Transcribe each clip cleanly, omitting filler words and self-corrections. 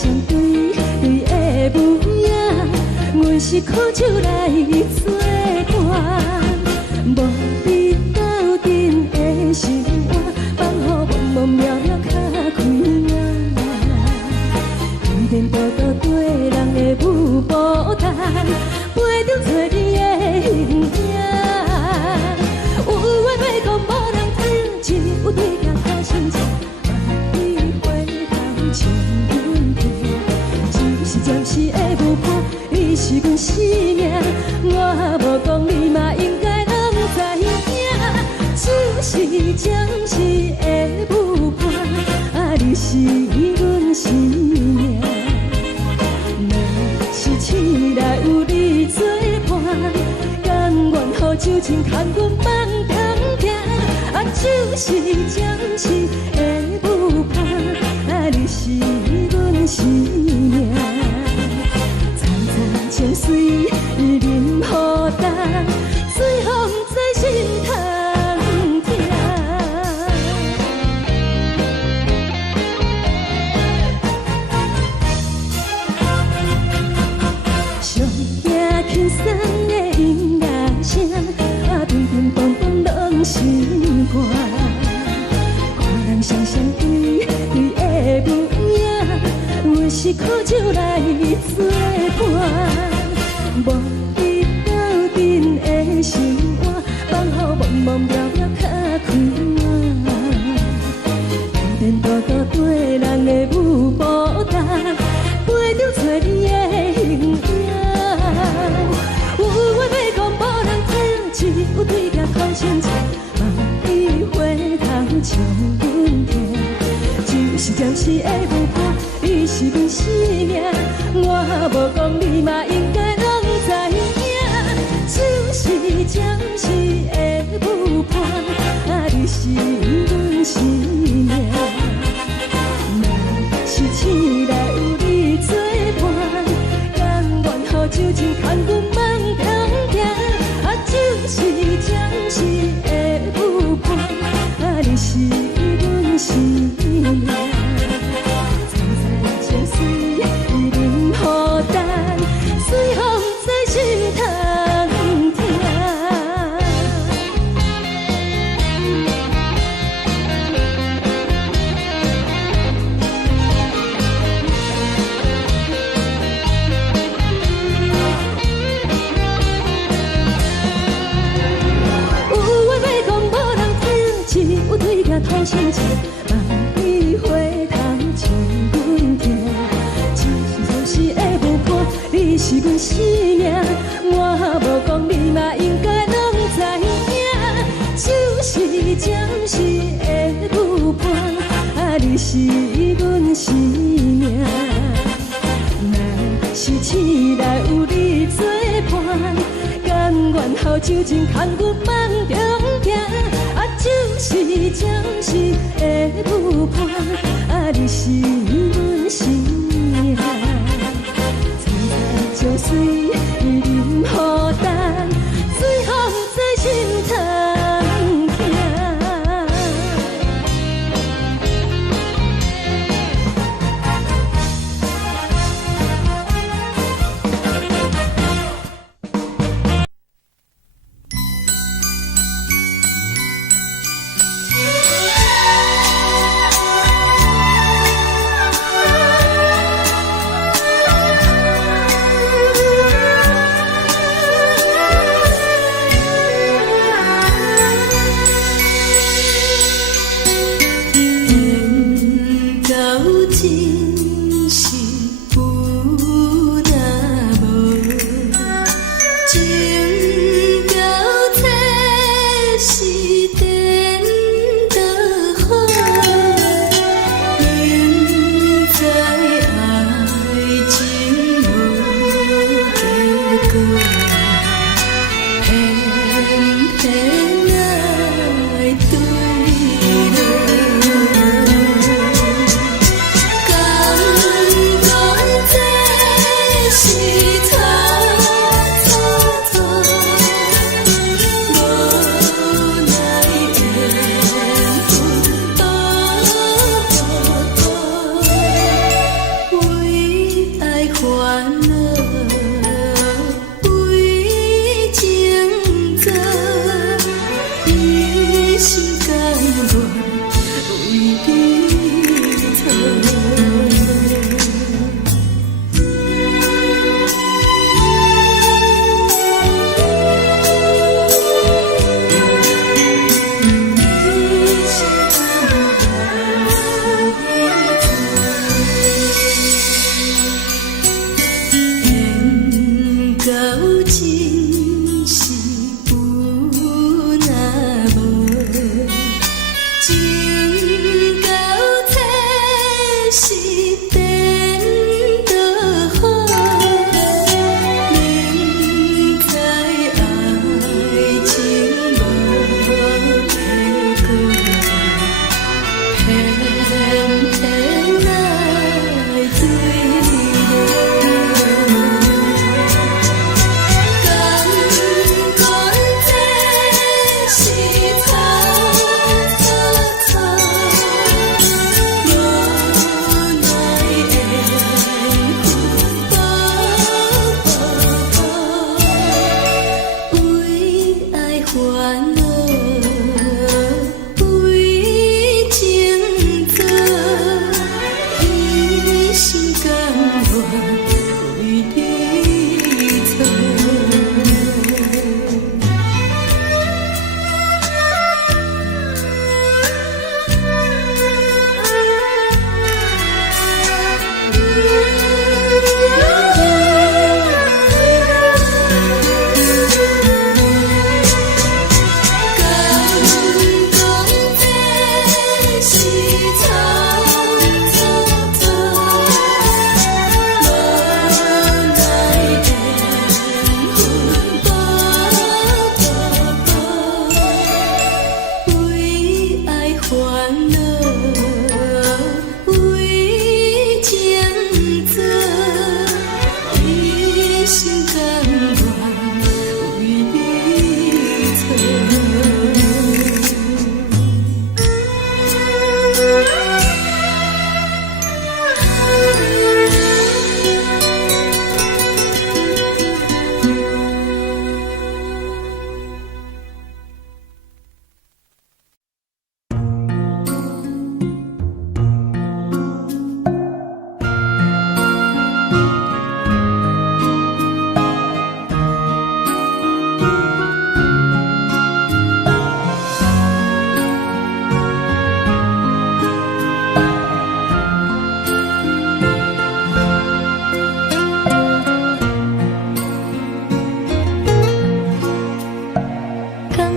相对对的无影，阮是苦酒来作伴，无你斗阵的心肝，放予茫茫渺渺较开眼。一点多多对人的舞步弹，陪着做你的形影。有话要讲无人听，只有对镜头心情。唱阮听，只是暂时的舞伴，你是阮生命。我无讲，你嘛应该拢知影。只是暂时的舞伴，你是阮生命。若是醒来有你作伴，甘愿予酒精牵阮放通行。就是暂时的舞伴。你是阮生命，层层情水任何担，水风在心头疼。上惊轻松的音乐声，乒乒乓乓拢心肝。看人双双对对的无影，阮是苦酒来作伴，无你斗阵的心肝，放予茫茫渺渺较开眼。一点多多对人的舞步弹，陪着做你的形影。有话要讲无人听，只有对镜头心情，望你回头唱阮听。就是暂时的舞伴，你是阮生命。我无讲，你嘛应该拢知影。就是暂时的舞伴，你是阮生命。若是醒来有你作伴，甘愿予酒精牵阮放通行。就是暂时的舞伴，你是阮生命。情水任何担，水风在心头疼。有话要讲无人听，只有对镜头心情，望你回头唱阮听。你是阮生命，我无讲，你嘛应该拢知影。就是暂时的舞伴，你是阮生命。若是醒来有你作伴，甘愿予酒精牵阮放中行。就是暂时的舞伴，你是阮生命。情水任何担，水风在心头疼。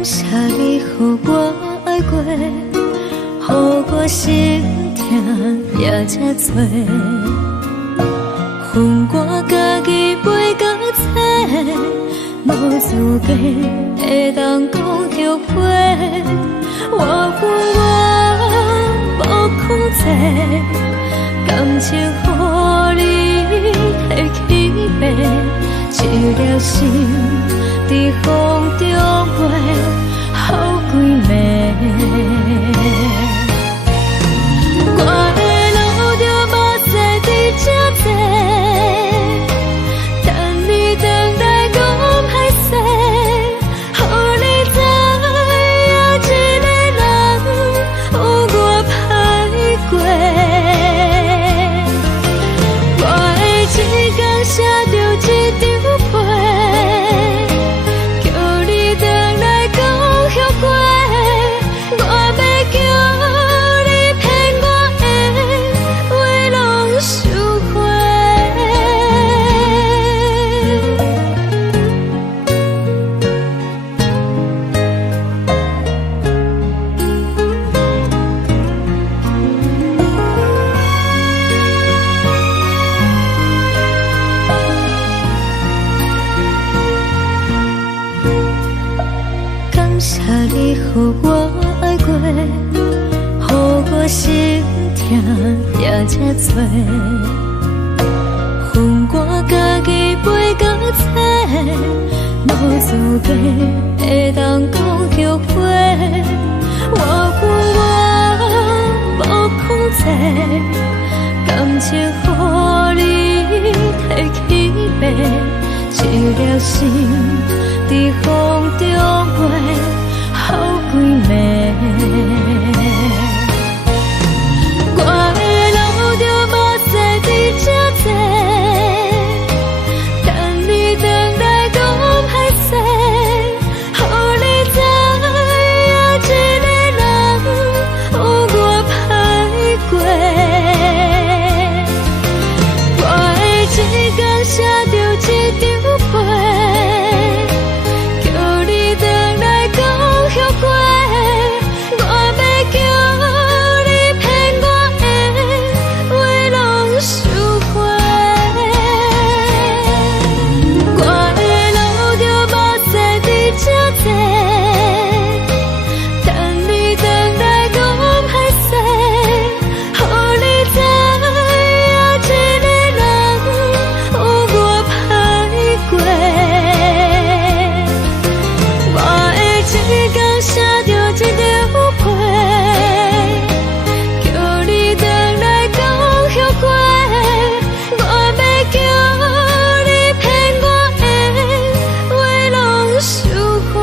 谢你予我爱过，予我心痛也这多，恨我家己袂到切，无资格会当讲后悔。我恨我无控制，感情予你摕去卖，一粒心在风中飞，好几暝。我的路就目屎在这多，等你回来讲歹势，予你知影一个人有我歹过。我会一天写着一张被，叫你回来讲后悔。我要叫你骗我的话拢收回。感谢你予我爱过，予我心痛也这多，恨我家己袂到切，无资格会当讲后悔。我恨我无控制，感情予你摕去。心在风中飞，好几暝。我的路就无西伫这多，等你回来讲歹势，予你知影一个人有我歹过。我的一天写着一张被，叫你回来讲后悔。我要叫你骗我的话拢收回。我的路就无西伫这多，等你回来讲歹势，予你知影一个人有我歹过。我的一天写着一张被，叫你回来讲后悔。我要叫你骗我的话拢收回。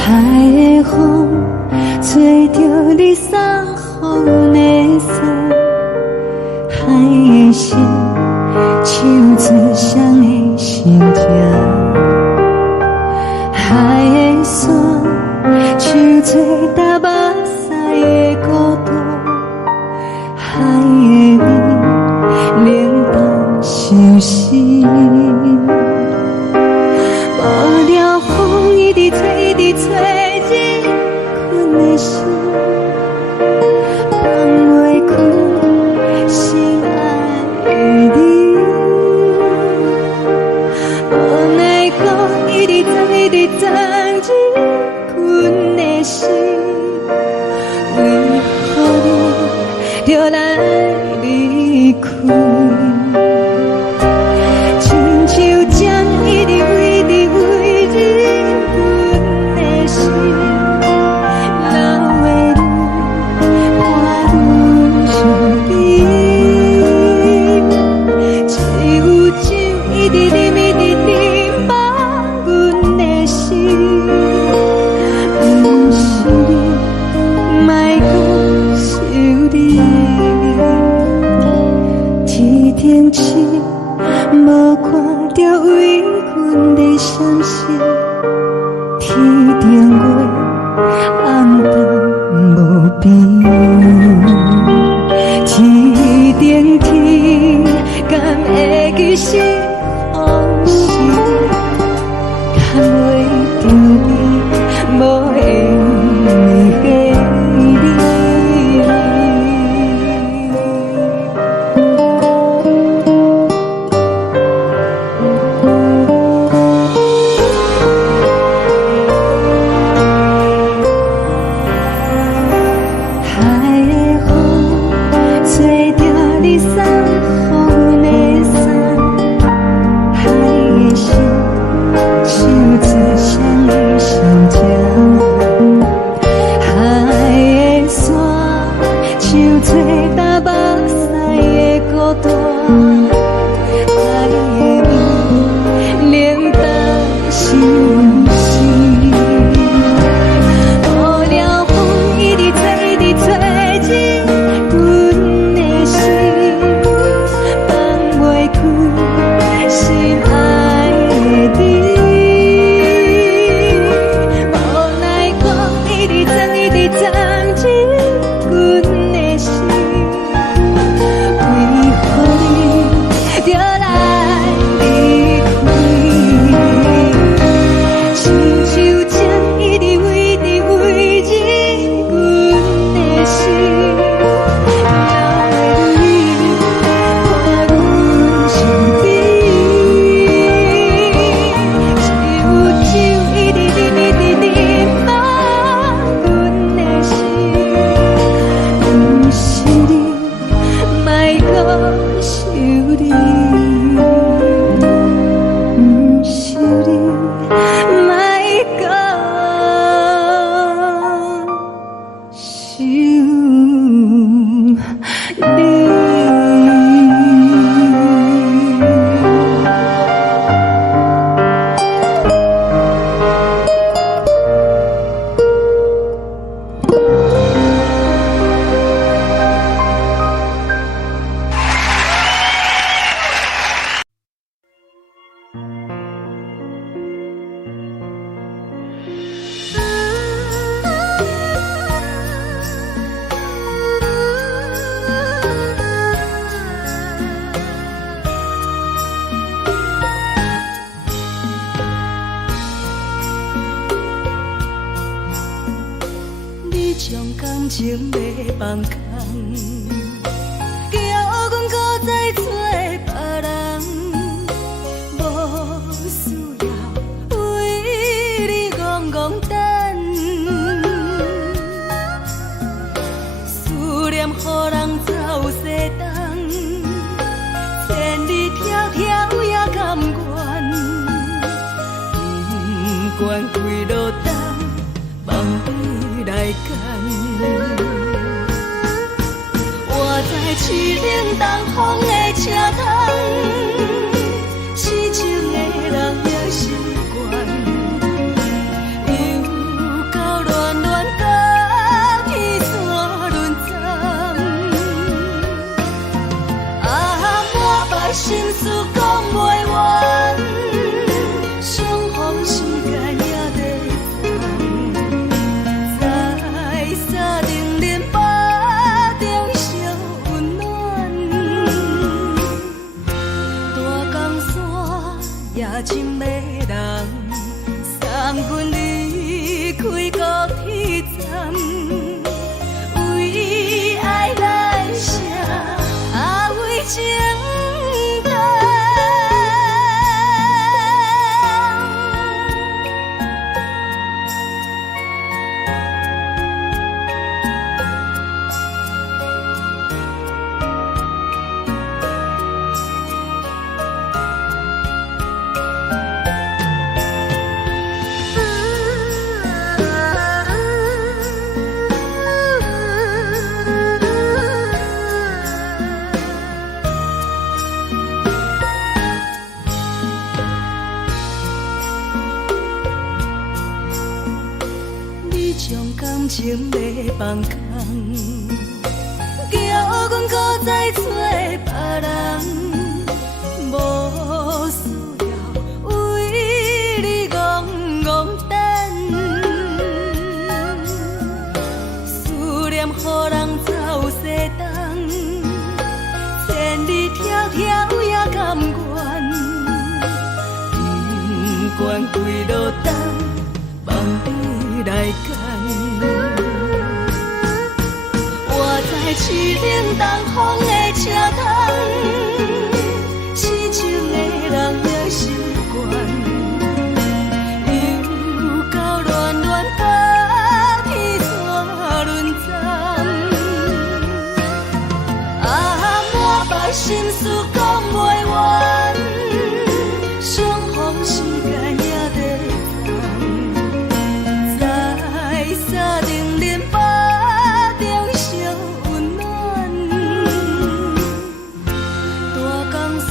海的风吹着你送予的伞，海的心唱出双的心情，海的山唱出搭目屎的孤独，海的味冷淡伤心。无聊风一直吹，一直吹，日困的心，放袂开心爱的你。无奈何一直等，一直等，日困的心，为何你就来离开？亲像针一直为你为日困的心，流的泪伴愈伤悲。只有酒一直啉，一直啉，放阮的心。不是你，莫讲想你。天顶星无看着为阮的伤心，天顶月暗淡无边，天顶天敢会记是往事，敢袂着你无缘的你。海的风吹着你送予的伞，情要放空，叫阮搁再找别人，无需要为你戆戆等，思念予人走西东，千里迢迢也甘愿，不管几路灯，梦比来干。我在市顶东风的车窗，痴情的人也习惯，又到乱乱甲彼山论丛。啊，满腹心事讲袂完，相逢时间也在藏，在沙丁林巴中烧温暖，大江山也真迷人，送阮离开高铁站，为爱来写，为情动。你将感情要放空，叫阮搁再找别人，无需要为你戆戆等，思念予人走西东，千里迢迢也甘愿，不管几路灯，梦比来干。我在市顶东风的车窗，痴情的人也习惯，又到乱乱甲彼山论丛。啊，满腹心事讲袂完，相逢时间也在藏，在沙丁林巴中烧温暖，大江山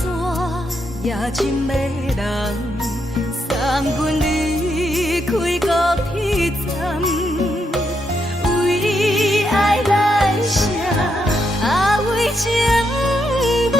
也真迷人，送阮离开高铁站，为爱来写，为情动。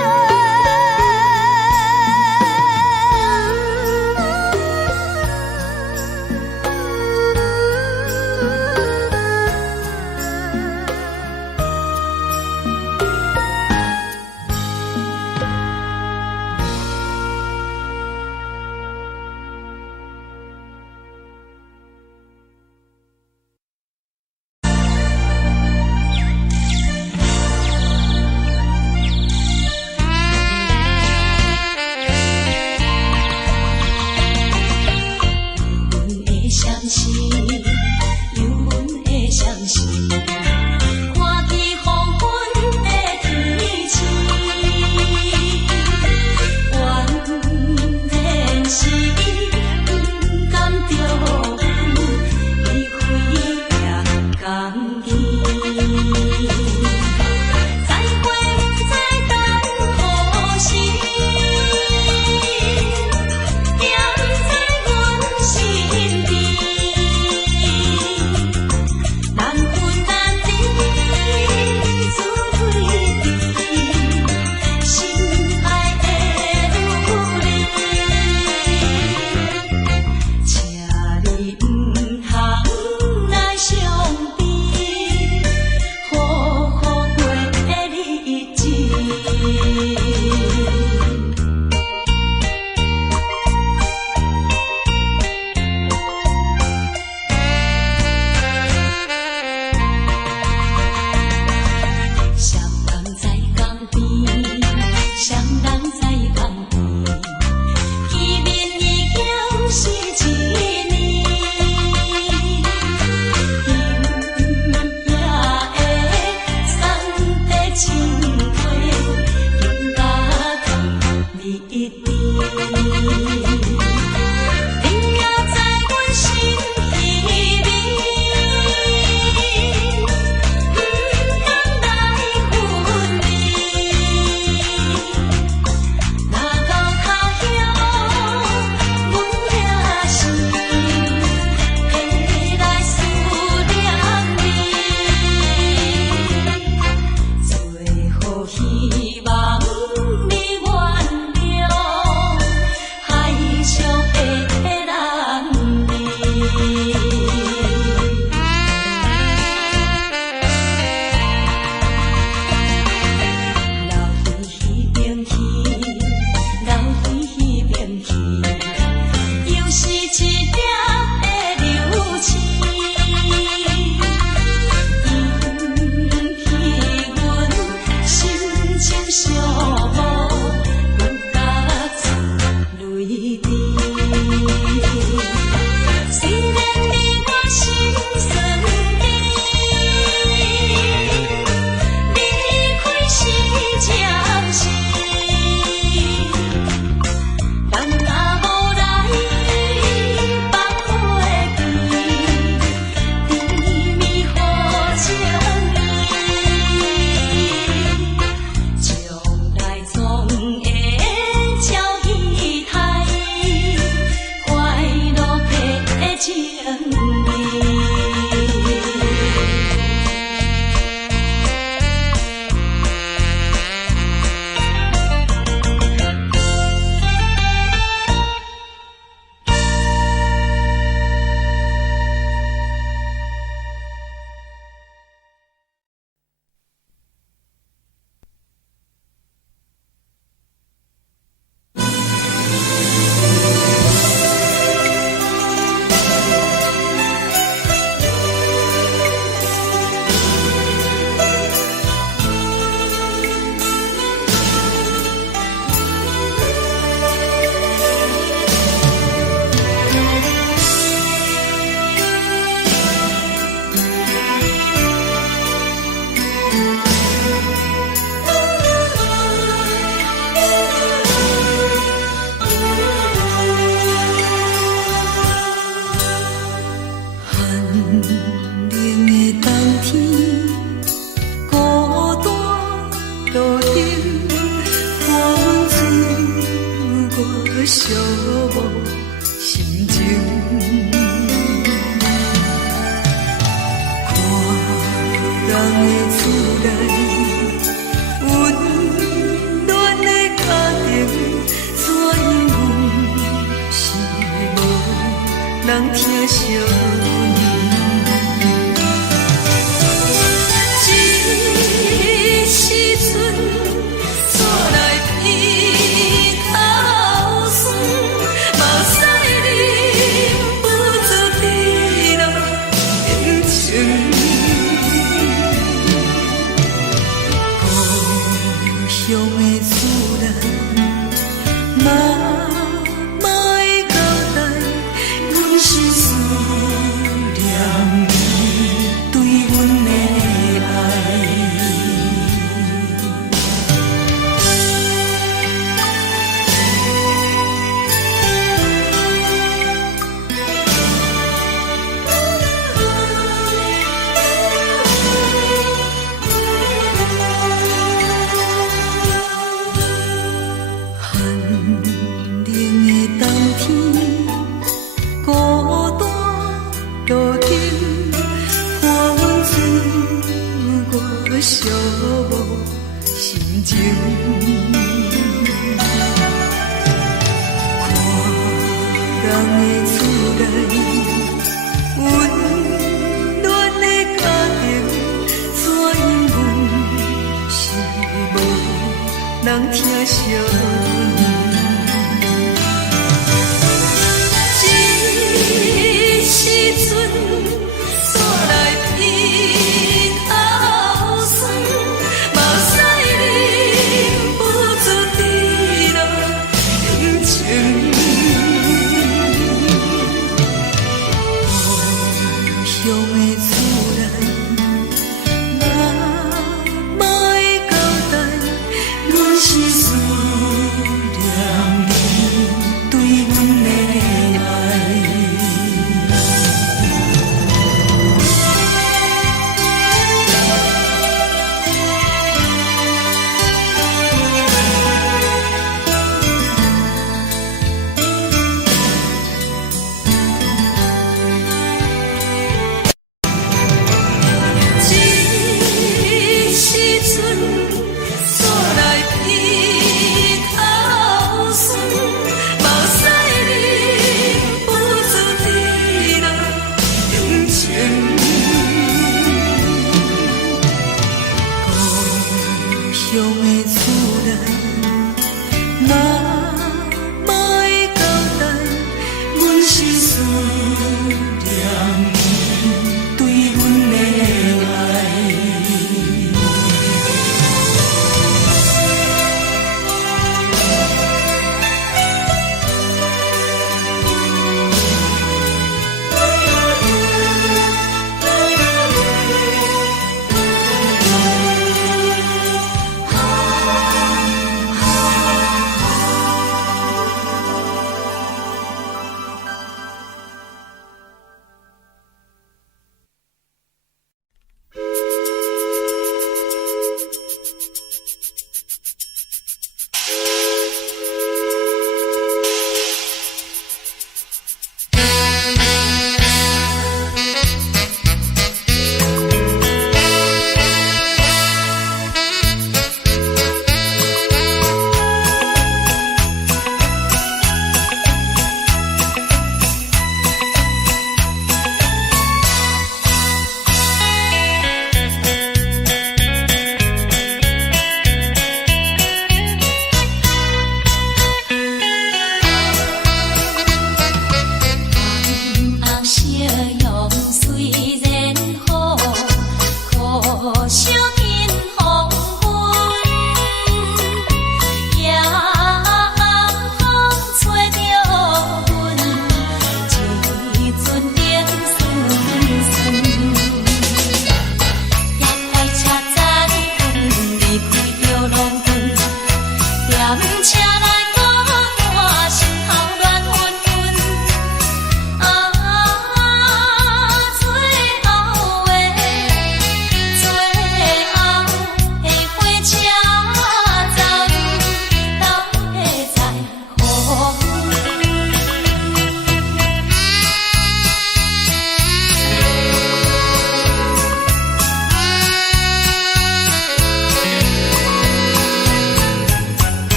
寂寞心情。看人的厝内温暖的家庭，怎样是无人疼惜你？这时阵怎来鼻头酸？目屎忍不住滴落眼睛。故乡的思念，妈妈的交代，阮是思念你对阮的爱。寂寞心情，看人的厝内温暖的家庭，怎样是无人疼惜你？这时阵怎来鼻头酸？目屎忍不住滴落眼睛。故乡的厝内，妈妈的交代，阮是思念你对阮的爱。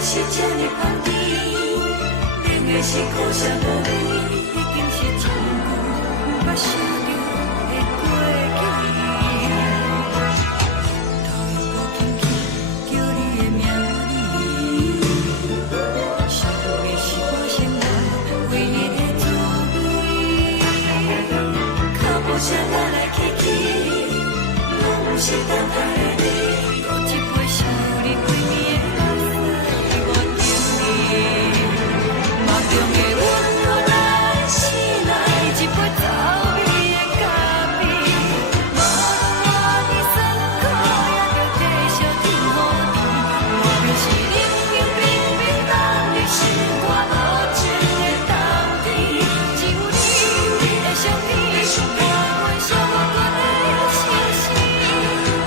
是这呢香甜，冷的是苦涩无味，已经是真久捌想着的过去。头又搁轻轻叫你的名字，想的是我生活唯一的滋味。脚步声来来去去，拢不是等待的你，搁一杯想你几暝的目屎，我等你。梦中的阮落来醒来，一杯走味的咖啡，无论我的酸苦，也着继续甜予你。我就是冷冷冰冰冻的心肝无情的冬天，只有你的相片，我袂寂寞过的心事。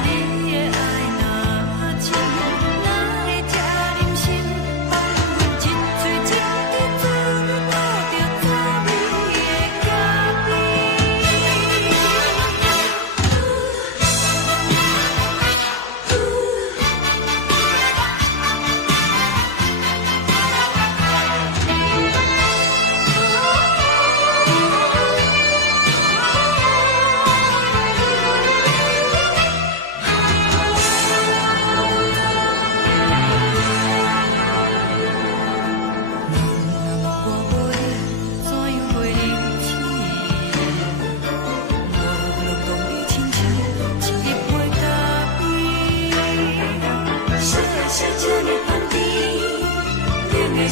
你的爱若真，哪会这忍心放阮一嘴一滴滋味，吐着滋味的咖啡。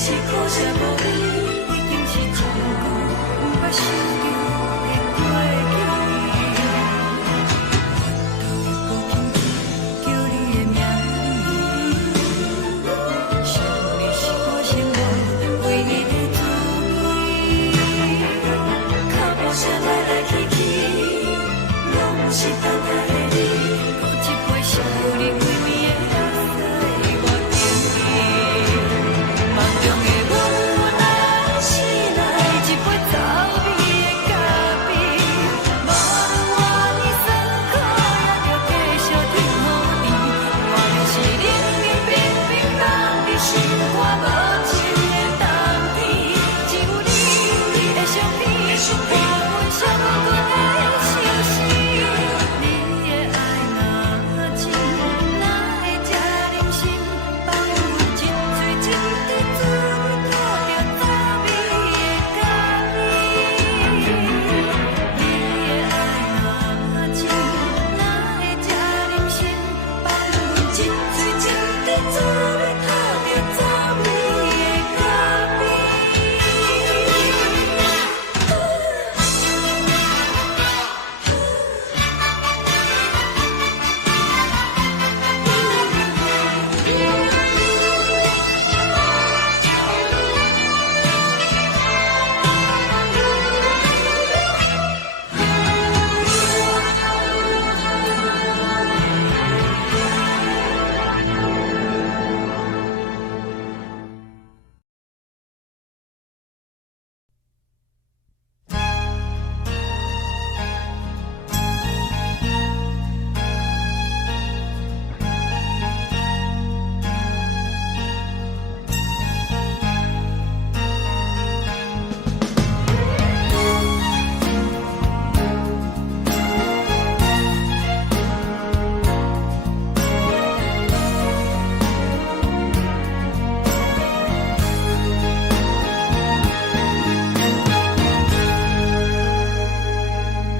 是苦涩无味，已经是真久捌想着的过去。头又搁轻轻叫你的名字，想的是我生活唯一的滋味。脚步声来来去去，拢不是等待的你，搁一杯想你几暝的目屎，我等你。梦中的阮落来醒来，一杯走味的咖啡，无论我的酸苦，也着继续甜予你。我就是冷冷冰冰冻的心肝无情的冬天，只有你的相片，我袂寂寞过的心事。你的爱若真，哪会这忍心放阮一嘴一滴滋味，吐着滋味的咖啡。你的爱若真，哪会这忍心放阮一嘴一滴滋味，吐着滋味的咖啡。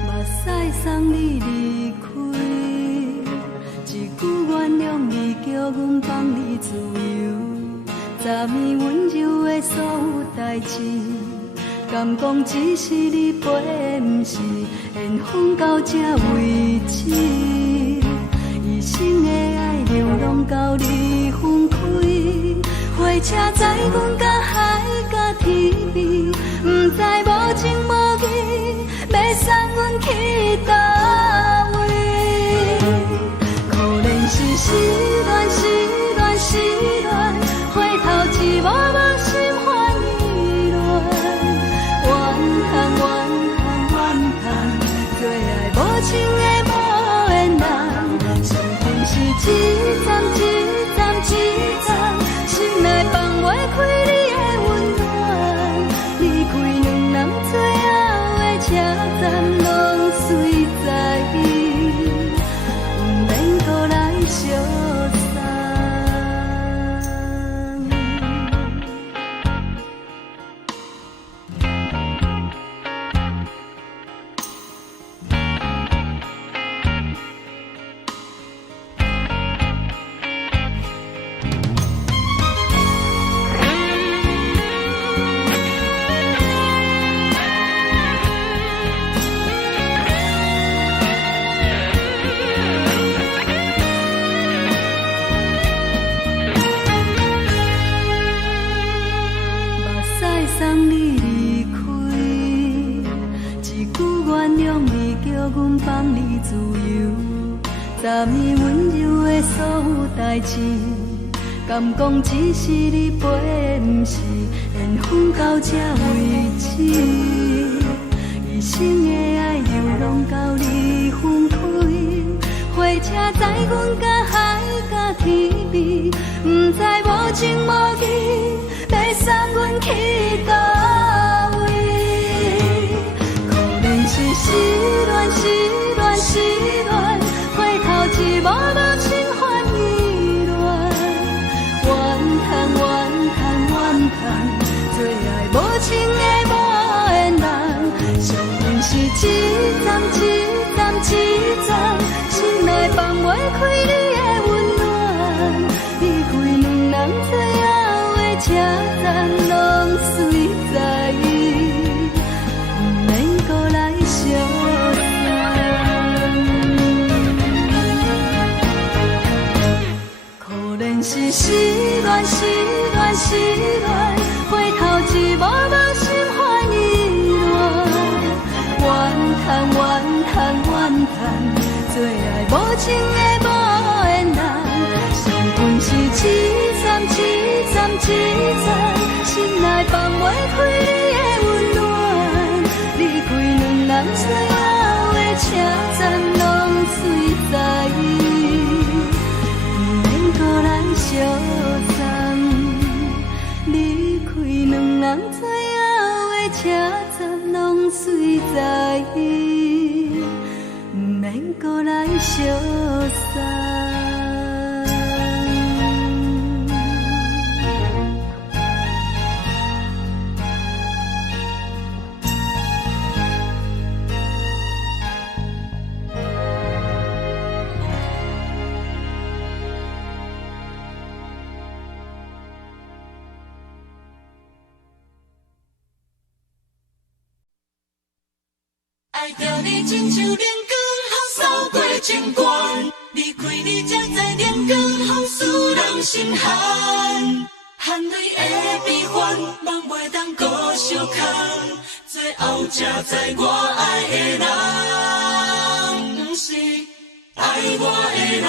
目屎送你离开，一句原谅你，叫阮放你自由。昨暝温柔的所有代志，敢讲只是你陪，不是缘分到这为止。一生的爱流浪到你分开，火车载阮甲海甲天边，不知无情无义，要送阮去倒位？可怜是失恋，失恋，失恋，回头一幕幕心烦意乱，怨恨，怨恨，怨恨，最爱无情的无缘人，上天是一站一站一站，心内。代志，敢讲只是你陪，不是缘分到这为止。一生的爱又拢到你分开，火车载阮甲海甲天边，不知无情无义，要送阮去倒位？可能是失恋，失恋，失恋，回头一幕幕心烦意乱，怨叹，怨叹，怨叹，最爱无情的无缘人，上恨是一站一站一站，心内放袂开你的温暖，离开两人最后的车站，拢随在意，不免搁来相送。可能是失恋，失恋，失恋，回头一幕幕心烦意乱，怨叹，怨叹，怨叹，最爱无情的无缘人，上恨是一站一站一站，心内放袂开你的温暖，离开两人最后的车站，拢随在意，不免搁来相送。离开两人最后的车站，拢随在意，不免搁来相送。爱着你亲像连光风扫过情关，离开你才知连光风使人心寒。含泪的悲欢，望袂当搁相牵，最后才知我爱的人，不是爱我的人。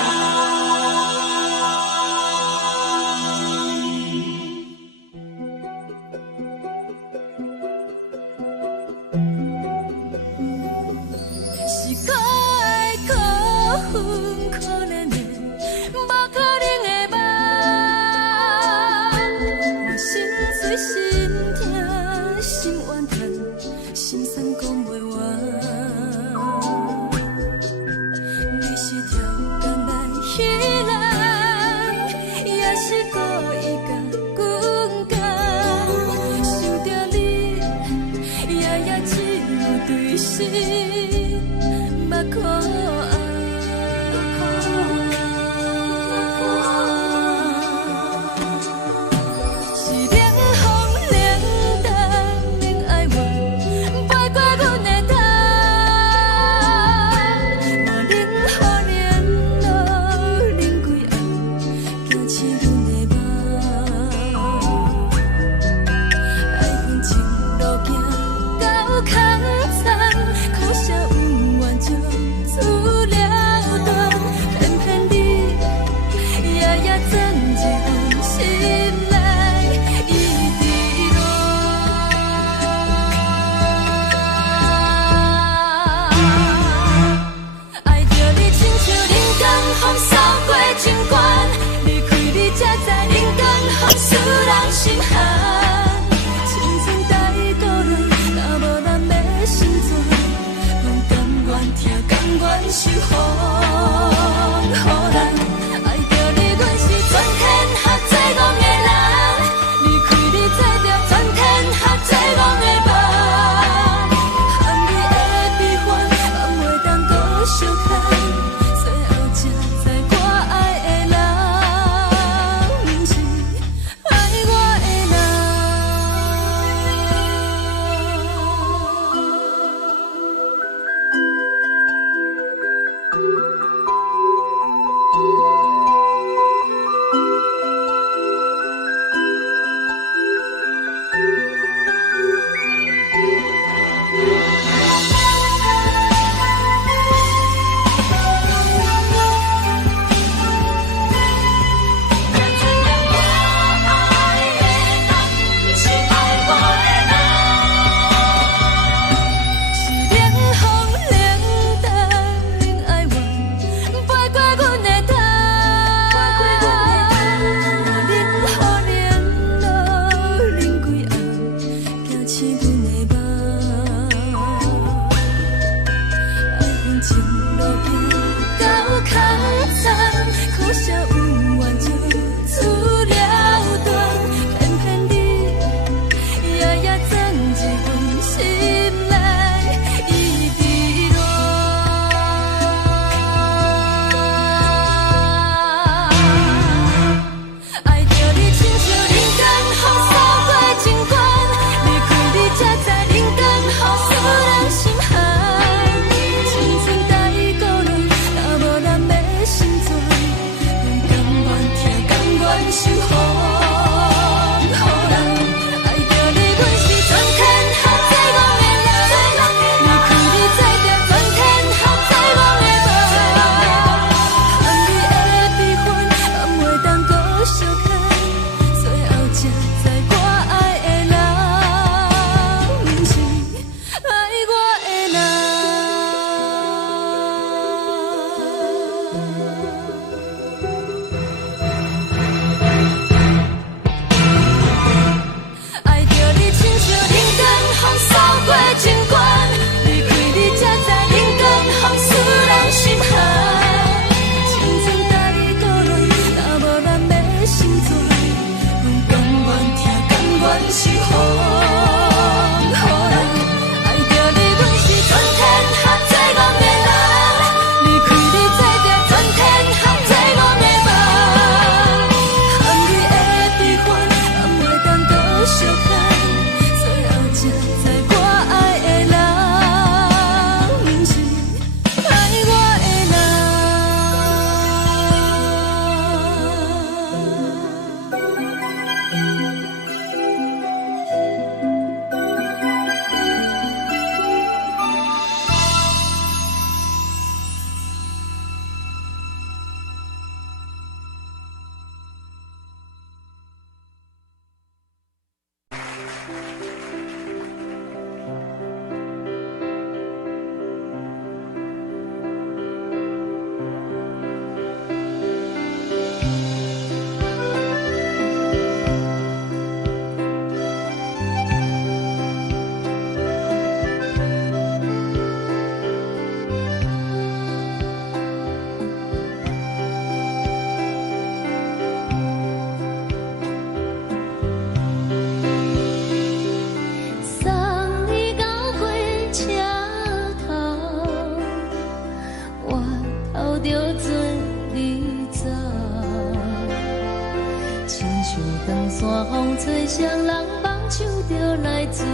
亲像长山风吹双人放手就来自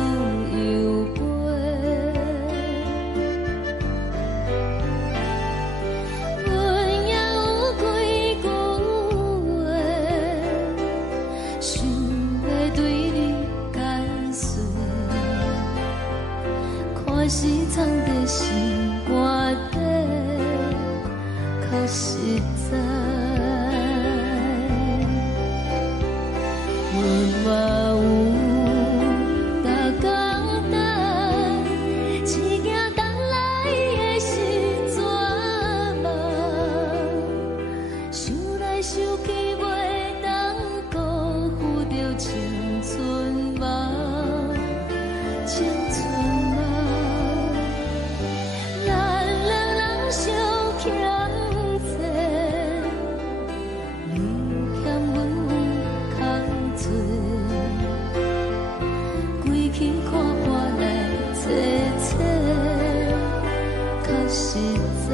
由飞。阮也有几句话，想要对你解释，可是藏在心肝底，较实在。阮嘛有逐工等，一件等来的是绝望，想来想去袂当辜负着青春梦，青春梦。咱两人相欠债，你欠阮空做，归去看看来坐坐，较实在。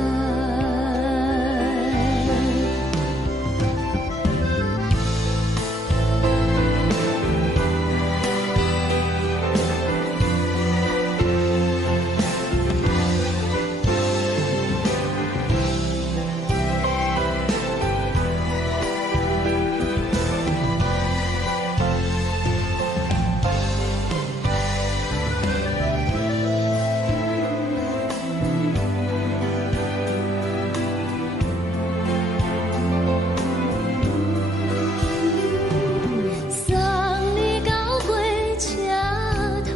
送你到火车头，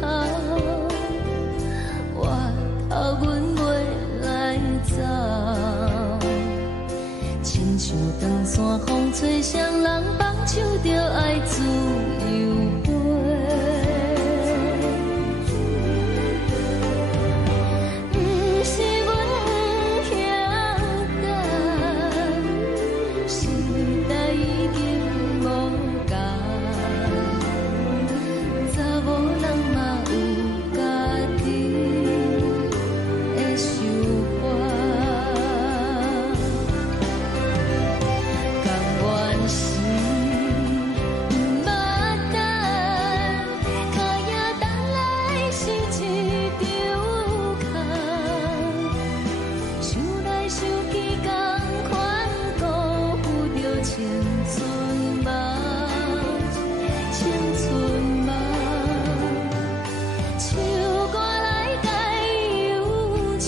我头阮袂来走，亲像长山风吹双人放手就爱自由飞。不是阮不晓等，时代已经无共，查某人嘛有家己的想法。甘愿是毋捌等，脚也等来是一场空。想来想去，同款辜负着青春梦，青春梦。唱歌来解忧愁，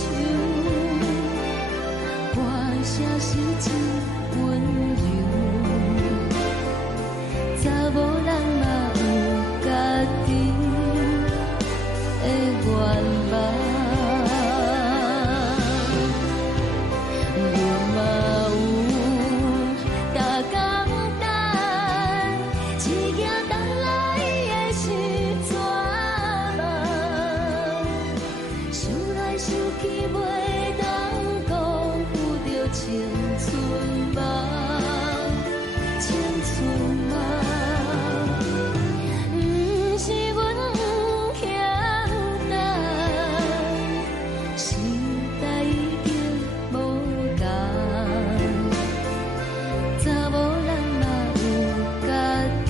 歌声是真温柔。查某人嘛有家己的愿望。阮嘛有逐工等，一件等来的是绝望，想来想去袂当辜负着青春梦，青春梦。不是阮不晓等，时代已经无共，查某人嘛有家己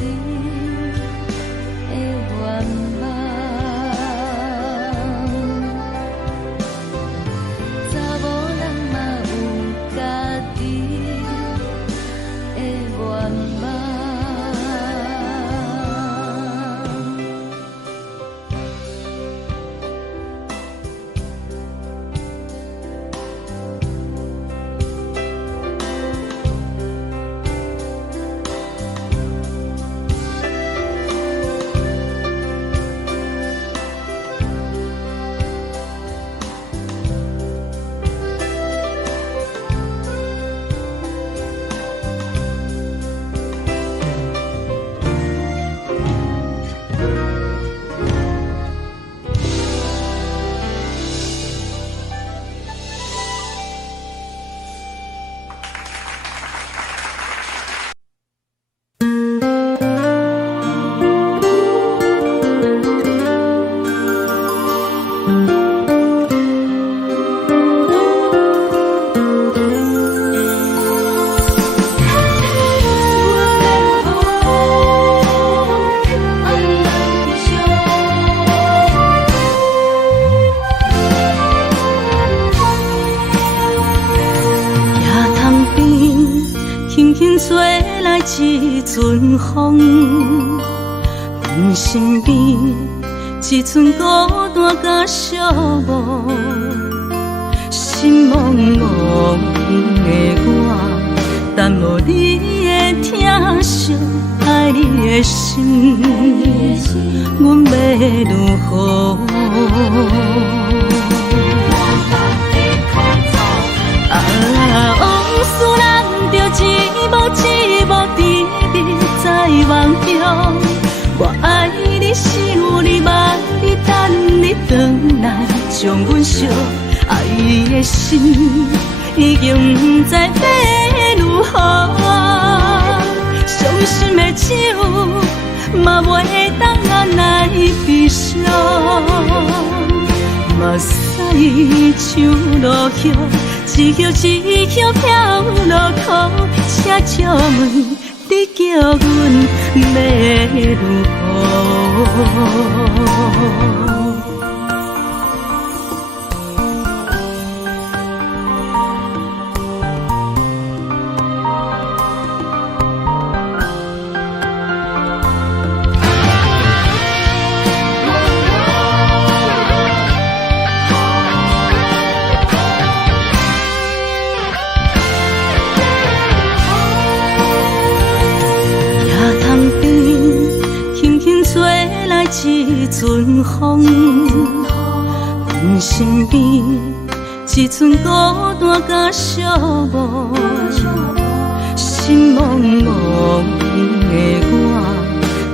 风，阮身边一寸孤单甲寂寞，心茫茫的我，等无你的疼惜，爱你的心，阮要如何？往事人着一幕一幕甜蜜在梦中，我爱你想你望你等你回来，将阮惜爱的心已经不知要如何。伤心的手嘛袂当按来悲伤，目屎像落叶。一叶一叶飘落雨，车照问你叫阮要如何？一阵风，阮身边一寸孤单甲寂寞，心茫茫的我，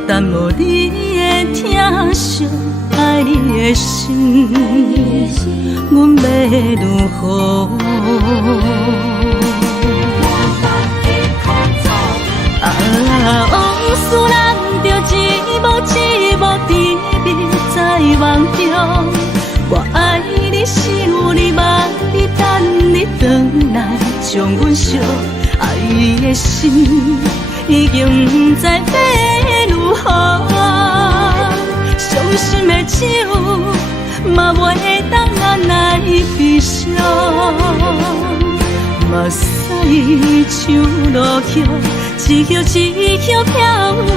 等无你的疼惜，爱你的心，阮要如何？往事人着一幕一幕甜蜜在梦中，我爱你想你望你等你回来，将阮惜爱的心已经不知要如何。伤心的手嘛袂当按来悲伤，目屎像落叶。一叶一叶飘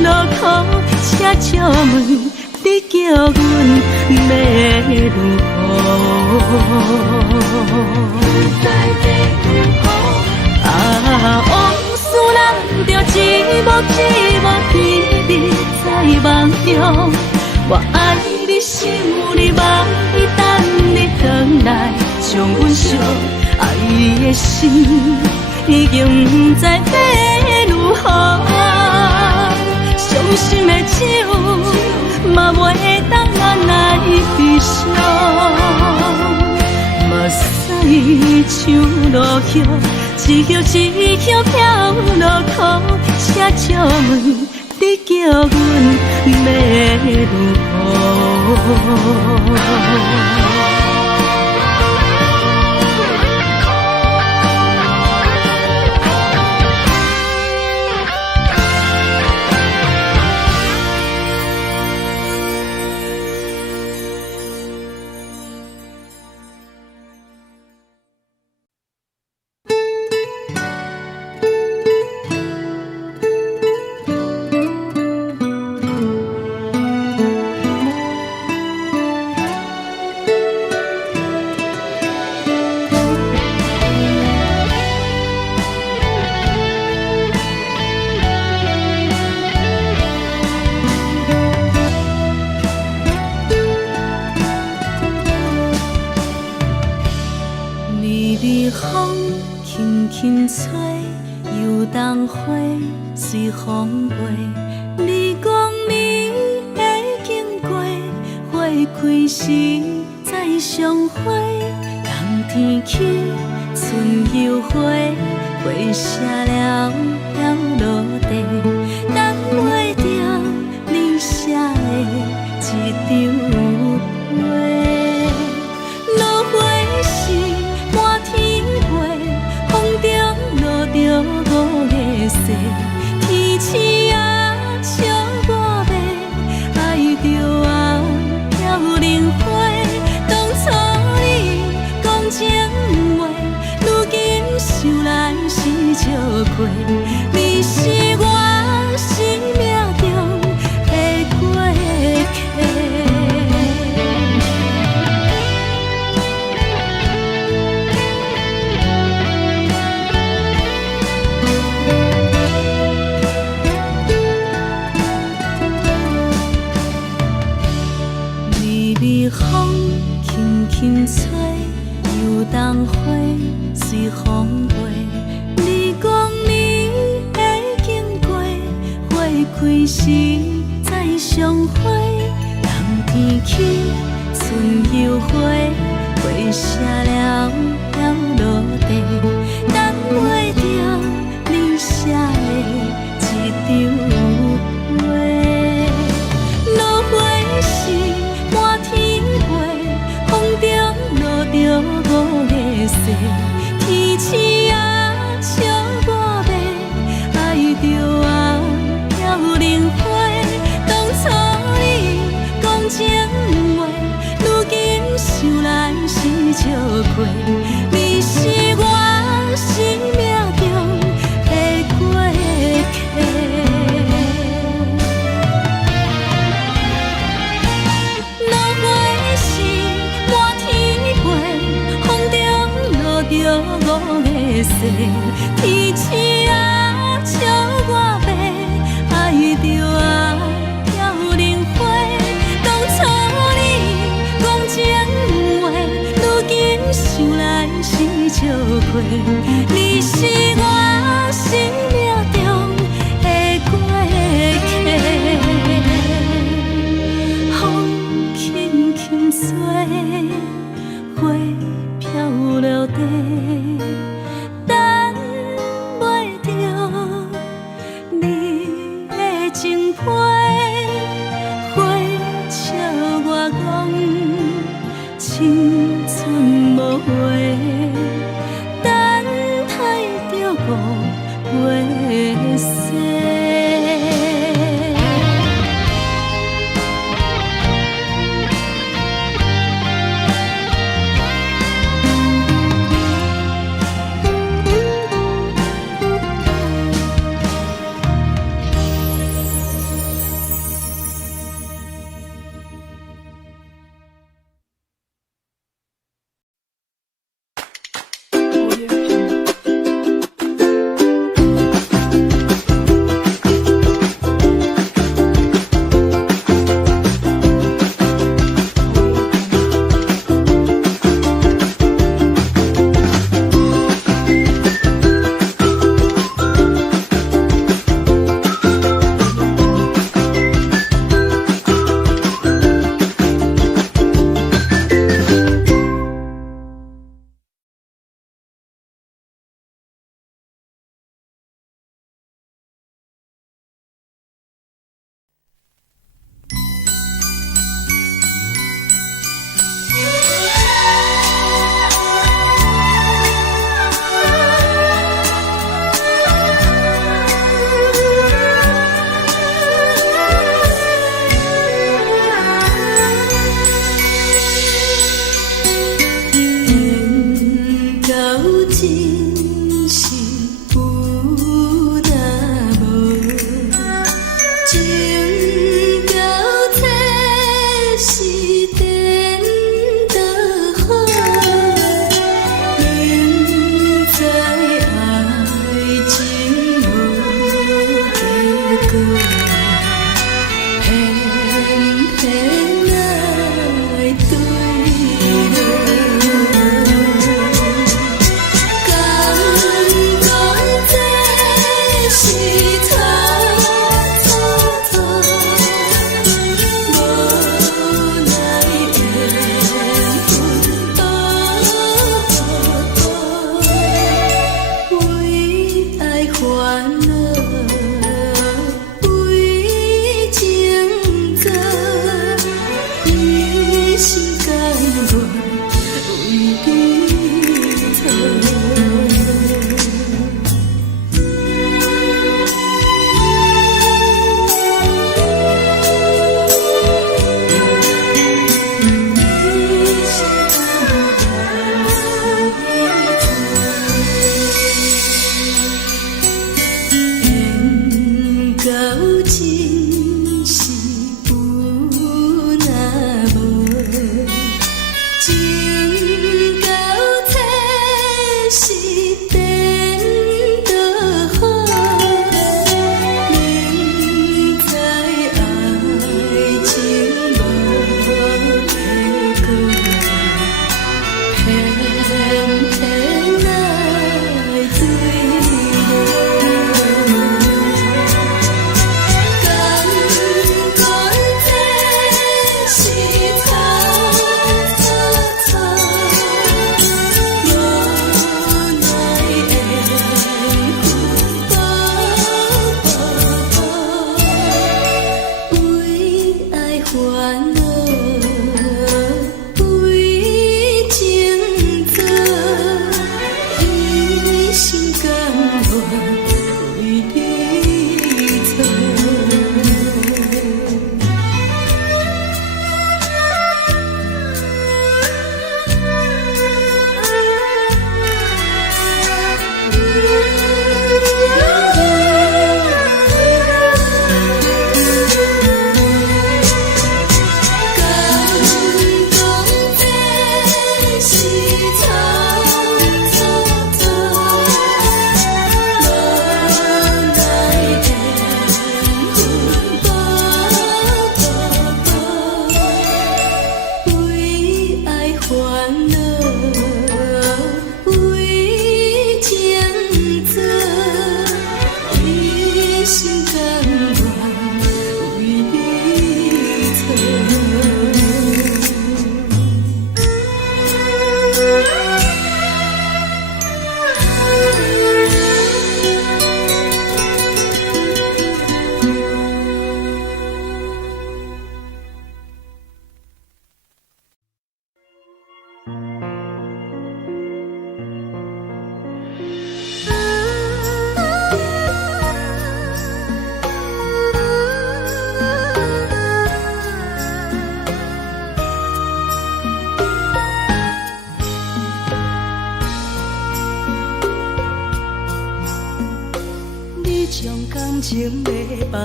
落雨，车照问你叫阮要如何？往事人着一幕一幕甜蜜在梦中，我爱你想你望你等你回来，将阮惜爱的心已经不知要如何。伤心的手嘛袂当按来悲伤，目屎像落叶，一叶一叶飘落雨，车照问你叫阮要如何？随风飞，你讲你会经过，花开时再相会。冬天起，春又花，花谢了飘落地，等袂着你写的一张画。落花时满天飞，风中落着五个色。天星啊，笑我袂爱着啊，飘零花。当初你讲情话，如今想来是笑过。你是我随风飞。你讲你会经过，花开时再相会。人天起，春又花，花谢了了落地，等袂着你写的一张画。落花时满天飞，风中落着五个色，天星啊笑我迷，爱着啊飘零花。当初你讲情话，如今想来是笑亏。你是我生命中的过客。落花时满天飞，风中落着五个色，天星啊笑我迷，爱着啊飘零花。当初你讲情话，如今想来是笑亏。你是我生命中的过客，风轻轻吹，花飘落地，等袂着你的情批。花笑我讲青春无悔，等待着五月雪。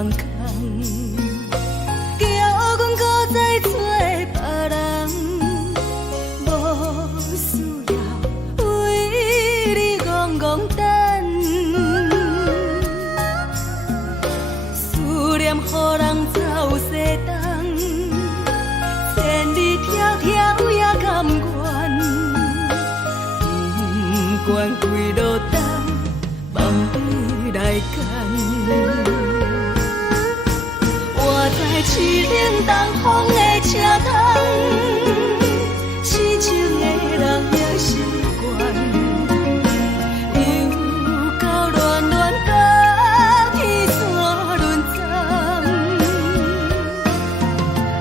放空，叫阮搁再找别人，无需要为你戆戆等，思念予人走西东，千里迢迢也甘愿，不管几路灯，望你来牵。我在市顶东风的车窗，痴情的人也习惯，又到乱乱甲天山轮站。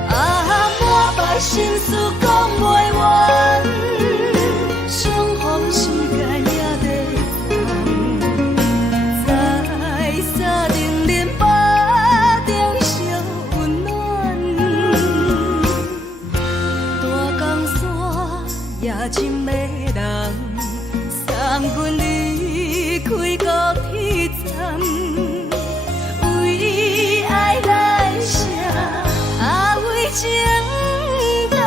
啊，满腹心事讲袂完，相逢时间也在等，在沙定林巴中相温暖。大江山也真迷人，送阮离开高铁站，为爱来写，为情等。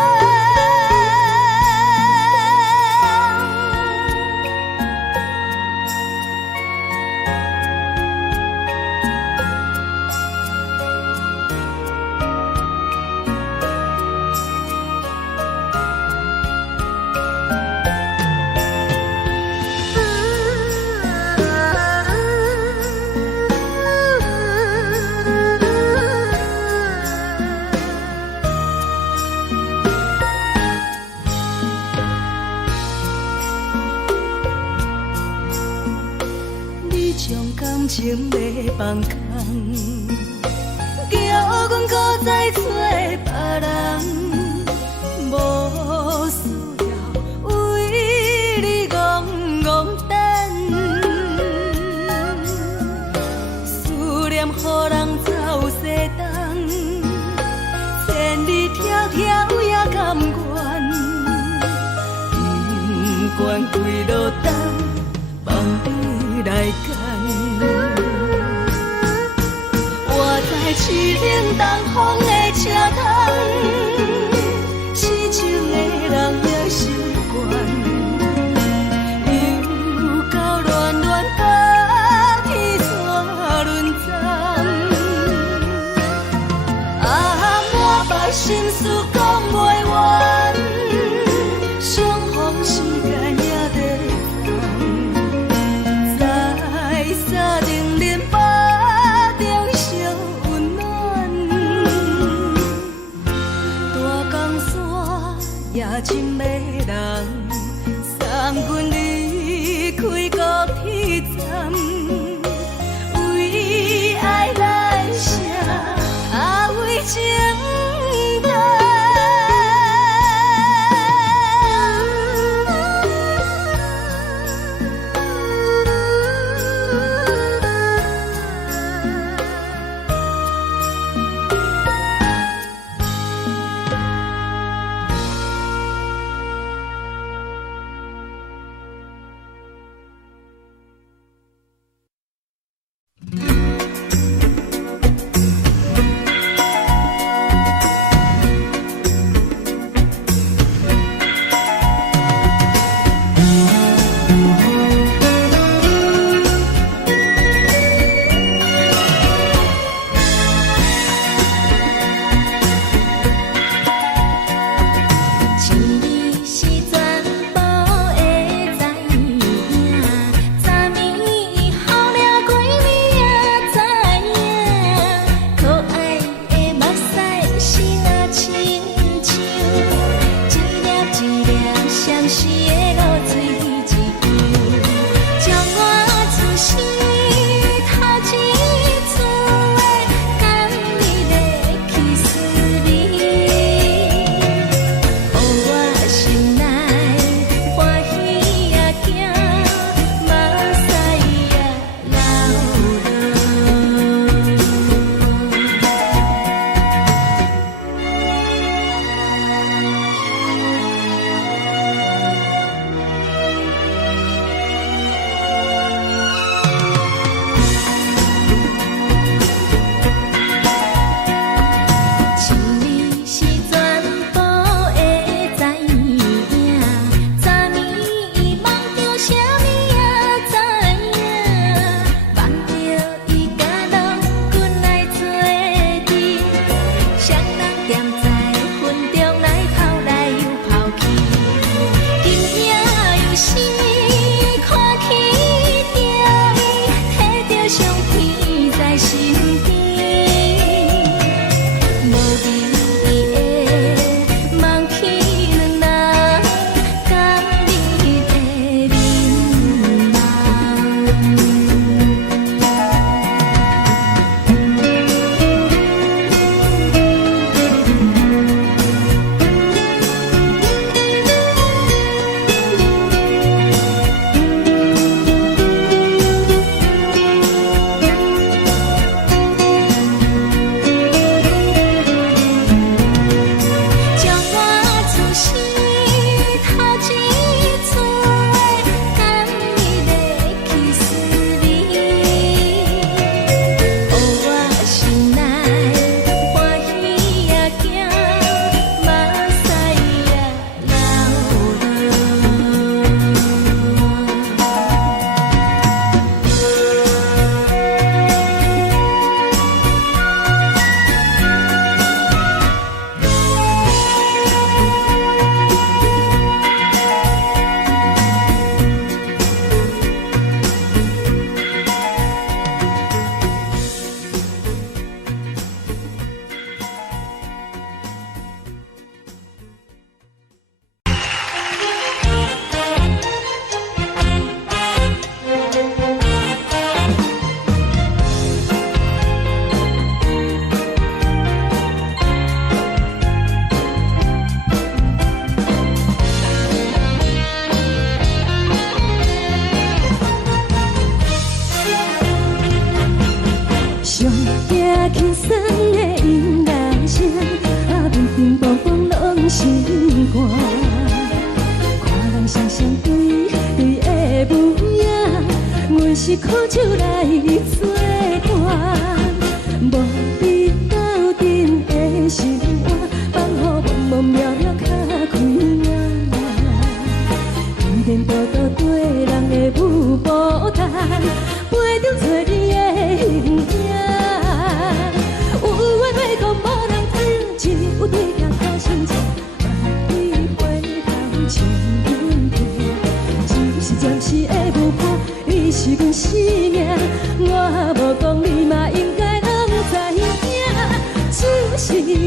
你将感情要放空，叫阮搁再找别人，无需要为你戆戆等，思念予人走西东，千里迢迢也甘愿，不管几路灯，望你来牵。我在市顶东风的车窗，痴情的人也习惯，又到乱乱甲天山轮站。啊，满腹心事讲袂完，相逢时间也在等，在沙定林巴中相温暖。大江山也真迷人，送阮离开高铁站，为爱来写，为情等。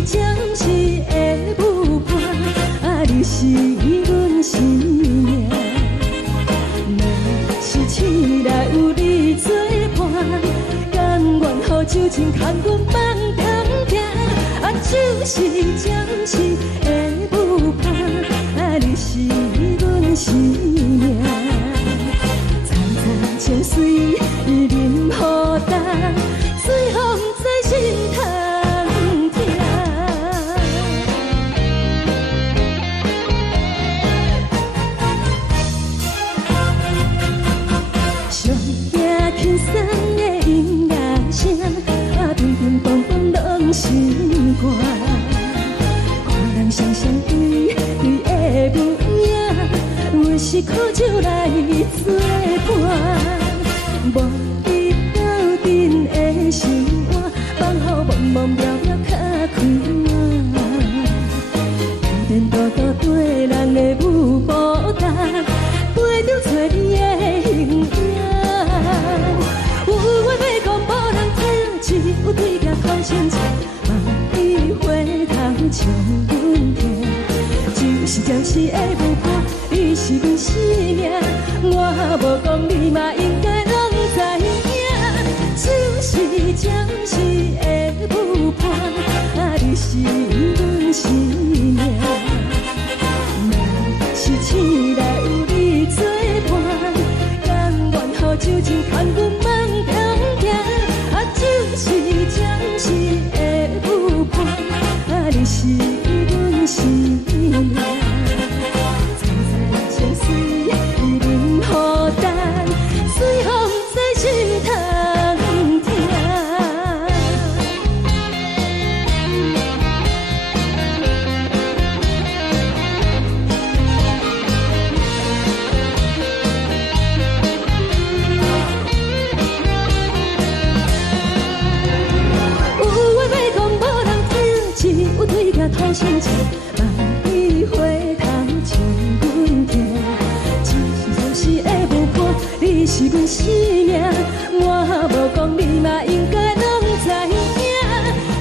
暂时的舞伴，啊，你是阮生命。若是醒来有你作伴，甘愿予酒精牵阮放长行，啊，就是暂时的舞伴，啊，你是阮生命。层层情水任予担，随风在心头。轻松的音乐声，啊，乒乒乓乓拢心肝。看人双双对对的模样，阮是苦酒来作伴。无伊斗阵的生活，放予茫茫渺渺较开满。颠颠倒倒对人的舞步担，陪着找你的形影。有话要讲，无人听；有对甲口声唱，望伊回头将阮听。就是暂时的舞伴，你是阮生命。我无讲，你嘛应该拢知影。就是暂时的舞伴，啊，你是阮生命。若是醒来有你作伴，甘愿予酒精牵阮放长行，啊，就是暂时的舞伴，啊，你是阮生命。层层情水任予担，随风在心头听。有对甲头声唱，望伊回头将阮听。就是暂时的舞伴，你是阮生命。我无讲，你嘛应该拢知影。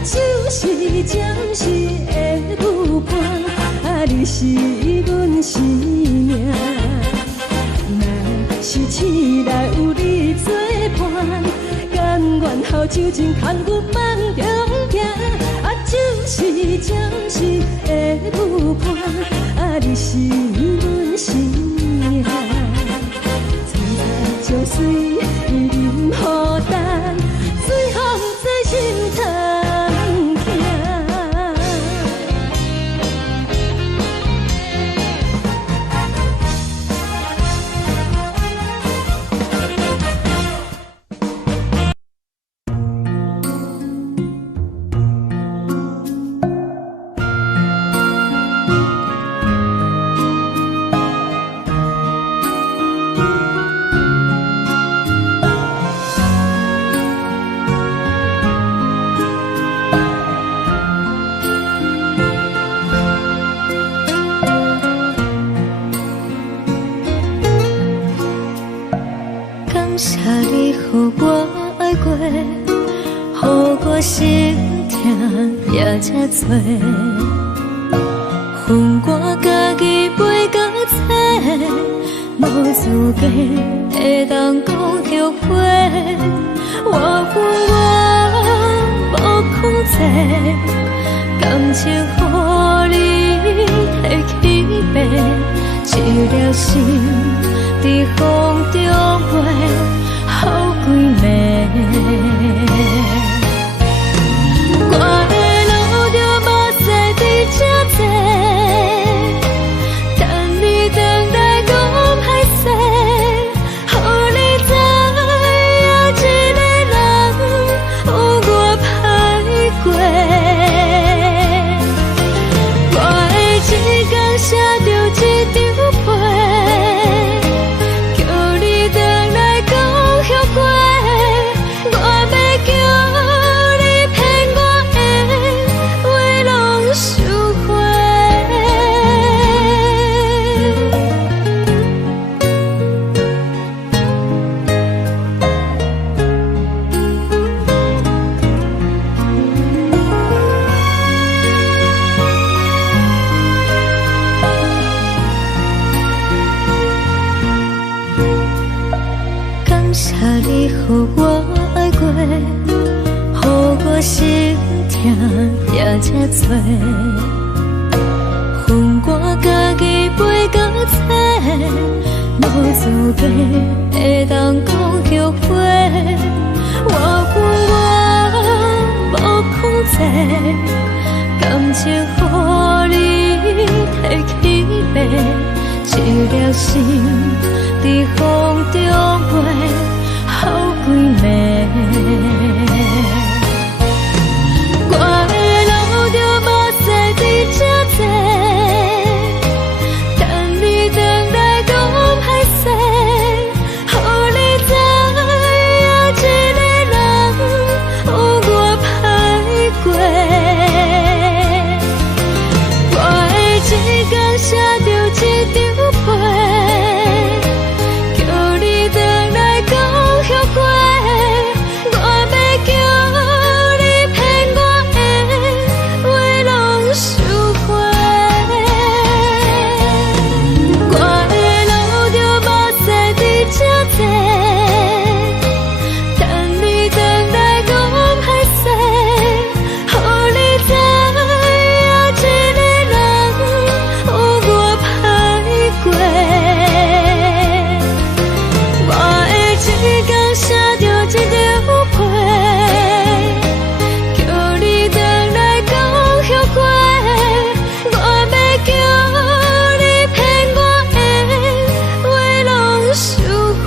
就是暂时的舞伴，啊，你是阮生命。若是醒来有你作伴，甘愿予酒精牵阮放长行。啊，就是暂时的舞伴，啊，你是阮生命。层层情水任予担，随风在心头听。谢你，予我爱过，予我心痛也这多。恨我家己袂到切，无资格会当讲后悔。我恨我无控制，感情予你提起飞，一粒心在风中飞。好几暝，我的路着目屎伫这多，等你回来讲歹势，予你知影一个人有我歹过。我的一天写着一张批。心痛也这多，恨我家己飞到切，无滋味会当讲后悔。我恨我无控制，感情予你提起白，一粒心在风中飞，好几暝。我的路就目屎伫这多，等你回来讲歹势，予你知影一个人有我歹过。我会一天写着一张被，叫你回来讲后悔。我要叫你骗我的话拢收回。我的路就目屎伫这多，等你回来讲歹势，予你知影一个人有我歹过。我会一天写着一张被，叫你回来讲后悔。我要叫你骗我的话拢收回。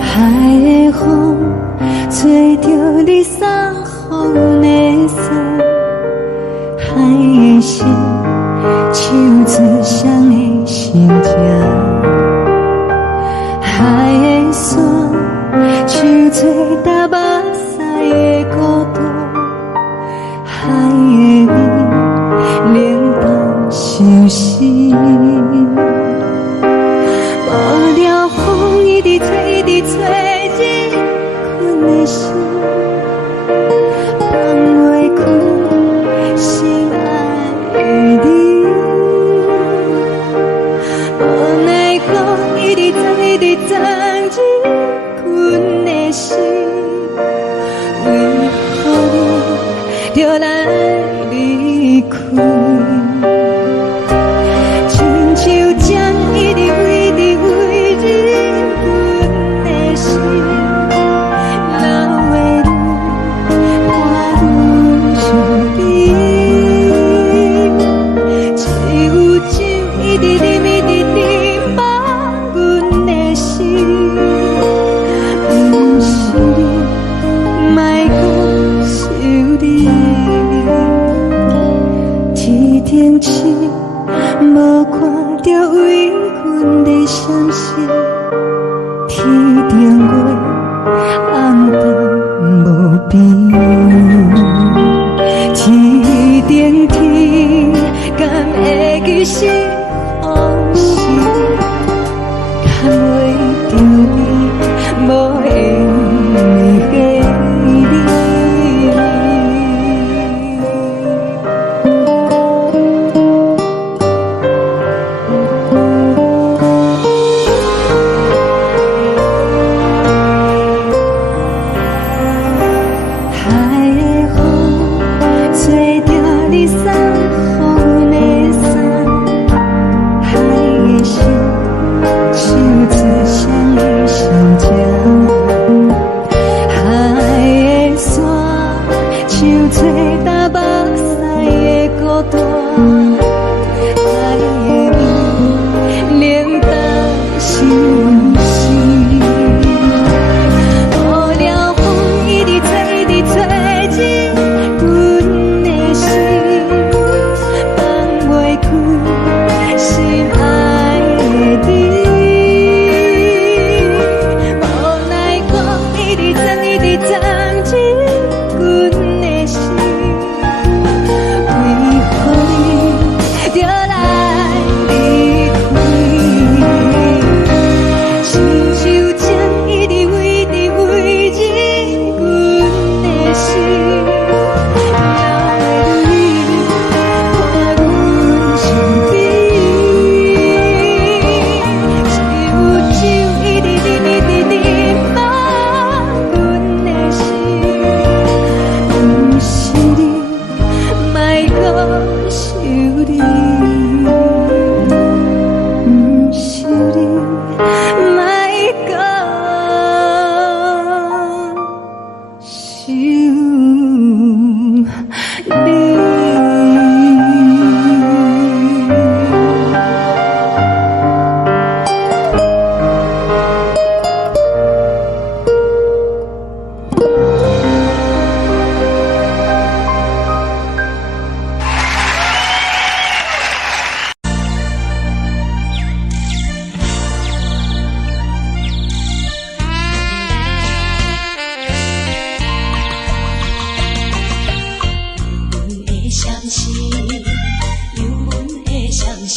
海的风吹着你送予的伞，海的心手指双的心情，海的山手吹打目屎的孤独，海的味冷淡伤心。无聊风一直吹，一直吹，日困的心，放袂开心爱的你。无奈何一直藏，一直藏，日困的心，为何你就来离开？亲像针一直飞，一直飞，日阮的心，流的泪我愈想你，只有酒一直啉，一直啉，放阮的心，不是你，莫讲想你。天顶星无看着为阮的闪烁，天顶月暗淡无边，天顶天敢会记是往事，敢袂着你无缘的你。海的风吹着你送予的伞，海的心手指双的心情，海的山手吹打目屎的孤单，海的味冷淡伤心。无聊风一直吹，一直吹。有阮的双心，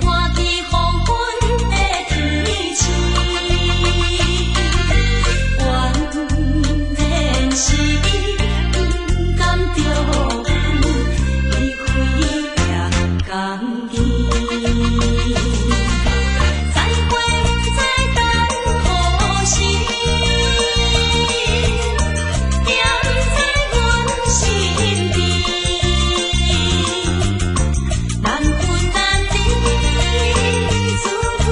看起黄昏的天星，原然是伊不甘着阮离开夜港边。再会再等何时？踮在阮身边，难分难离，自归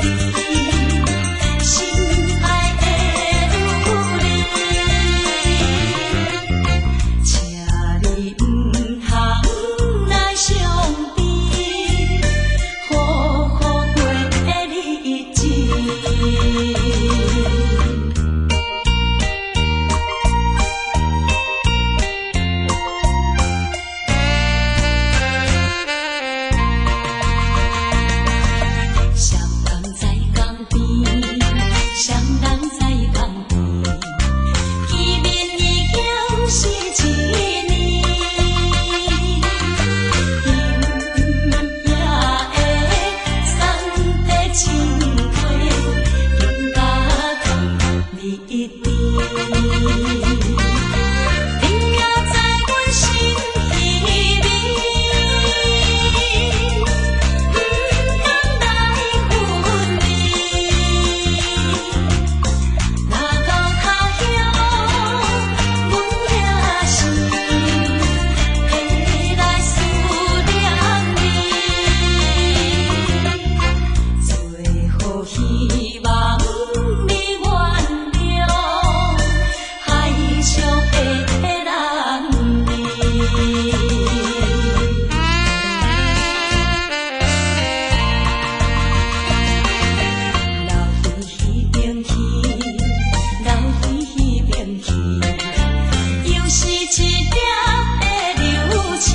地，心爱的女儿，请你唔通来伤悲，好好过日子。双人在江边，双人在江边，见面已经是一年。今夜的送的情花，应甲放你一边。你也在阮心里面，不敢来分离。若到他乡，阮也是会来思念你。最后希望你原谅海上的人儿。流回迄边去，流回迄边去，又是一粒的流星，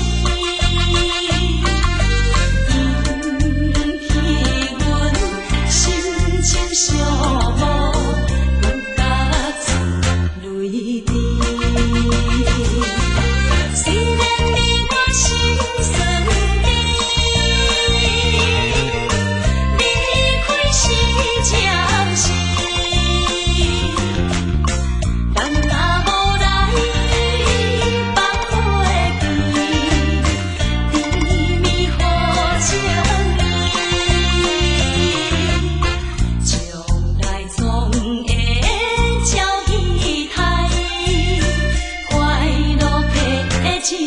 引起阮心情伤无，愈加出泪滴。虽然你我心酸甜，离开是暂时，但若无来放花期，甜蜜好情意，将来总会照仪态，快乐的情意。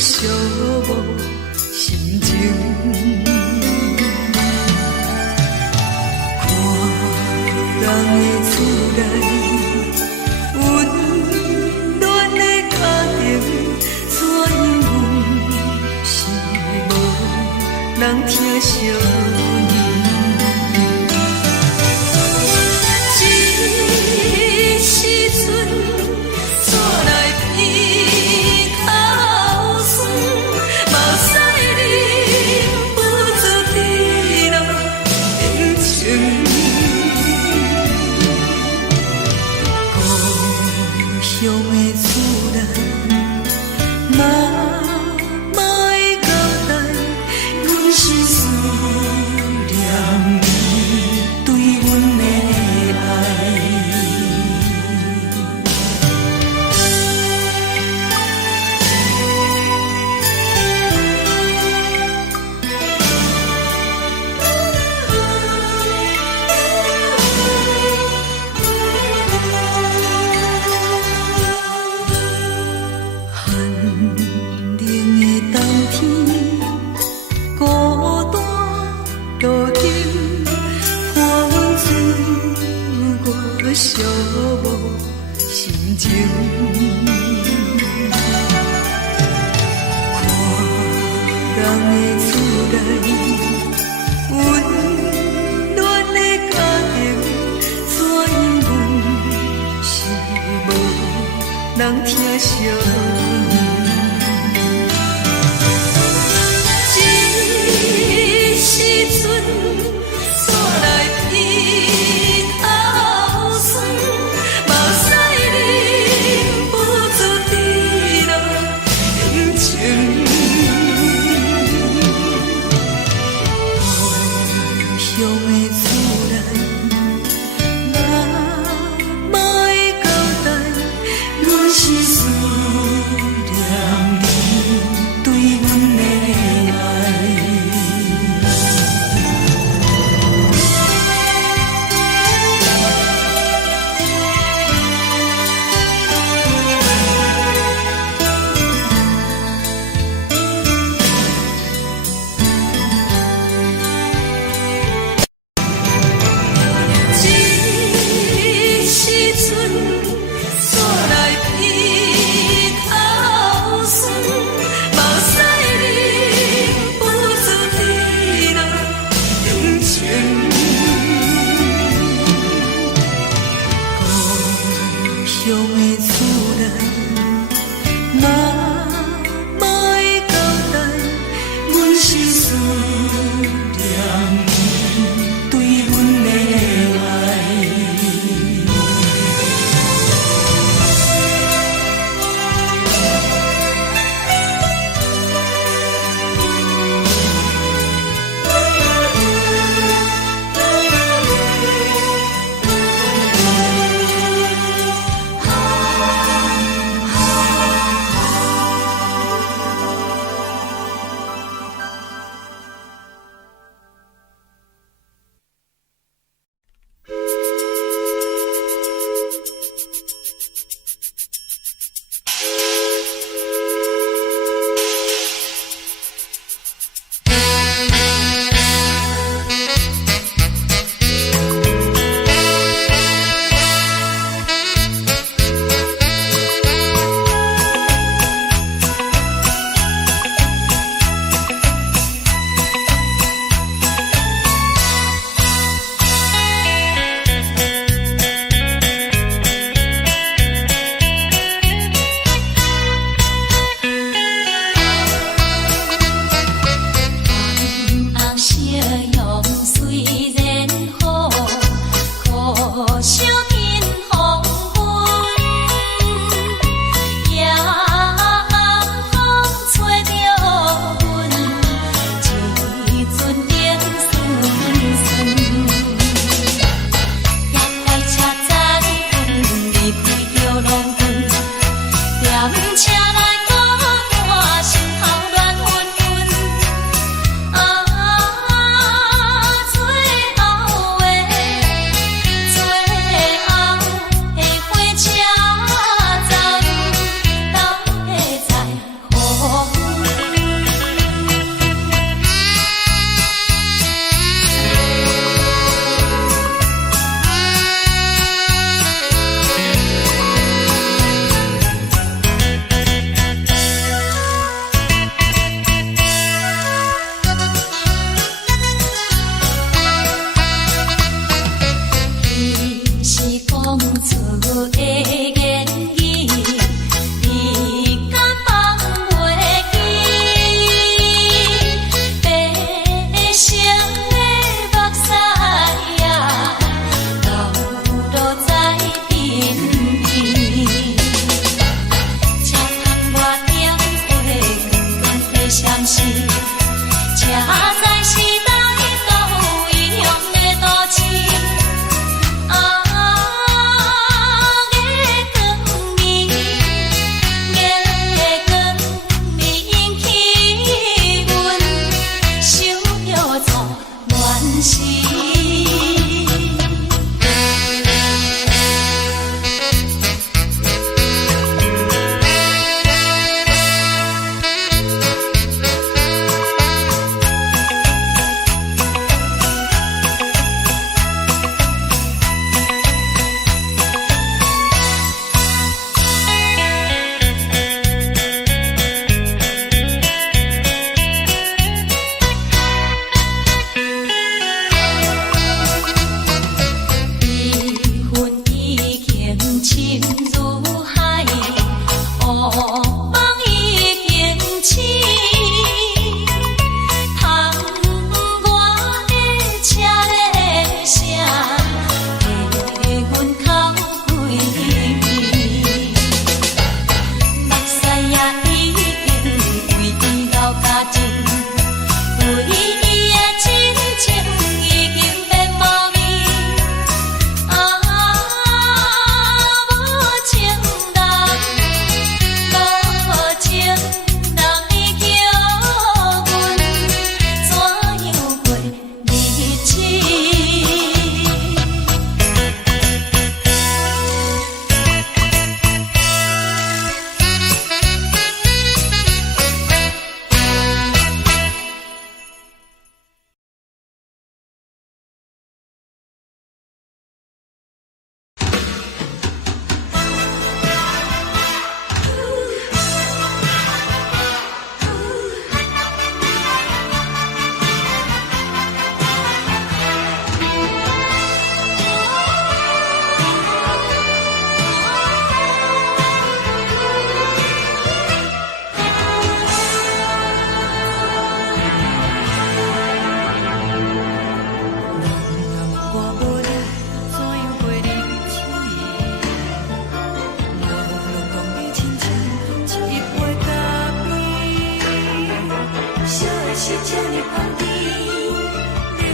寂寞心情，看人的厝内温暖的家庭，怎因阮心的无人疼惜你？这时阵怎来鼻口酸，目屎忍不住滴落眼睛。故乡的厝内，妈妈的交代，阮心酸。情。看人的厝内温暖的家庭，怎因阮是无人疼惜？这时阵煞来鼻头酸，目屎忍不住滴落眼睛。故乡的厝内，妈妈的交代，阮是输。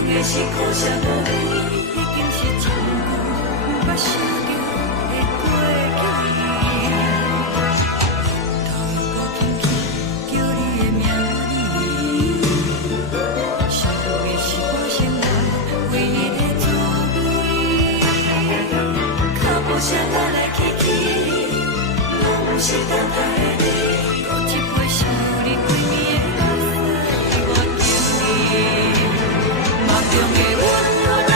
的是苦涩无味，已经是真久捌想着的过去。头又搁轻轻叫你的名字，想的是我生活唯一的滋味。脚步声来来去去，拢不是等待的你，搁一杯想你几暝的目屎，我敬你。梦中的温柔来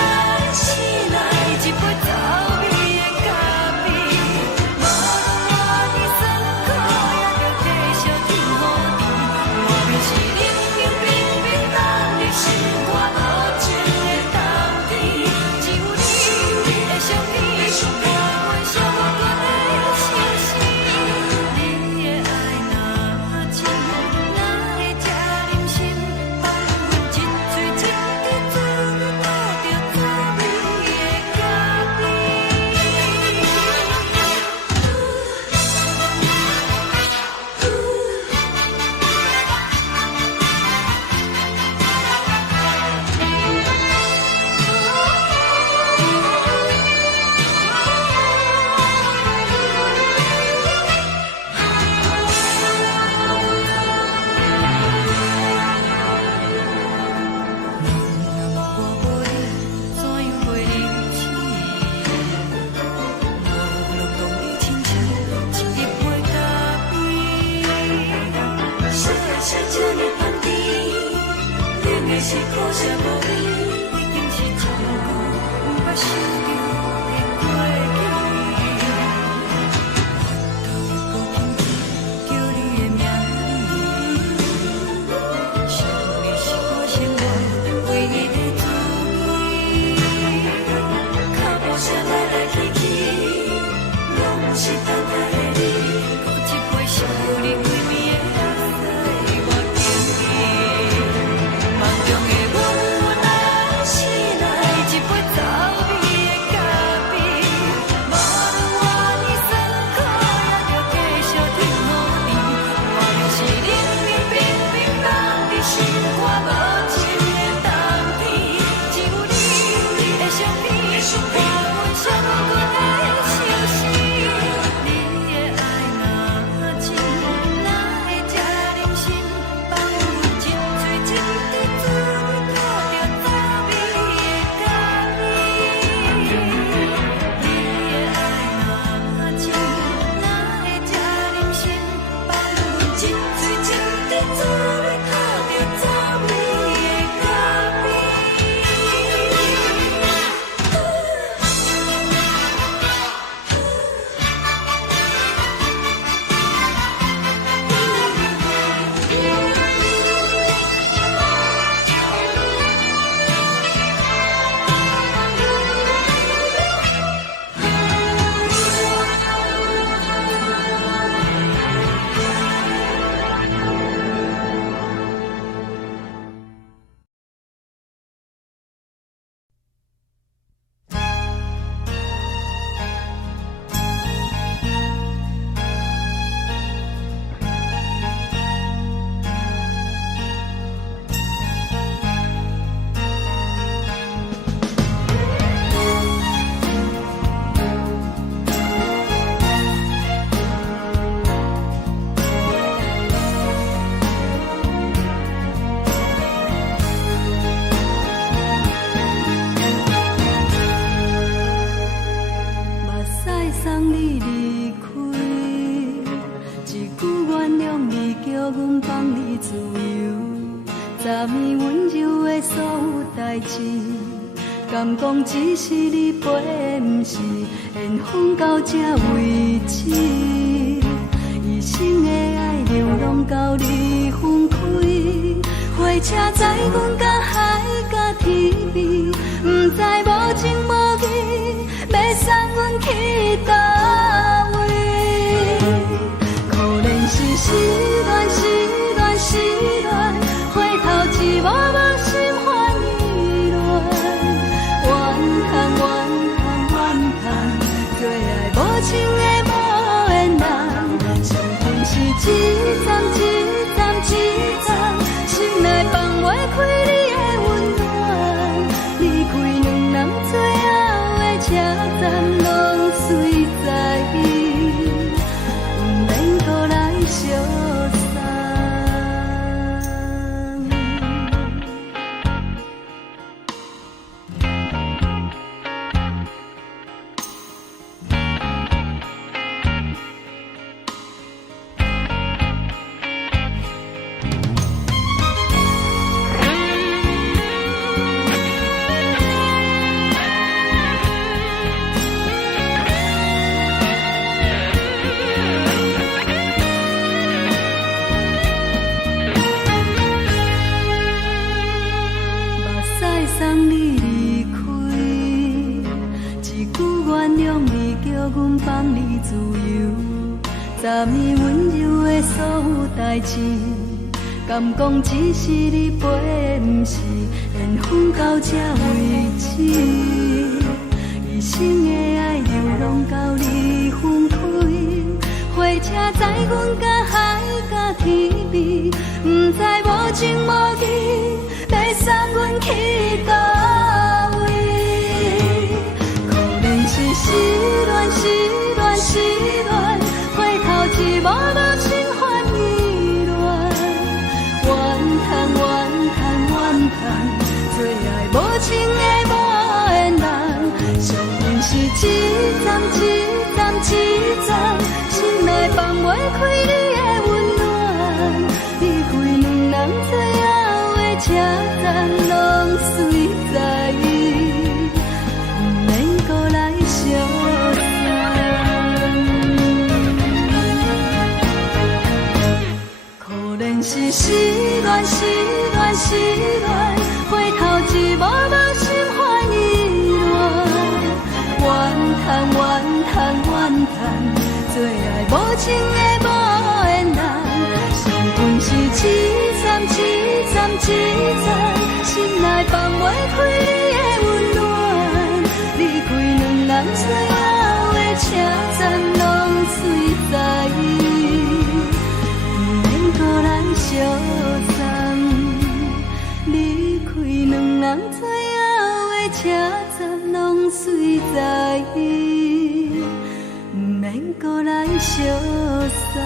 醒来，一杯走味的咖啡，无论我的酸苦，也着继续甜予你。外面是冷冷冰冰冷的心肝无情的冬天，只有你的相片，陪阮寂寞过的相思。你的爱若真，哪会这忍心放阮一醉一滴滋味，倒着滋味的咖啡。是苦涩无味，已经是真久捌想着的过去。头又搁轻轻叫你的名字，想的是我生活唯一的滋味。脚步声来来去去，拢不是等待的你，搁一杯想你几暝的目屎，我敬你。梦中的温柔来醒来，一杯走味的咖啡，无论我的酸苦，也着继续甜予你。外面是冷冷冰冰冷的心肝无情的冬天，只有你的相片，陪阮寂寞过的相思。你的爱若真，哪会这忍心放阮一醉一滴滋味，倒着滋味的咖啡。你的爱若真，哪会这忍心放阮一醉一滴滋味，倒着滋味的咖啡。目屎送你离开，一句原谅你，叫阮放你自由。昨暝温柔的所有代志，敢讲只是你陪，不是缘分到这为止。一生的爱流浪到你分开，火车载阮到海角天边，不知无情无义，要送阮去倒位？可能是失恋，失恋，失恋，回头一幕幕心烦意乱，怨叹，怨叹，怨叹，最爱无情的无缘人，上天是一站一站一站，心内放袂开你的温柔。送你离开，一句原谅你叫阮放你自由。昨暝温柔的所有代志，敢讲只是你陪，不是缘分到这为止。一生的爱流浪到你分开，火车载阮甲海甲天边，不知无情无义，要送阮去叨位？可能是失恋，失恋，失恋，回头一幕幕心烦意乱，怨叹，怨叹，怨叹，最爱无情的无缘人，上恨是一站一站一站，心内放袂开你的温暖，离开两人最后的车站，拢随在意，不免搁来相送。可能是失恋，失恋，失恋，回头一幕幕心烦意乱，怨叹，怨叹，怨叹，最爱无情的无缘人，上恨是一站一站一站，心内放袂开你的温暖，离开两人最后的车站，拢随在意，不免搁来相送。离开两人最后的车站，拢随在意，不免搁来相送。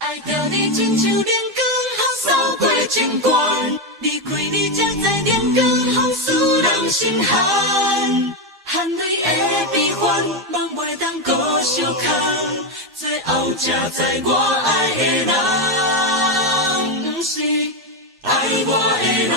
爱着你亲像阳光扫过情关，离开你才知阳光风使人心寒。含泪的悲欢，望袂当搁相牵，最后才知我爱的人，不是爱我的人。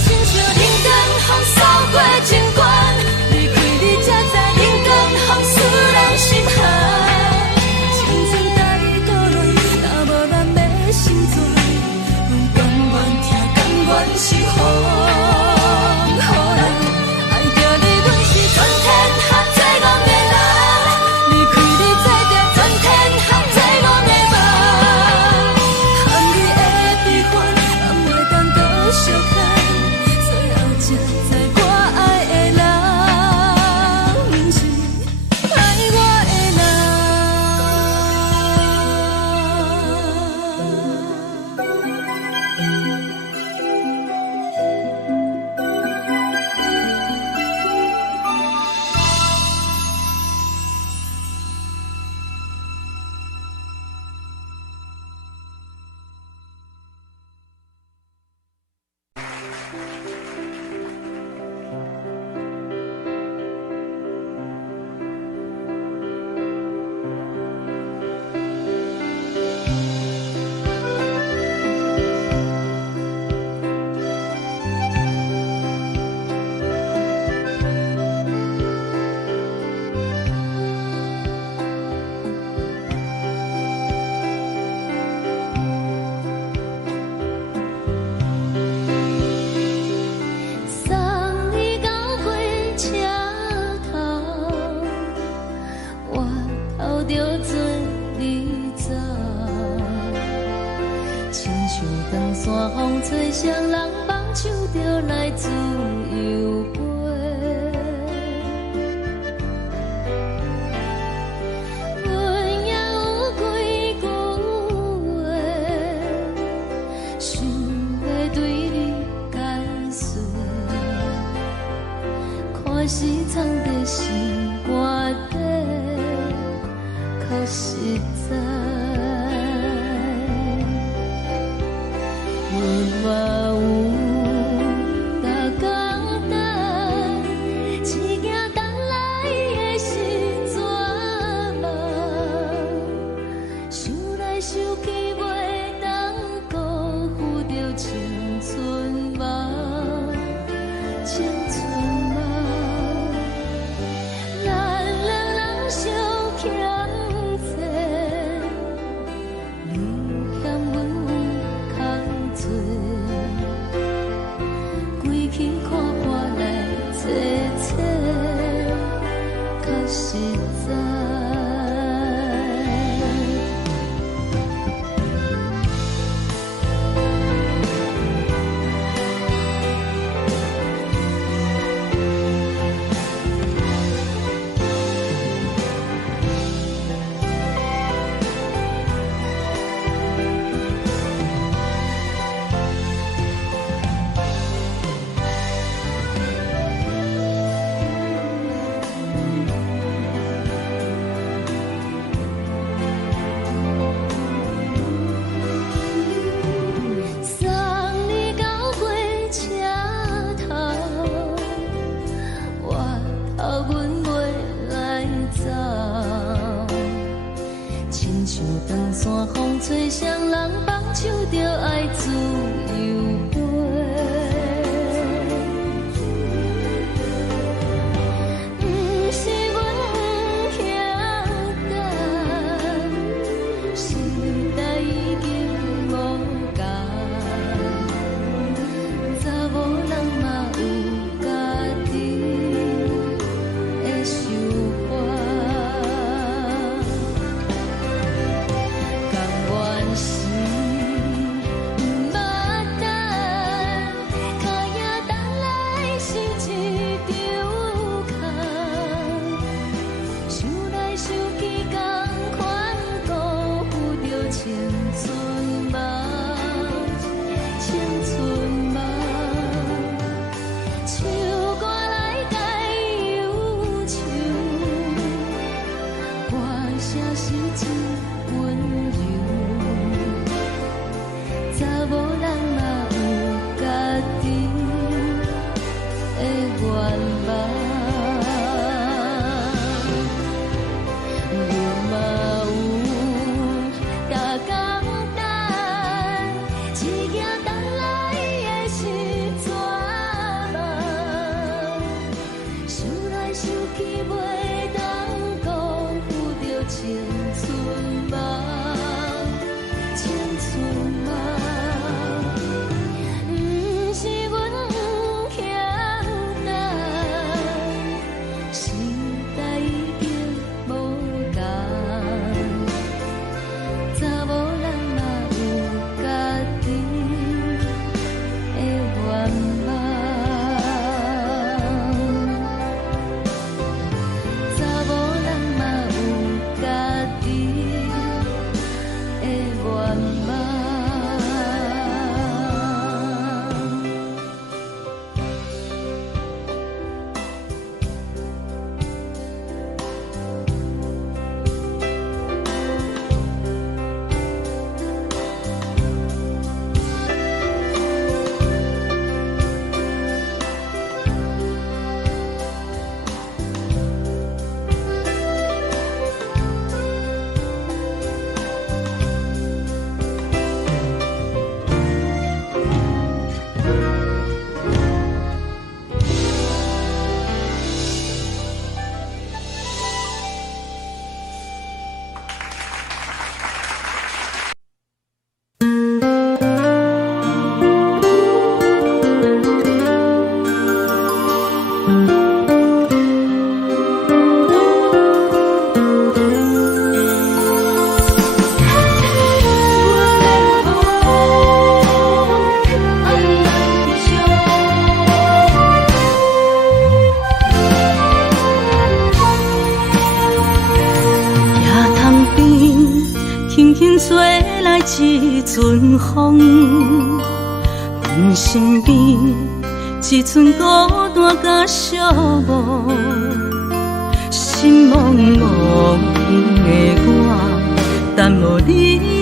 亲像冷光风扫过情关，离开你才知冷光风使人心寒。青春带倒来，若无咱的心酸，阮甘愿听，甘愿是予人。爱着你，阮是全天下最戆的人，离开你才知全天下最戆的梦。含你的悲欢，咱袂当搁相牵。最后才知我爱的人，不是爱我的送你到火车头，我头着做你走，亲像长山风吹双人放手着来自由飞。阮也有几句话，想要对你解释，可是藏在心肝底，较实在。阮嘛有大简单，一件等来的时阵梦，想来想去袂当辜负着青春梦，青春梦。咱两人相欠债，你欠阮空多。阵风，阮身边一寸孤单甲寂寞，心茫茫的我，等无你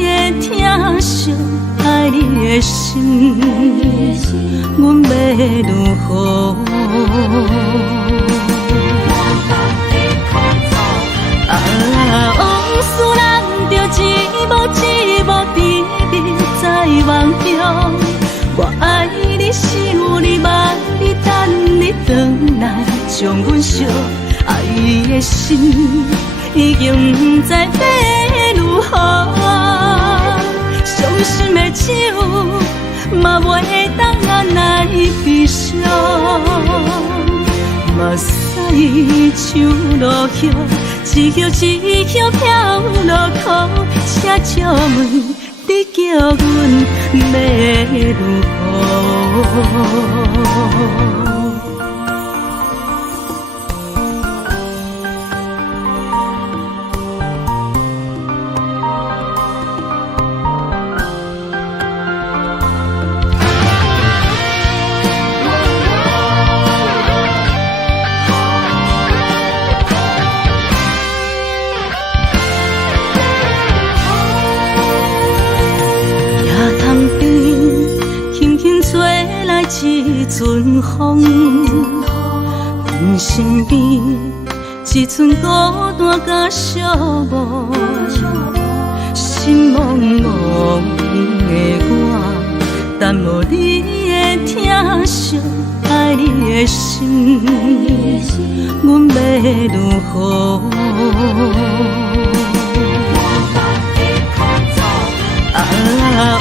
的疼惜，爱你的心，阮要如何？往事人着一幕一幕甜蜜在梦中。我爱你是有你望你等你回来，将阮惜爱的心已经不知要如何。伤心的手嘛袂当按来悲伤，目屎像落叶。一叶一叶飘落雨，车照问你叫阮要如何？一阵风，阮身边一寸孤单甲寂寞，心茫茫的我，等无你的疼惜，爱你的心，阮要如何？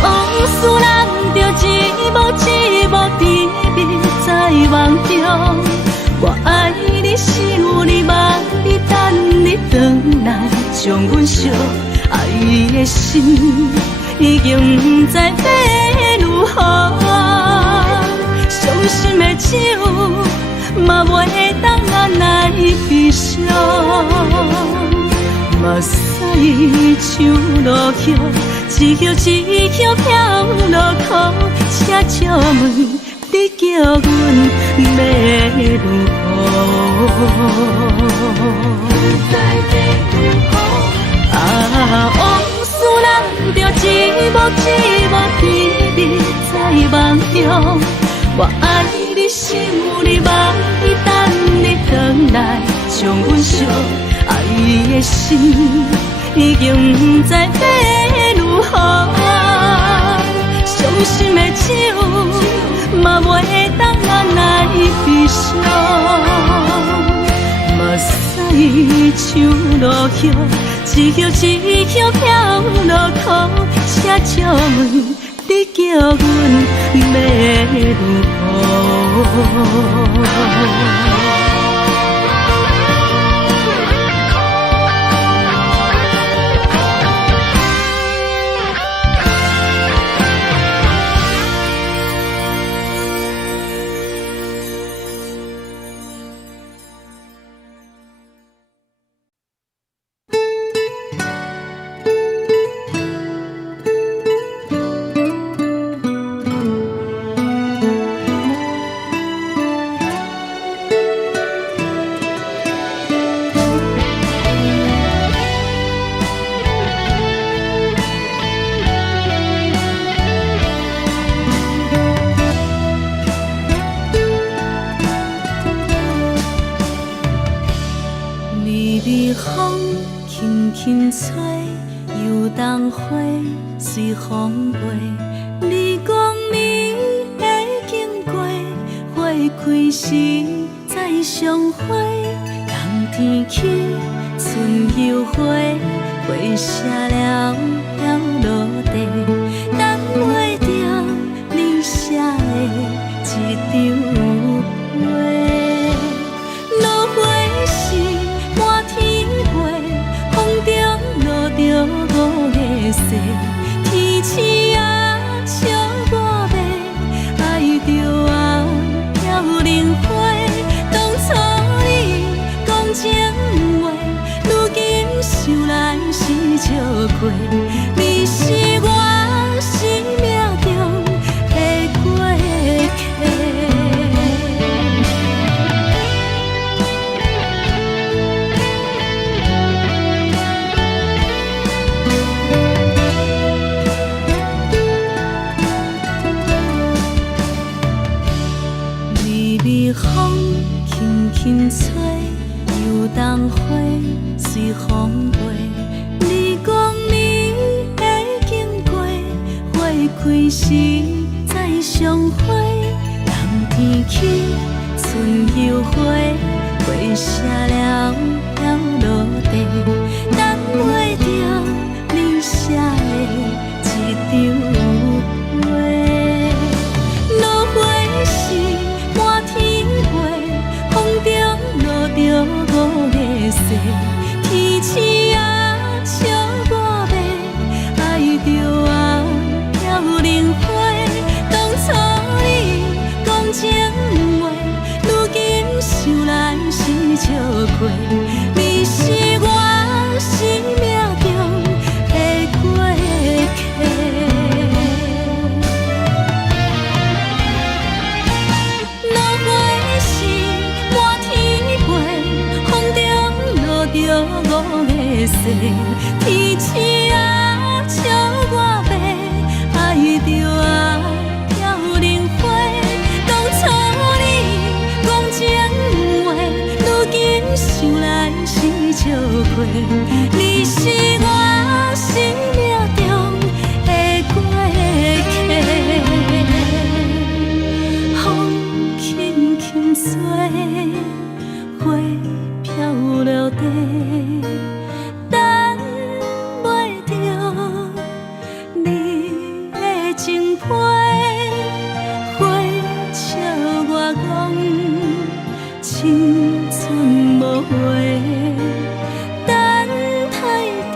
往事人着一幕一幕甜蜜在梦中。我爱你是有你望你等你回来，将阮惜爱的心已经不知要如何。伤心的手嘛袂当按来悲伤，目屎像落叶。一叶一叶飘落雨，车照问你叫阮要如何？往事人着一幕一幕甜蜜在梦中。我爱你是有你望你等你回来，将阮惜爱的心已经不知要如何。伤心的手嘛袂当按来悲伤，目屎像落叶，一叶一叶飘落雨，车照问你叫阮要如何？情话，如今想来是笑亏。随风轻轻吹，游动花随风飞。你讲你会经过，花开时再相会。人天起，春又回，花谢了了落地，等袂着你写的一张话。落花时满天飞，风中落着五个星。天星啊，笑我迷，爱着啊飘零花。当初你讲情话，如今想来是笑过。你是我生命中的过客。落花时满天飞，风中落着五个星。天星啊，笑我迷，爱着啊飘零花。当初你讲情话，如今想来是笑过。你是我生命中的过客。风轻轻吹，花飘落地，等袂着你的情批。花笑我讲青春无话，等待着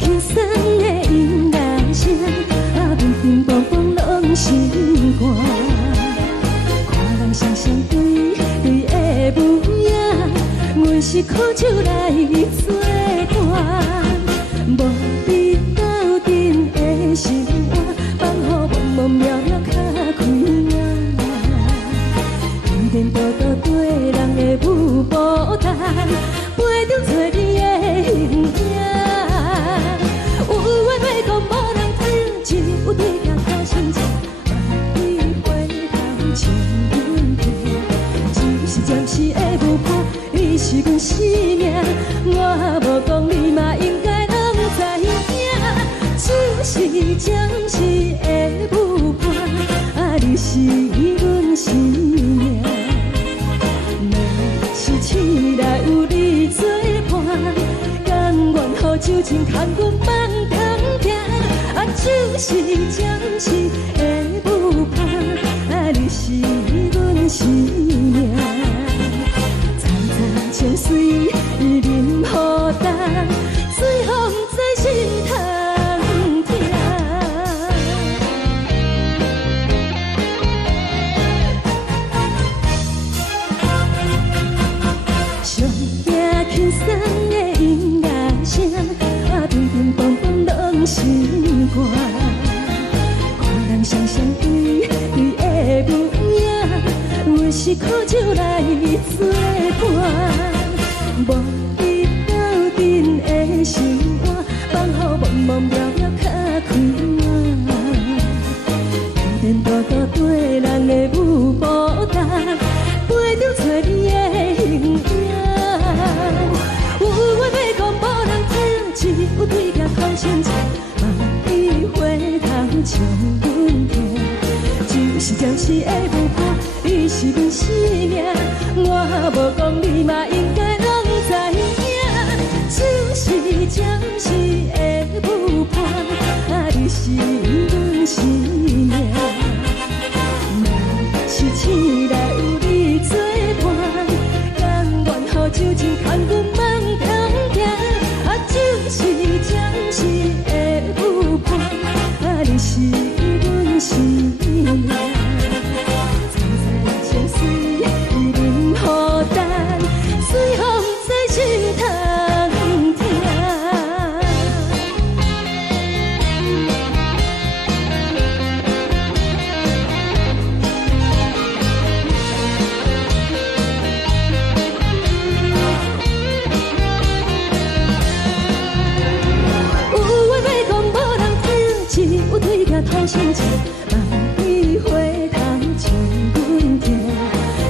轻松的音乐声，乒乒乓乓拢心肝。看人双双对对的舞影，阮是苦酒来作伴。无伫斗阵的心肝，放予茫茫渺渺较开眼。颠颠倒倒对人的舞步弹，陪着找你的形影。有话要讲无人听，只有对镜头先听，万里回头唱阮听。只是暂时的舞伴，你是阮生命，我无讲你嘛应该拢知影。只是暂时的舞伴，你是阮生命。若是醒来有你作伴，甘愿予酒精牵阮放通行。就是暂时的舞伴，你是阮生命。层层情水任何担，随风在心通听。上听轻松的音乐声，乒乒乓乓拢心肝。看人双双对对的舞影，阮是苦酒来作伴。无伫斗阵的心肝，放予茫茫渺渺较开眼。颠颠倒倒对人的舞步弹，陪着找你的形影。有话要讲无人听，只有对镜头先听，万里回头唱阮听。就是暂时的舞伴，你是阮生命，我无讲你嘛应该拢知影。就是暂时的舞伴，你是阮生命。若是醒来有你作伴，甘愿予酒精牵阮放通行。就是暂时的舞伴，你是阮生命。层层情水任何担，随风在心通听。头先听，万里回头唱阮听。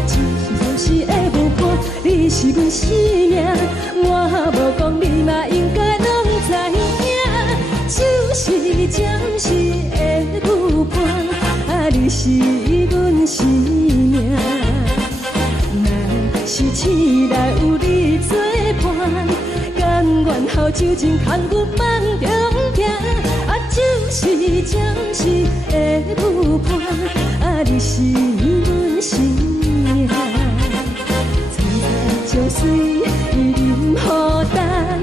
只是暂时的舞伴，你是阮生命，我无讲你嘛应该拢知影。就是暂时的舞伴，你是阮生命。若是醒来有你作伴，甘愿予酒精牵阮放中行。就是暂时的舞伴，你是阮生命。层层情水任何担，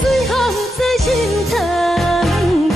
随风在心通听。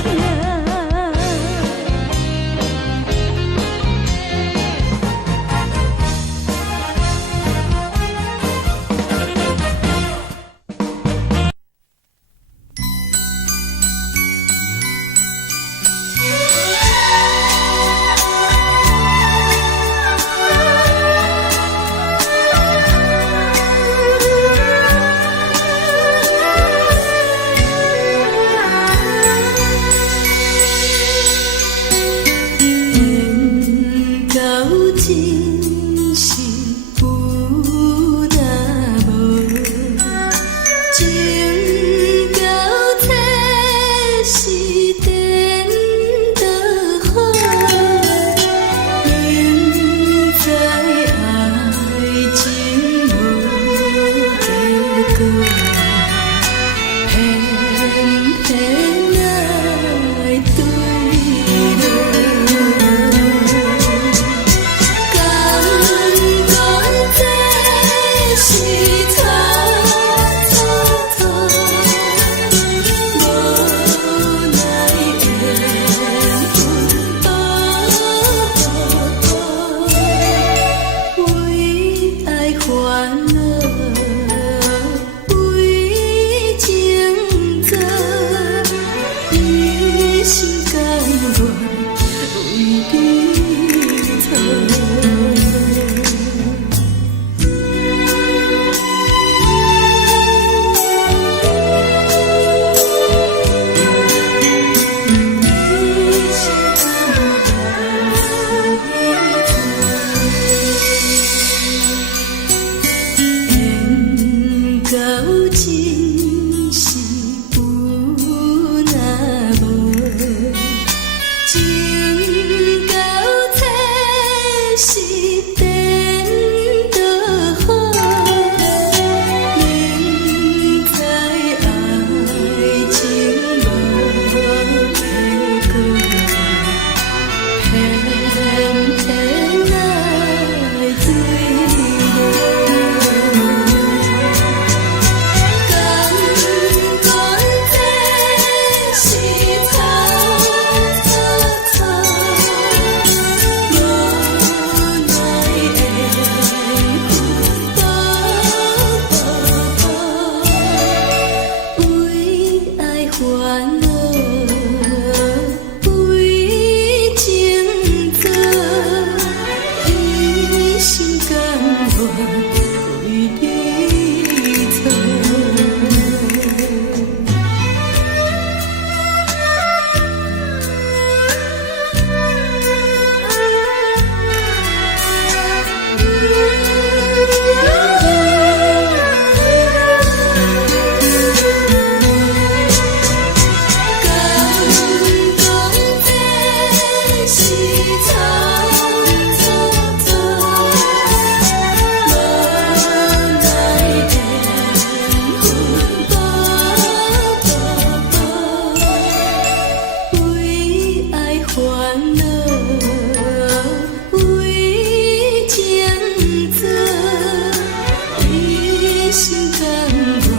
心甘愿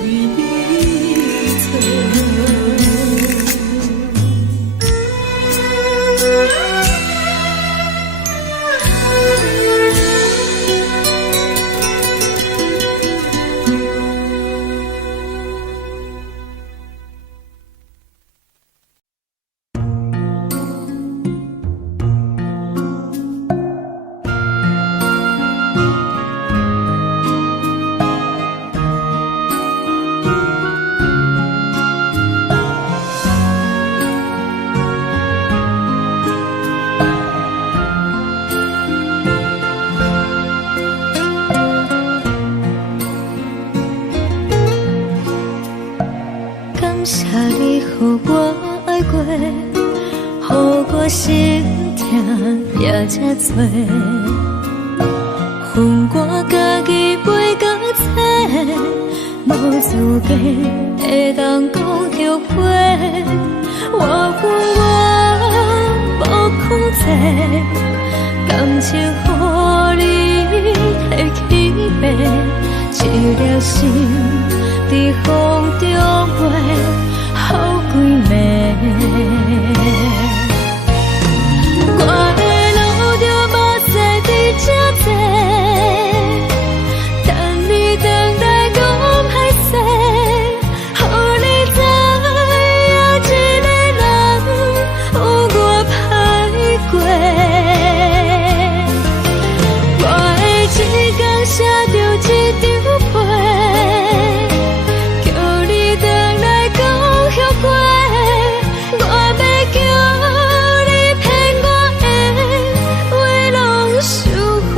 为你错。感谢你，予我爱过，予我心痛也这多，恨我家己袂到切，无资格会当讲后悔。我恨我无控制，感情予你摕去卖，一粒心在风中飞，好几暝。我的路着目屎伫这多，等你回来讲歹势，予你知影一个人有我歹过。我会一天写着一张被，叫你回来讲后悔。我要叫你骗我的话拢收回。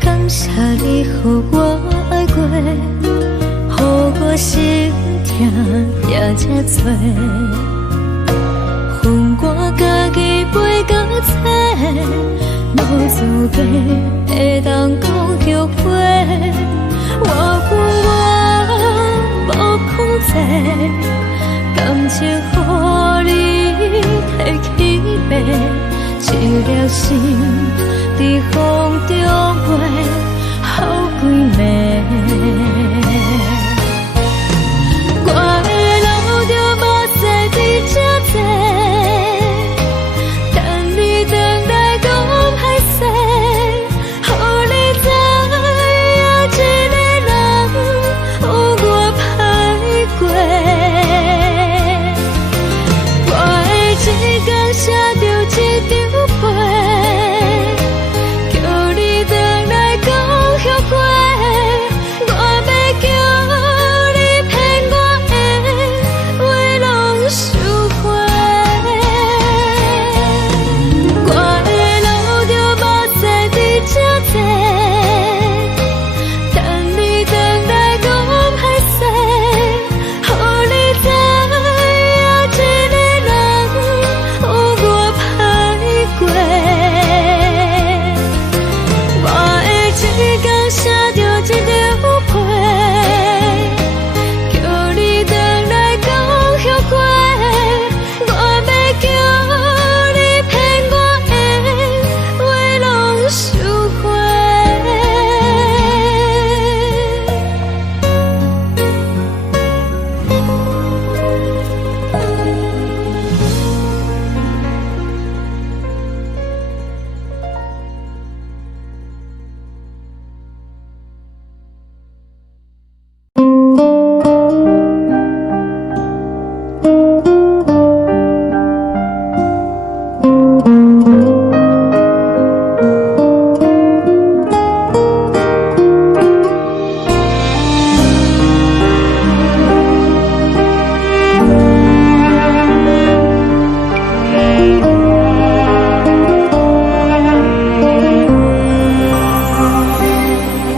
感谢你，予我爱过，予我心痛也这多，恨我家己袂到切，无资格会当讲后悔。我恨我无控制，感情予你摕去卖，一粒心在风中飞，好几暝。我的路着目屎伫这多，等你回来讲歹势，予你知影一个人有我歹过。我会一天写着一张被，叫你回来讲后悔。我要叫你骗我的话拢收回。我的路着目屎伫这多，等你回来讲歹势，予你知影一个人有我歹过。我会一天写着一张被，叫你回来讲后悔。我要叫你骗我的话拢收回。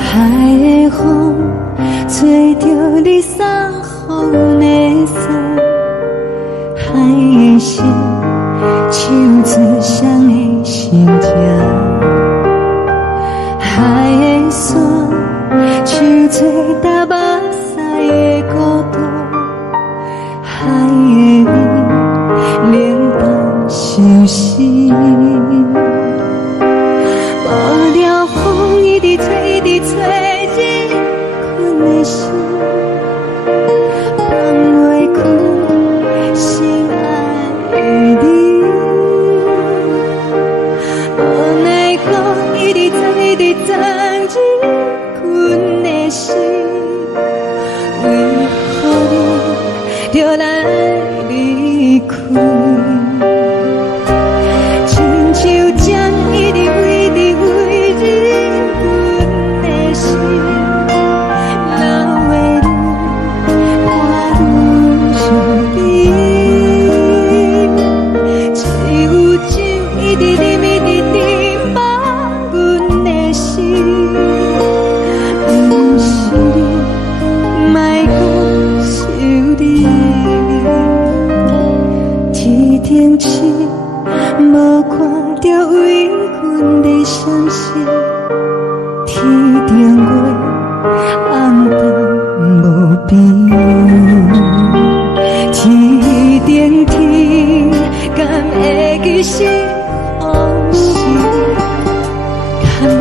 海的风吹着你送予的伞，海的心手指双心情。海的山，像做搭目屎的孤独，海的味，冷淡伤心。无聊风一直吹，一直吹，日困的心，放袂开心爱的你。无奈风一直吹，一直吹，日困的心，为何你就来离开？亲像针一直围，一直围，日阮的心，流的泪，看阮伤悲。只有酒一直啉，一直啉，放阮的心。不是你，莫讲想你。天顶星，无看到为阮的伤心。天顶月，暗淡无边。天顶天，敢会记是往事？敢袂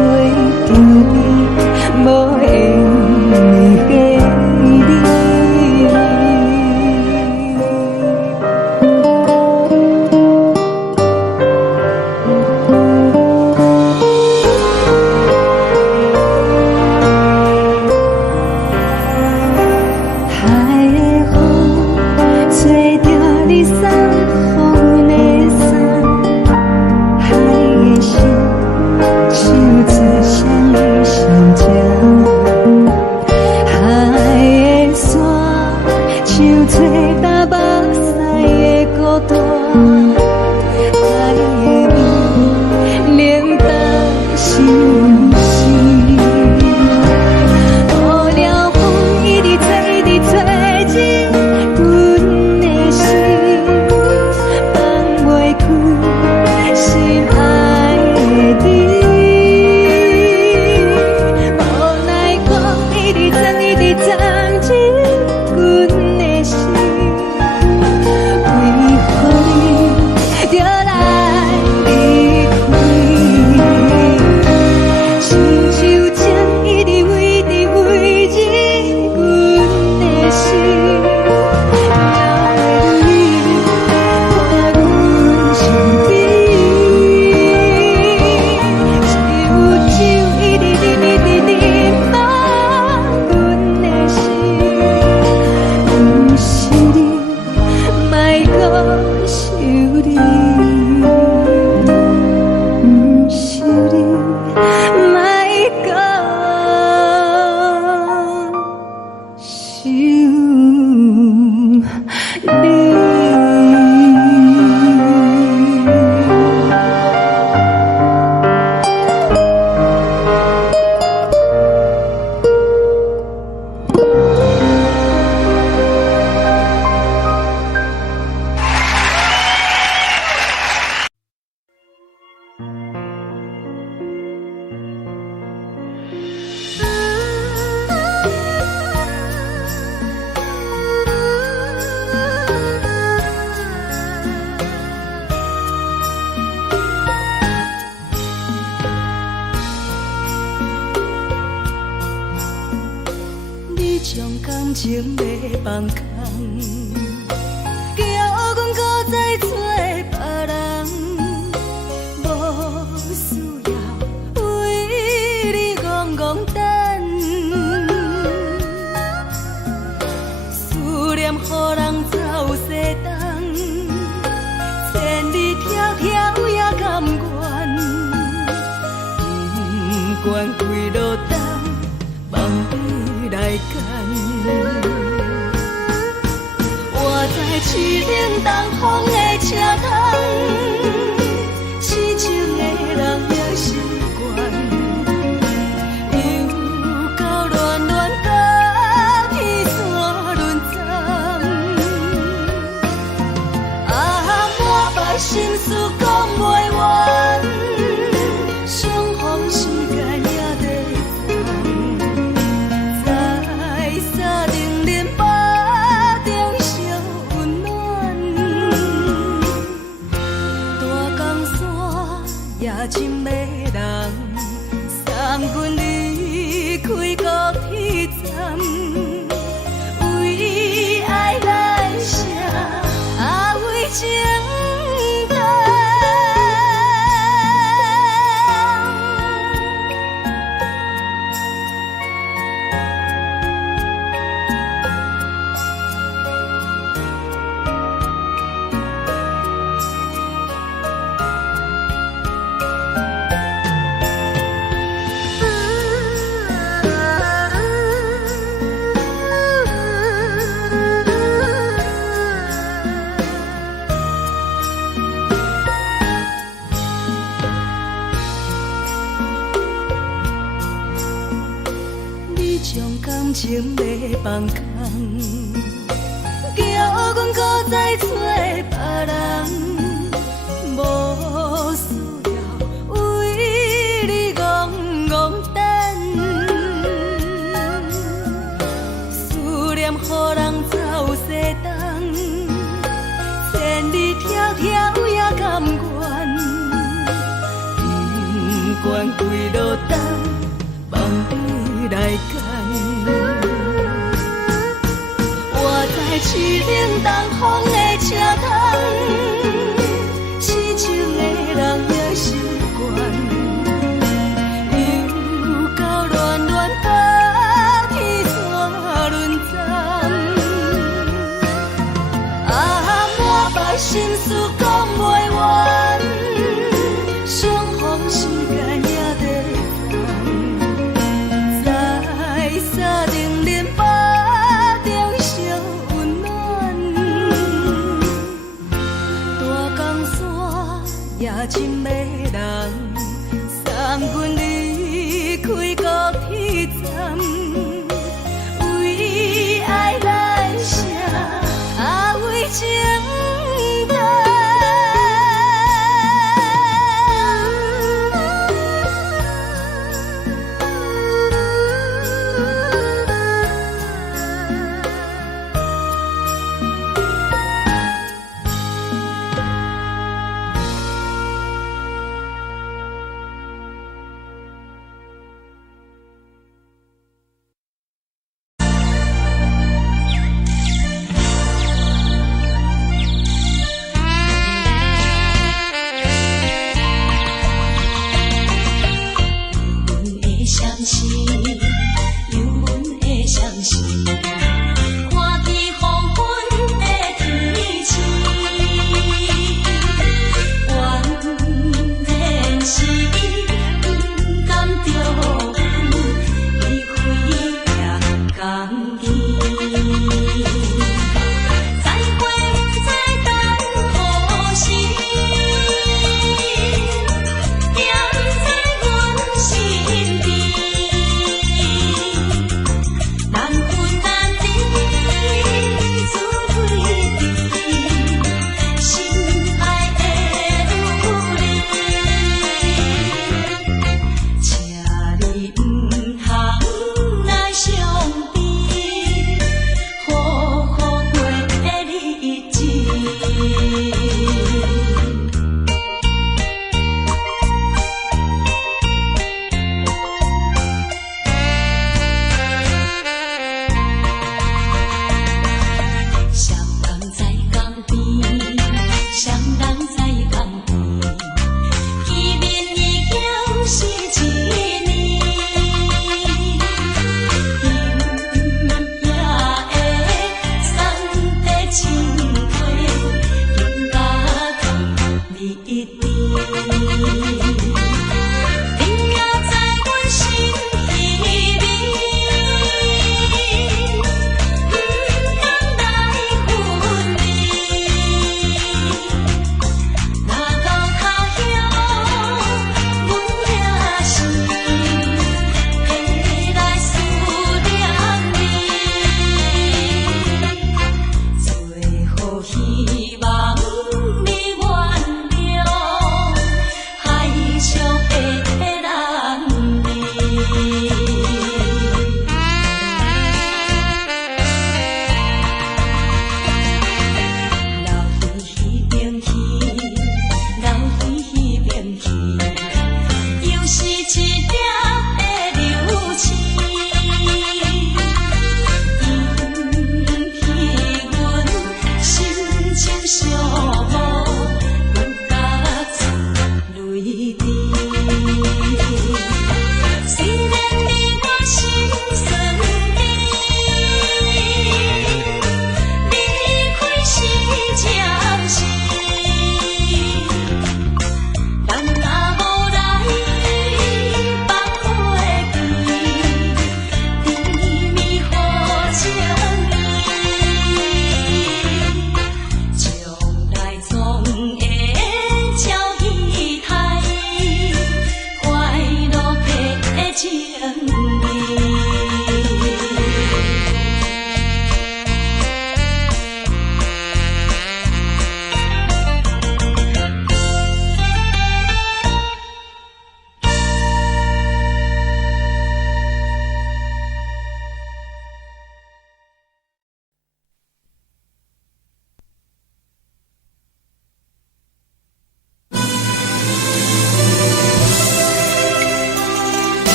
着你，无缘的你。海的风，吹掉你送予阮的衫。海的心，像做双鱼相争。海的山，像做搭目屎的孤单。海的味，冷淡伤心。无聊风一直吹，一直吹，日阮的心，放袂开心爱的你。无奈风一直吹，一直吹，日阮的心，为何你就来离开？亲像针一直围，一直围，日阮的心。了的泪，看阮伤悲。只有酒一直啉，一直啉，放阮的心。不是你，莫讲想你。不是你，莫讲想你。你将感情要放空，叫阮搁再找别人，无需要为你戆戆等。思念予人走西东，千里迢迢也甘愿，不管开路灯，梦比来干。我在市顶东风的车窗，痴情的人也习惯，又到乱乱甲彼山论战。啊，满腹心事讲袂完。也真迷人。三军离开高铁站，为爱来舍，为情重。感情要放空，叫阮搁再找别人，无需要为你戆戆等。思念予人走西东，千里迢迢也甘愿，不管几路灯，梦伊来干。我在市顶东风的车窗，痴情的人也习惯，又到乱乱把天带轮转。满腹心事讲袂完，相逢时间也在放，在沙定连巴中烧温暖。大江山也真迷人，三军离开高铁站，为爱来舍，为情重。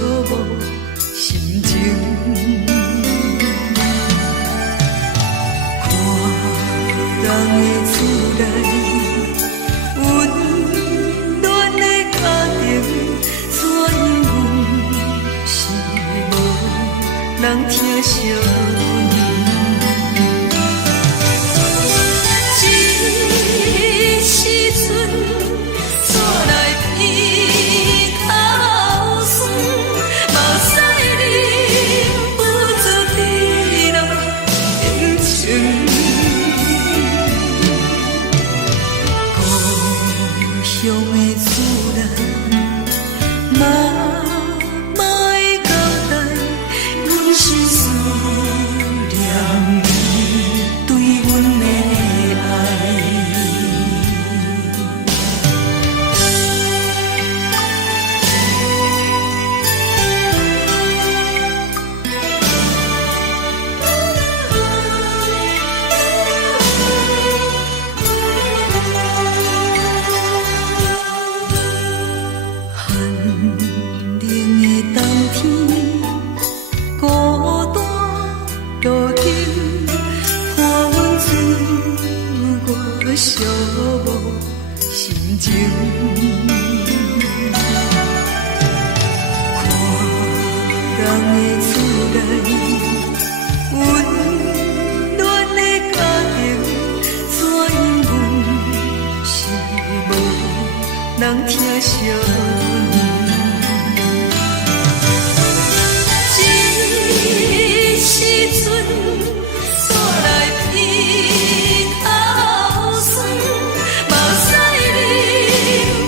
无心情。看人的厝内温暖的家庭，怎因阮是无人疼惜。寂无心情，看人的厝内温暖的家庭，怎因阮是无人疼惜？一时阵煞来鼻头酸，目屎忍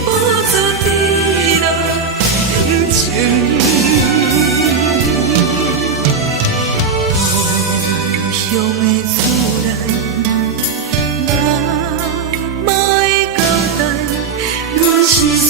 不住滴落眼睛。故乡的厝内，妈妈的交代，阮是思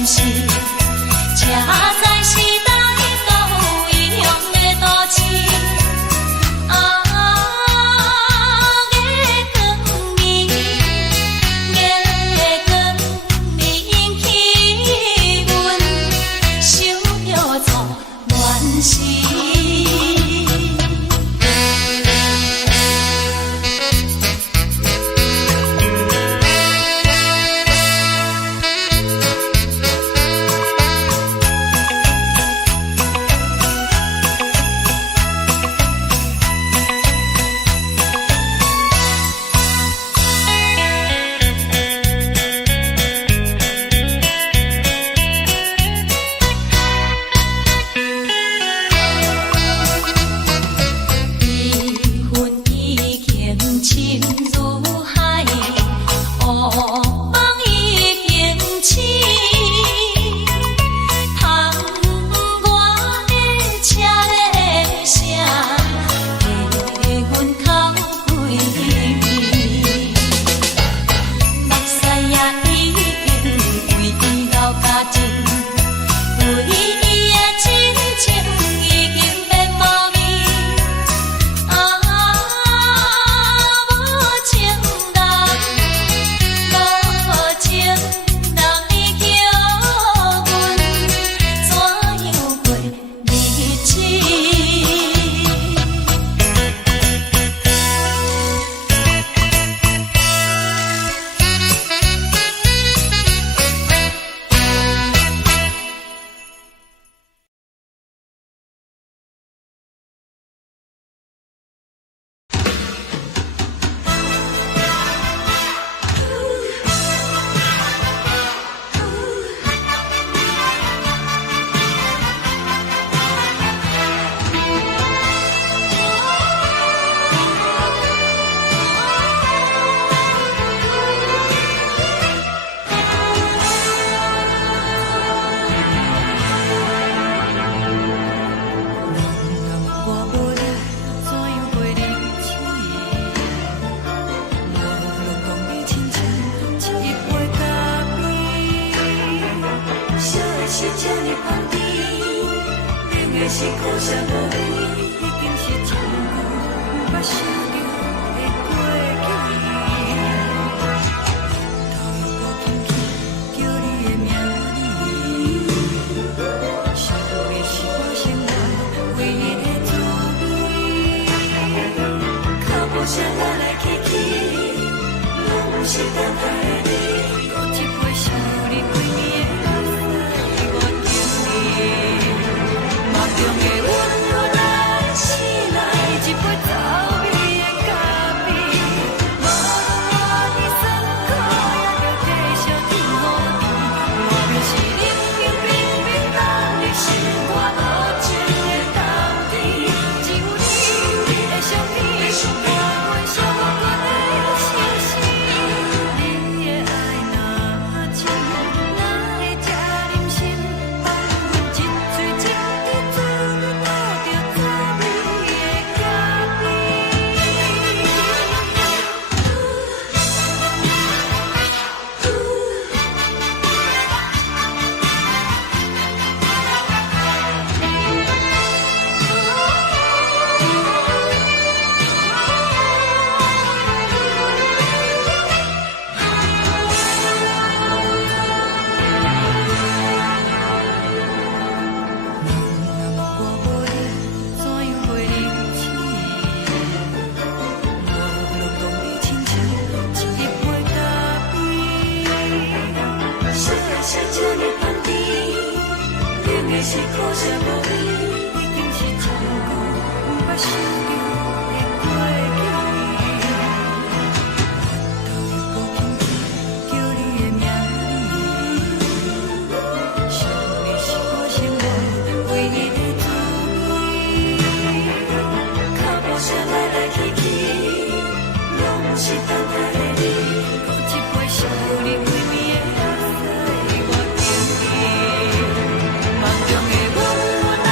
暂时，车载时代到有异乡的都市。是苦涩无味，已经是一句无法想着的过去。头又搁轻轻叫你的名字，想的是我生来唯一的滋味。脚步声来来去去，拢不是等待的你，搁一杯想你几年的目屎，我敬你。梦中的温柔来醒来，一杯走味的咖啡，无论我酸苦，也着继续甜予你。我就是冷冰冰冰冷的心，我无情的冬天，只有你的相片，我阮伤过的心事。你的爱若真，哪会这忍心放阮一嘴一滴水，倒着滋味的咖是苦涩无味，已经是一句无法想着的过去。头又搁轻轻叫你的名字，想的是我生活唯一的滋味。脚步声来来去去，拢不是等待的你，搁一杯想你几暝的目屎，我敬你。梦中的温柔来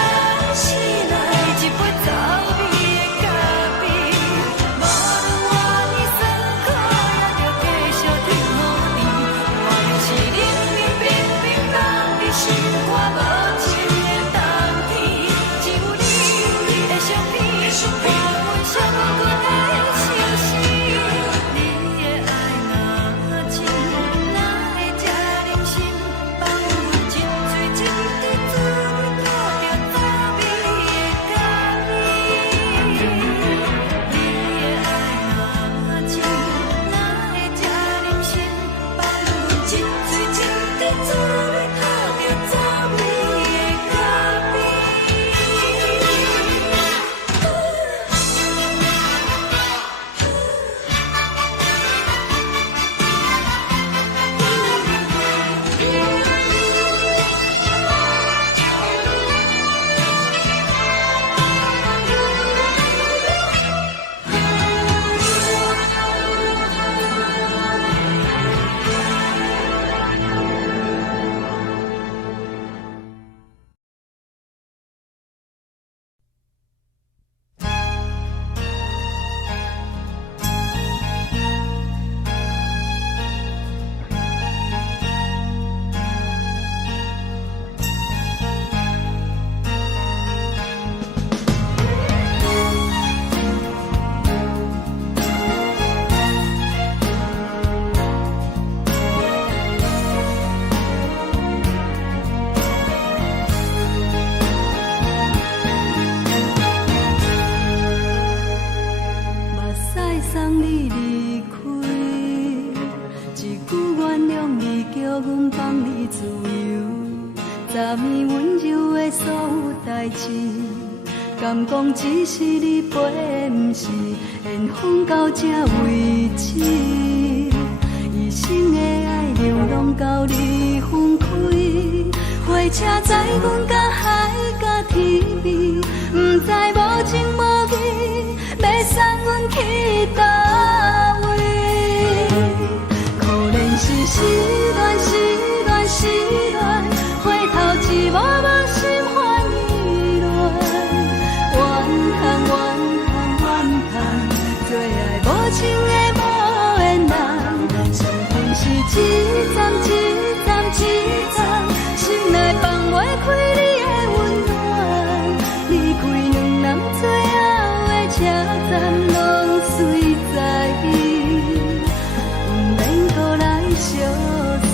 昨暝温柔的所有代志，敢讲只是你陪，不是缘分到这为止。一生的爱流浪到你分开，火车载阮到海甲天边，不知无情无义，要送阮去倒位？可怜是失恋，失恋，失恋，回头一幕幕心烦意乱，怨叹，怨叹，怨叹，最爱无情的无缘人，伤痕是一站一站一站，心内放袂开你的温暖，离开两人最后的车站，拢随在意，不免搁来相送。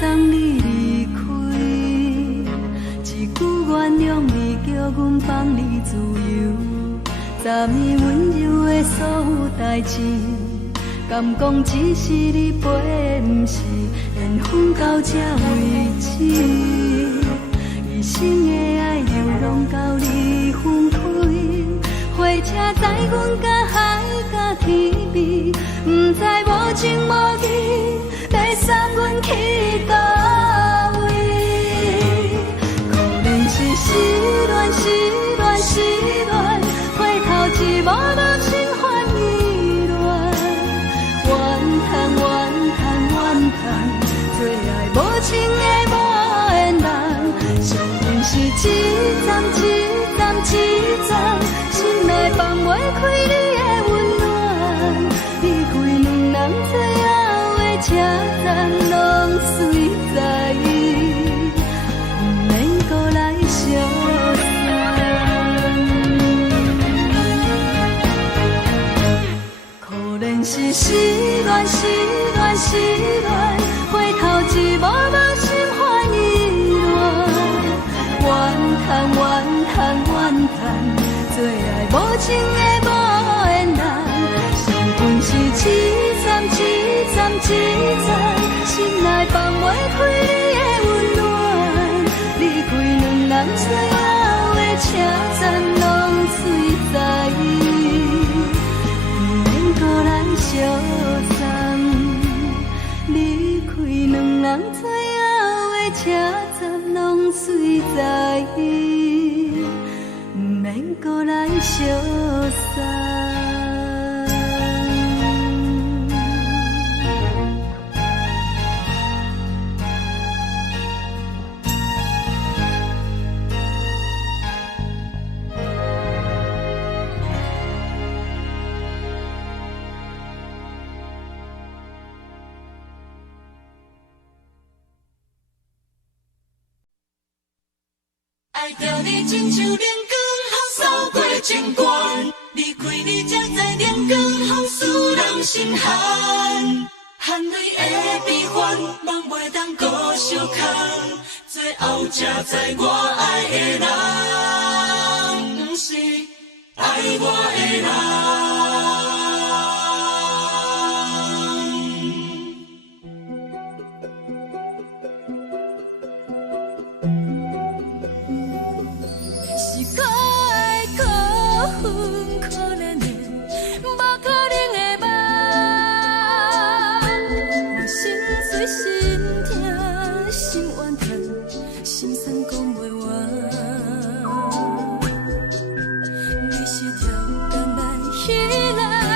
送你离开，一句原谅你，叫阮放你自由。昨暝温柔的所有代志，敢讲只是你陪，不是缘分到这为止。一生的爱流浪到你分开，火车载阮到海甲天边，不知无情无义，要送阮去倒位？可怜是失恋，失恋，失恋，回头一幕幕心烦意乱，怨叹，怨叹，怨叹，最爱无情的无缘人，伤痕是一站一站一站，心内放袂开你的温暖，离开两人最后的车站，拢随在意，不免搁来相送。可怜是失恋，失恋，失恋，回头一幕幕心烦意乱，怨叹，怨叹，怨叹，最爱无情的无缘人，伤痕是一站一站一站，心内放袂开你的温暖，离开两人最后的车站，拢随在意，不免搁来相送。离开两人最后的车站，拢随在意，不免搁来相送。爱着你亲像连光风扫过情关，离开你才知连光风使人心寒。含泪的悲欢，望袂当搁相牵，最后才知我爱的人，不是爱我的人。你是条工来彼来。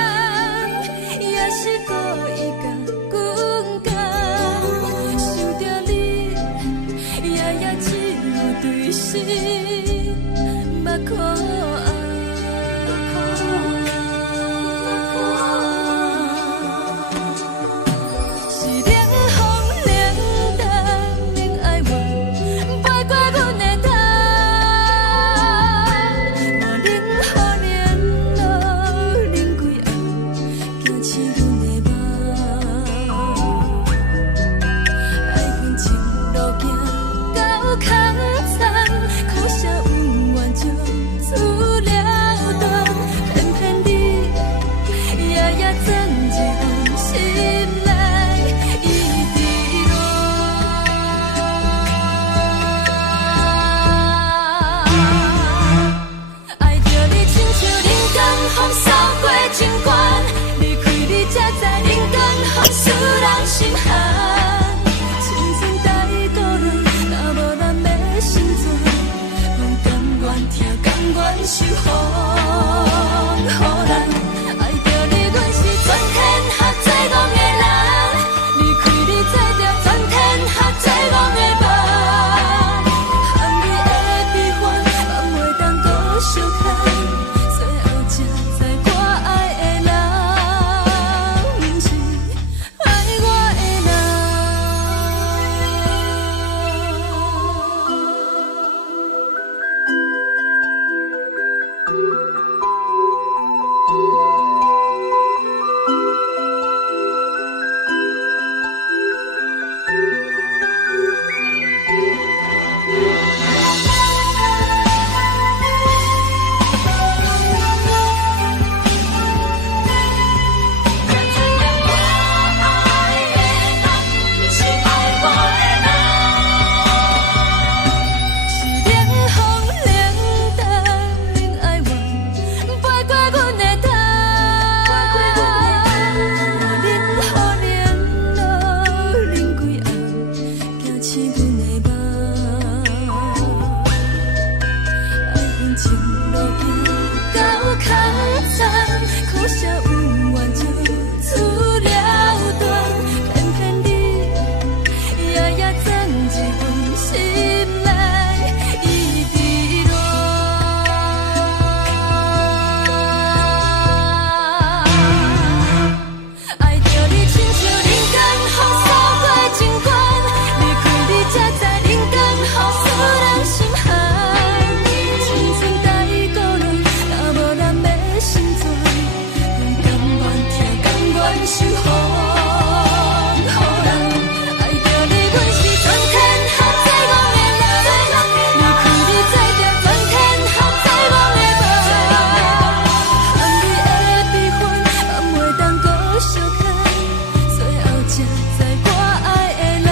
才知我爱的人，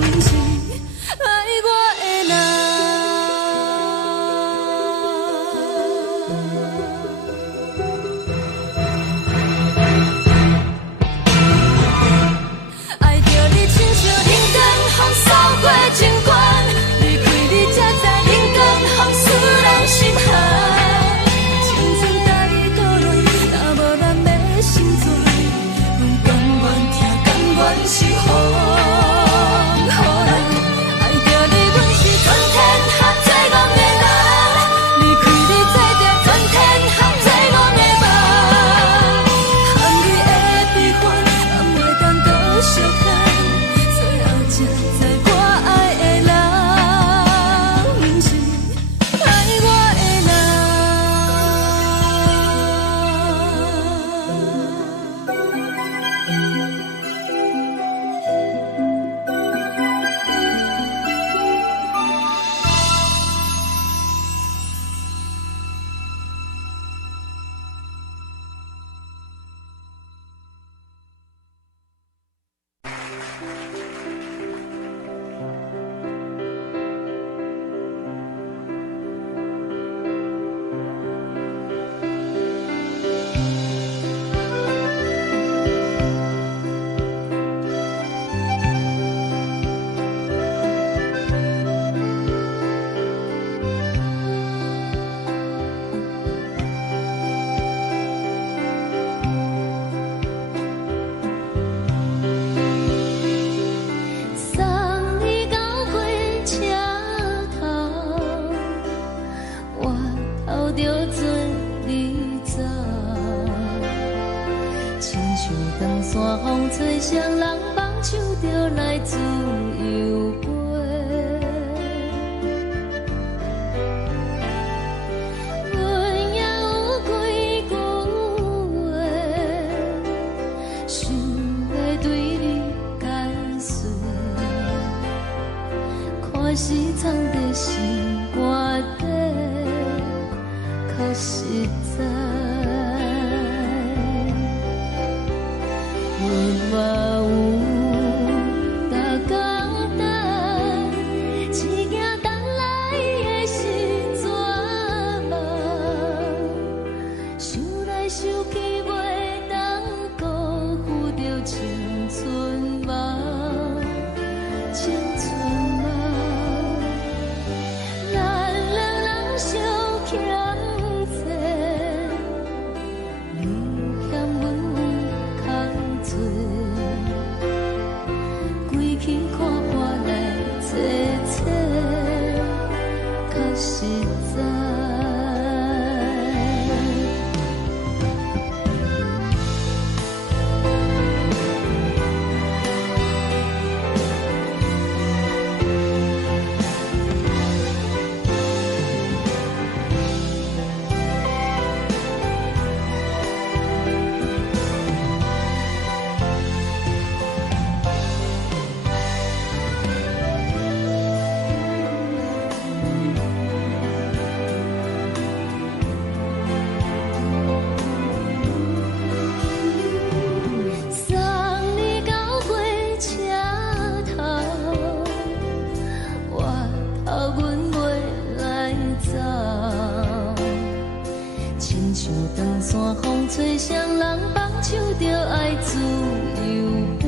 不是爱我的人。爱着你亲像冷光风扫过情关，离开你才知冷光风使人心寒。青春带伊倒落，若无咱要心醉，阮甘愿听，甘愿是予人。爱着你，阮是全天下最戆的人，离开你做着全天下最戆的梦。含泪的悲欢，咱袂当搁相牵，最后才知我爱的人，不是爱我的人。送你到火车头，我头着做你走，亲像长山风吹双人放手着来自由飞。阮也有几句话，想要对你解释，可是藏在心肝底，较实在。阮嘛有逐工等，一件等来的是绝望，想来想去袂当辜负着青春梦，青春梦。咱两人相欠债，你欠阮空做，归去看破来切切，较实在。送你到火车头，我头阮袂来走，亲像长山风吹双人放手着爱自由飞。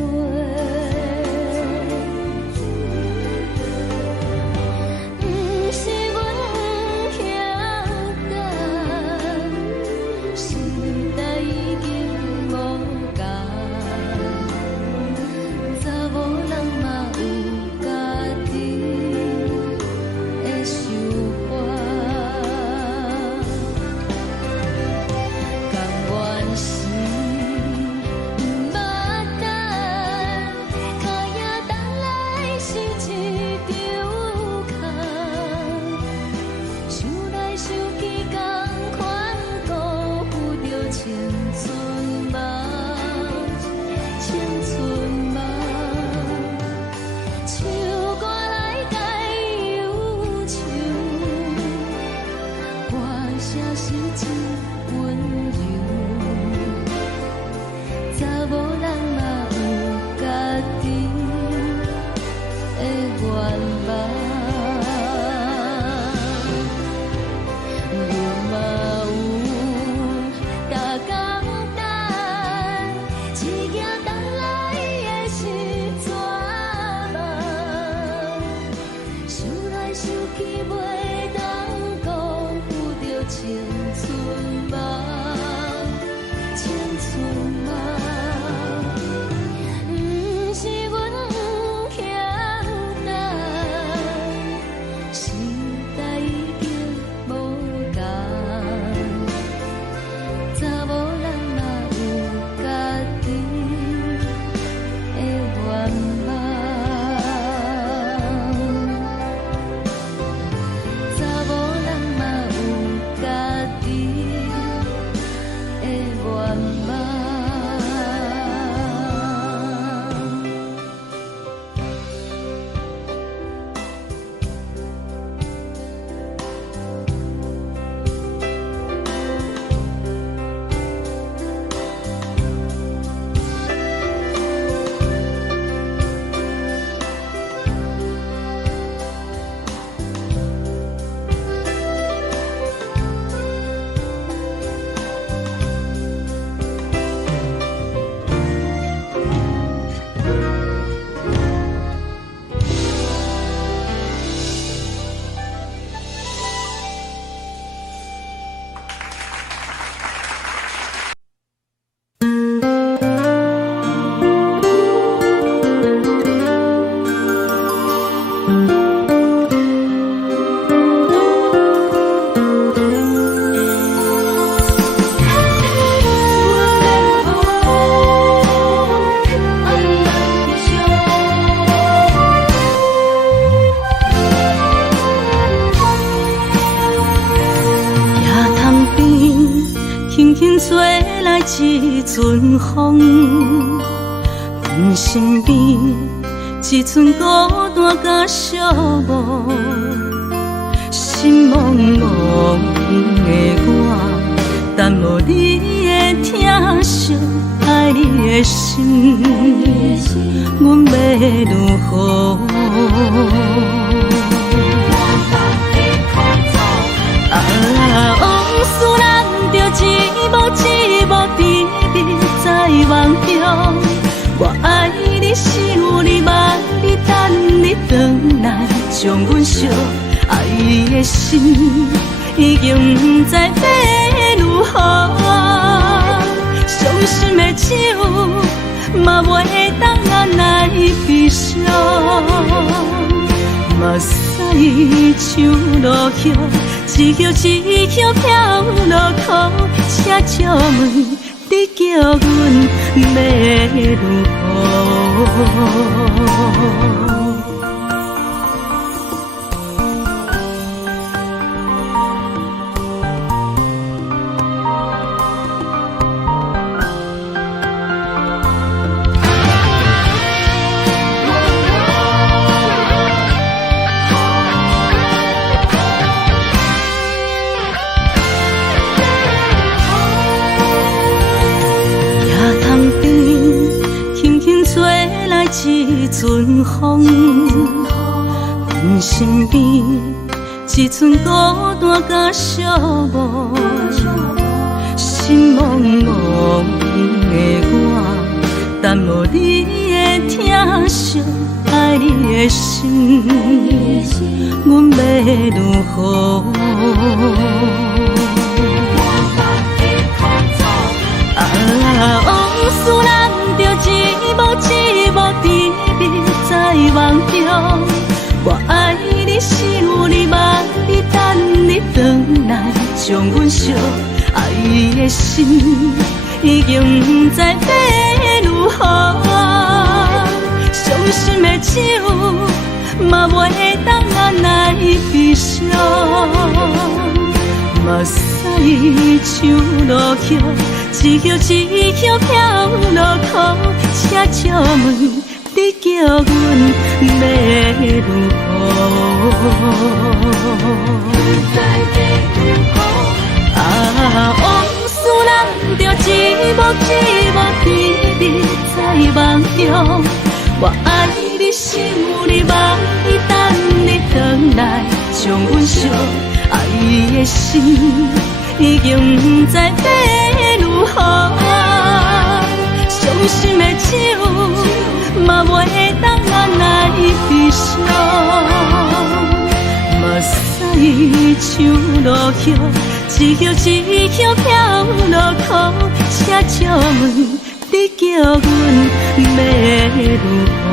不是阮欠干，时代已经无共，查某人嘛有家己的想法，甘愿是。阮身边一寸孤单甲寂寞，心茫茫的我，等无你的疼惜，爱你的心，阮要如何？往事人着一幕一幕甜蜜在梦中。我爱你是有你望你等你回来，将阮惜爱的心已经不知要如何。伤心的手嘛袂当按来悲伤，目屎像落叶，一叶一叶飘落雨，请借问你叫阮要如何？一阵风，阮身边一寸孤单甲寂寞，心茫茫的我，等无你的疼惜，爱你的心，阮要如何？往事人着一幕一幕甜蜜在梦中。我爱你是有你望你等你回来，将阮惜爱的心已经不知要如何。伤心的手嘛袂当按来悲伤，目屎像落叶，一叶一叶飘落雨，请借问你叫阮要如何？往事人着一幕一幕甜蜜在梦中。我爱你是有你望你等你回来，将阮惜爱的心已经不知要如何。伤心的手嘛袂当按来悲伤，目屎像落叶，一叶一叶飘落雨，请借问你叫阮要如何？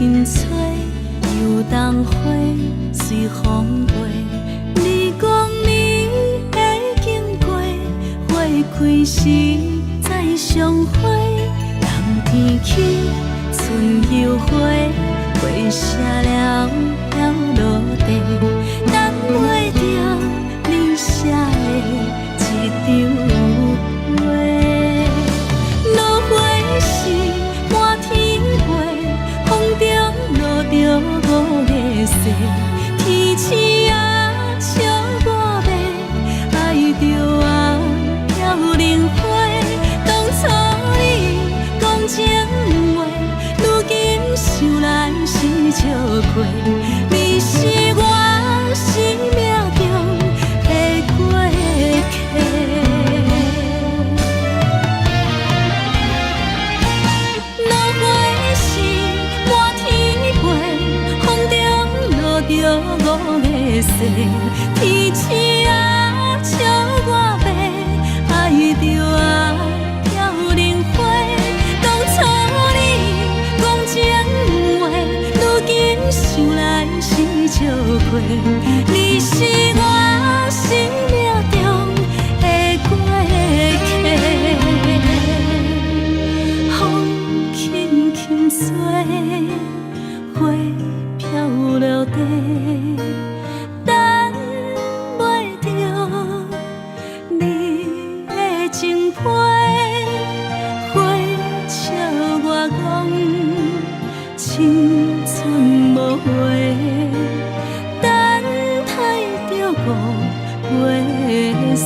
轻吹，游东花随风飞。你讲你会经过，花开时再相会。人天起，春又花，花谢了了落地，等袂着你写的一张话。落花时满天飞，风中落着五个色。天星啊，笑我迷，爱着我飘零花。当初你讲情话，如今想来是笑亏。你是我生命中的过客。落花时满天飞，风中落着五个色。天星啊，笑我迷，爱着我飘零花。当初你讲情话，如今想来是笑亏。你是我生命中的过客。风轻轻吹，花飘落地，等袂着你的情批。花笑我讲青春无悔，等待着五月雪。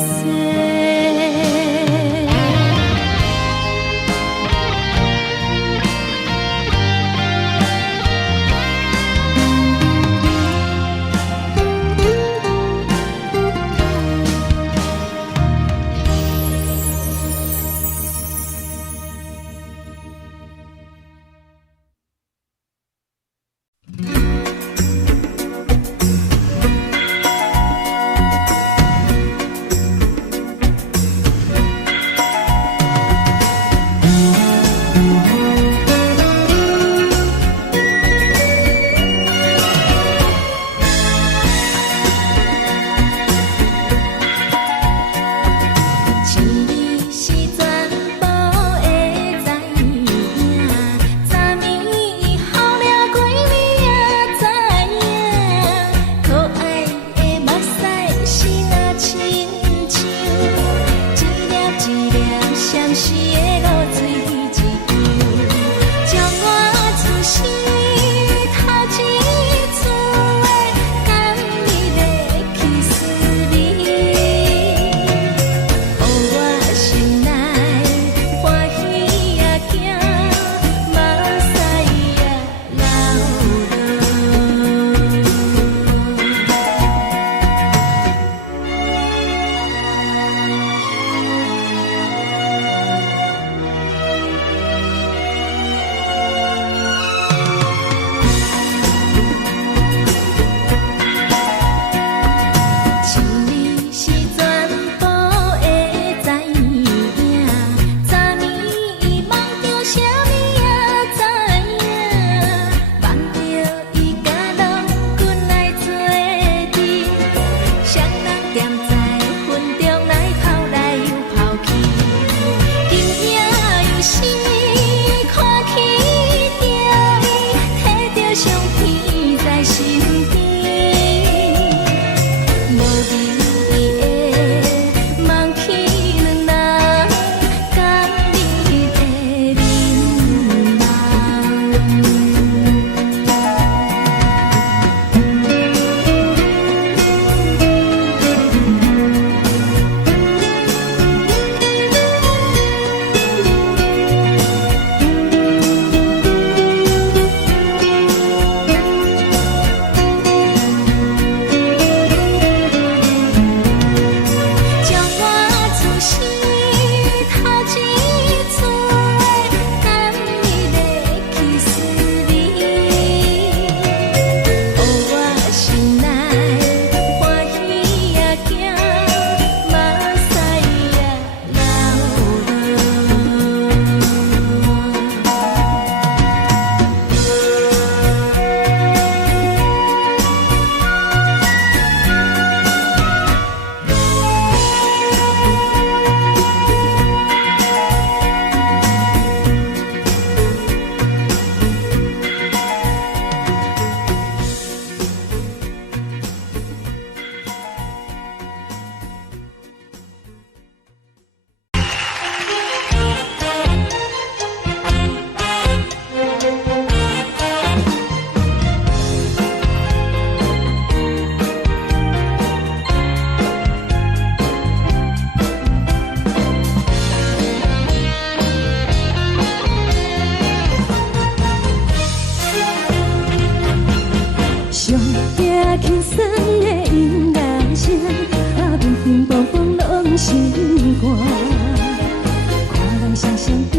人相对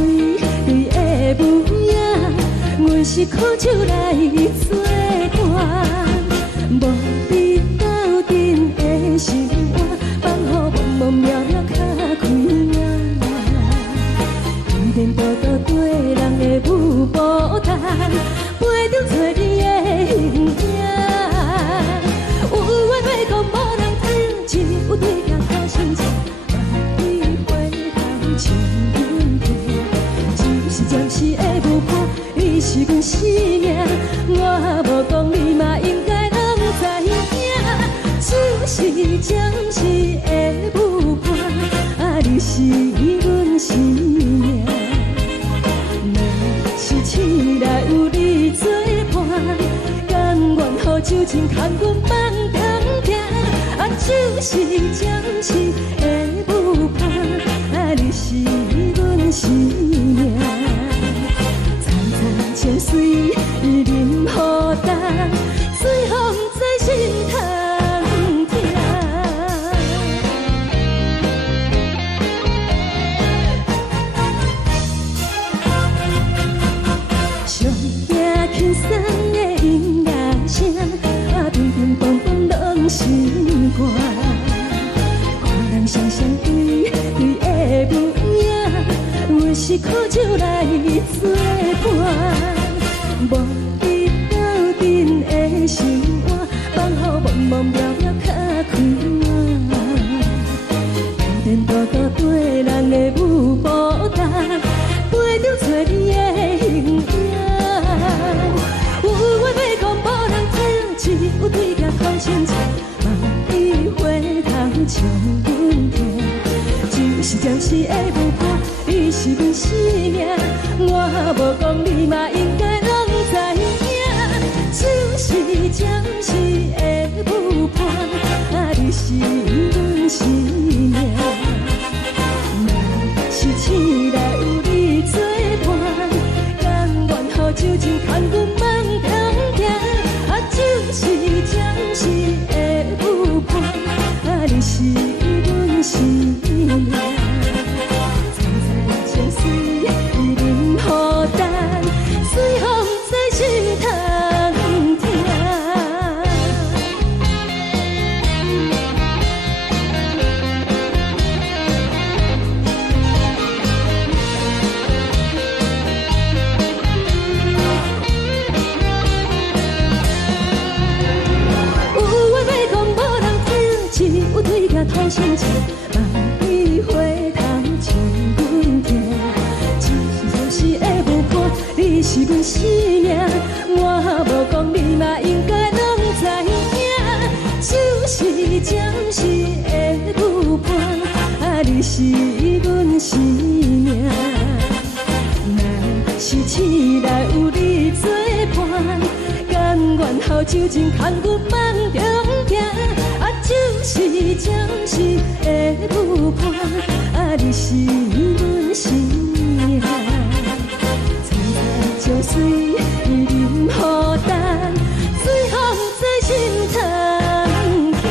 对的无影，阮是苦酒来作伴。无伫斗阵的心肝，放予茫茫渺渺较开眼。颠颠倒倒对人的舞步弹，陪着找你的形影。有话要讲无人听，只有对镜头先前，万里回头冲阮行。就是暂时的舞伴，你是阮生命，我无讲你嘛应该拢知影。就是暂时的舞伴，你是阮生命。若是醒来有你作伴，甘愿予酒精牵阮放通行。就是暂时的舞伴，你是阮生命。层层清水任雨淡，水风在心头。上惊轻松的音乐声，乒乒乓乓拢心肝。看人双双对对的无影，阮是苦酒来作伴。无伫斗阵的心肝，放予茫茫渺渺较开眼。颠颠倒倒对人的舞步弹，陪着找你的形影。有话要讲无人听，只有对镜头前前，万里回头冲阮行。就是暂时的舞伴，你是阮生命，我无讲你嘛应该拢知影。就是暂时的舞伴，你是阮生命。若是醒来有你作伴，甘愿予酒精牵阮放通行。就是暂时的舞伴，你是阮生命。层层清水任雨淡，水风在心头听。头前前，万里回头冲阮行。就是暂时的舞伴，你是阮生命，我无讲你嘛应该拢知影。就是暂时的舞伴，你是阮生命。若是醒来有你作伴，甘愿予酒精牵阮放中行。就是暂时的舞伴，你是阮生命。层层清水任雨淡，水风在心头听。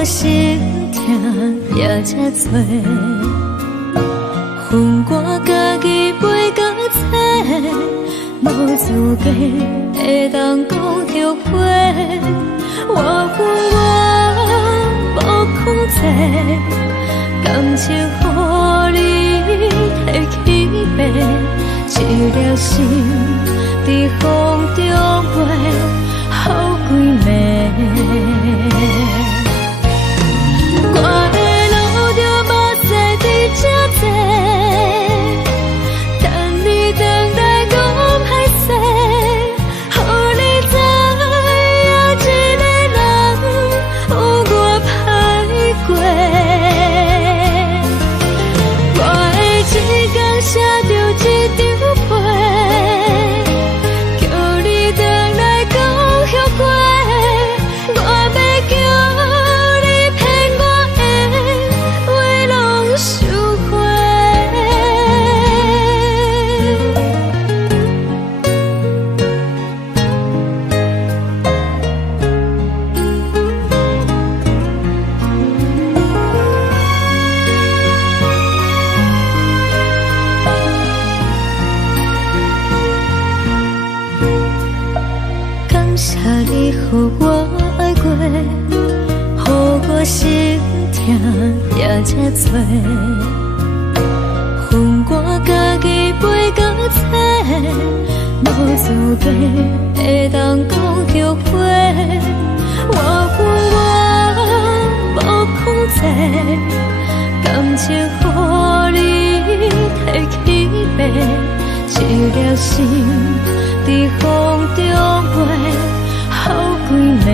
我心痛也这多，恨我家己袂到切，无资格会当讲后悔。我恨我无控制，感情予你摕去卖，一粒心在风中飞，好几暝。我的路就目屎在这多，等你等待讲歹势，予你知影一个人有我歹过。我的一天写着一张被，叫你回来讲后悔。我要叫你骗我的话拢收回。感谢你，予我爱过，予我心痛也这多，恨我家己袂到切，无资格会当讲后悔。我恨我无控制，感情予你摕去卖，一粒心在风中飞，好几暝。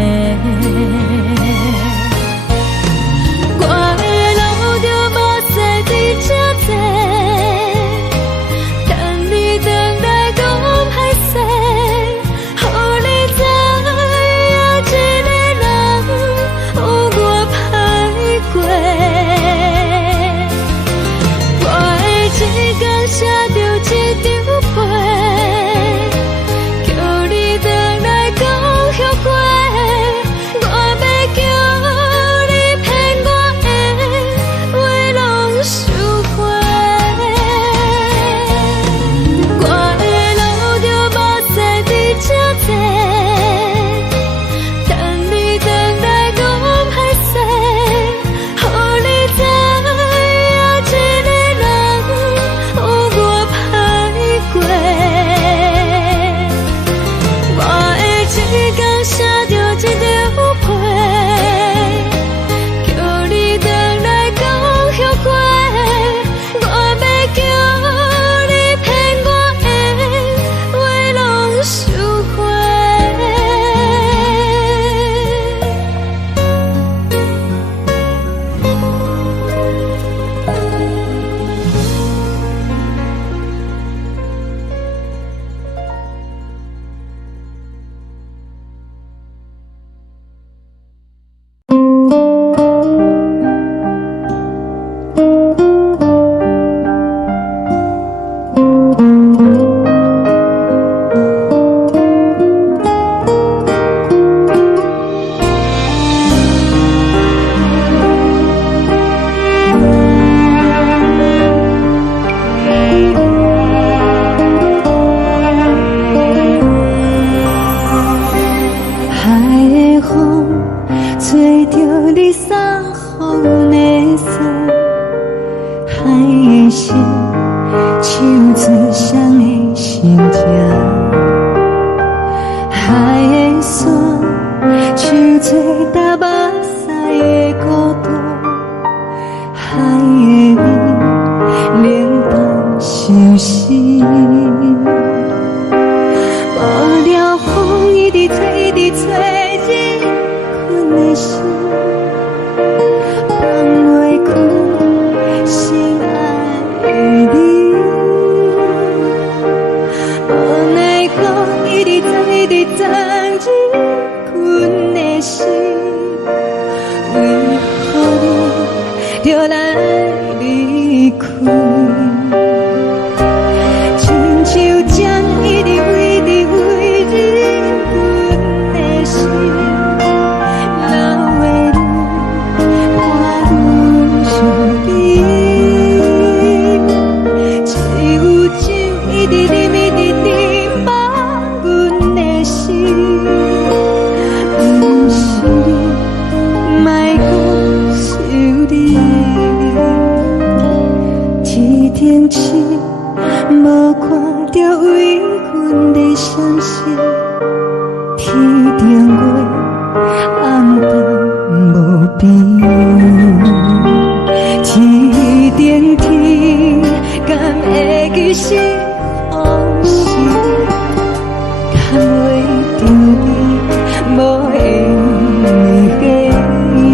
我的路就目屎在这多，等你等待讲歹势，予你知影一个人有我歹过。我的一天写着一张被，叫你回来讲后悔。我要叫你骗我的话拢收回。我的路就目屎在这多，等你等待讲歹势，予你知影一个人有我歹过。我的一天写着一张被，叫你回来讲后悔。我要叫你骗我的话拢收回。海的风吹着你送风的伞，海的心手做双的心情，海的山手做搭目屎的孤独，海的味冷淡伤心。无聊风一直吹，一直吹，日困的心，放袂开心爱的你。无奈何一直等，一直等，日困的心，为何你就来离开？亲像将一直为你为日困的心，流的泪。顶星，无看到为阮的闪烁。天顶月，暗淡无边。天顶天，敢会记是往事？敢袂着你，无缘给你。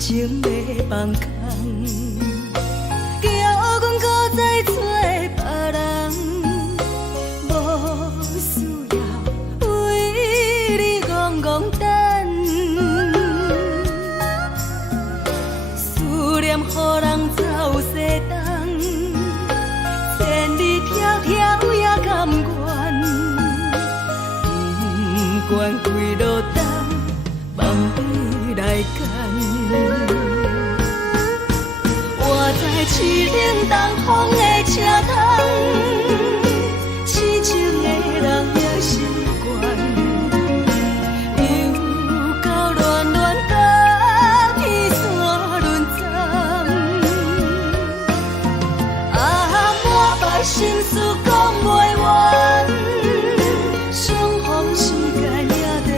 情要放空，叫阮搁再找别人，无需要为你戆戆等。思念予人走西东，千里迢迢也甘愿，不管开路灯，望你来干。我在市顶东风的车窗，痴情的人也习惯，又到乱乱甲天山轮站。啊，满腹心事讲袂完，相逢时间也在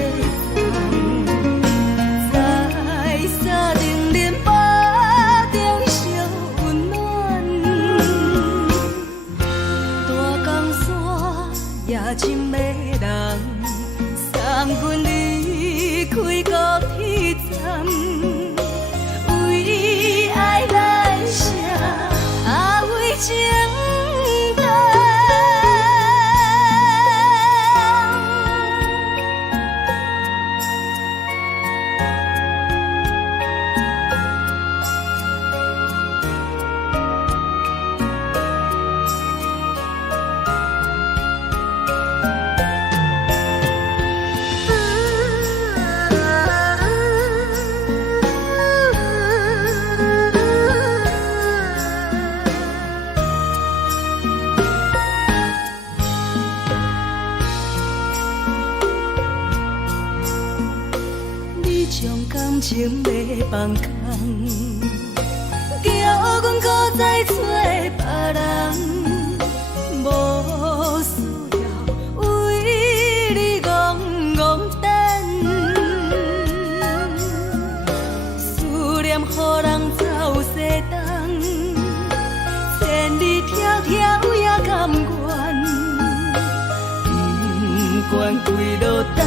等，在山顶林巴中相温暖。大江山夜深的人，送阮离开高铁站，为爱来写为情。将感情要放空，叫阮搁再找别人。跳也甘愿，不管几落冬，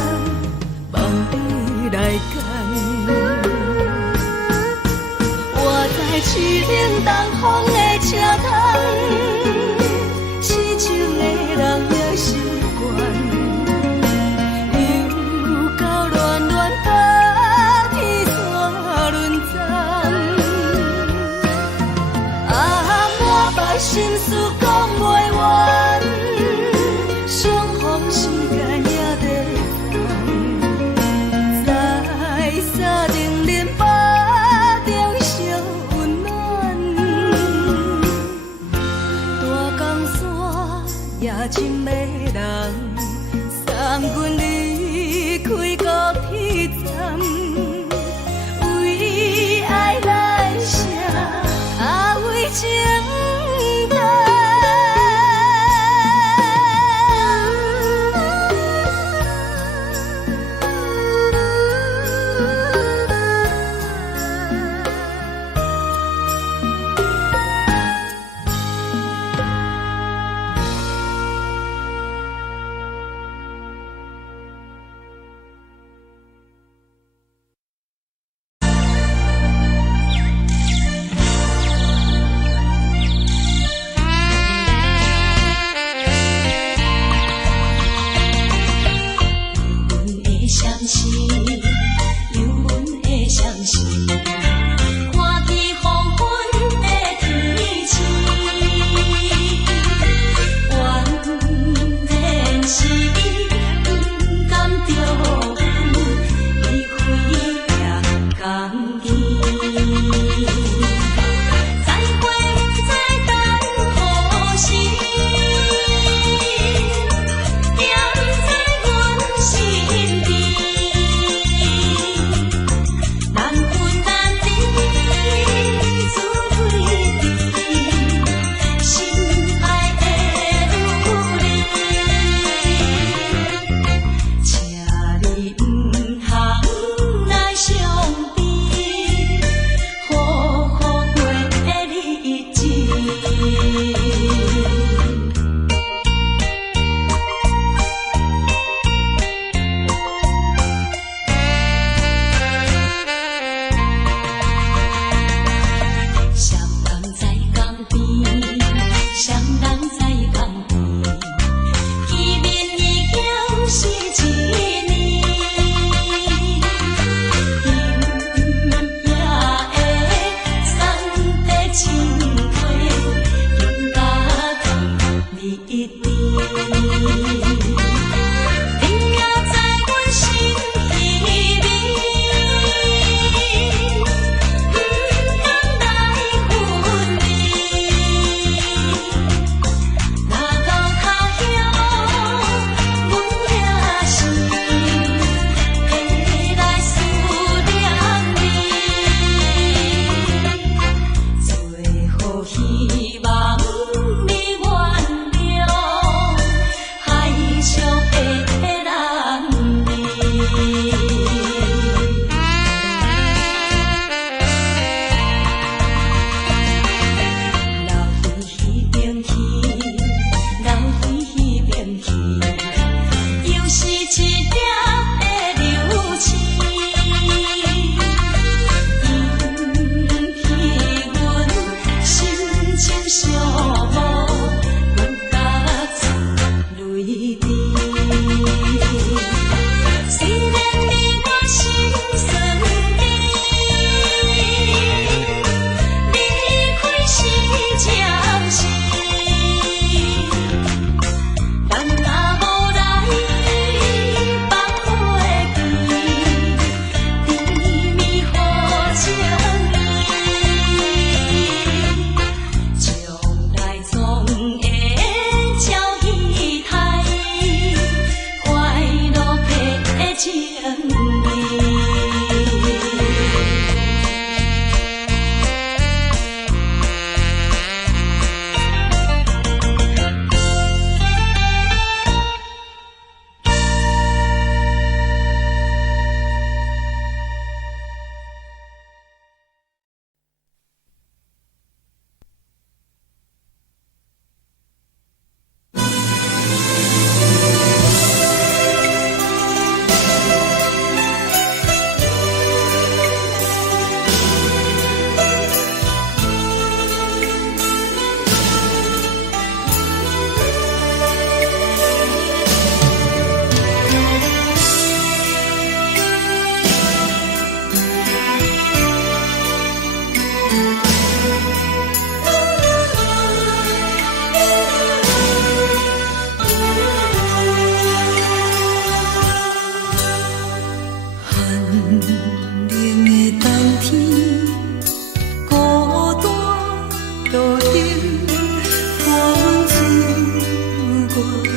梦你来牵。我在市顶东风的车窗，四周的人也习惯。心事讲袂完，相逢时间也在放，在山顶林巴中相温暖。大江山也真迷人，送阮离开高铁站，为爱来写，为情。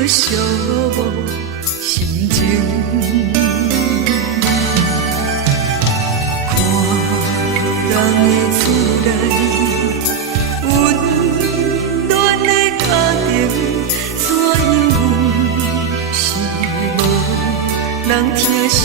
寂寞心情。看人的厝内温暖的家庭，怎因阮是无人疼惜？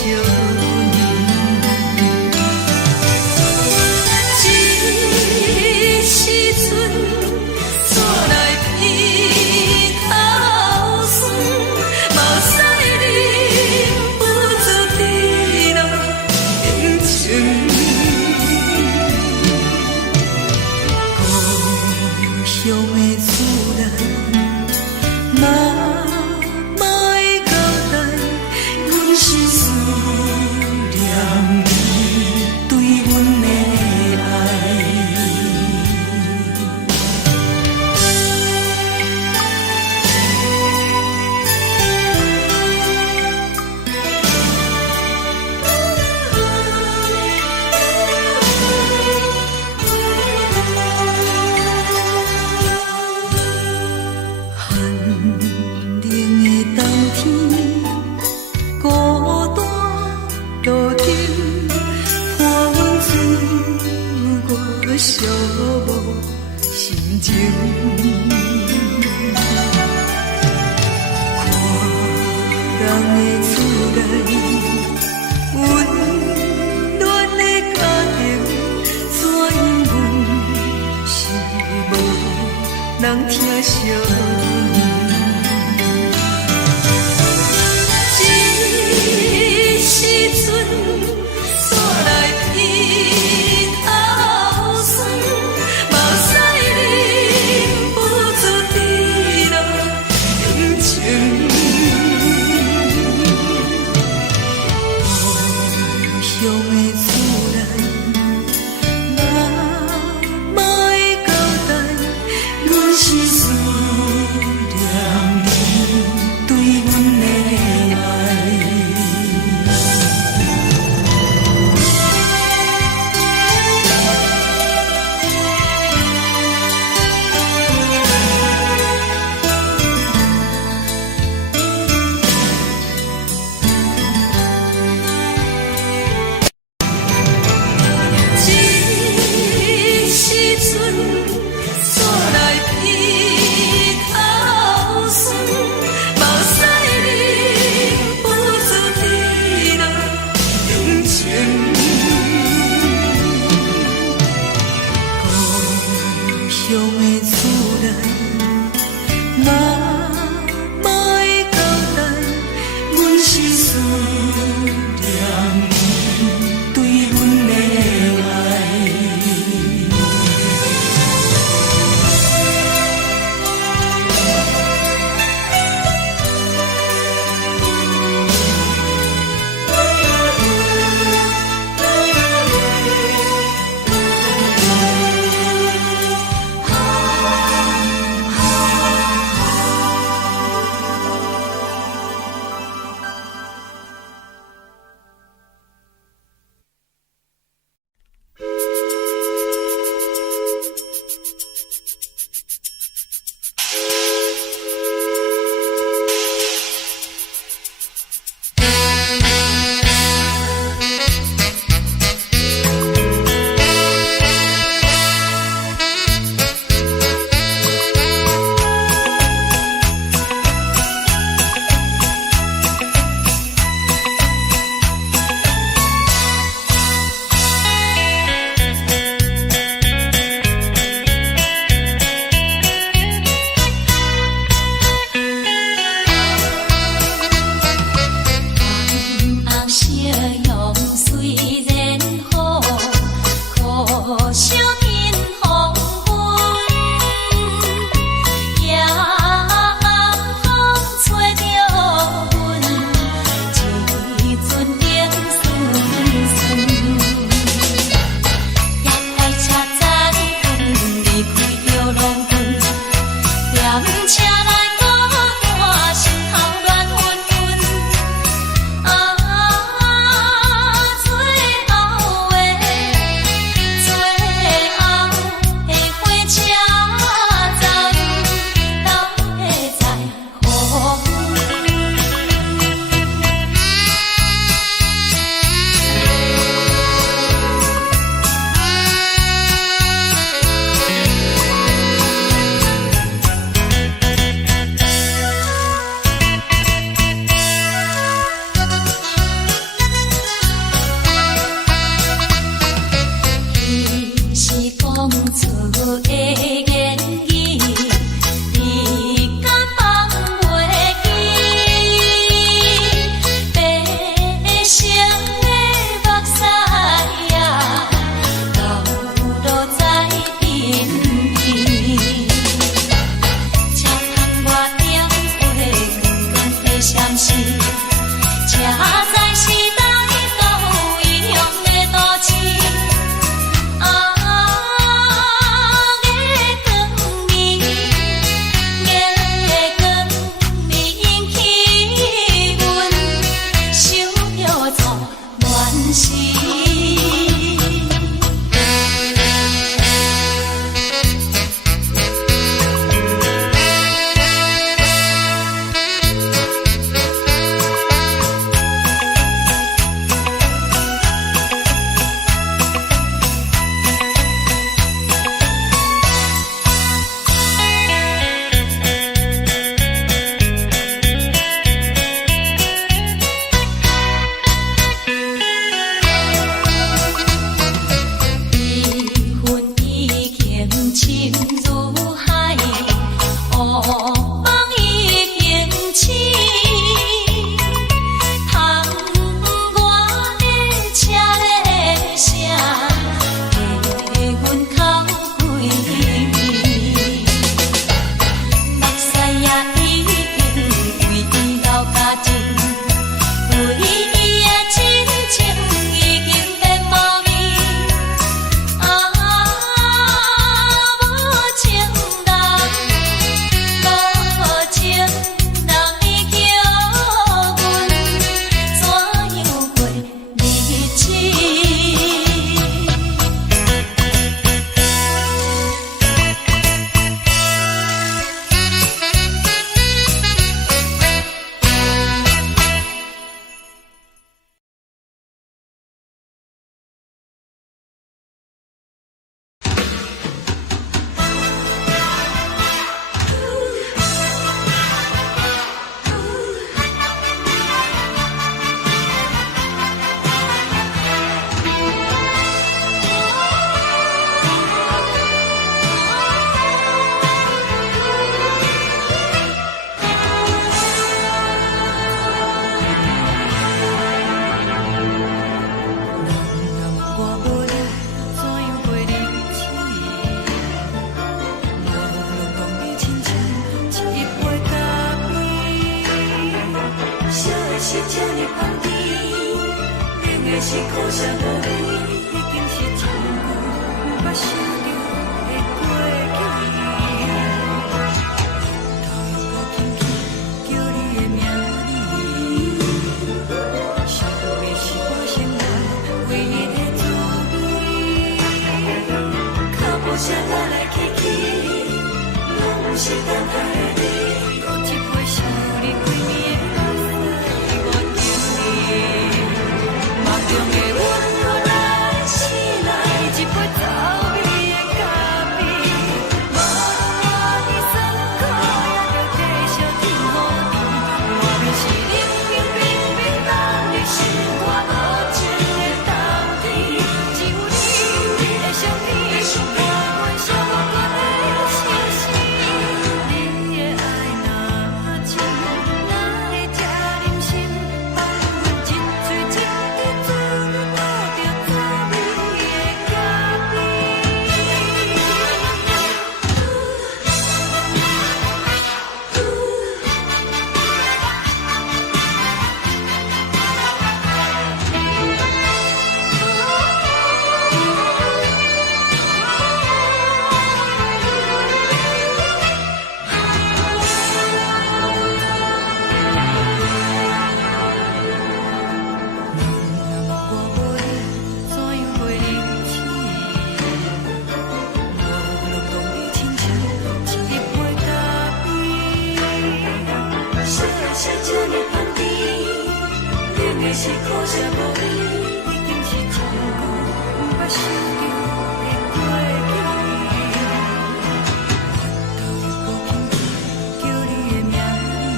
寂寞心情，看人的厝内温暖的家庭，怎因阮是无人疼惜？一时阵煞来伊头酸，目屎忍不住滴落眼睛。故乡的厝内，妈妈的交代，阮是思痴。窗外的车的声，在阮口归暝。目屎也已经为老家情，为伊的真情已经变无味。无情人已叫阮怎样过日子？是这呢香甜，冷的是苦涩无味，已经是一句目捌想着的过去。头又搁轻轻叫你的名字，想的是我心内唯一的滋味。脚步声来来去去，拢是等待的你，搁一杯想你几暝的目屎。梦中的阮，我来醒来，一杯走味的咖啡，无论我酸苦，也着继续甜予你。外面是冷冰冰冰冷的心肝，无情的冬天，只有你的相片，伴阮相关的心事。你的爱若真，哪会这忍心放阮一嘴一滴水，倒着滋味的咖啡？我无你怎样过日子？无论当你亲像一杯咖啡，烧的是这呢香甜，冷的是苦涩无味，已经是一句目捌想着的过去。头又搁轻轻叫你的名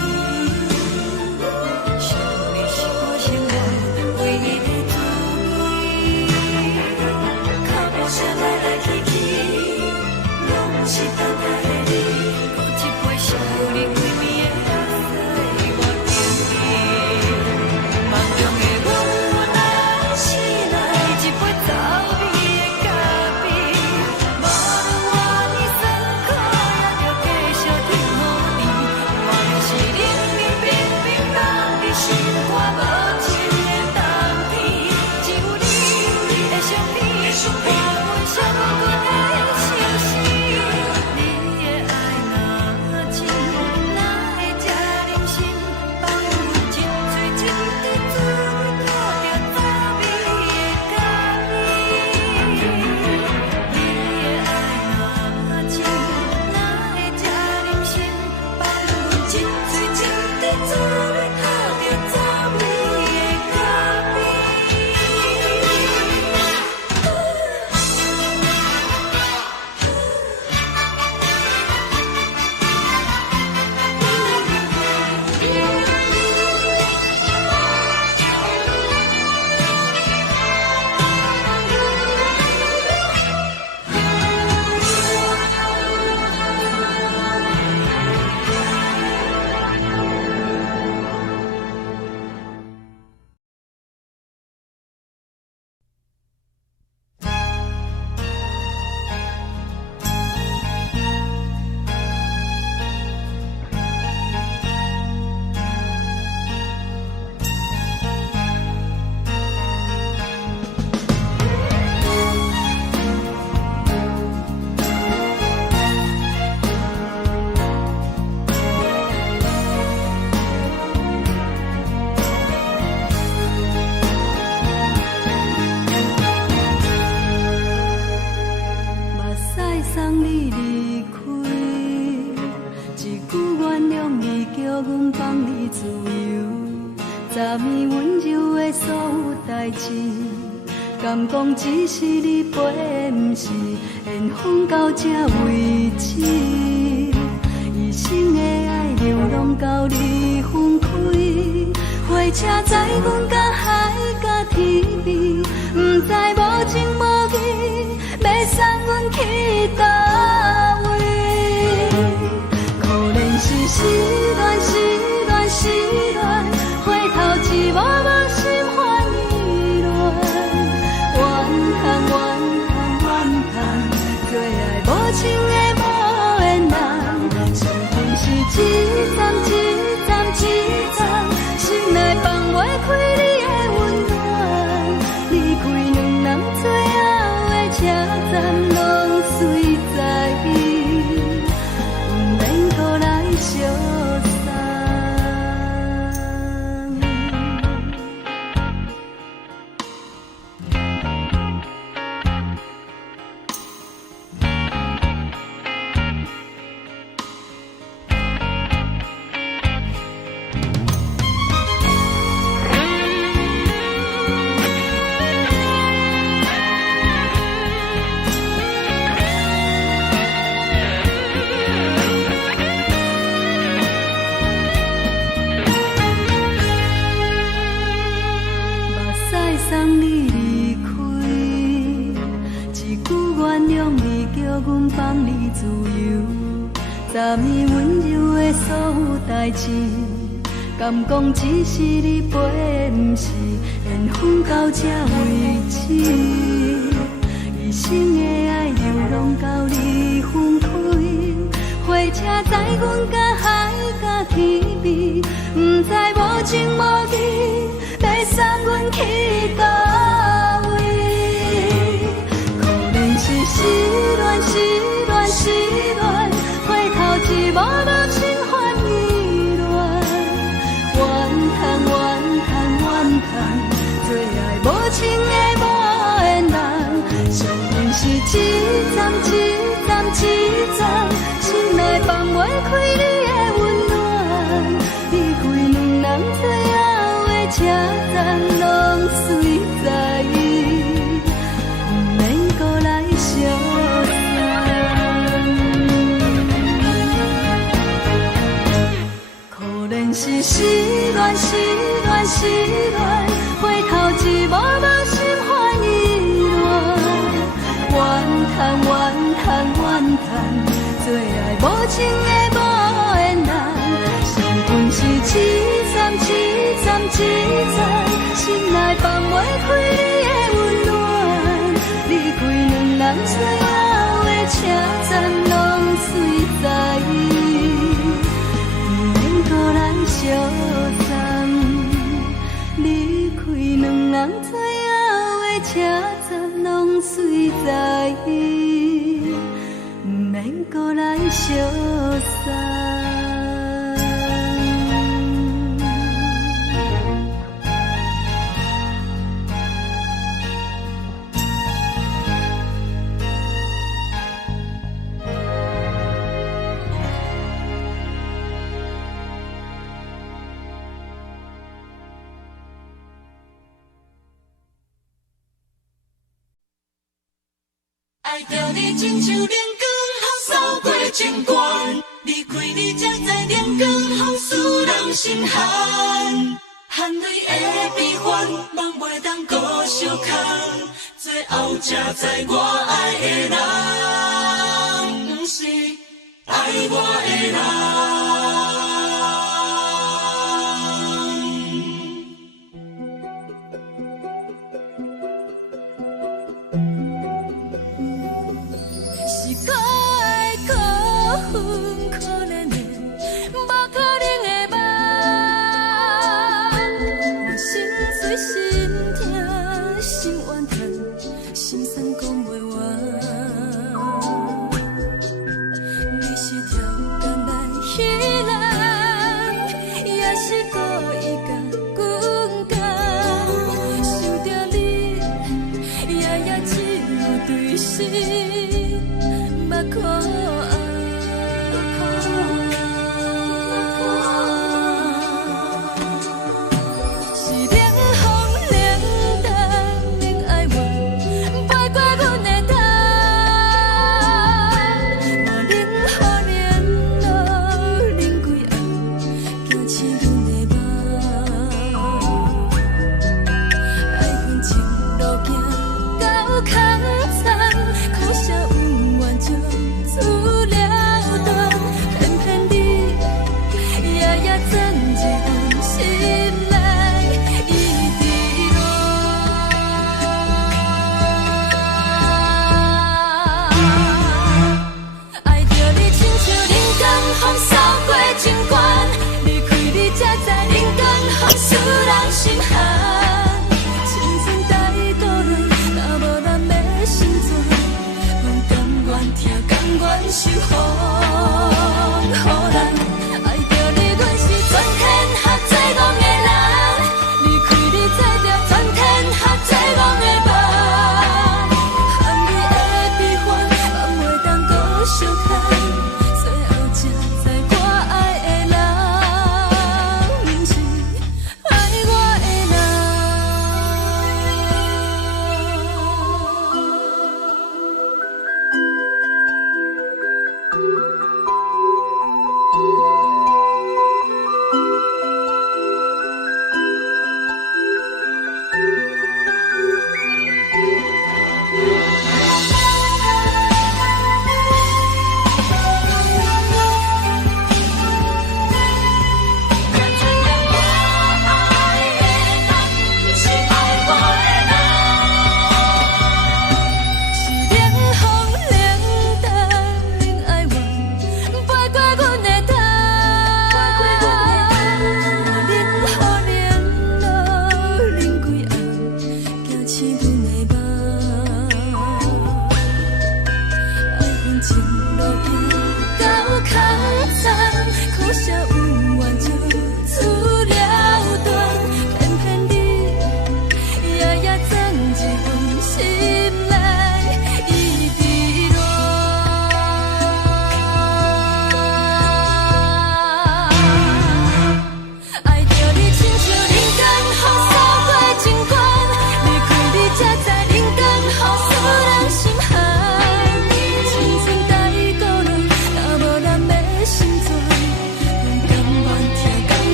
字，想你是我生活唯一的滋味。脚步声来来去去，拢是等待的你，搁一杯想你几暝的目屎我敬你。梦中的阮，我来醒来，一杯走味的阮放你自由，昨暝温柔的所有代志，敢讲只是你陪，不是缘分到这为止。一生的爱流浪到你分开，火车载阮到海甲天边，不知无情无义，要送阮去倒位？可能是失恋，失恋，失恋，回头一幕幕心烦意乱，怨叹，怨叹，怨叹，最爱无情的无缘人，上天是一站一站一站，心内放袂开你的温暖，离开两人最后的车站，拢随在伊，不免搁来相送。送你离开，一句原谅你，叫阮放你自由。昨暝温柔的所有代志，敢讲只是你陪，不是缘分到这为止。一生的爱流浪到你分开，火车载阮到海甲天边，不知无情无义，要送阮去倒位？可能是失恋，失恋，失恋，回头一幕幕心烦意乱，怨叹，怨叹，怨叹，最爱无情的无缘人，上天是一站一站一站，心内放袂开你的温暖，离开两人最后的车站，拢随在伊，不免搁来相送。可能是失恋，失恋，失恋，回头一幕幕心烦意乱，怨叹，怨叹，怨叹，最爱无情的无缘人，上天是一站一站一站，心内放袂开你的温暖，离开两人最后的车站，拢随在伊，不免搁来相送。离开两人最后的车站，拢随在伊，不免搁来相送。爱着你亲像阳光扫过情关，离开你才知阳光风使人心寒，含泪的悲欢，望袂当搁相牵，最后才知我爱的人，不是爱我的人。你是条工来彼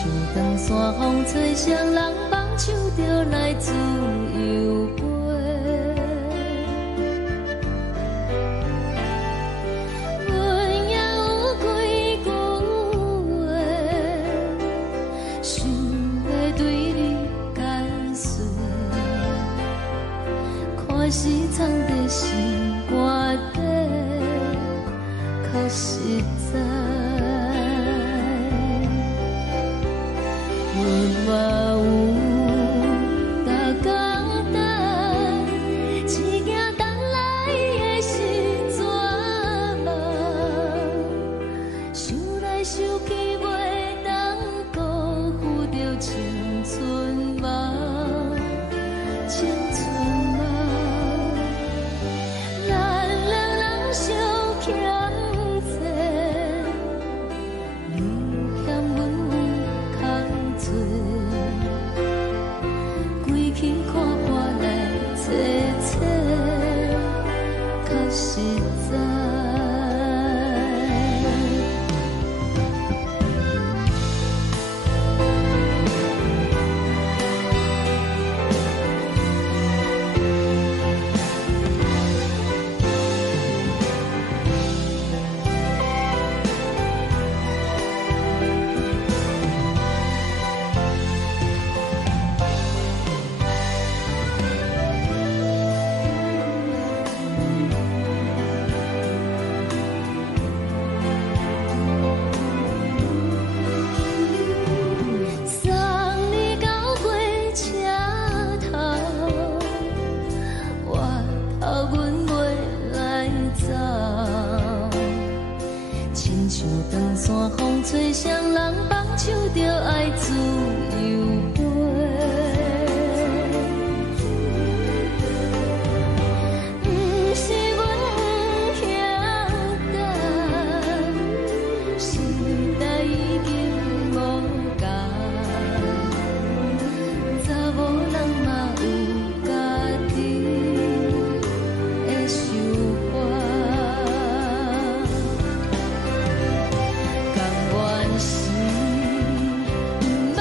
像长山风吹双人放手就来自由飞。阮也有几句话，想要对你解释，看是藏在心肝底，较实在。阮嘛有逐工等，只惊等来的时阵梦，想来想去袂当辜负着青春梦，青春梦。咱两人相欠债，你欠阮空做，归去看破来切切，较实在。送你到过车头，我头阮袂来走，亲像长山风吹双人放手就爱自由飞。不是阮不晓等，时代已经无共，查某人嘛有家己的想法，甘愿是不捌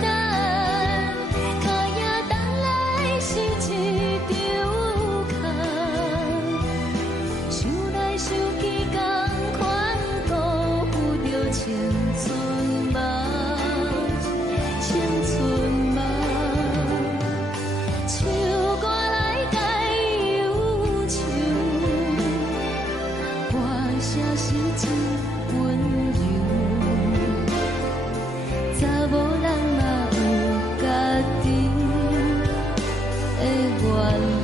等，脚也等来是一场空，想来想去同款辜负着青春梦，青春梦。唱歌来解忧愁，歌声是真温柔，查某人嘛有家己的愿望。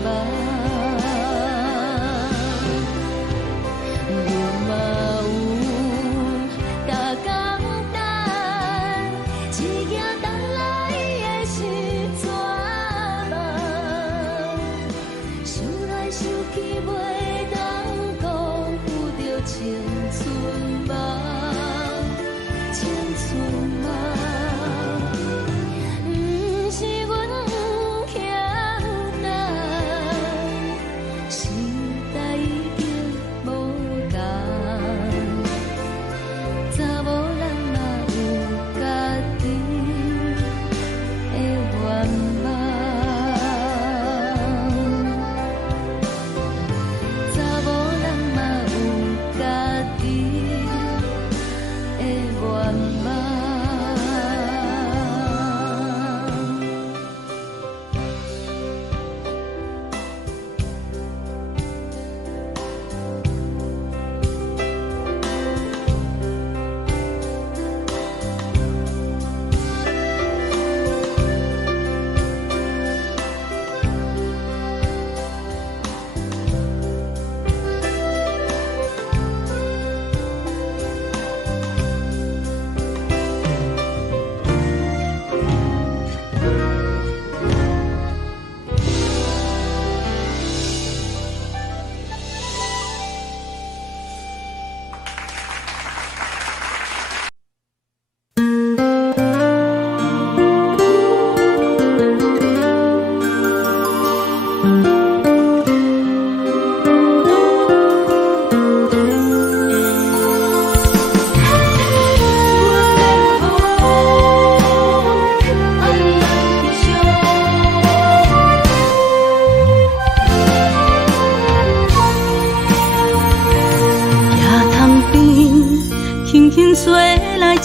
阮嘛有逐工等，只惊等来的时阵梦，想来想去袂当辜负着青春梦，青春梦。不是阮不晓等，时代已经无共，查某人嘛有家己的愿望，查某人嘛有家己的愿望。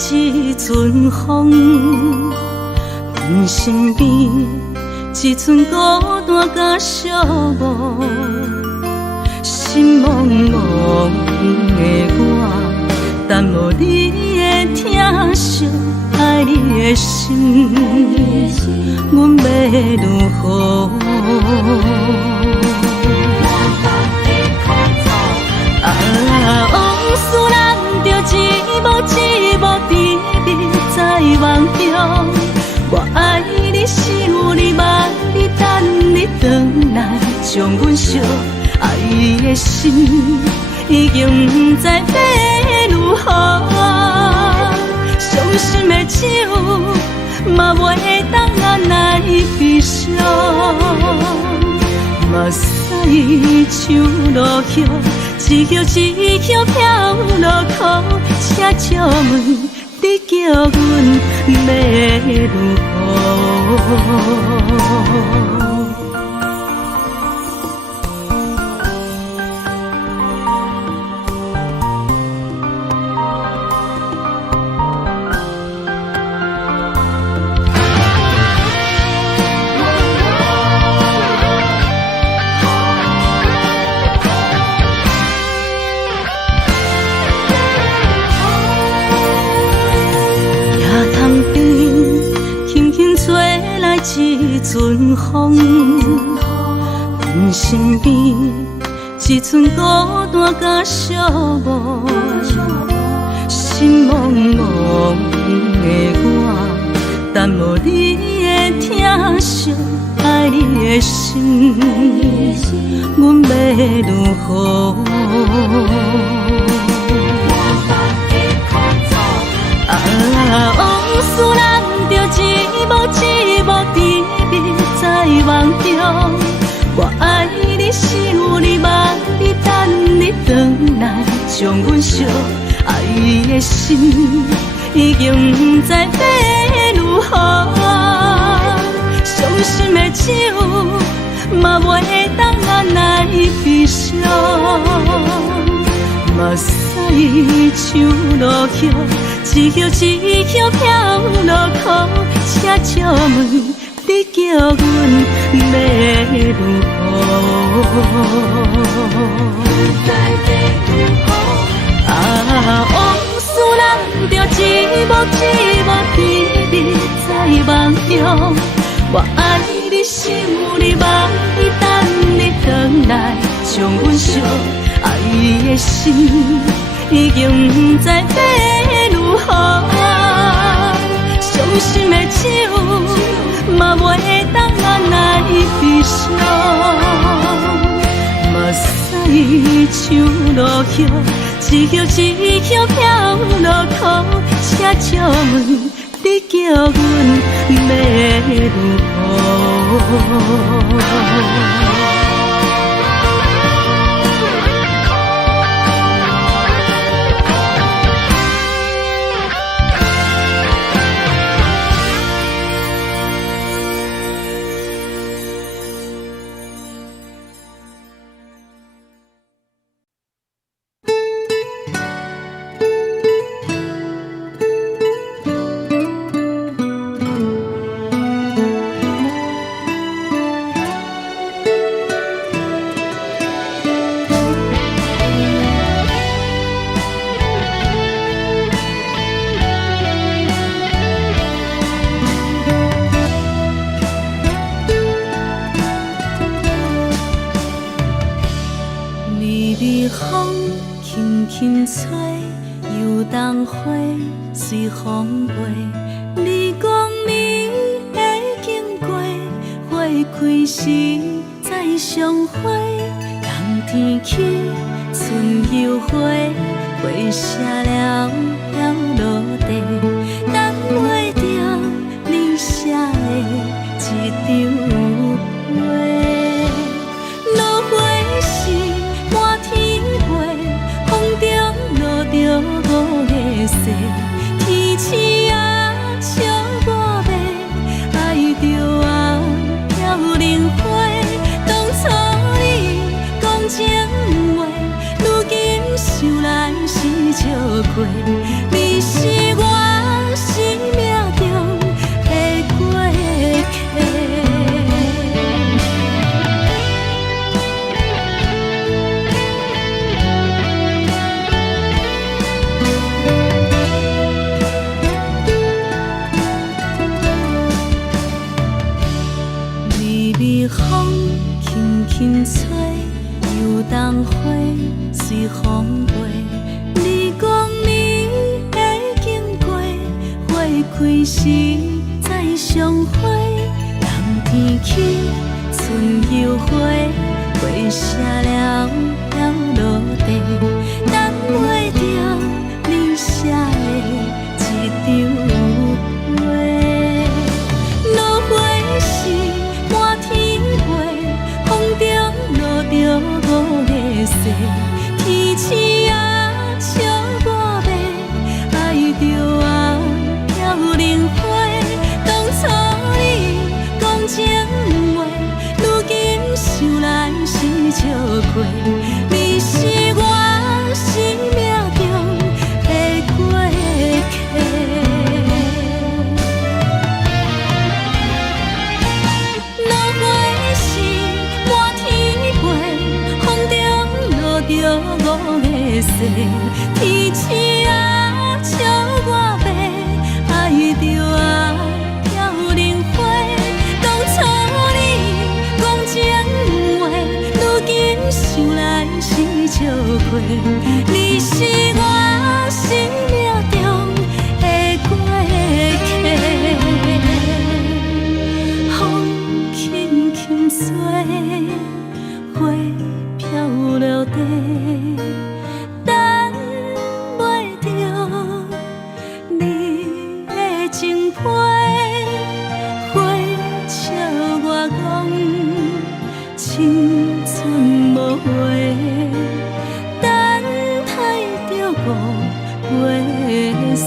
一阵风，阮身边一寸孤单甲寂寞，心茫茫的我，等无你的疼惜，爱你的心，阮要如何？往事人着一幕一幕甜蜜在梦中。我爱你是有你望你等你回来，将阮惜爱的心已经不知要如何。伤心的手嘛袂当按来悲伤，目屎像落叶。一叶一叶飘落雨，请借问你叫阮要如何？一阵风，阮身边一寸孤单甲寂寞，心茫茫的我，等无你的疼惜，爱你的心，阮要如何？往事人着一幕一幕甜蜜在梦中。我爱你是有你望你等你回来，将阮惜爱的心已经不知要如何。伤心的手嘛袂当按来悲伤，目屎像落叶。一叶一叶飘落雨，请借问你叫阮要如何？往事人着一幕一幕甜蜜在梦中。我爱你是有你望你等你回来，将阮惜爱的心已经不知要如何。伤心的手嘛袂当按来悲伤，目屎像落叶，一叶一叶飘落雨，请借问你叫阮要如何？随风飞，你讲你会经过，花开时再相会。冬天起，春又回，花谢了落地，等袂着你写的一张画。落花时满天飞，风中落着五个色。天星啊，笑我白，爱着红飘零花。当初你讲情话，如今想来是笑亏。你是我。开时再相会，人天起，春又花，花谢了飘落地，等袂着你写的一张画。落花时满天飞，风中落着五个星，天星啊笑我迷，爱着我飘零花。当初你讲情话，如今想来是笑过，你是我生命中的过客。落花时满天飞，风中落着五个星，天星啊笑我迷，爱着我飘零花。当初你讲情话，如今想来是笑过，你是我生命中的过客。风轻轻吹，花飘落地，等袂着你的情批。花笑我讲青春无悔，等待着五月雪。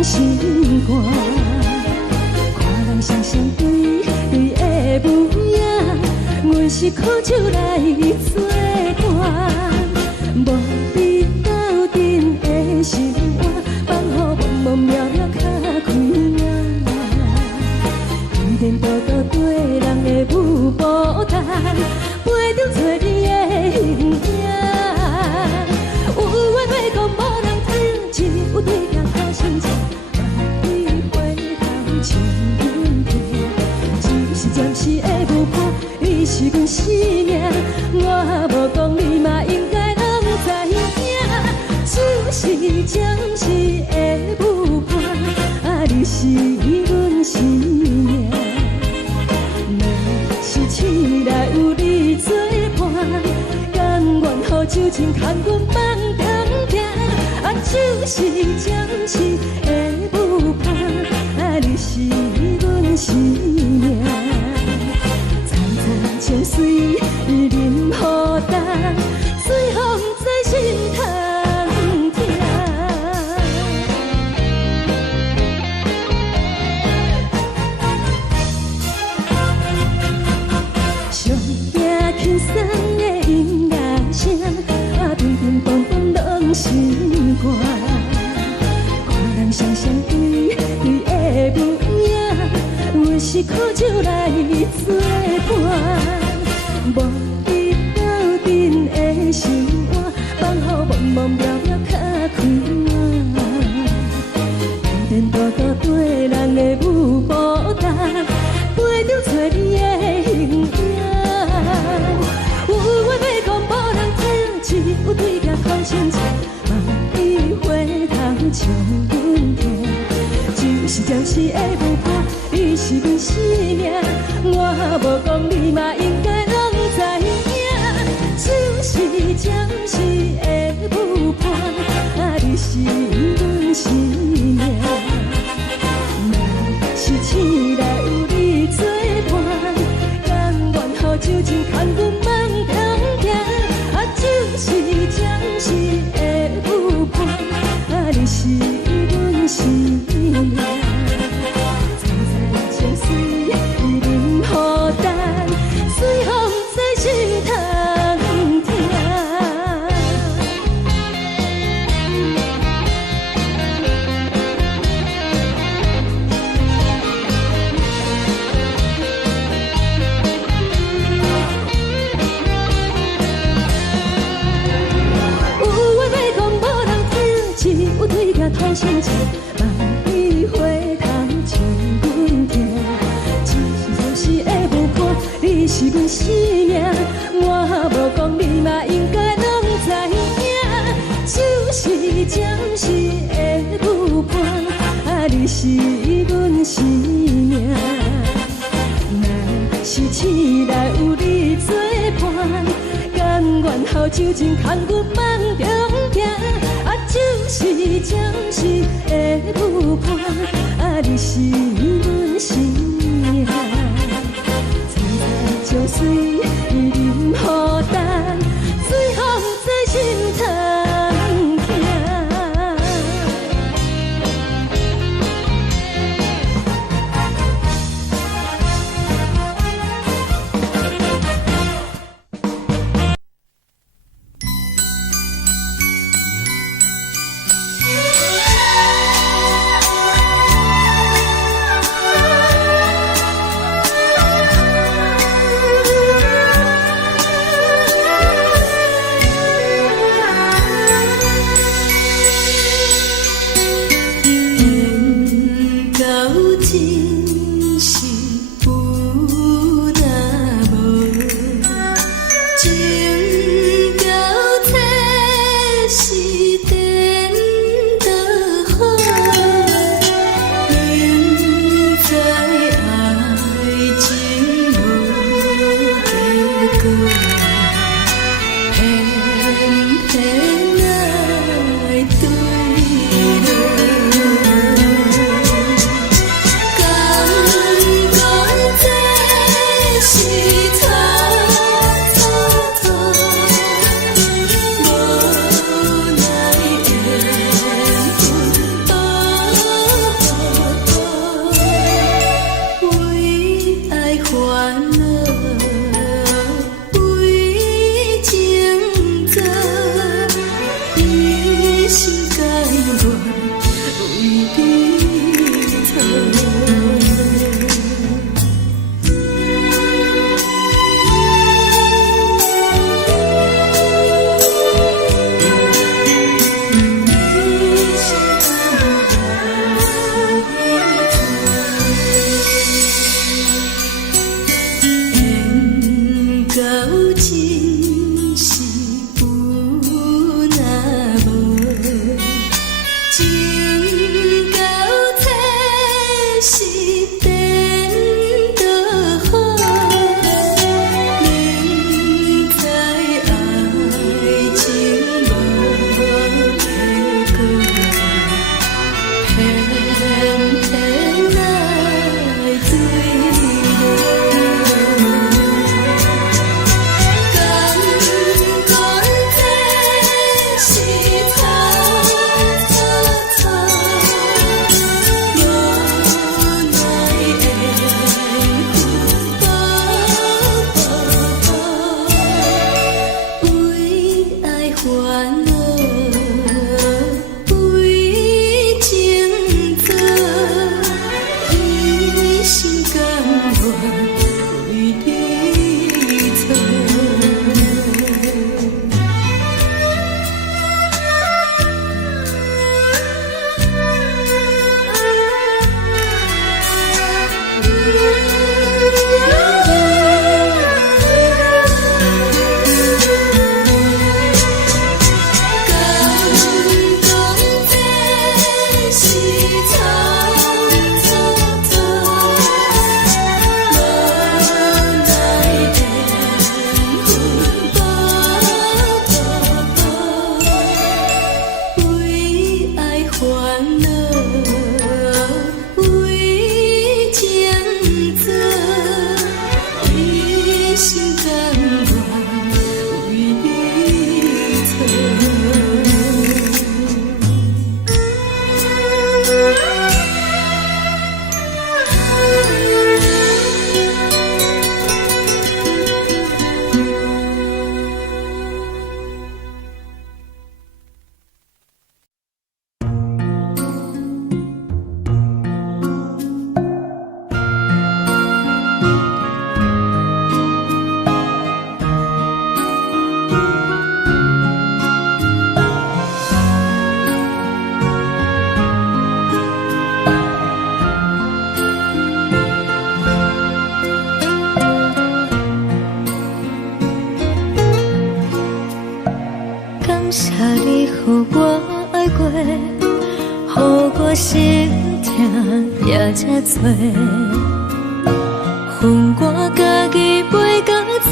拢心肝。看人双双对对的模样，阮是苦酒来作伴。无伫斗阵的心肝，放予茫茫渺渺较开眼。颠颠倒倒对人的舞步弹，陪着找你的形影。有话要讲无人听，只有对镜头先前，万里回头像阮听。只是暂时的舞伴，你是阮生命，我无讲你嘛应该拢知影。只是暂时的舞伴，你是阮生命。若是醒来有你作伴，甘愿予酒精牵阮放通行。就是暂时的舞伴，你是阮生命。层层情水任何等，随风在心通听。上听轻松的音乐声，乒乒乓乓拢心肝。看人双双对对的模样，阮是苦酒来作伴。无伫斗阵的心肝，放予茫茫渺渺较开眼。颠颠倒倒对人的舞步弹，陪着找你的形影。有话要讲无人听，只有对镜头先前，万里回头像阮听。就是暂时的舞伴，你是阮生命，我无讲你嘛应该拢知影。就是暂时的舞伴，你是阮生命。若是醒来有你作伴，甘愿予酒精牵阮放通行。就是暂时的舞伴，你是阮生命。层层情水任何等，随风在心通听。头先前，万里回头像阮听。只是暂时的舞伴，你是阮生命，我无讲你嘛应该拢知影。就是暂时的舞伴，你是阮生命。若是醒来有你作伴，甘愿予酒精牵阮放中行。就是暂时的舞伴，你是阮生命。层层情水任何等，随风在心通听。过，予我心痛也这多。恨我家己袂到切，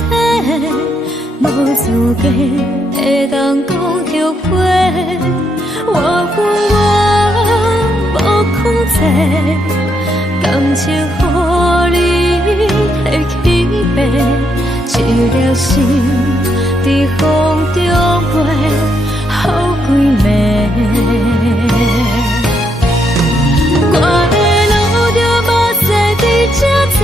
无资格会当讲后悔。我恨我无控制，感情予你摕去卖，一粒心在风中飞，好几暝。我的路就无使伫这多。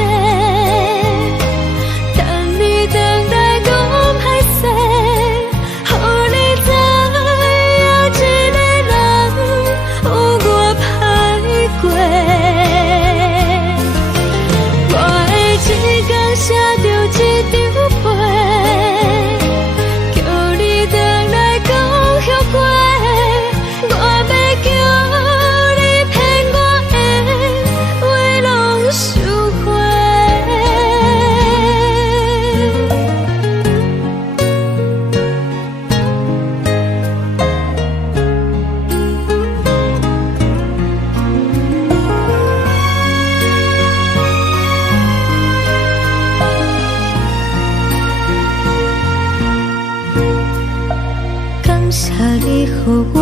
你予我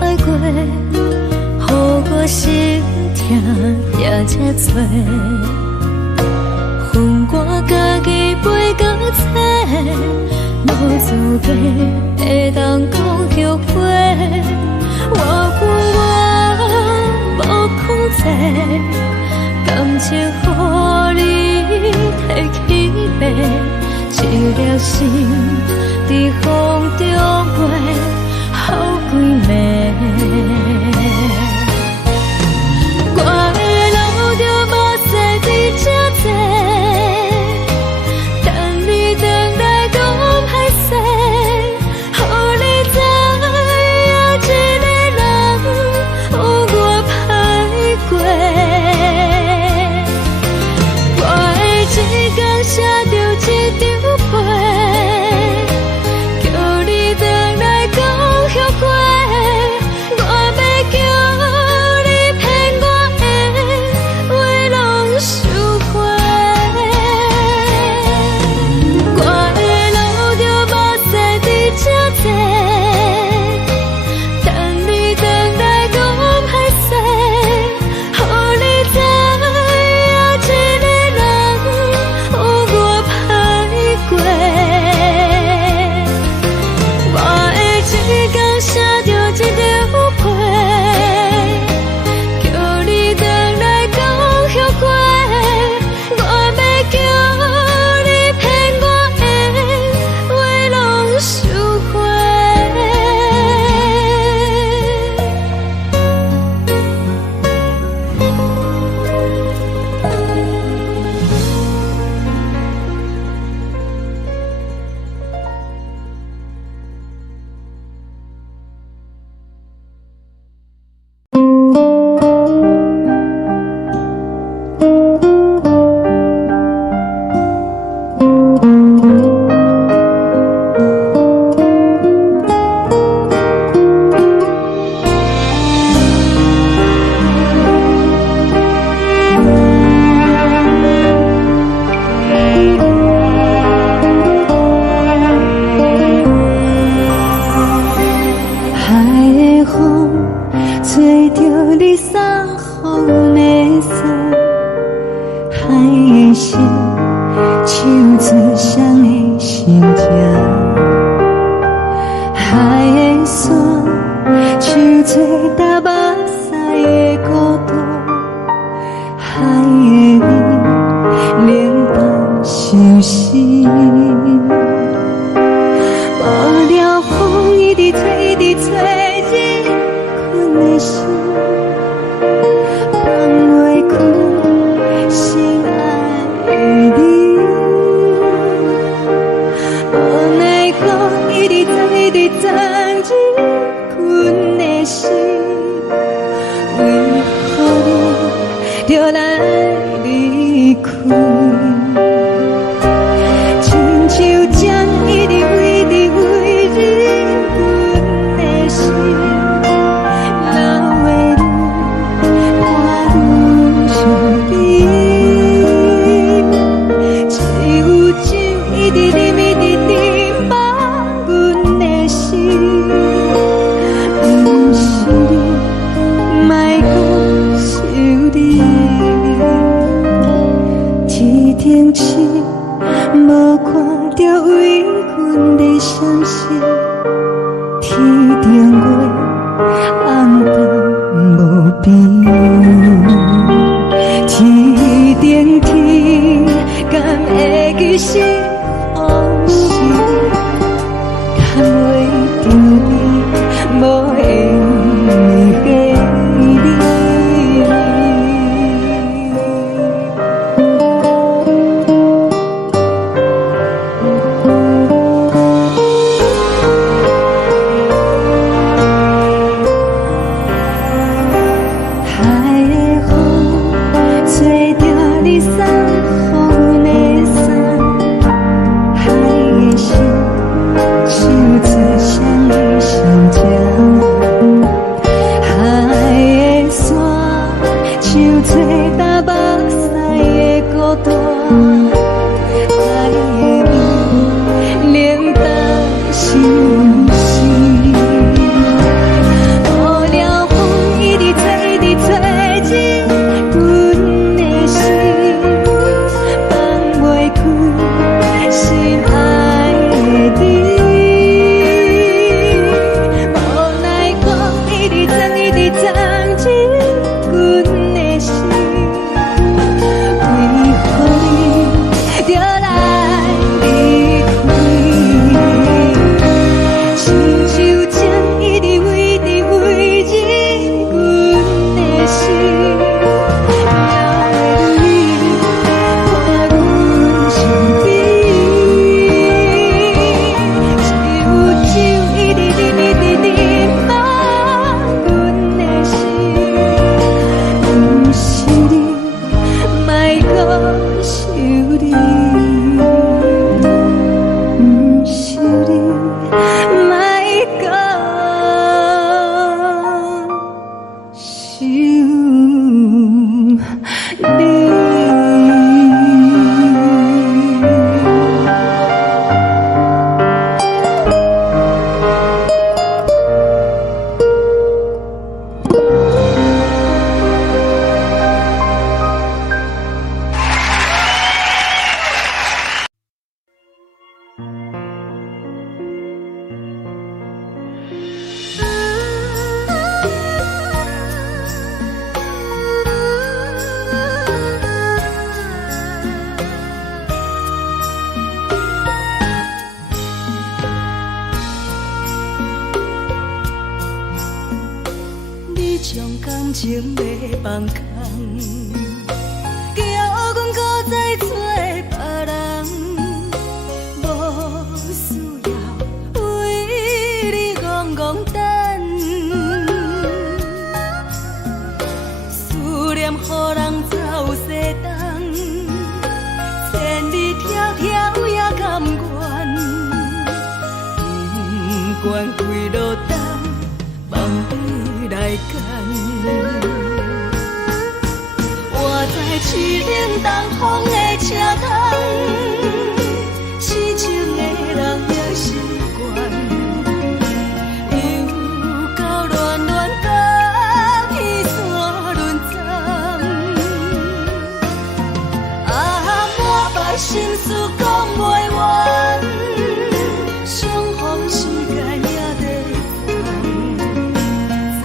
爱过，予我心痛也这多。恨我家己袂到切，无资格会当讲后悔。我恨我无控制，感情予你摕去卖，一粒心在风中飞。好几暝，我的路就无使伫这多，等你回来讲歹势，予你知影一个人有我歹过。我会一天写着一张被，叫你回来讲。我要叫你骗我的话拢收回，我的路就无使伫这多，等你回来讲歹势，予你知影一个人有我歹过。我会一天写着一张被，叫你回来讲后悔。我要叫你骗我的话拢收回。风痴，无看到为阮的闪烁。天顶月，红淡无边。天顶天，敢会记是往事？敢袂着你，无缘给你。情要放空，叫阮搁再找别人，无需要为你戆戆等。思念予人走西东，千里迢迢也甘愿，不管开路灯，梦里来干。我在市顶东风的车窗，痴情的人也习惯，又到乱乱甲彼山论丛。满腹心事讲袂完，相逢时间也在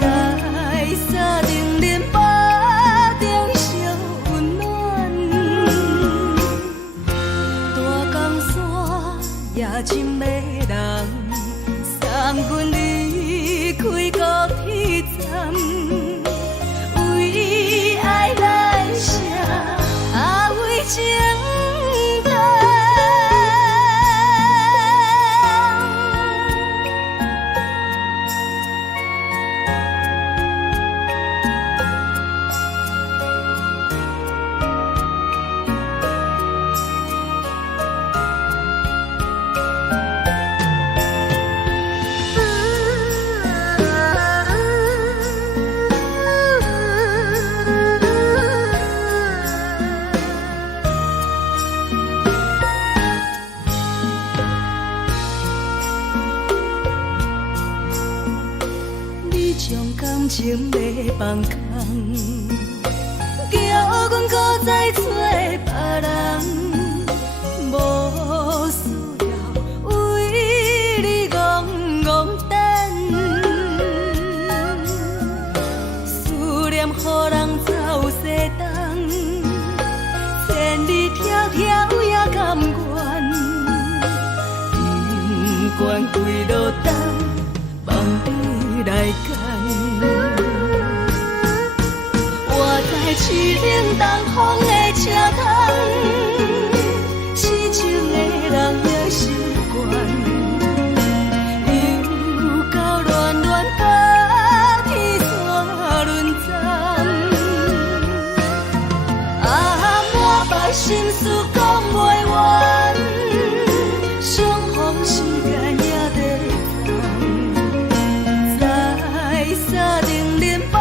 等，在沙定林巴中相温暖。大江山夜深的人，送阮离开高铁站，为爱来写为情。将感情要放空，叫阮搁再找别人，跳也甘愿，不管几落冬，梦你来牵。我在市顶东风的车窗，痴情的人也习惯。心事讲袂完，相逢时间也在等，在山顶林巴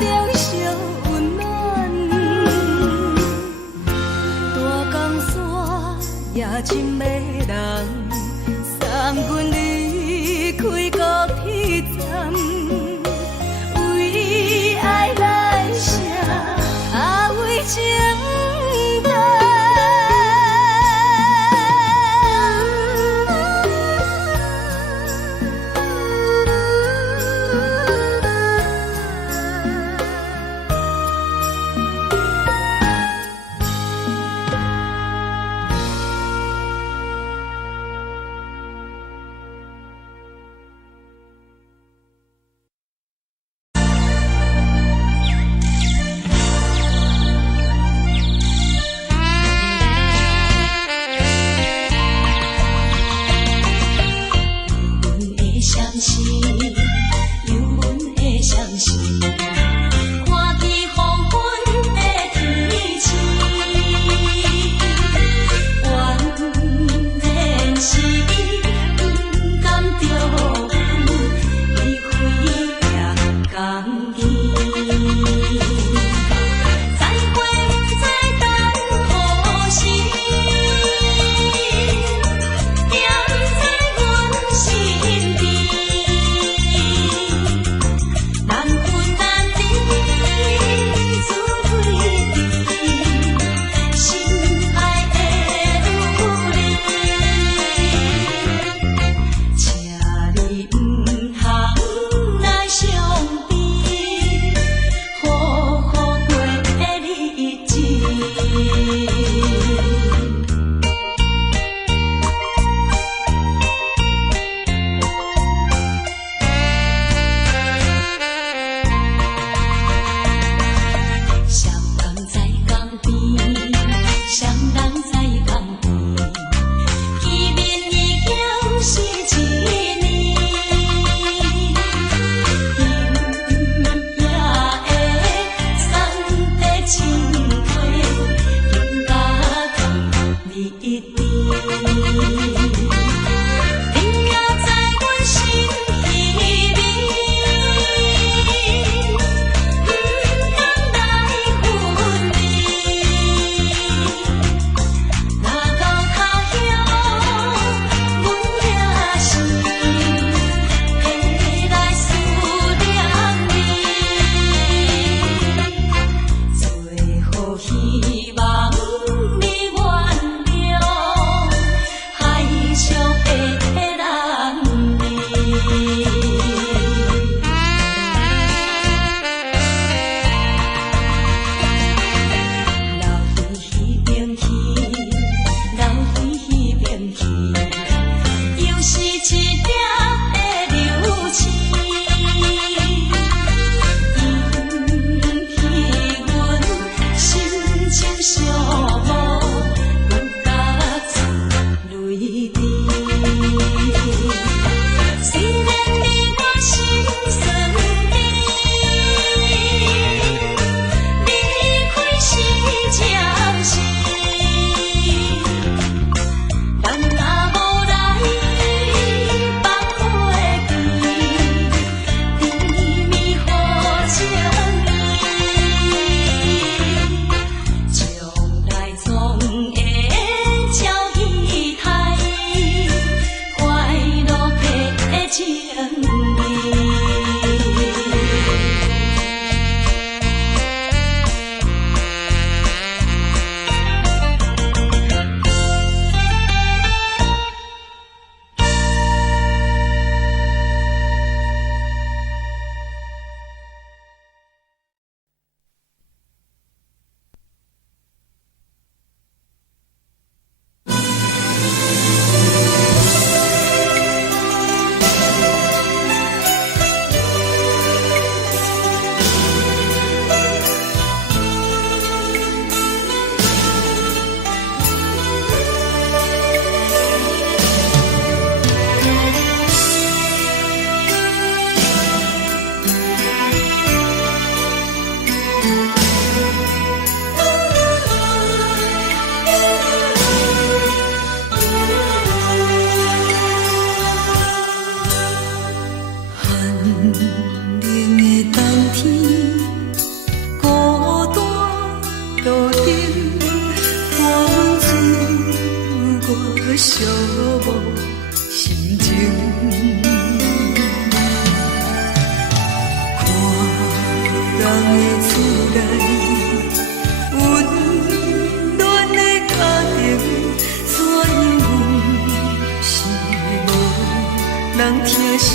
中相温暖。大江山也真迷人，三军离开高铁站，为爱来写，为情。寂寞心情。看人的厝内温暖的家庭，怎样是无人疼惜。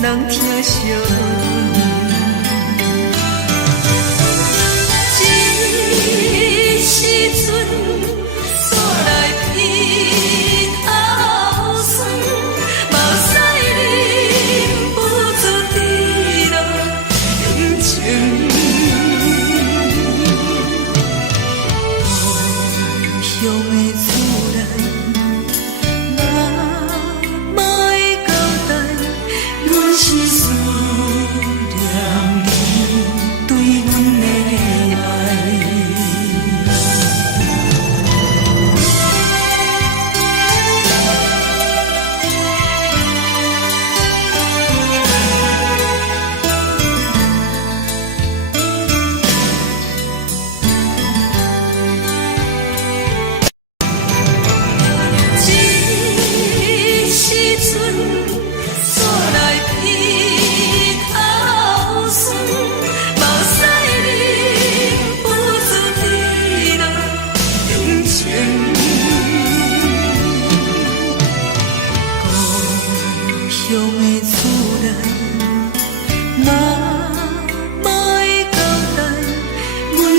人疼惜，这时阵煞来鼻头酸，目屎忍不住滴落眼睛。故乡的厝内。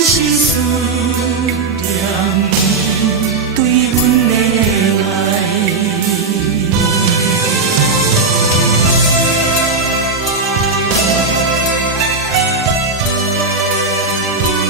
是思念你对阮的爱。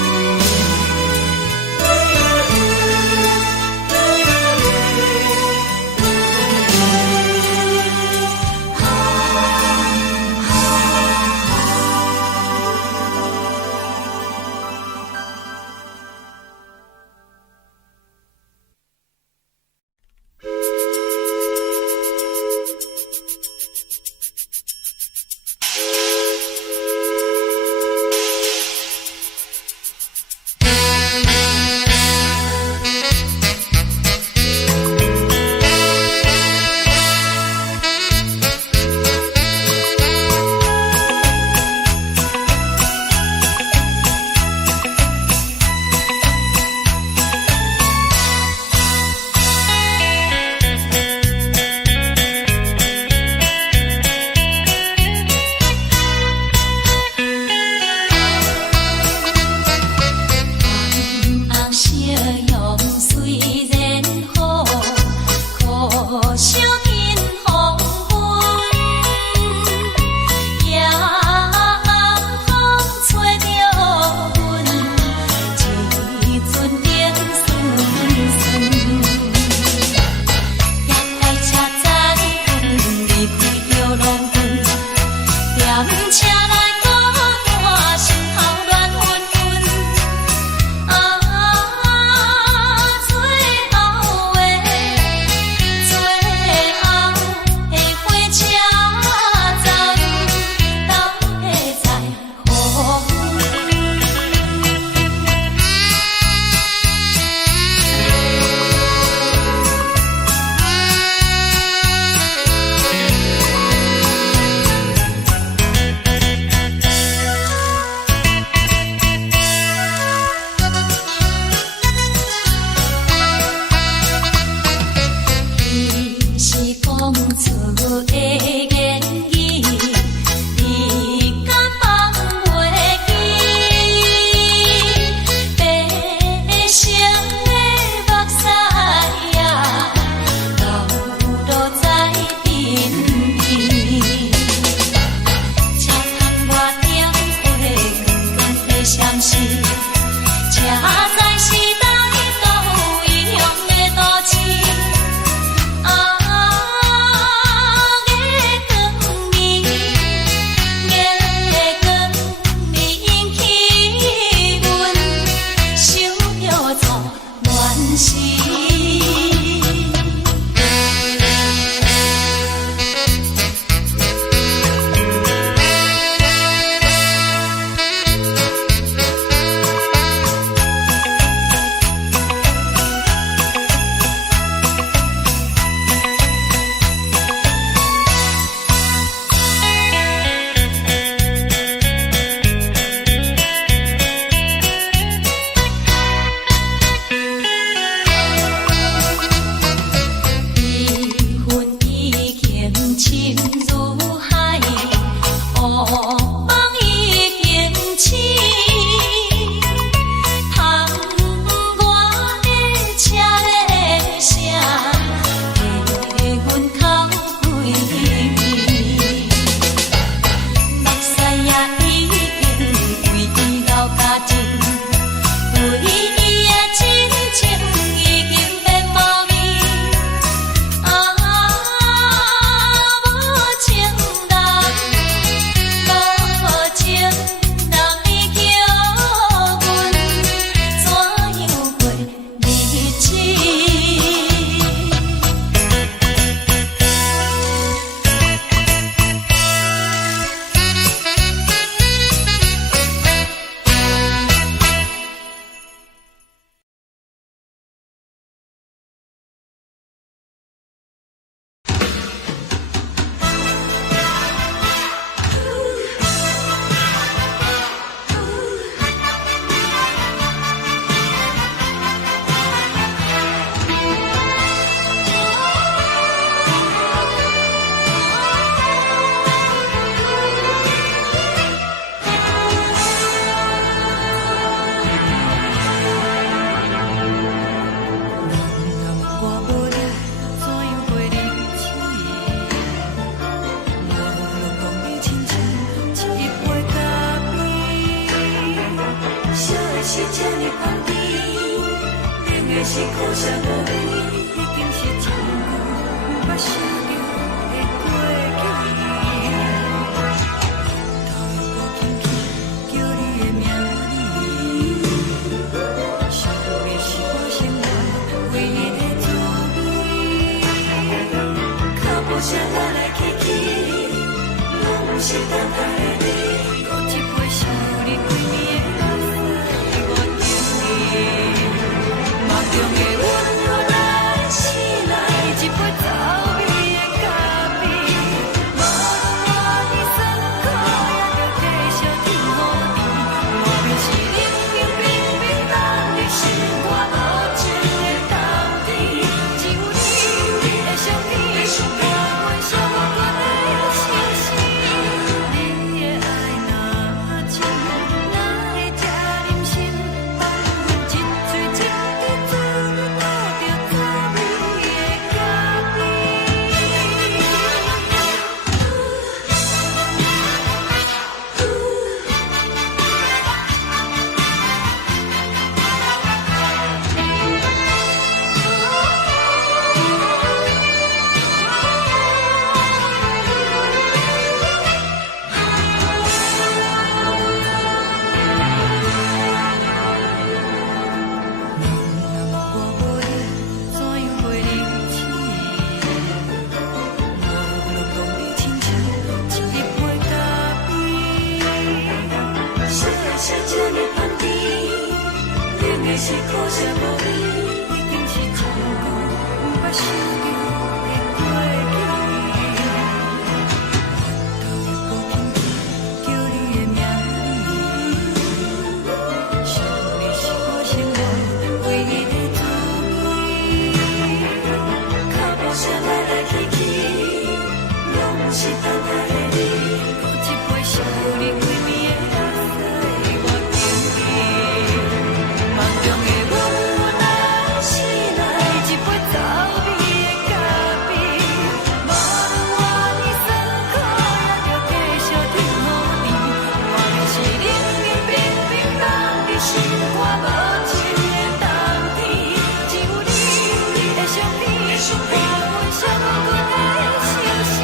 这时阵。如海，乌梦已经醒。窗外的车的声，气阮口开闭。目屎也已经为伊流甲尽，为伊的真情已经变无味。无情人已叫阮怎样过日子？是这呢香甜，冷的是苦涩无味，已经是一句毋捌想着的过去。头又轻轻叫你的名字，想的是我心内唯一的滋味。脚步声来来去去，拢是等待的你，搁一杯想你几年的目中的温柔来醒来，一杯走味的咖啡，无论我的酸苦，也着继续甜予你。外面是冷冷冰冰，但你是我无情的冬天，只有你的相片，我阮伤过的心事。你的爱若真，哪会这忍心放阮一嘴一滴水？是这呢香甜，冷的是苦涩无味，已经是一句毋捌想着的过去。头又轻轻叫你的名字，想你是我心内唯一的滋味。脚步声来来去去，拢是等待的你，搁一杯想你几暝的目屎。梦中的温柔来醒来，一杯走味的咖啡，无论我的酸苦，也着继续甜予你。外面是冷冷冰冰，但你是我无情的冬天，只有你的相片，我阮伤过的心事。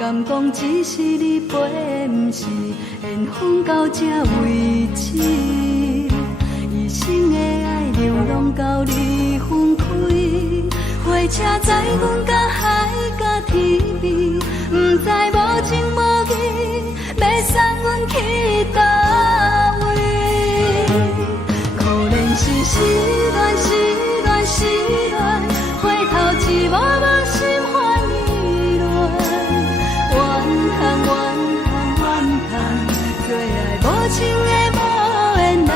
敢讲只是你陪，不是缘分到这为止。一生的爱流浪到你分开，火车载阮到海甲天边，不知无情无义，要送阮去倒位？可怜是失恋，失恋，失恋，回头一幕幕心烦意乱，怨叹，怨叹，怨叹，最爱无情的无缘人，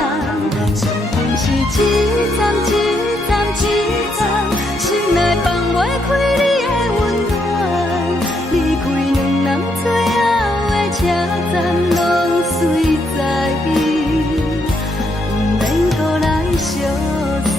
上恨是一站一站一站，心内放袂开你的温暖，离开两人最后的车站，拢随在伊，不免搁来相送。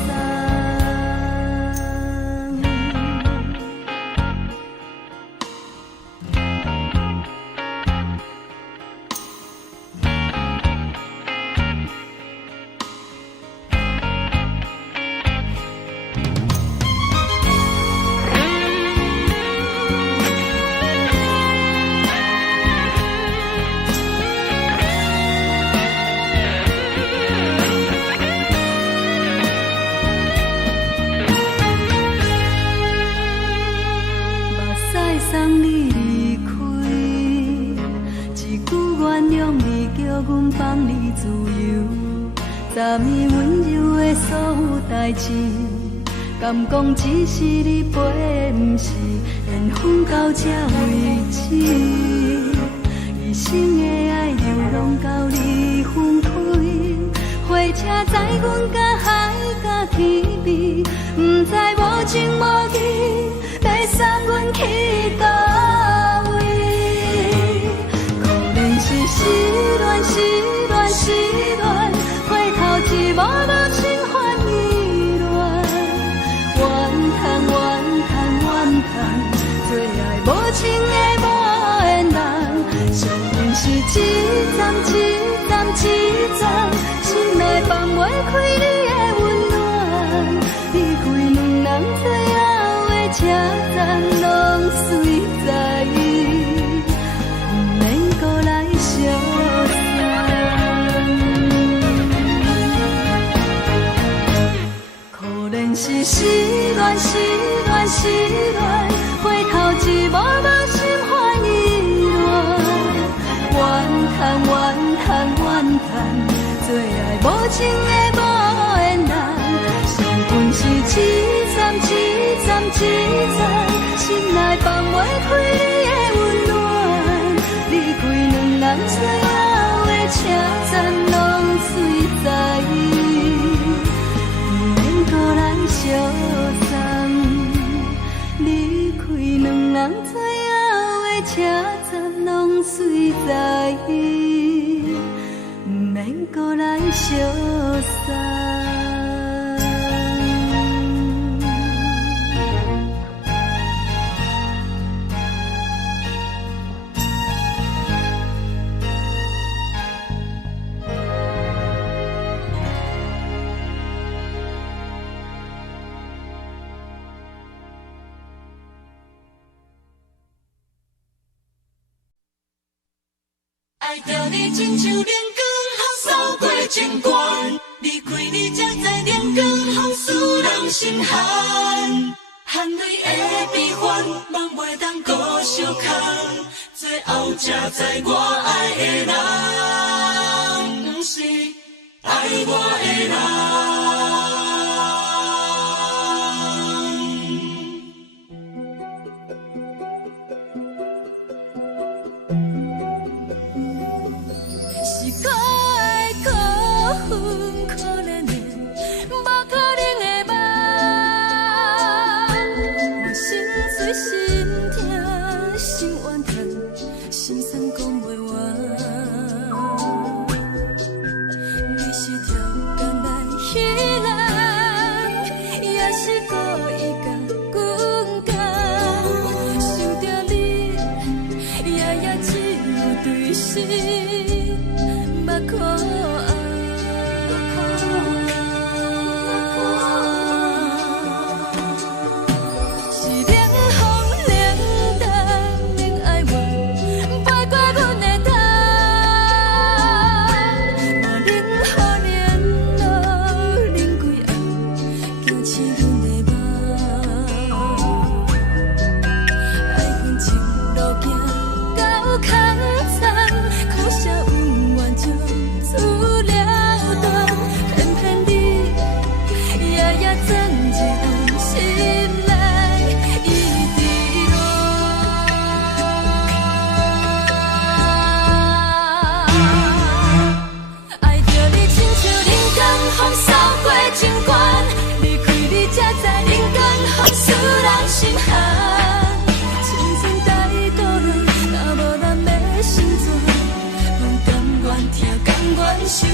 送你离开，一句原谅你，叫阮放你自由。昨暝温柔的所有代志，敢讲只是你陪，不是缘分到这为止。一生的爱流浪到你分开，火车载阮到海甲天边，不知无情无义，要送阮去倒位？可怜是失恋，失恋，失恋，回头一幕幕心烦意乱，怨叹，怨叹，怨叹，最爱无情的无缘人，上恨是一站一站一站，心内放袂开你的温暖，离开两人最后的车站，拢随在伊，不免搁来相送。可怜是失恋，失恋，失恋，回头一幕幕心烦意乱，怨叹，怨叹，怨叹，最爱无情的无缘人，上恨是一站一站一站，心内放袂开你的温暖，离开两人最后的车站，拢随在伊，不免搁来相送。离开两人最后的车站，拢随在伊，不免搁来相送。爱着你亲像连光雨扫过情关，离开你才知连光风使人心寒。含泪的悲欢，望袂当搁相牵，最后才知我爱的人，不是爱我的人。是可爱可恨可怜的，无可能的梦。我心碎心痛心怨叹，心酸讲袂完。你是条工来。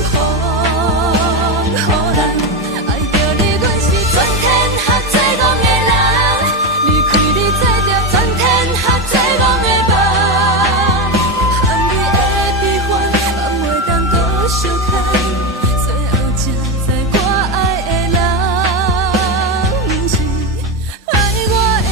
风，予人爱着你，阮是全天下最戆的人。离开你做着全天下最戆的梦，含泪的悲欢，嘛袂当搁相牵。最后才知我爱的人，毋是爱我的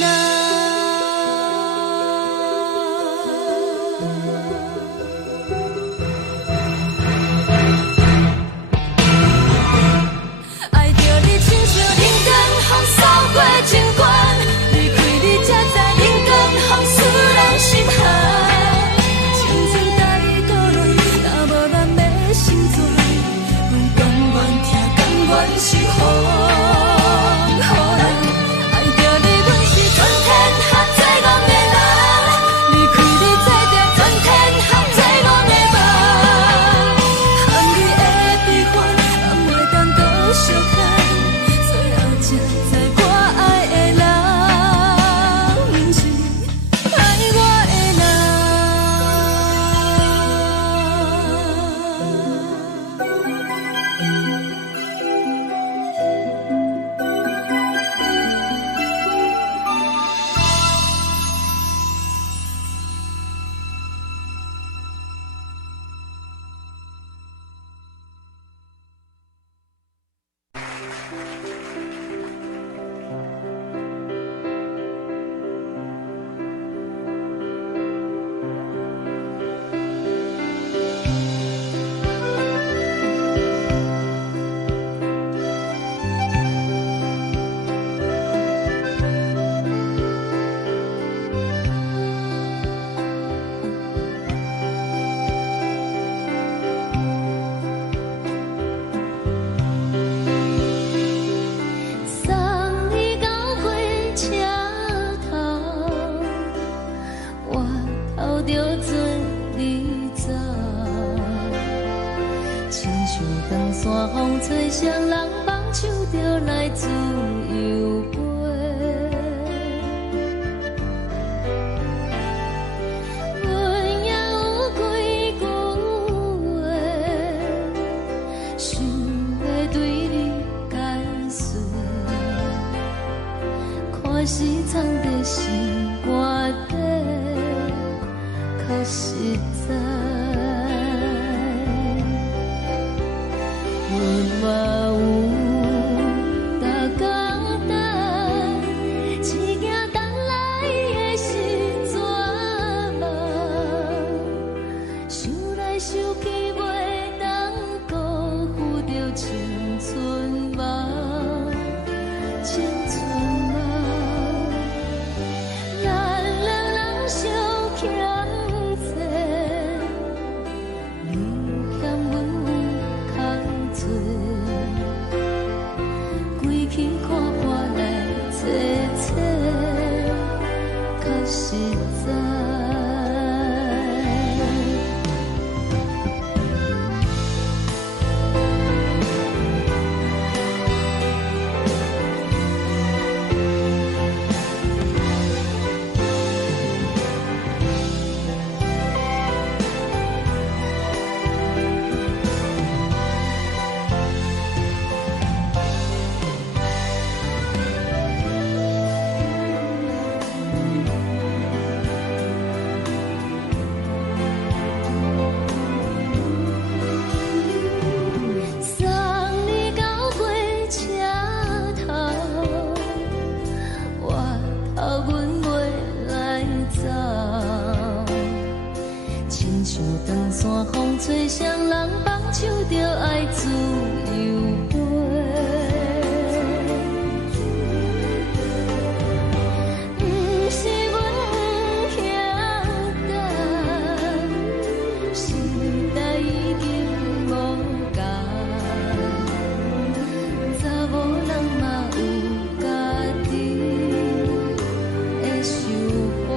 人。吹双人梦唱着来自由飞，阮也有几句话，想要对你解释，看是藏在心肝底，较实在。 嘛有逐工等，只惊等来的是绝望，想来想去袂当辜负着青春梦，青春梦，咱两人相欠像长山风吹双人放手着爱自由飞。不是阮强干，时代已经无同，查某人嘛有家己的想法。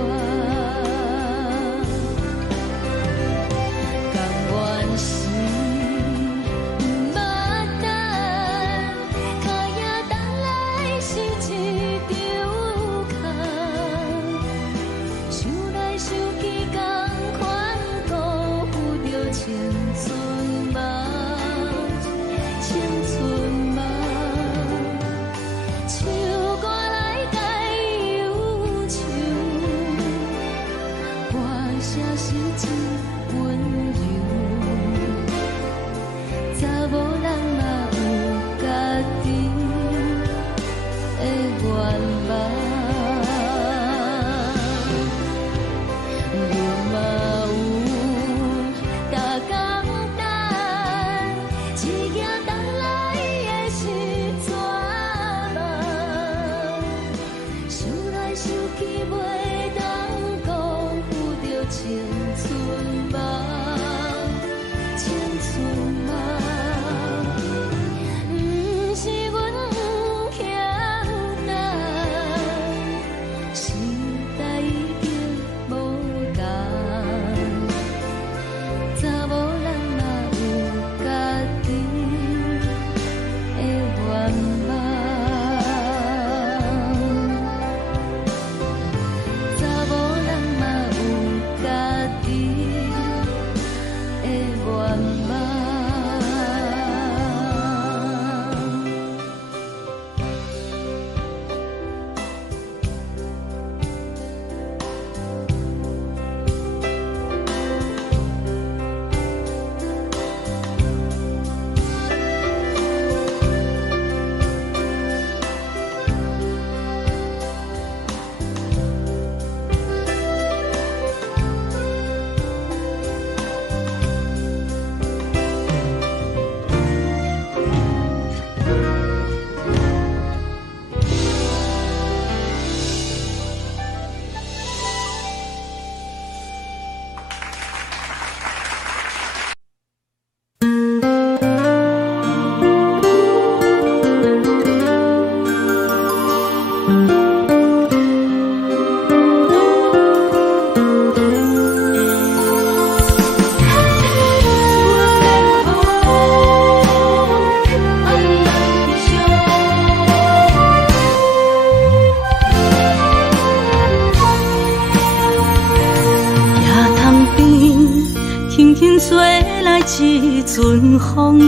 一阵风，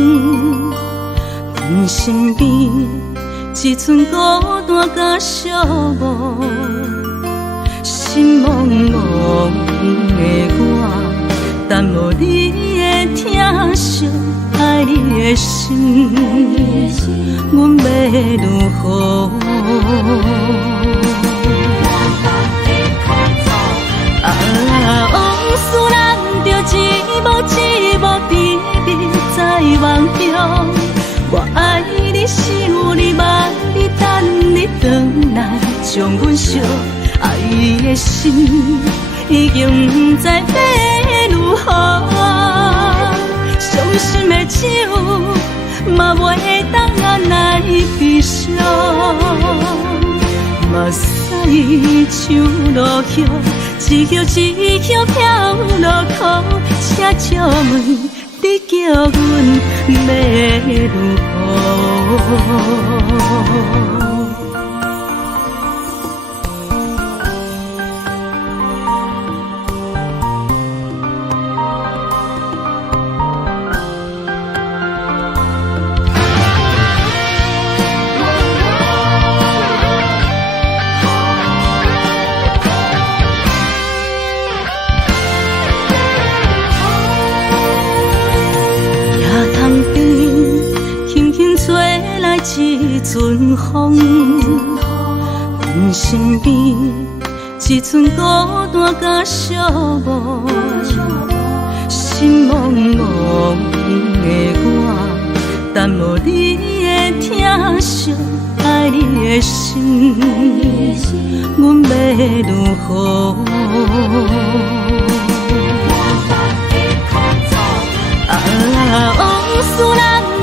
阮身边一寸孤单甲寂寞，心茫茫的我，等无你的疼惜，爱你的心，阮要如何？往事人着一幕一幕甜蜜在梦中。我爱你，想你，望你，等你回来，将阮惜爱的心已经不知要如何。伤心的手嘛袂当按来悲伤。目屎像落叶，一叶一叶飘落雨，请借问你叫阮要如何？一阵风，阮身边一寸孤单甲寂寞，心茫茫的我，等无你的疼惜，爱你的心，阮要如何？往事人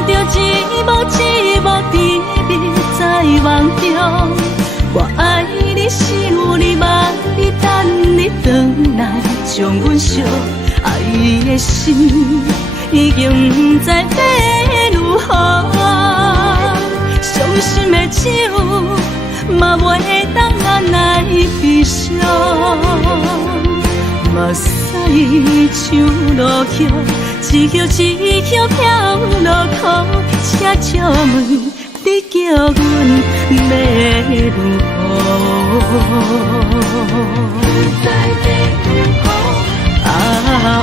着一幕一幕甜蜜在梦中，我爱你想你望你等你回来，将阮惜爱的心已经不知要如何。伤心的手嘛袂当按来悲伤，目屎像落雨。一叶一叶飘落雨，请借问你叫阮要如何？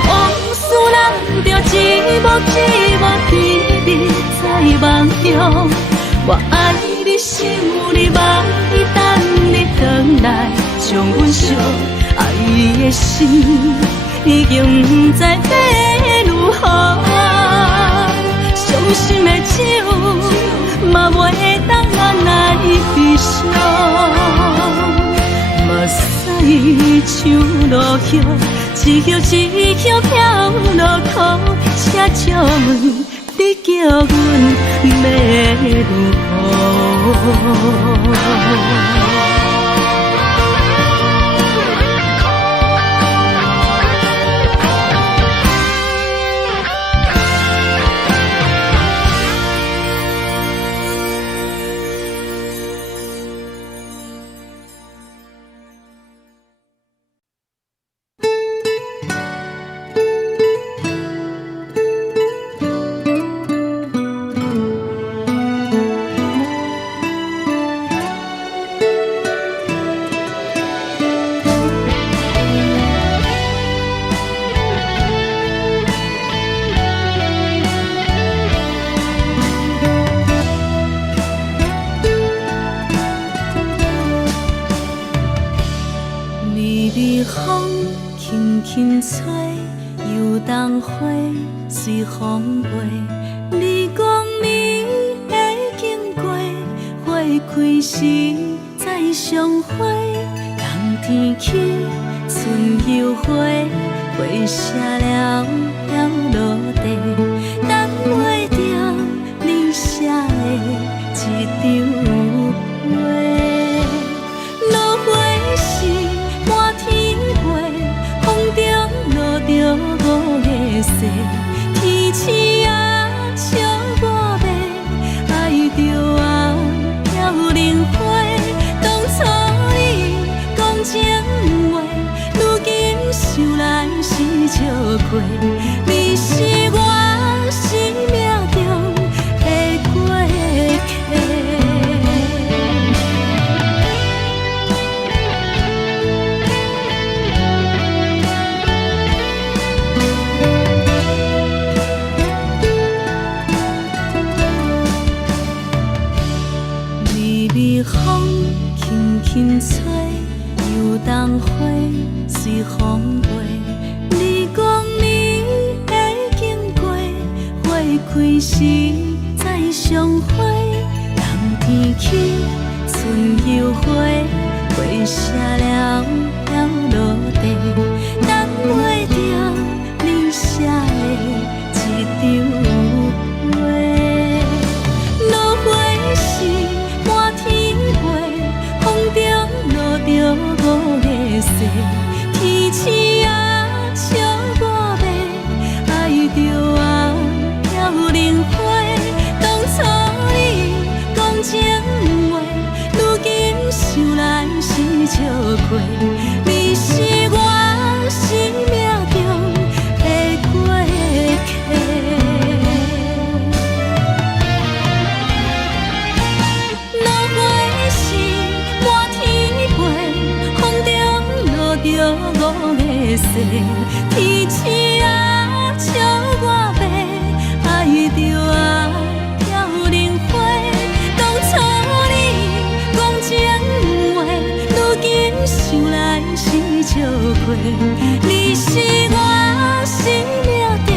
往事人着一幕一幕甜蜜在梦中，我爱你想你望你等你回来，将阮惜爱的心已经不知要如何。伤心的手嘛袂当按来悲伤，目屎像落雨，一叶一叶飘落雨，请借问你叫阮要如何？风轻轻吹，游动花随风飞。你讲你会经过，花开时再相会。冬天起，春又花，花谢了落地，等袂着你写的一张画。落花时满天飞，风中落着五个色，天星啊笑我迷，爱着啊飘零花。当初你讲情话，如今想来是笑亏。你是我生命中的过客。微微风轻轻吹，游动花随风飞。你讲你会经过，花开时再相会。冬天起，春又花，花谢了落地，等袂着你写的一张画。落花时满天飞，风中落着五个色，天星啊笑我迷，爱着啊飘零花。当初你讲情话，如今想来是笑亏。你是我生命中的过客。落花时满天飞，风中落着五个色，天星啊笑我迷，爱着啊飘零花。当初你讲情话，如今想来是笑亏。你是我生命中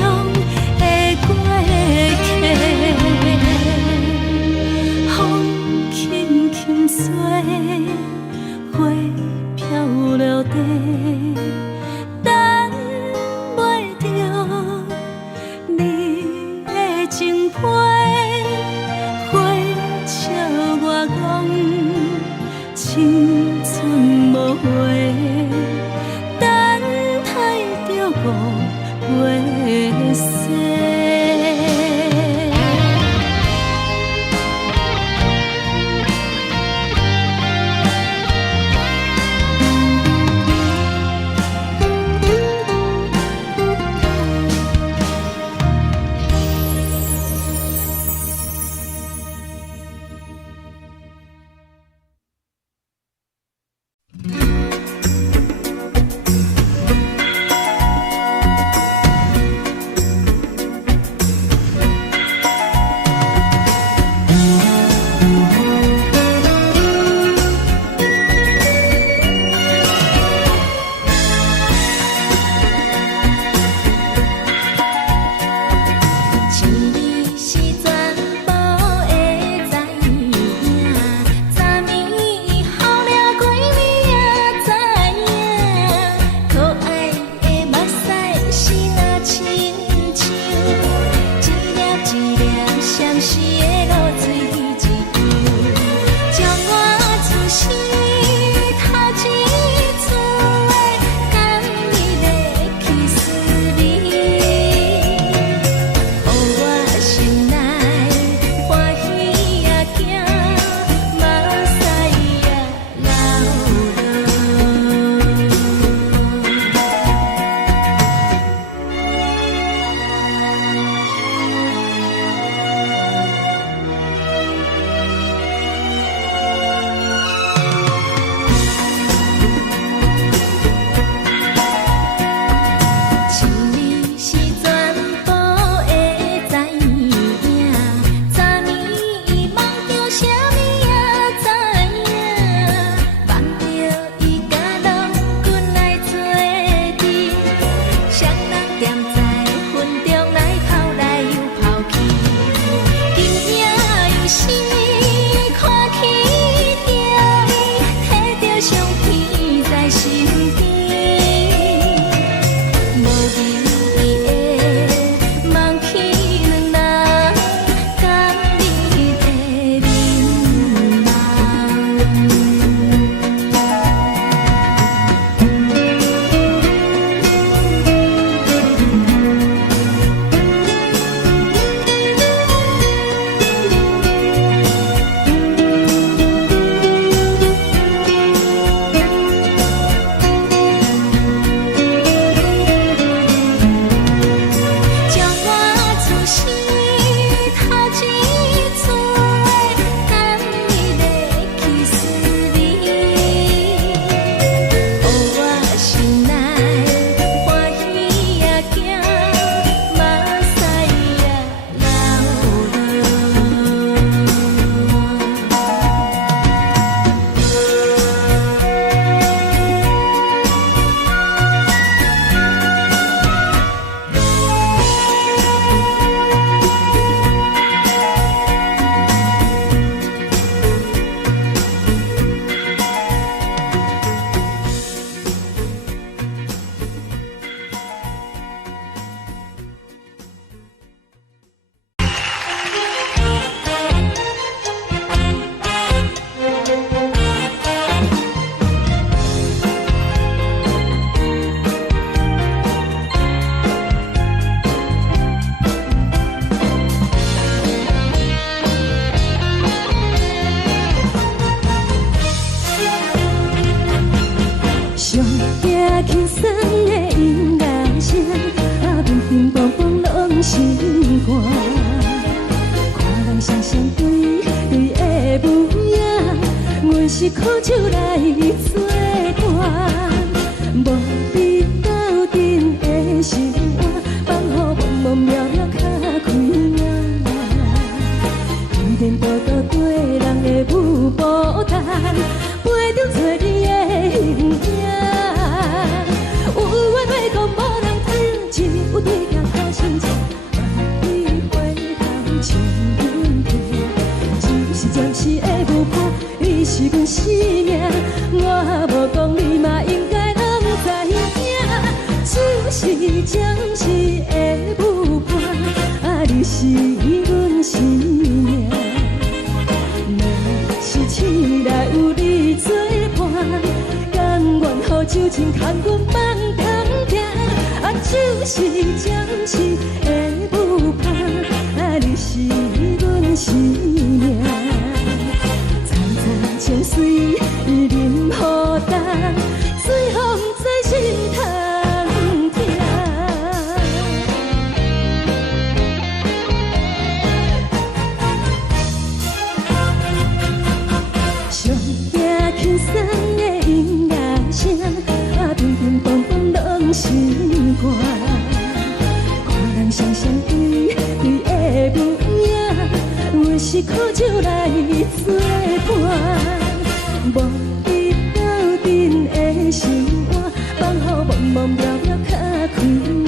暂时的舞伴，啊，你是阮生命。若是醒来有你作伴，甘愿予酒精牵阮梦通行，啊，就是暂时的舞伴，啊，你是阮生命。层层情水任何担，随风在心通听。上听轻松的音乐声，啊，乒乒乓乓拢心肝。看人双双对对的模样，阮是苦酒来作伴。无伊斗阵的心肝，放予茫茫渺渺较开满。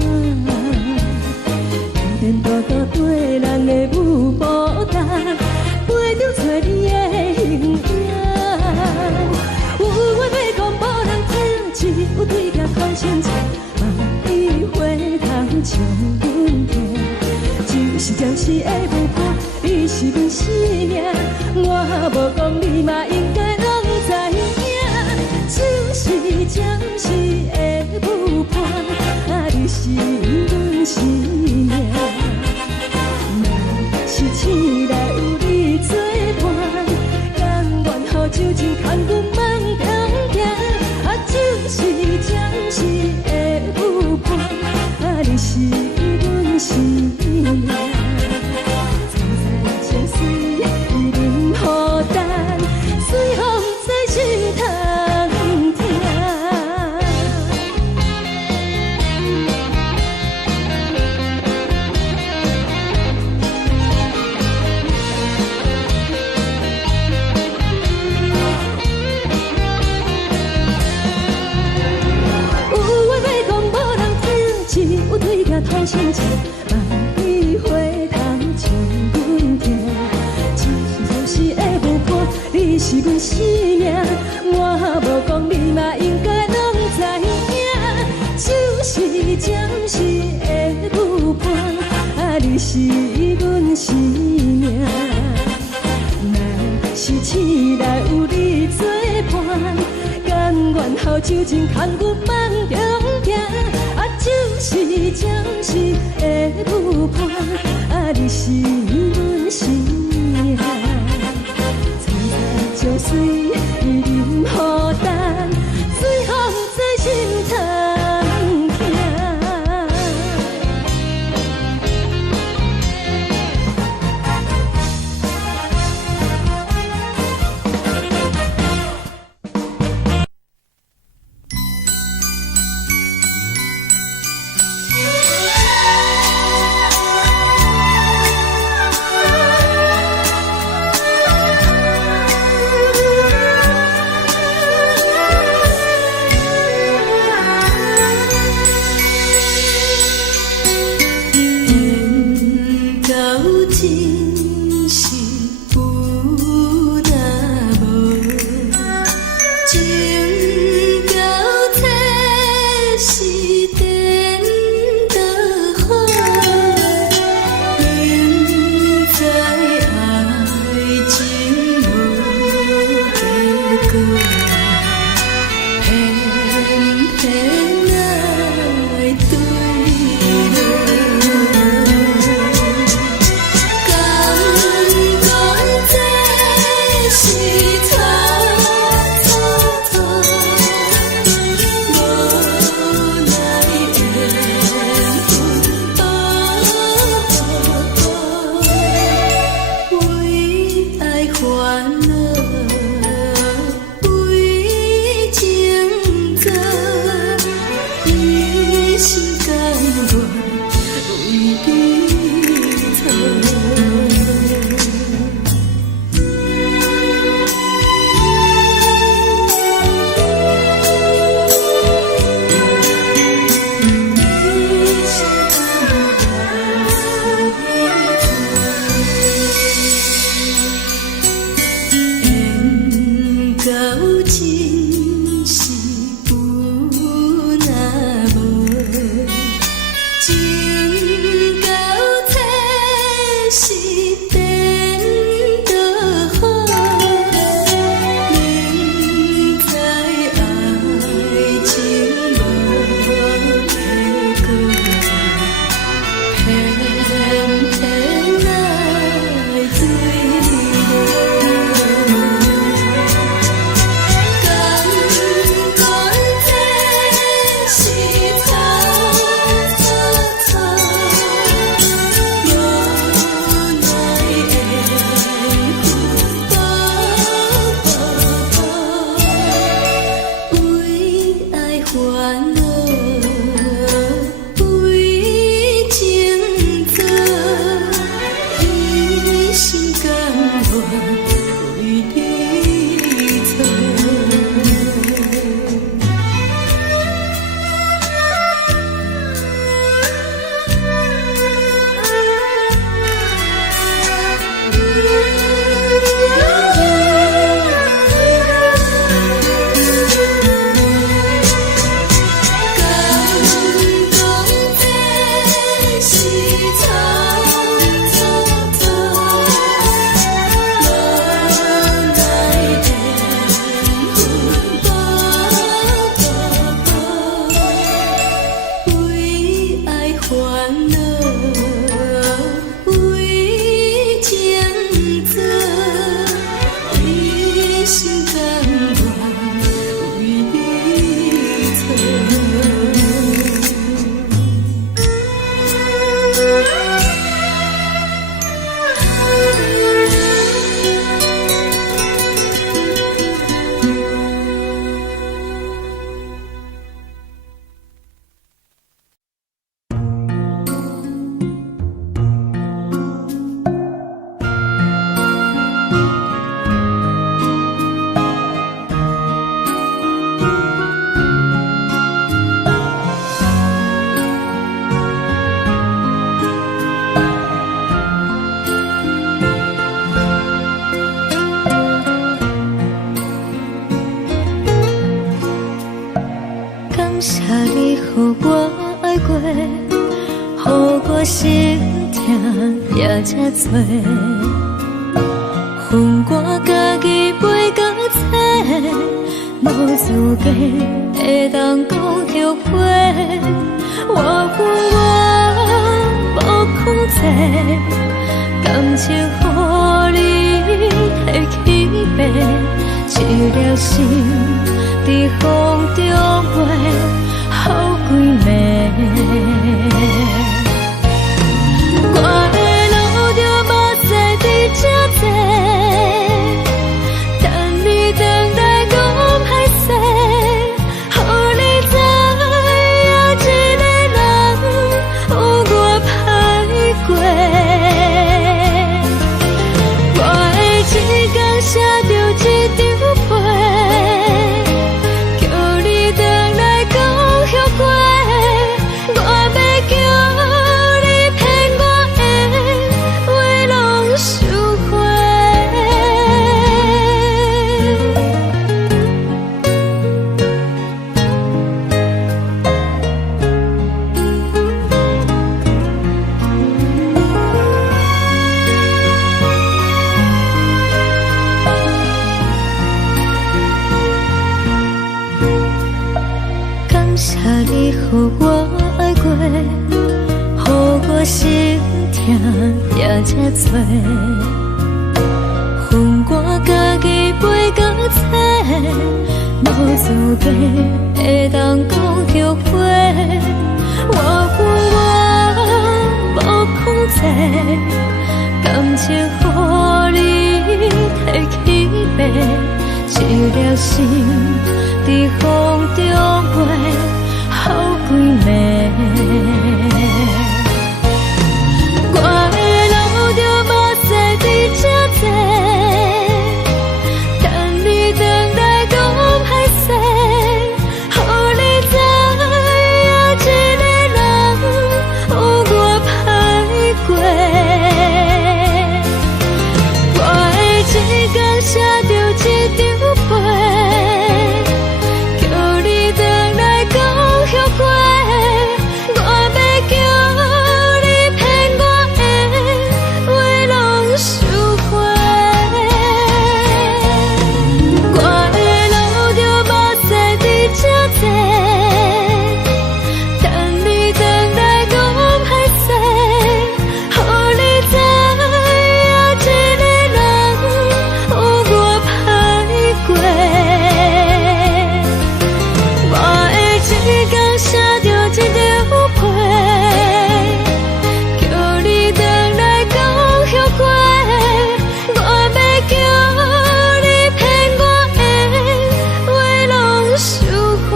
颠颠倒倒对人的舞步担，陪着找你的形影。有话要讲无人听，只有对镜头前唱，梦里回头将阮听。就是暂时的舞伴，你是阮生命。我无讲你嘛应该拢知影，就是暂时的舞伴，啊，你是阮生命。若是醒来有你作伴，甘愿予酒精牵阮梦通行，啊，就是暂时的舞伴，啊，你是阮生命。层层情水任何担，随风在心通听。有话要讲无人听，只有对镜头前唱，梦里回头将阮听。就是暂时的舞伴，你是阮生命。我无讲你嘛应该拢知影，就是暂时的舞伴，啊，你是阮生命。若是醒来有你作伴，甘愿予酒精牵阮梦中行，啊，就是暂时的舞伴，啊，你是阮生命。层层情水任何担，随风在心通听。我心痛也这多，恨我家己袂到切，无资格会当讲后悔。我恨我无控制，感情予你会起飞，一粒心在风中飞，好几暝。我的路着目屎在这多，等你等待讲歹势，予你知影一个人有我歹过。我的一天写着一张被，叫你回来讲后悔。我要叫你骗我的话拢收回。感谢你，予我爱过，予我心痛也这多，恨我家己袂到切，无资格会当讲后悔。我恨我无控制，感情予你摕起飞，一粒心在风中飞，好几暝。我的路着目屎在这多，等你等待讲歹势，予你知影一个人有我歹过。我的一天写着一张被，叫你回来讲后悔。我要叫你骗我的话拢收回。我的路着目屎在这多，等你等待讲歹势，予你知影一个人有我歹过。我的一天写着一张被，叫你回来讲后悔。我要叫你骗我的话拢收回。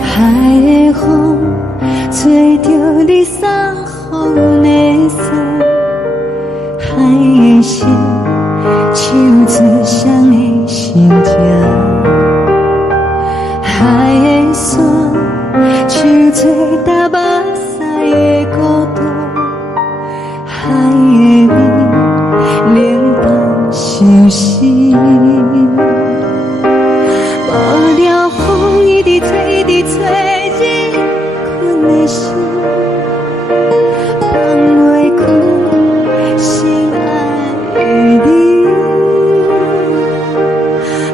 海的风吹着你送予的伞，海的心手指双的心情，海的山手吹干目屎的孤独，海的味冷淡伤心。无聊风一直吹，一直吹，日困的心，放袂开心爱的你。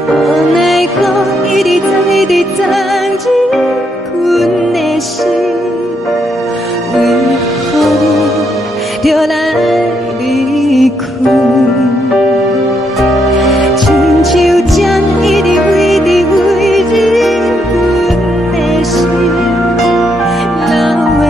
无奈何一直走，一直走，日困的心，为何你就来离开？亲像针一直飞，一直飞，日阮的心，流的泪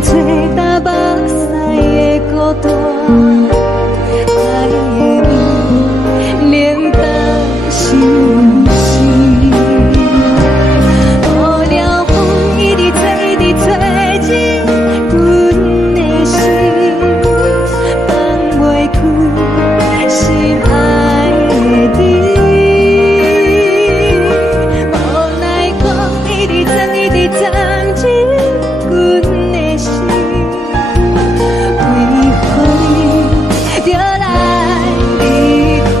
找打目屎的孤单，爱的你冷淡心事，雨了风一直吹，一直吹进阮的心，放袂开心爱的你。无奈讲一直装，一直装进阮的心，为何你就来离开？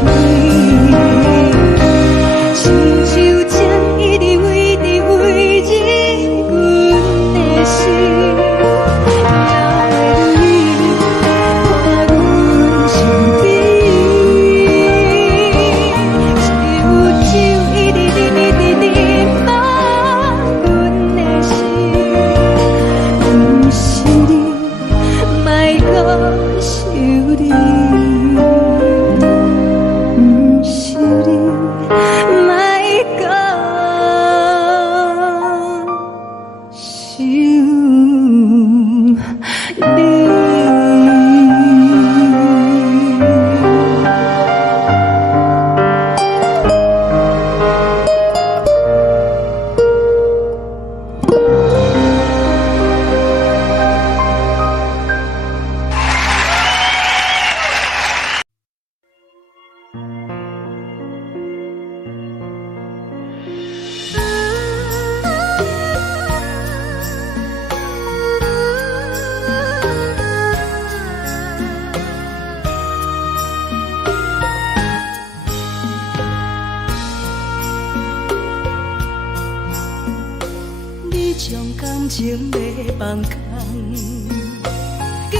亲像针一直围着围着阮的心，还袂你看阮身边，一有酒一直啉一直啉满阮的心，不是你，莫搁想你，不是你，莫搁想你。你将感情要放空，叫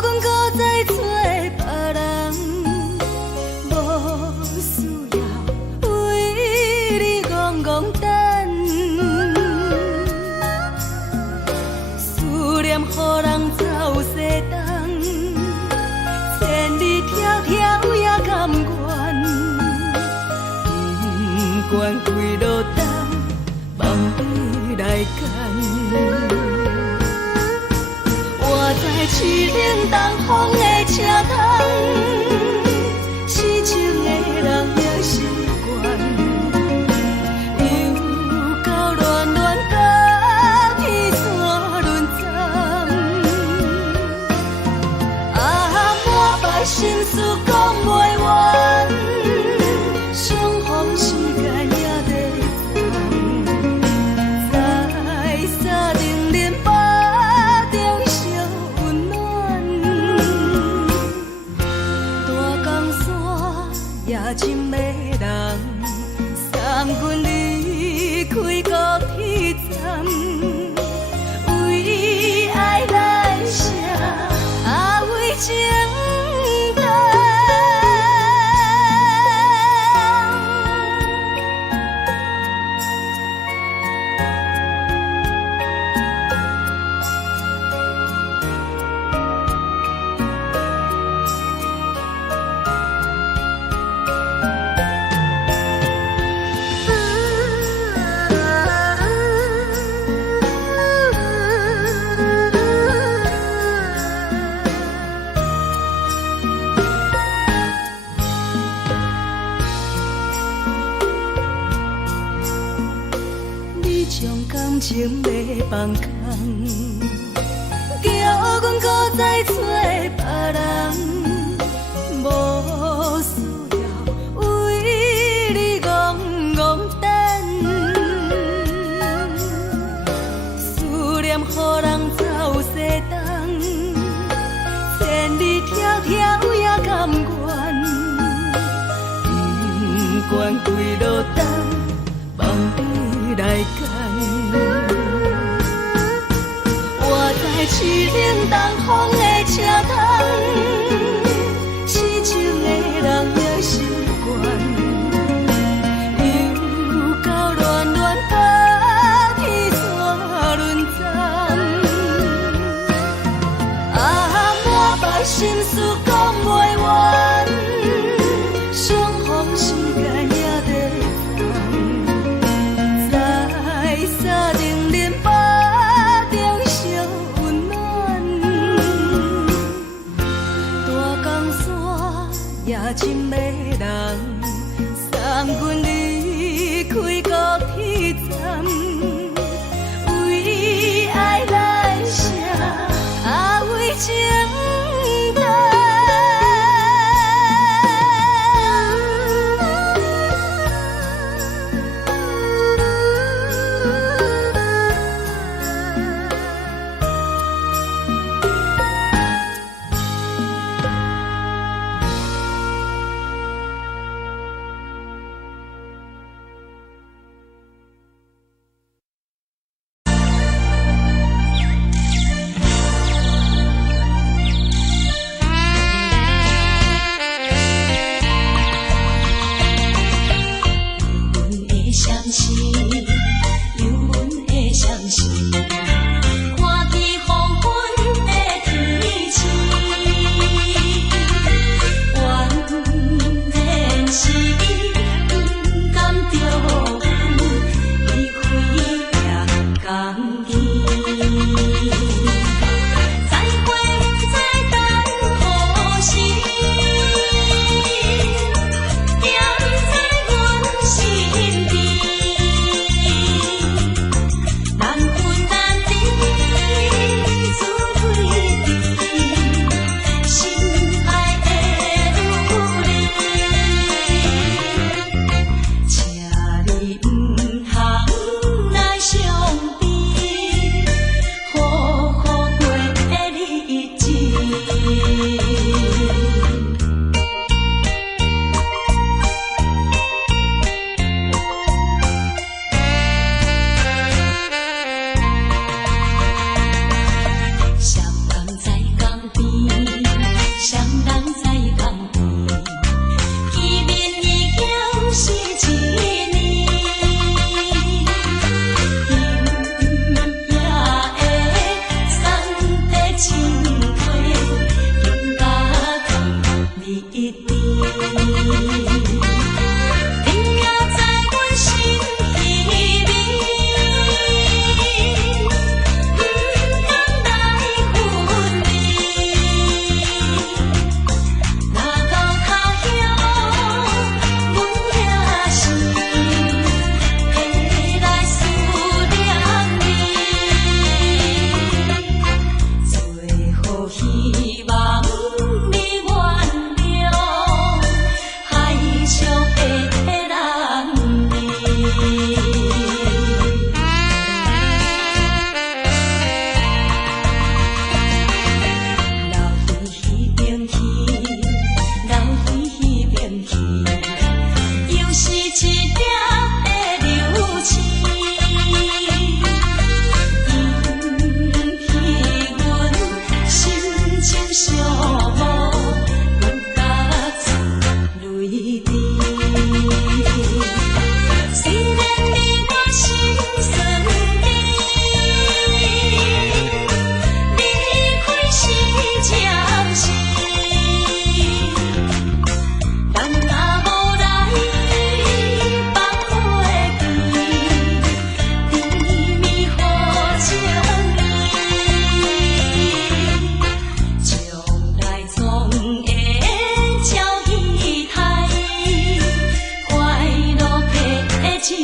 阮搁再找别人，无需要为你戆戆等，思念予人走西东，千里迢迢也甘愿，不管开路灯，梦伊来干。我在市顶东风的车窗，痴情的人也习惯，又到乱乱甲彼山论战，满腹心事讲袂完，相逢时间也在长，在沙丁林巴中烧温暖，大江山也深的人，送阮离开高铁站，为爱来写为情长。你将感情要放空，叫阮搁再找别人，无需要为你戆戆等，思念予人走西东，千里迢迢也甘愿，不管开路灯，梦伊来干。我在市顶东风的车窗，痴情的人也习惯，又到乱乱甲彼山论战，满腹心事讲袂完，相逢时间也在长，在沙丁林巴中烧温暖。看起黄昏的天气，原然是伊不甘着阮离开夜港边。再会再等何时？踮在阮身边，难分难离，自对比，心爱的女儿，请你唔通来伤悲，好好过日子。双人在江边，双人在江边，见面已经是一年。今夜的山的青花，应甲同你一边。你也在阮心里面。希望你原谅海上的人儿。流回迄边去，流回迄边去，又是一粒的流星。寂寞愈加泪滴，虽然你我心酸甜，离开是暂时，但若无来放花期，甜蜜好情意。将来总会照仪态，快乐的情意。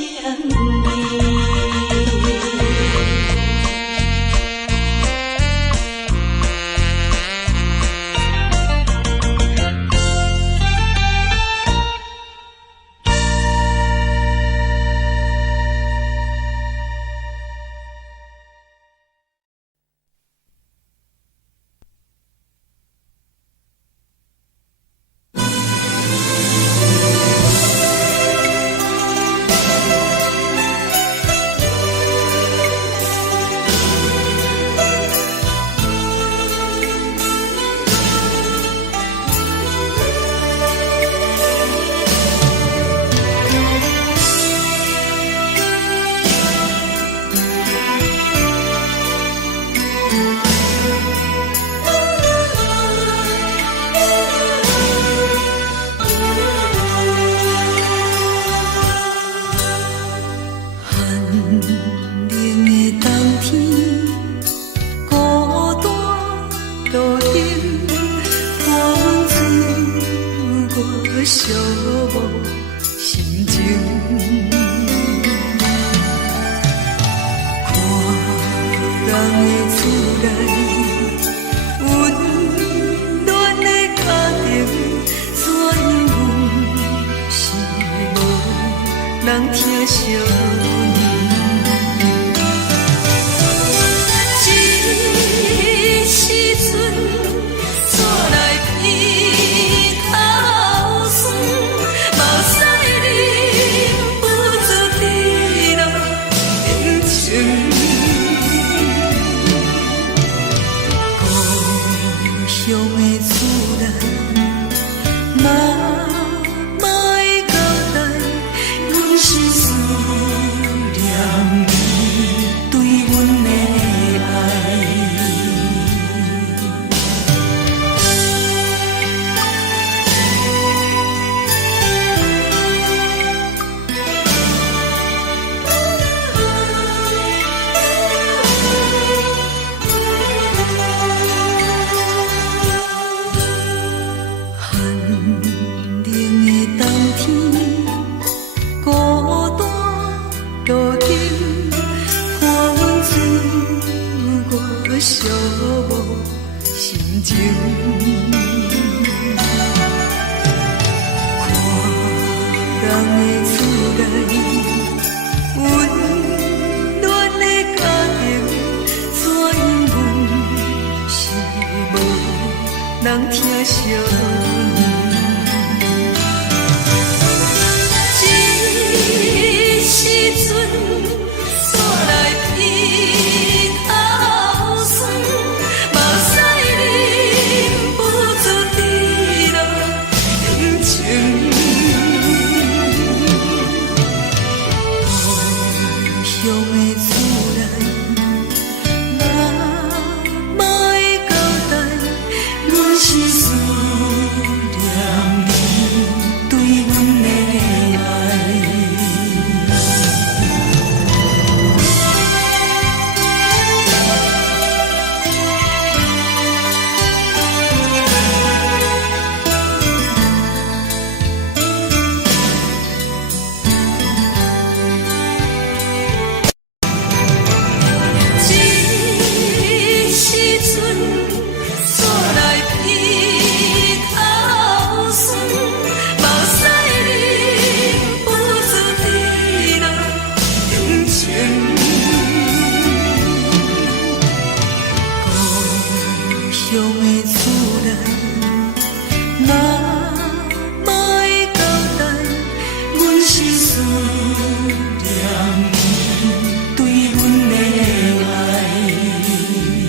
寂寞心情，看人的自然，温暖的家庭，怎样是无人疼惜你？这时阵怎来披头霜？目屎忍不住滴落眼睛。故乡的自然，妈妈的交代，阮心事。寂寞心情。看人的厝内温暖的家庭，怎因阮是无人疼惜？这时阵煞来鼻头酸，目屎忍不住滴落眼睛。故乡的厝内，妈妈的交代，阮是思念你对阮的爱。啊。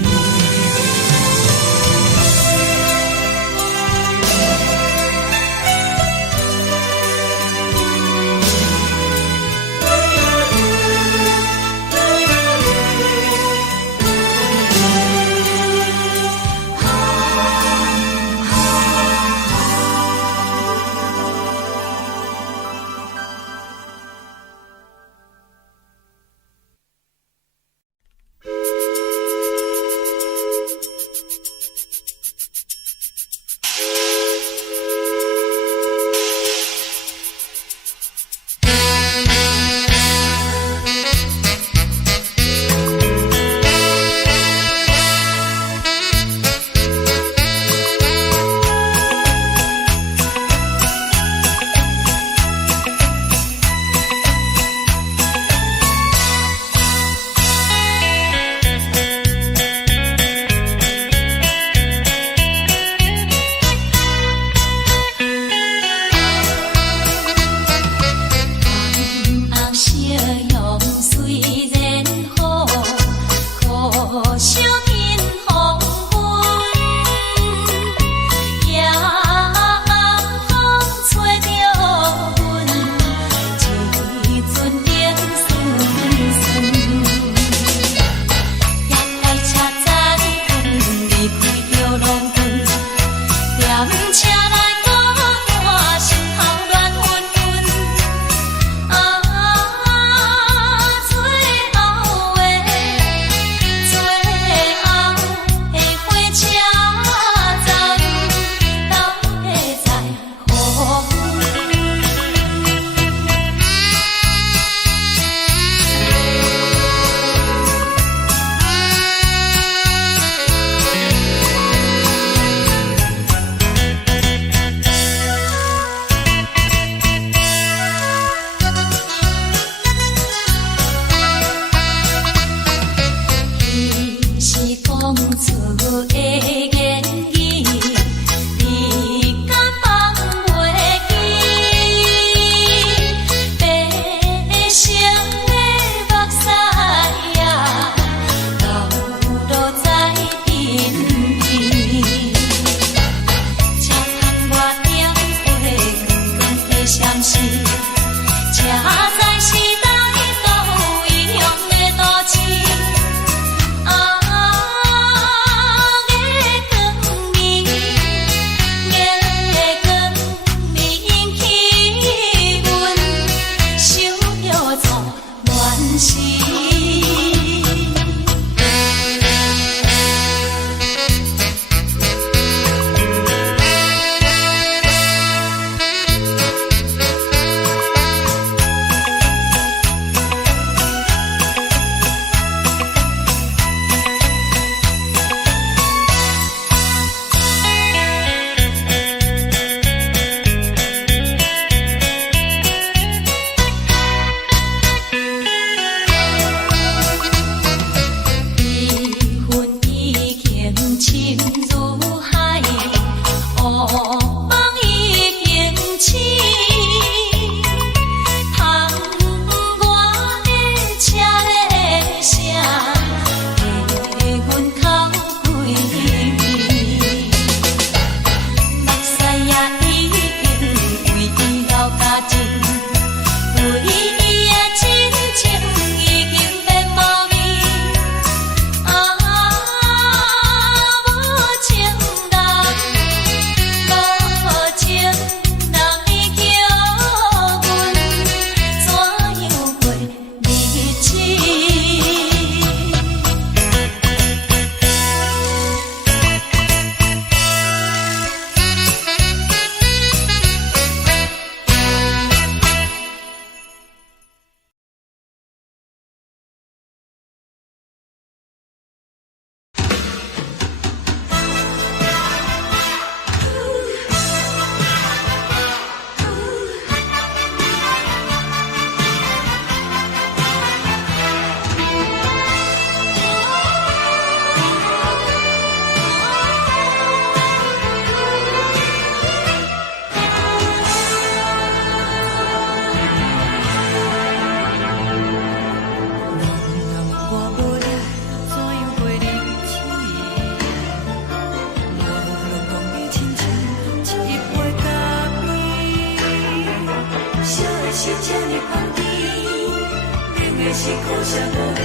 是苦涩无味，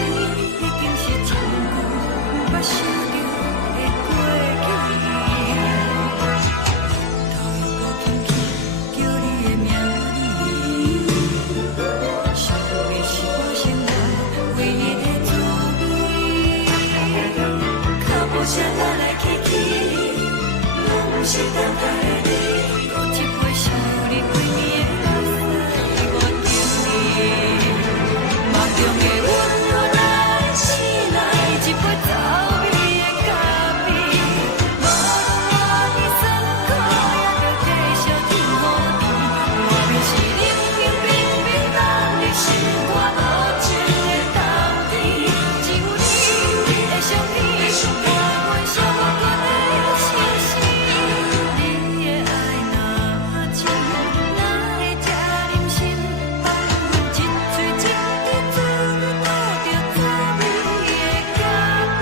已经是真久捌想着的过去。头又搁轻轻叫你的名字，想你是我生活唯一的滋味。脚步声来来去去，拢不是等待的你。搁一杯想你几年的目屎，我等你。梦中的阮我来醒来，一杯走味的咖啡。无论我的酸苦，也着继续甜予你。外面是冷冰冰冰冻的心肝，无情的冬天。只有你的相片，伴阮寂寞过的相思。你的爱若真，哪会这忍心放阮一嘴一滴滋味，吐着滋味的咖啡。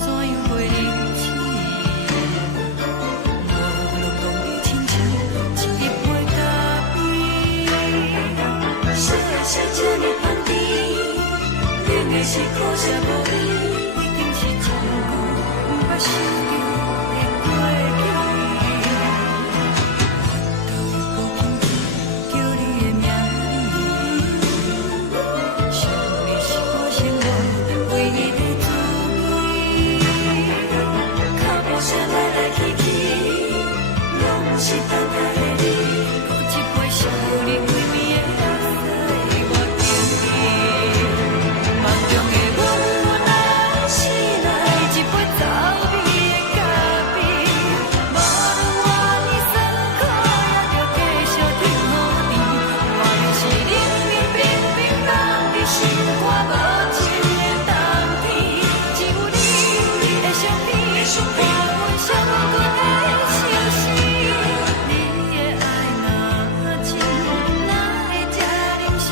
怎样袂离弃？无路当你亲像一杯咖啡。小呀小这么香甜，冷的是苦涩无味，已经是真久捌想着的过去。头又搁轻轻叫你的名字，想你是我生活唯一的滋味。脚步声来来去去，拢不是等待的你。搁一杯想你几暝的目屎，我等你。梦中的阮我来醒来，一杯走味的咖啡。无论我的酸苦，也着继续甜予你。外面是冷冰冰冰冻的心肝，无情的冬天。只有你的相片，伴阮寂寞过的相思。你的爱若真，哪会这忍心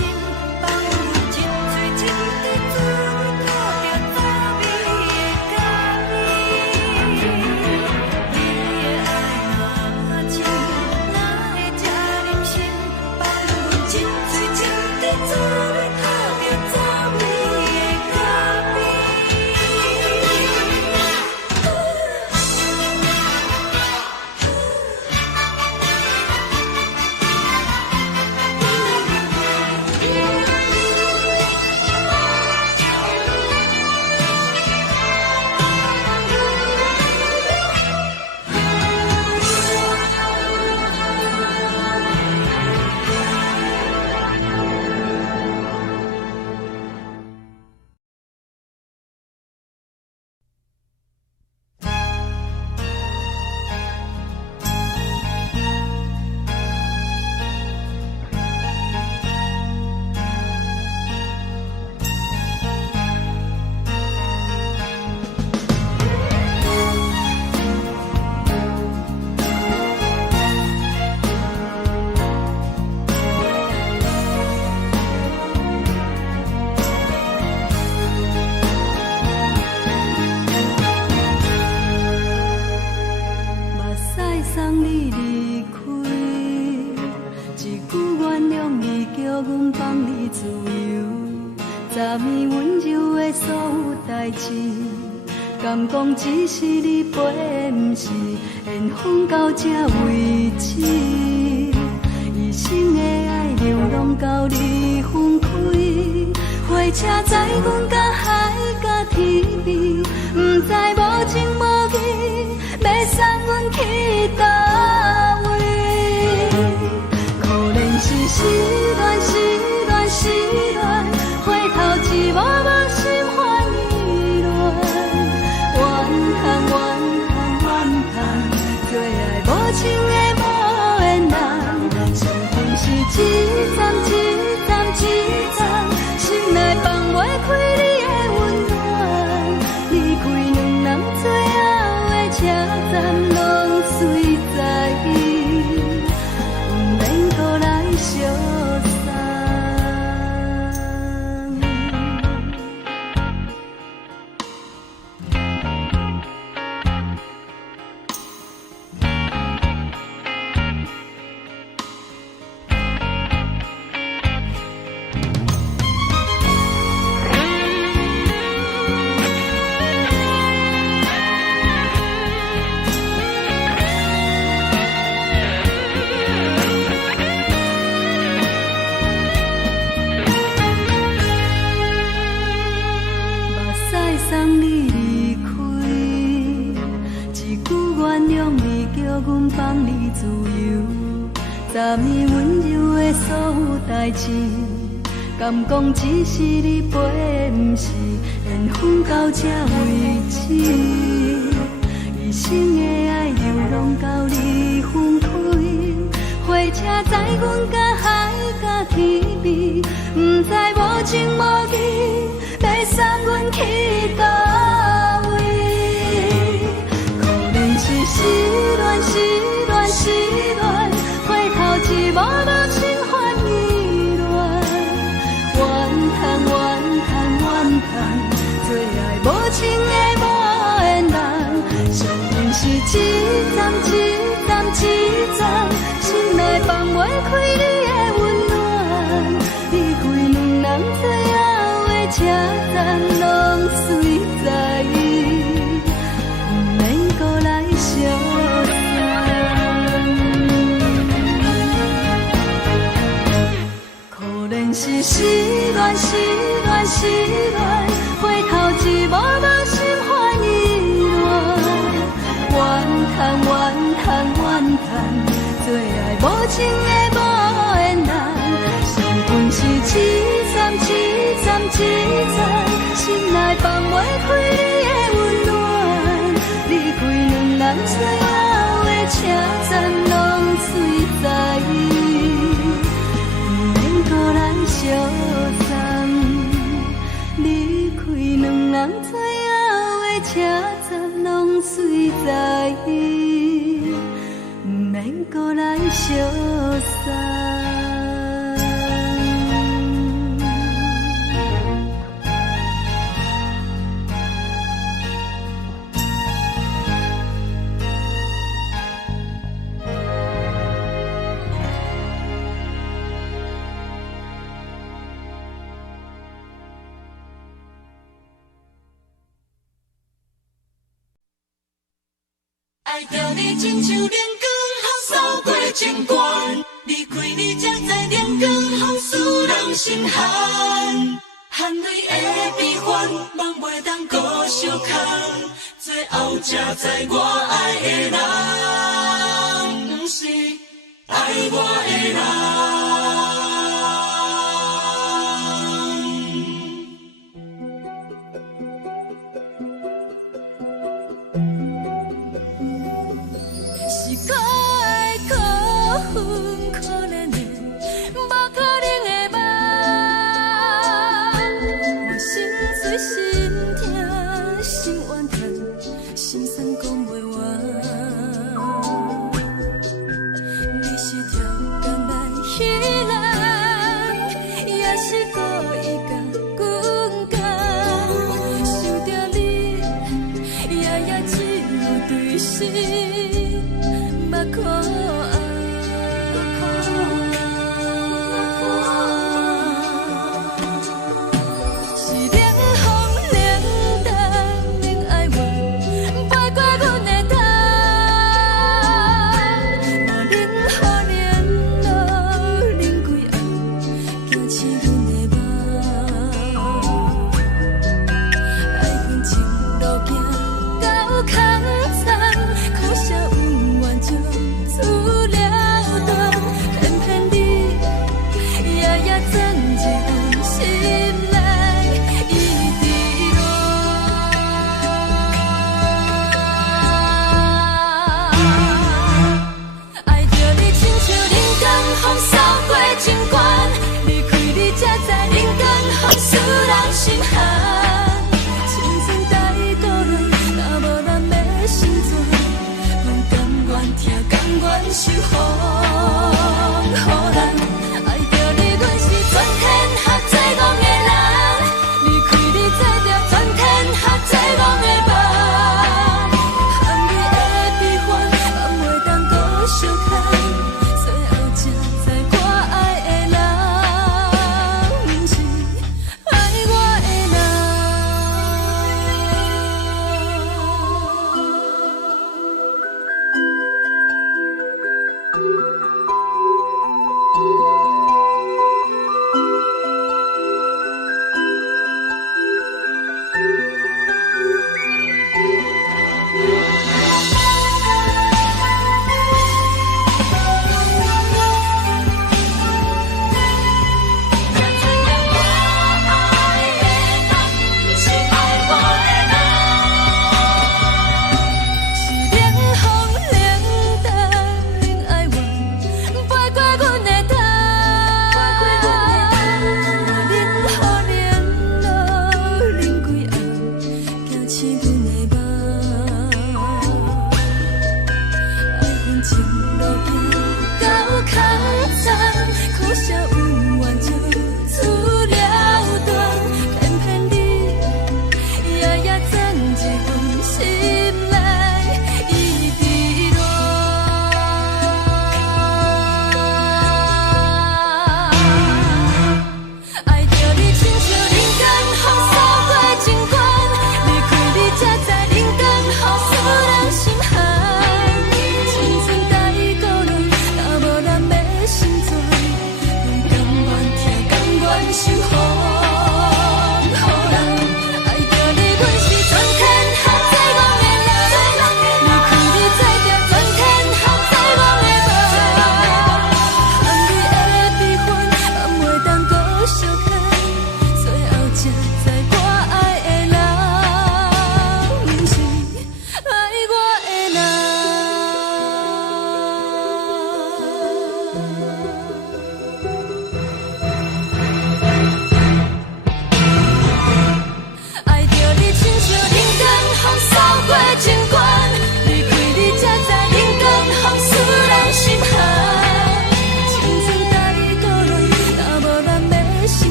放阮一嘴一滴滋味，吐着滋味的咖啡。你的爱若真，哪会这忍心放阮一嘴一滴滋味，吐着滋味的咖啡。目屎送你离开，一句原谅你，叫阮放你自由。昨暝温柔的所有代志，敢讲只是你陪，不是缘分到这为止。一生的爱流浪到你分开，火车载阮到海甲天边，不知无情无义，要送阮去倒位？可能是失恋，失恋，失恋，回头一幕幕心花意乱，怨叹，怨叹，怨叹，最爱无情的无缘人，上天是一站一站一站，心内放袂开你的温暖。拢随在伊，不免搁来相送。送你离开，一句原谅你，叫阮放你自由。昨暝温柔的所有代志，敢讲只是你陪，不是缘分到这为止。一生的爱又拢到你分开，火车载阮甲海甲天边，不知无情无义。要送阮去倒位？可能是失恋，失恋，失恋，回头一幕幕心烦意乱，怨叹，怨叹，怨叹，最爱无情的无缘人。上天是一站一站一站，心内放袂开你的温暖，离开两人最后的车站拢随在伊，不免搁来相送。可能是失恋，失恋，失恋，回头一幕幕心烦意乱，怨叹，怨叹，怨叹，最爱无情的无缘人。上天是一站一站一站，心内放袂开你的温暖，离开两人最后的车站拢随在伊，不免搁来相送。离开两人最后的车站拢随在伊，不免搁来相送。爱着你，亲像阳光扫过情关，离开你才知阳光风使人心寒。含泪的悲欢，望袂当搁相牵，最后才知我爱的人，不是爱我的人。可怜的，无可能的梦，我心碎心痛心怨叹，心酸讲袂完。你是条工来彼人，也是故意甲阮讲，想着你，夜只有对视，目看。空残，苦涩温婉就。愿守护，予人爱着你，阮是全天下最戆的人。离开你，做着全天下最戆的梦。含泪的悲欢，放袂当搁相牵。最后才知我爱的人，不是爱我的人。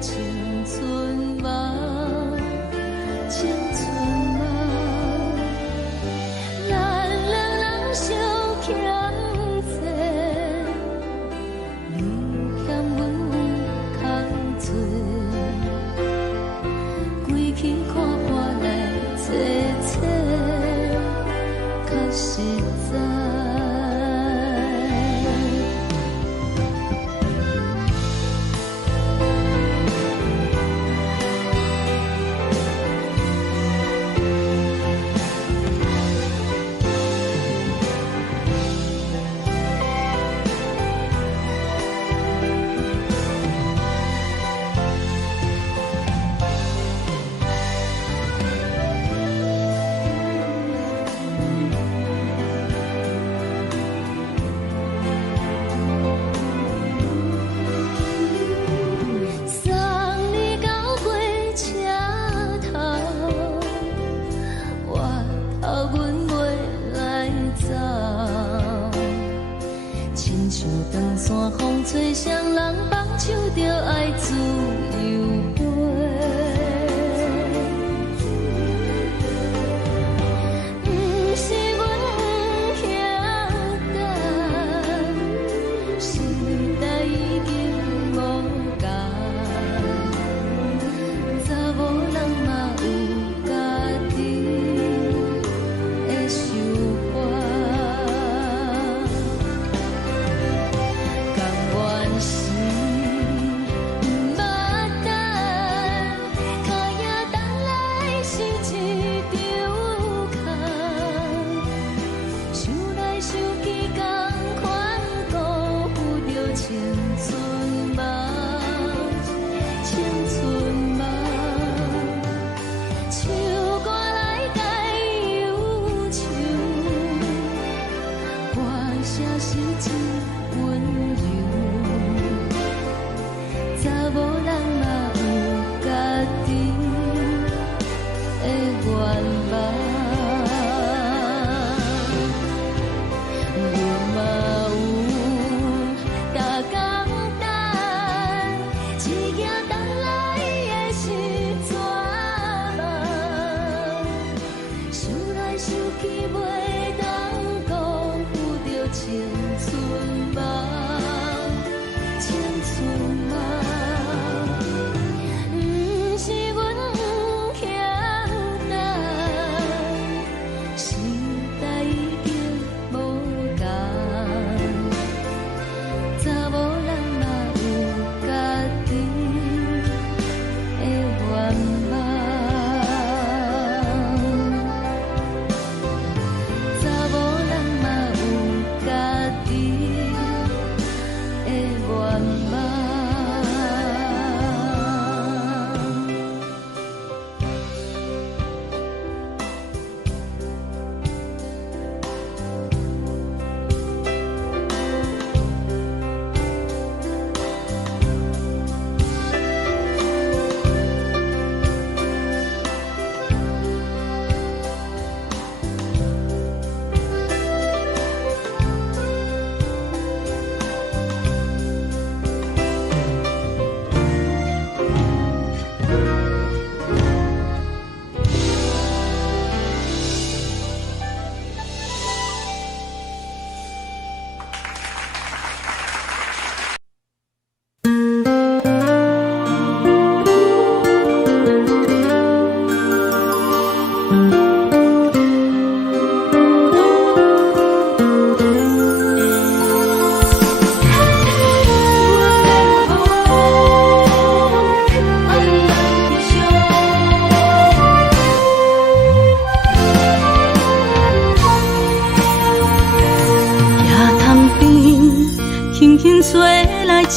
青春梦，咱两人相。较实在。吹双人放手着爱自由飞，不是阮不晓得，时代已经无同，查某人嘛有家己的想法。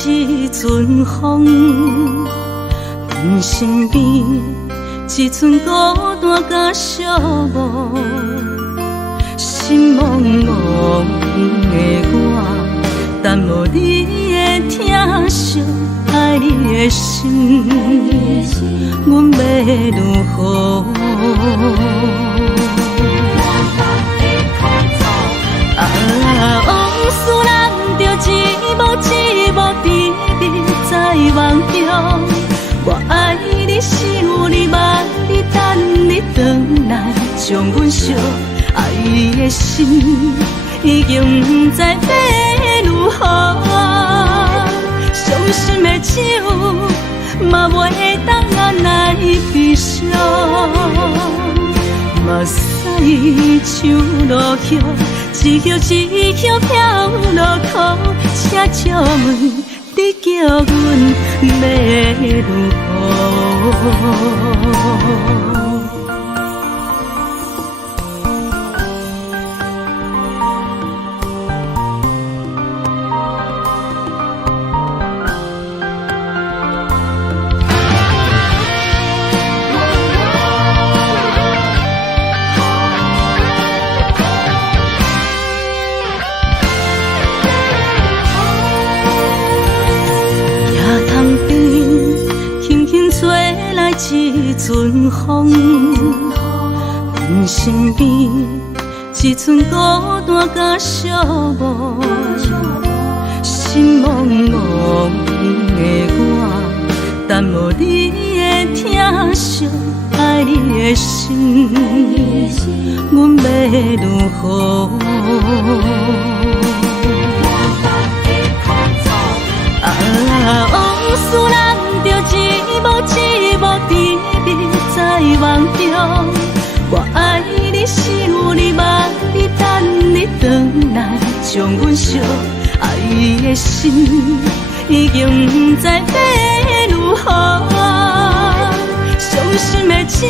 一阵风，阮身边一寸孤单甲寂寞，心茫茫的我，等无你的疼惜，爱你的心，阮要如何？往事人着一幕一幕甜蜜在梦中，我爱你是有你望你等你回来，将阮惜爱你的心已经不知要如何，伤心的手嘛袂当来悲伤，嘛。像落叶，一叶一叶飘落土，车借问你叫阮要如何？一阵风，阮身边一阵孤单甲寂寞，心茫茫的我，等无你的疼惜，爱你的心，阮要如何？往事人着一幕一幕甜蜜在梦中，我爱你想你望你等你回来，将阮惜爱的心已经不知要如何。伤心的手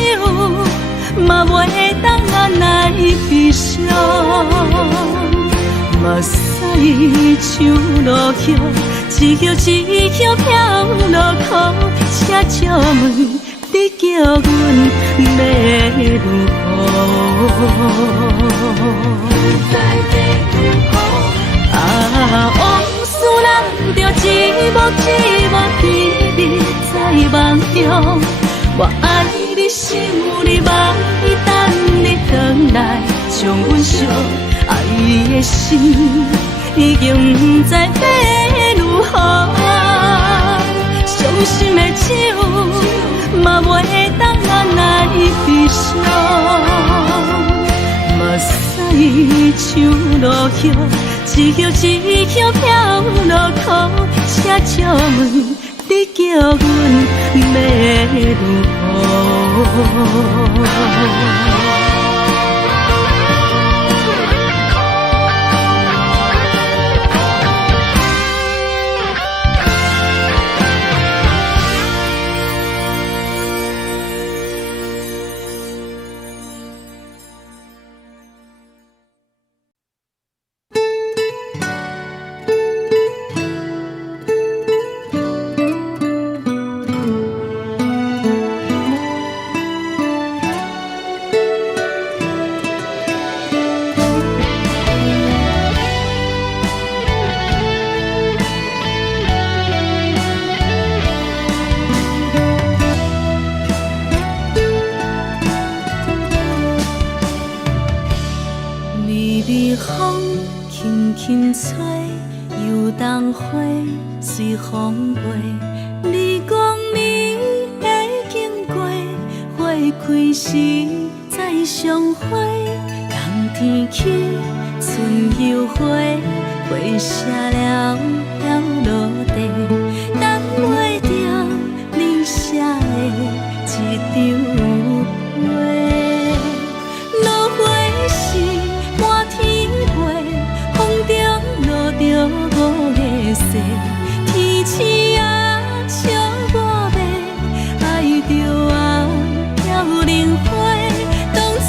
嘛袂当按来悲伤，目屎像落叶。一叶一叶飘落土，车借问你叫阮要如何？往事人着一幕一幕甜蜜在梦中，我爱你想你望你等你回来，将阮惜爱的心已经不知要如何。伤心的手嘛袂当按来悲伤，目屎像落叶，一叶一叶飘落土，车借问你叫阮要如何？随风飞，你讲你会经过，花开时再相会。冬天起，春又回，花谢了要落地，等袂着你写的一张画。落花时满天飞，风中落着五个色。天星啊，笑我迷，爱着啊要灵花。当初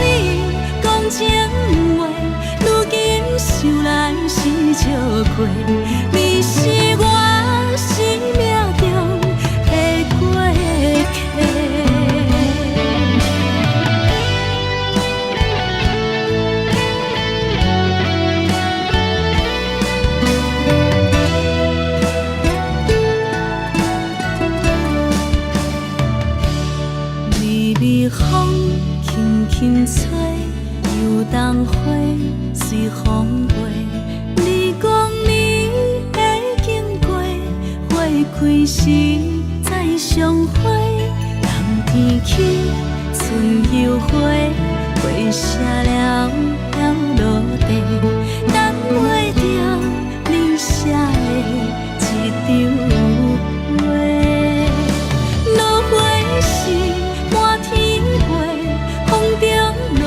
你讲情话，如今想来是笑亏。你是我生命中的过客。风轻轻吹，游动花随风飞。你讲你会经过，花开时再相会。冬天起，春又回，花谢了要落地，等袂着你写的一张画。落花时满天飞，风中落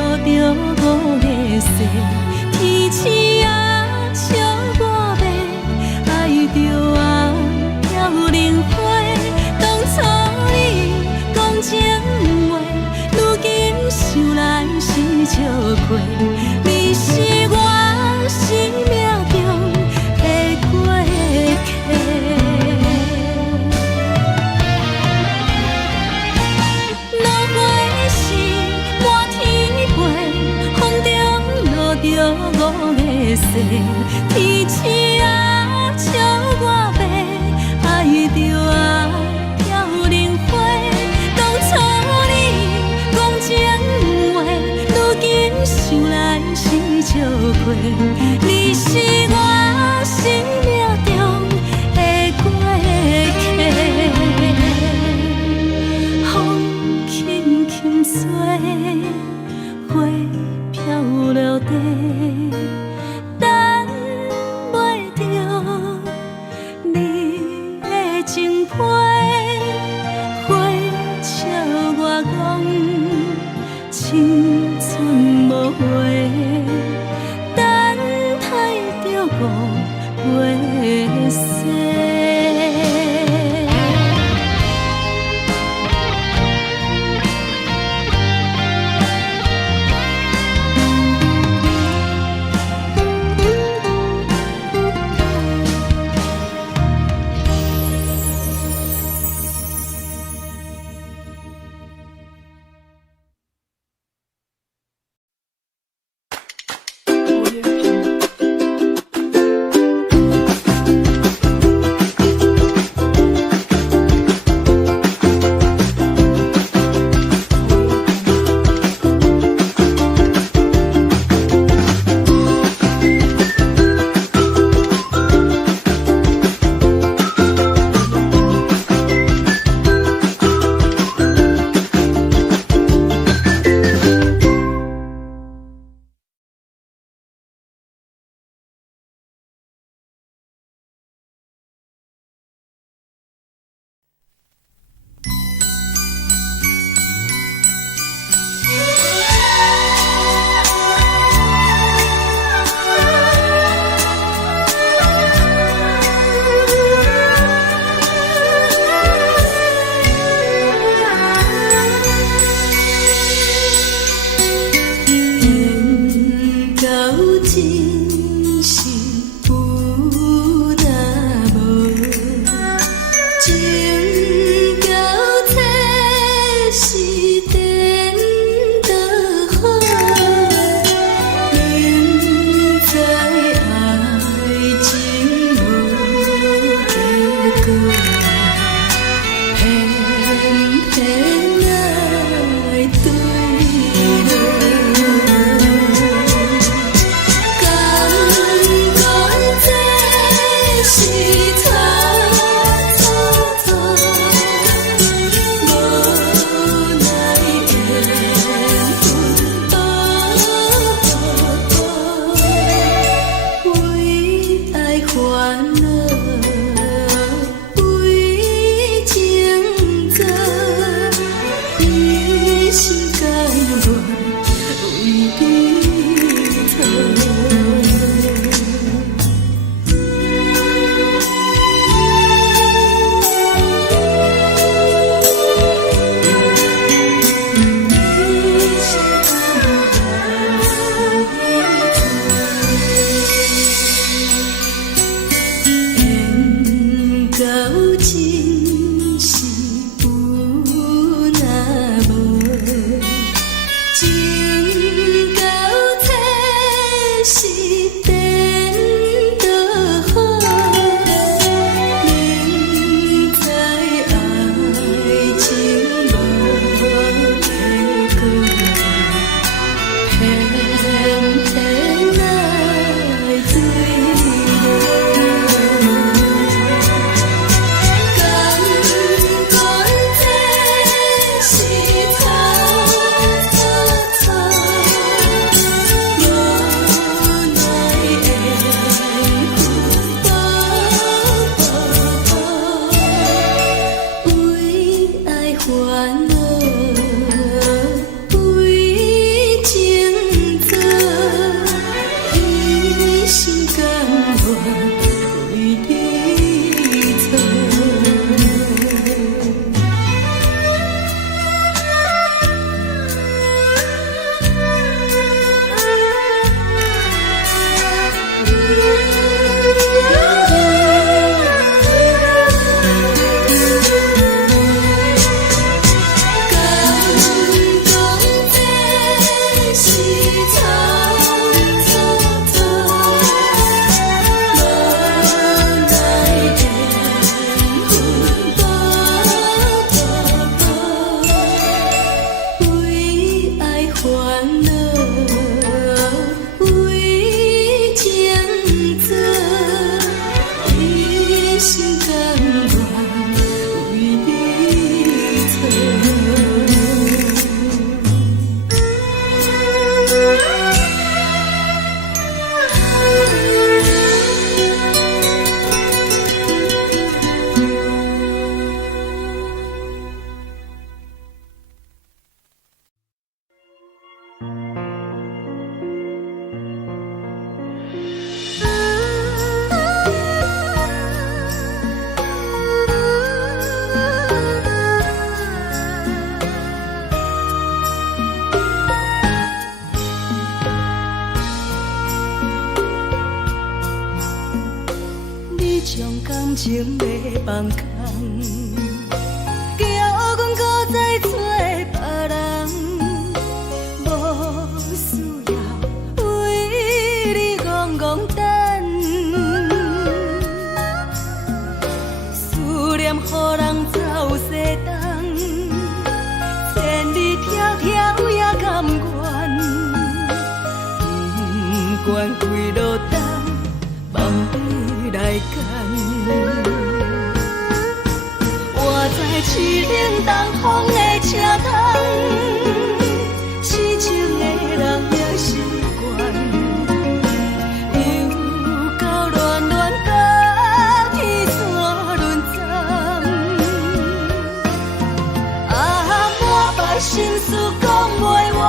说，天星啊，笑我白，爱着啊，飘零花。当初你讲情话，如今想来是笑话。你是我生命中的过客，风轻轻吹，花飘落地。青春无悔，等待着五月雪。将感情要放空，叫阮搁再找别人，无需要为你戆戆等，思念予人走西东，千里迢迢也甘愿，不管几路灯，望你来赶。我在市顶东风的车窗，痴情的人也习惯，又到乱乱甲天山论战。啊，满腹心事讲袂完，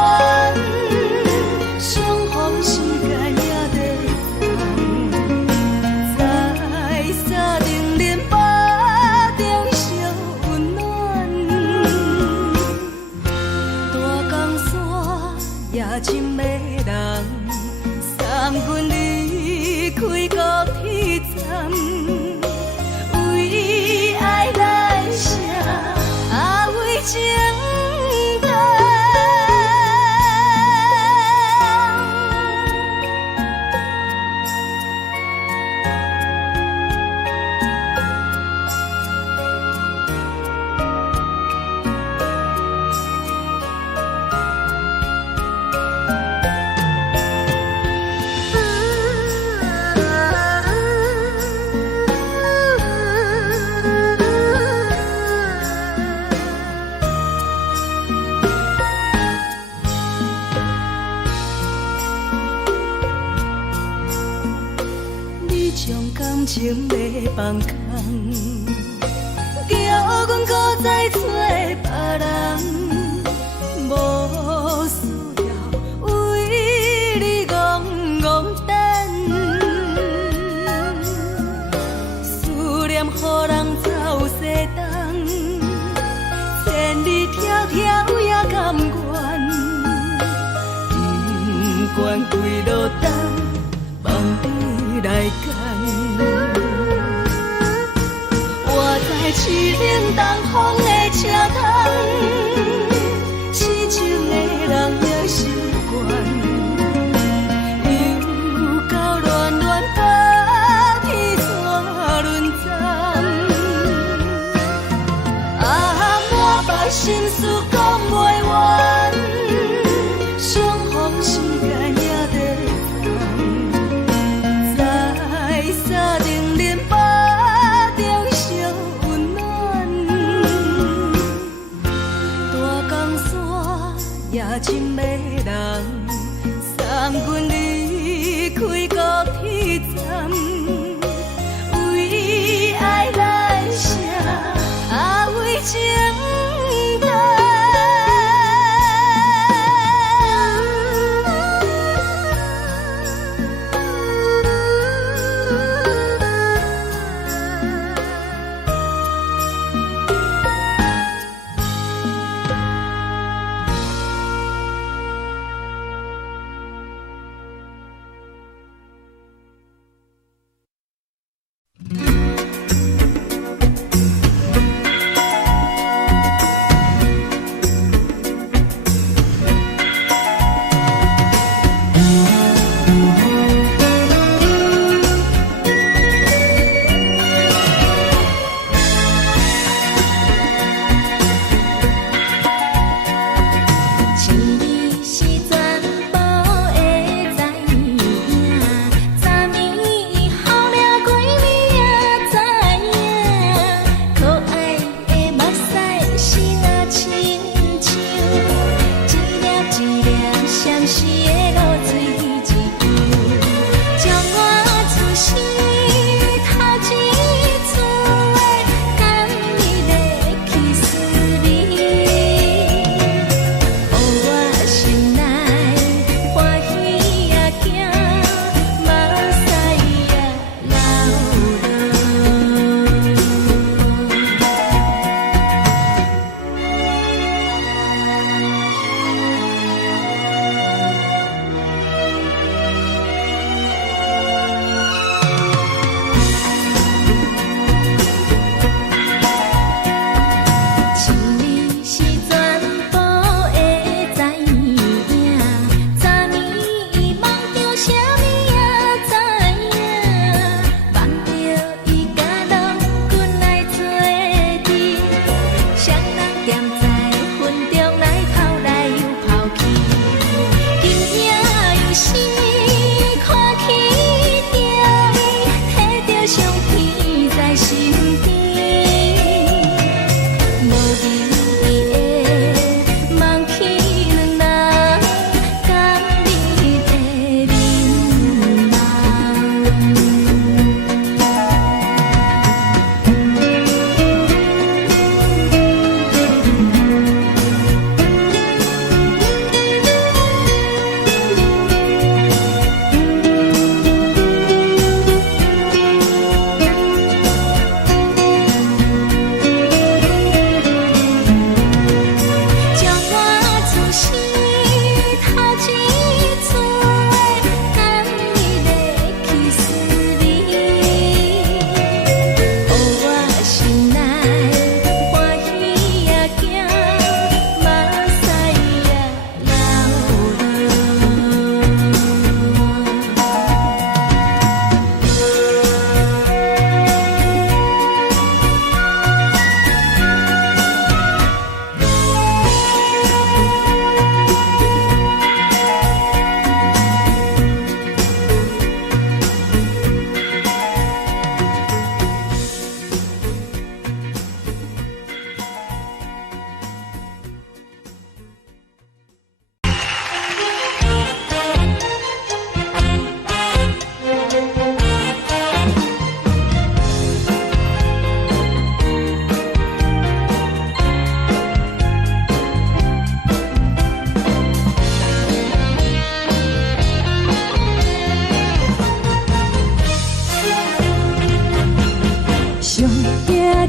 相逢时间也在等，在沙定连巴中烧温暖。大江山也深的人，三军离开高铁站，为爱来写，啊为情等。你将感情要放空，叫阮搁再找别人，无需要为你戆戆等，思念予人走西东，千里迢迢也甘愿，不管几路灯，望你来赶。我在市顶东风的车窗。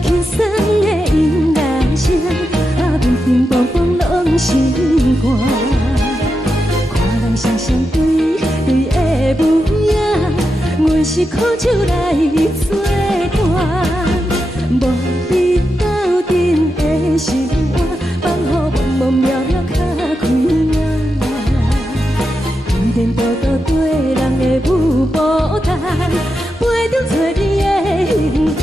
轻松的音乐声，乒乒乓乓拢心肝。看人双双对对的舞影，阮是苦酒来作伴。无伫斗阵的心肝，放予茫茫渺渺较开眼。颠颠倒倒对人的舞步弹，陪着找你的形影。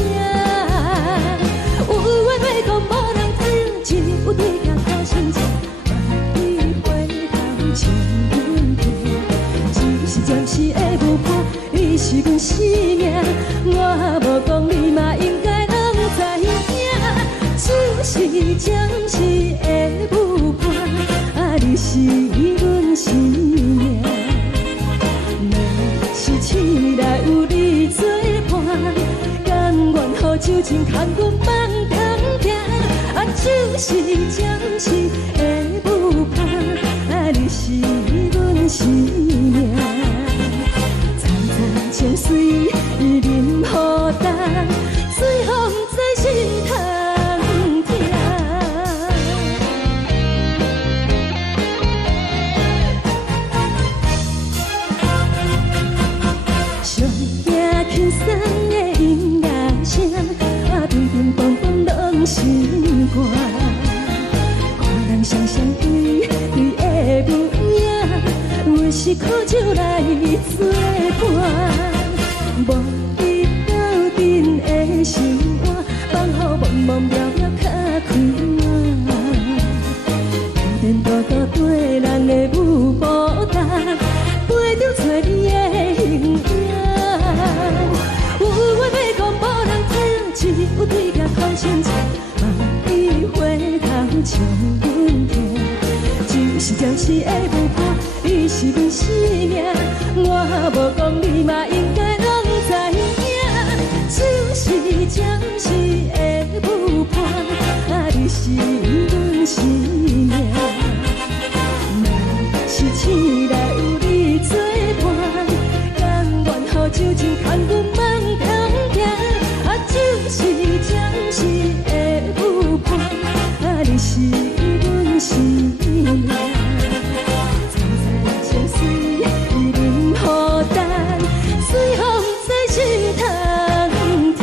有话要讲无人听，只有对镜头先听，万里回头唱阮听。只是暂时的舞伴，你是阮生命，我无讲你嘛应该拢知影。只是暂时的舞伴，你是阮生命。若是醒来有你作伴，甘愿予酒精牵阮放通行。就是暂时的舞伴，你是阮生命。层层情水任予等，水风在心通听。上听轻松的音乐声，乒乒乓乓拢心肝。看人双双对对的舞影，阮是苦酒来作伴。无伫斗阵的心肝，放予茫茫渺渺较开眼。颠颠倒倒对人的舞步弹，陪着找你的形影。有话要讲无人听，只有对镜头先听，万里回头唱阮听。就是暂时的舞伴，你是阮生命，我无讲你嘛应该拢知影。就是暂时的舞伴，你是阮生命。若是醒来有你作伴，甘愿予酒精牵阮放通行。就是暂时的舞伴，你是阮生命。层层情水任予等，水风在心通听。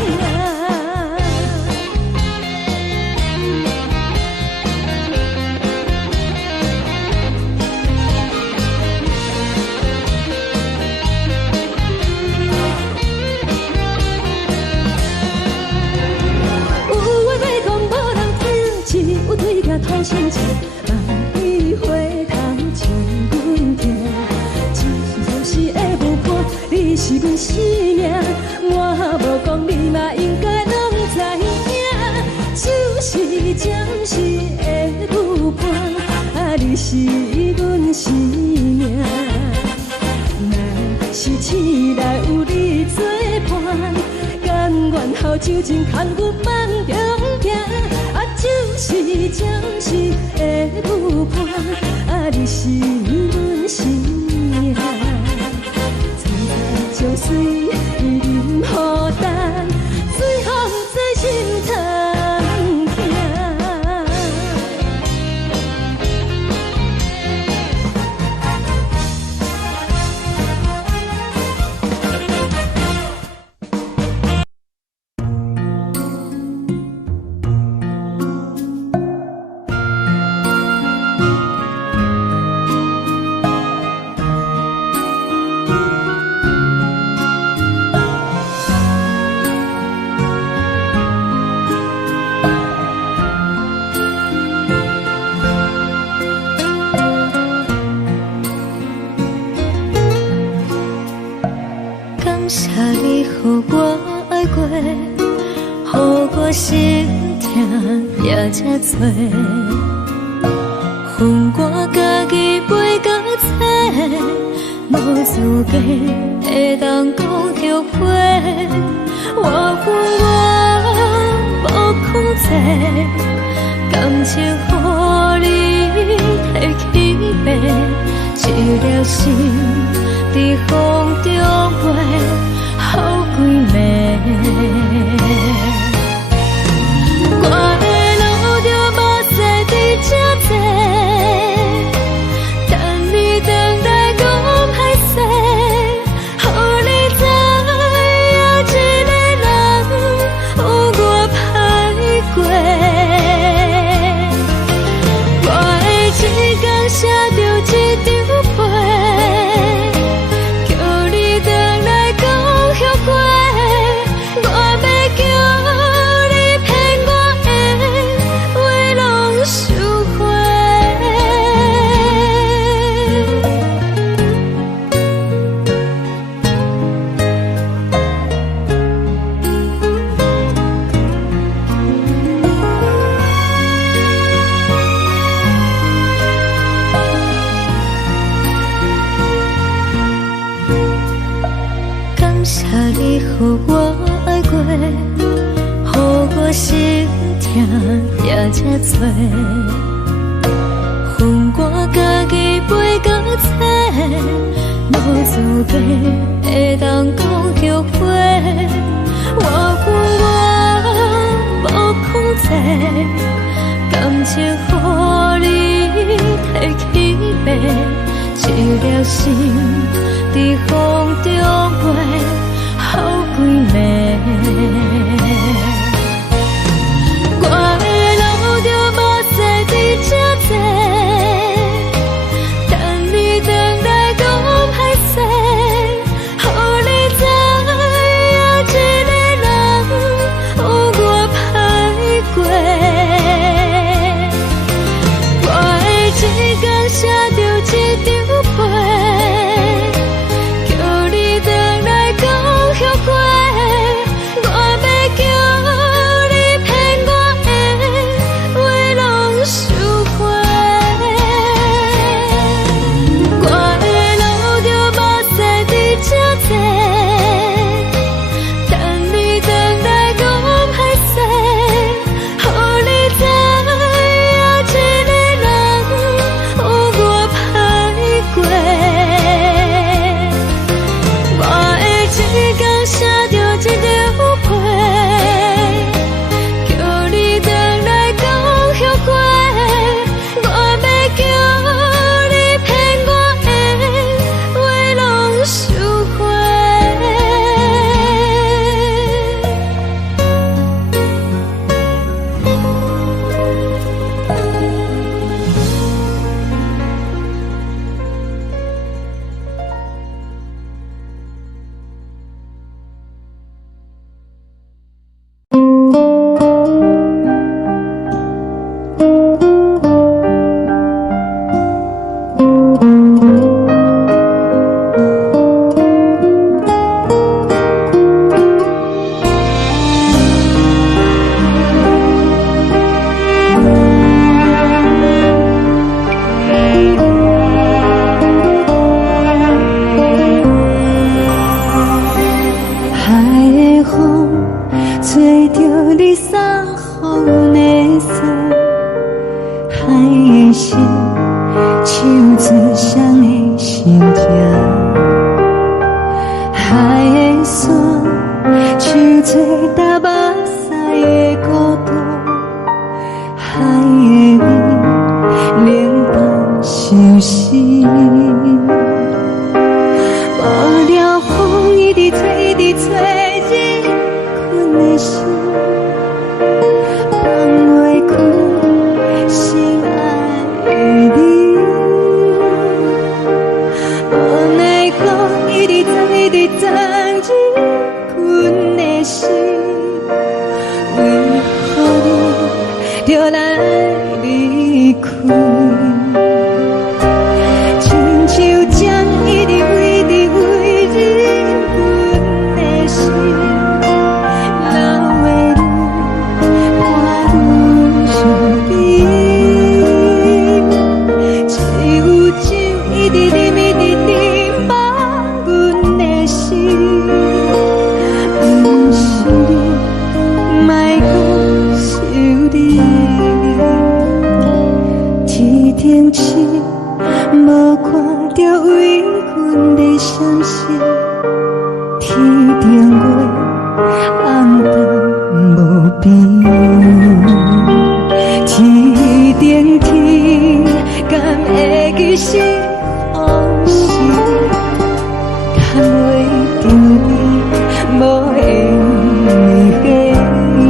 头先听，万里回头唱阮听。只是暂时的舞伴，你是阮生命，我无讲你嘛应该拢知影。就是暂时的舞伴，你是阮生命。若是醒来有你作伴，甘愿予酒精牵阮放中行。就是暂时的舞伴，你是阮生命。层层情水任予等，水风在心通听。谢你予我爱过，予我心痛也这多，分我家己陪到底，无资格会当讲着话。我分我无控制，感情予你提起飞，一粒心在风中飞。好几暝，谢你予我爱过，予我心痛也这多，分我家己飞到这，无滋味会当讲后悔。我无控制，感情予你提起飞，一粒心在风中飞，好几暝。我的路就无西伫这多，等你回来讲歹势，予你知影一个人有我歹过。我会一天写着一张被，叫你回来讲后悔。我要叫你骗我的话拢收回。我的路就无西伫这多，等你回来讲歹势，予你知影一个人有我歹过。我会一天写着一张被，叫你回来讲后悔。我要叫你骗我的话拢收回。海的风吹着你送予的伞，海的心手做双的心情，海的山手做搭目屎的孤独，海的味冷淡伤心。无聊风一直吹，一直吹，日困的心，放袂开心爱的你。无奈何一直走，一直走，日困的心，为何你就来离开？亲像江一直为你为日阮的心，流的泪伴愈伤悲，只有酒一直啉一直啉饱阮的心，不是你，莫讲想你。天顶星无看着为阮的相思，天顶月暗淡无边，天顶天敢会记是往事，敢袂着你无缘给你。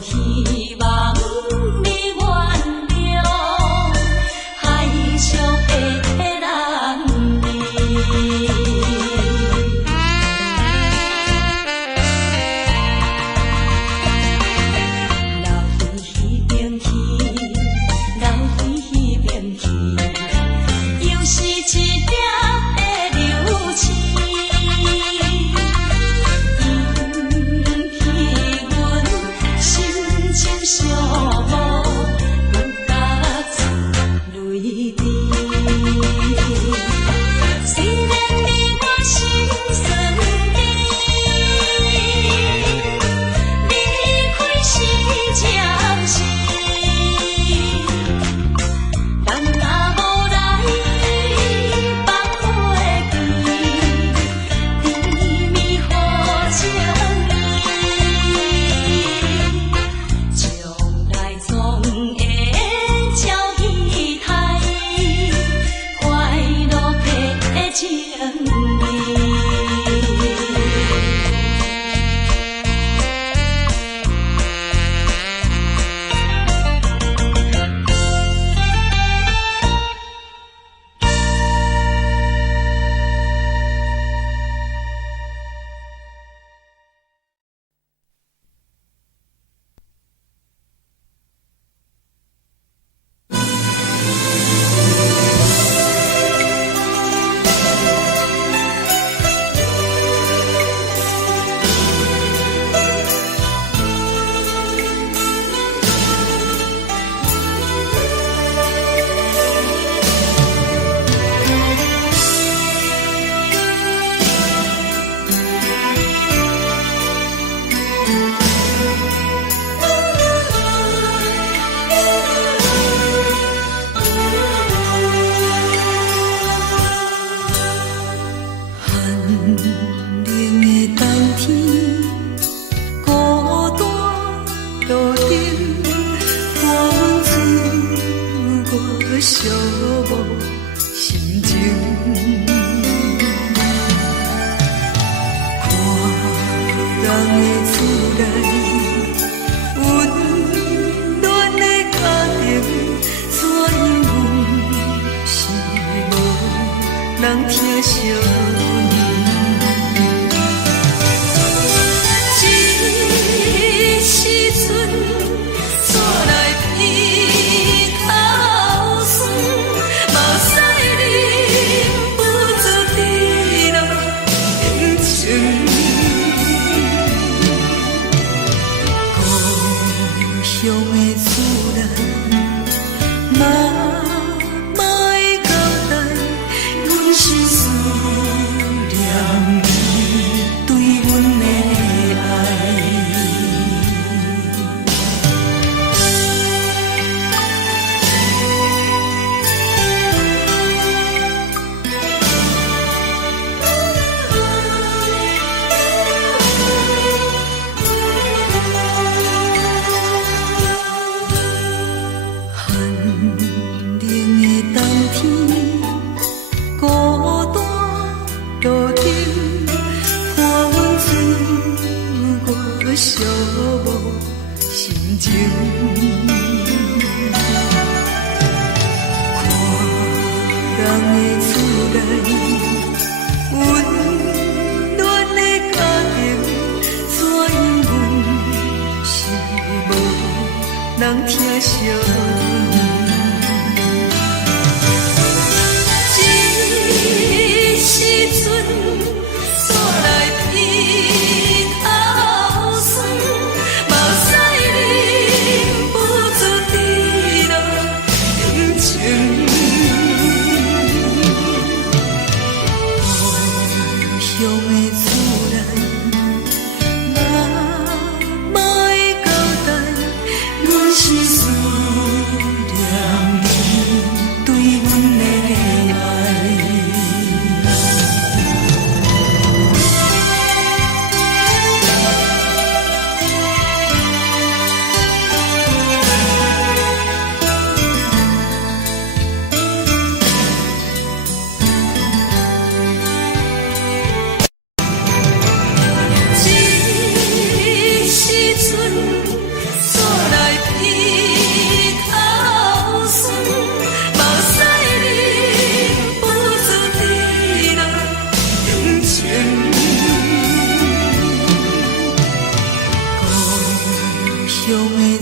希望你原谅海上的人儿。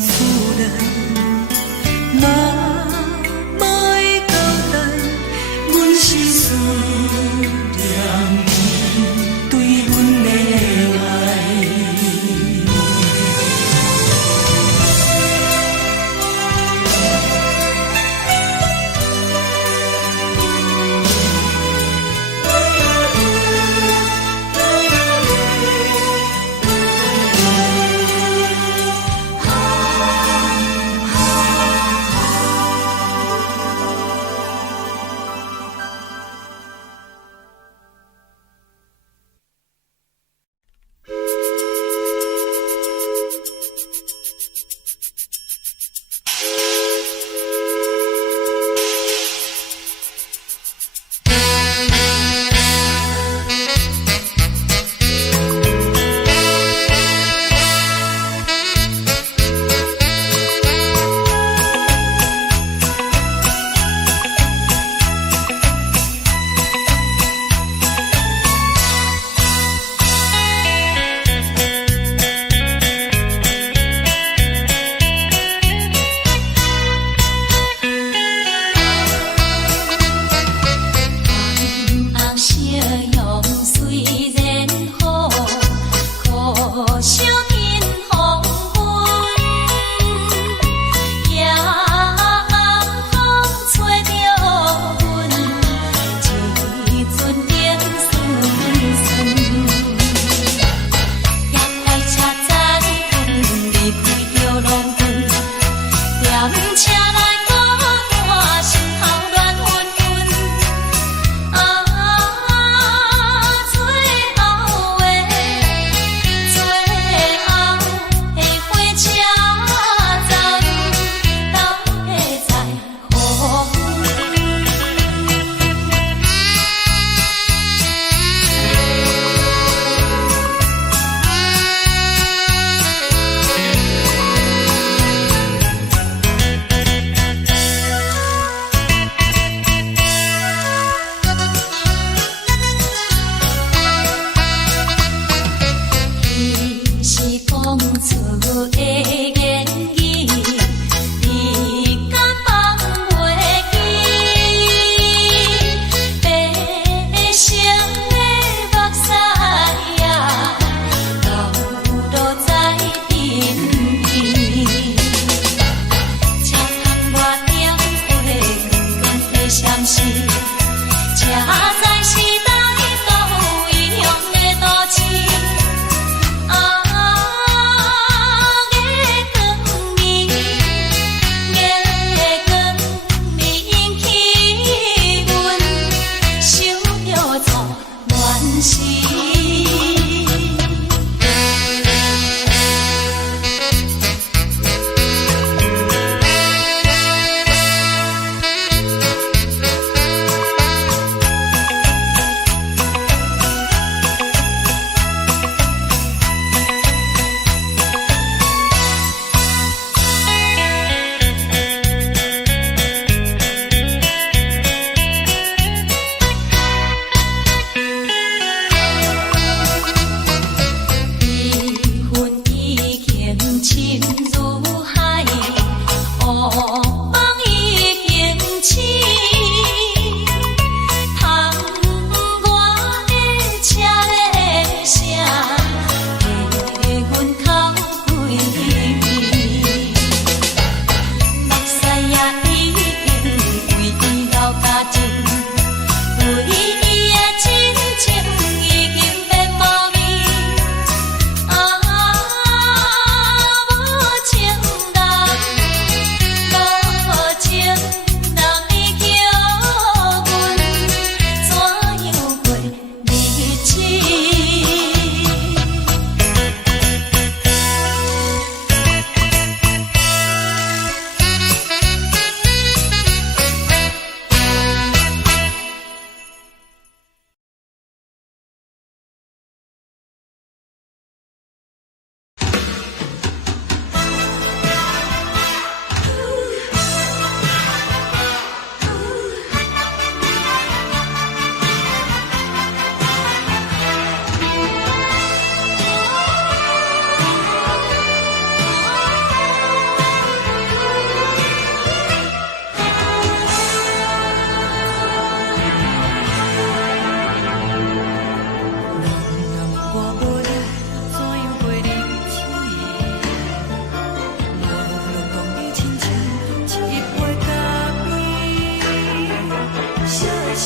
思念，嘛无会交代，阮是思念你对阮的爱。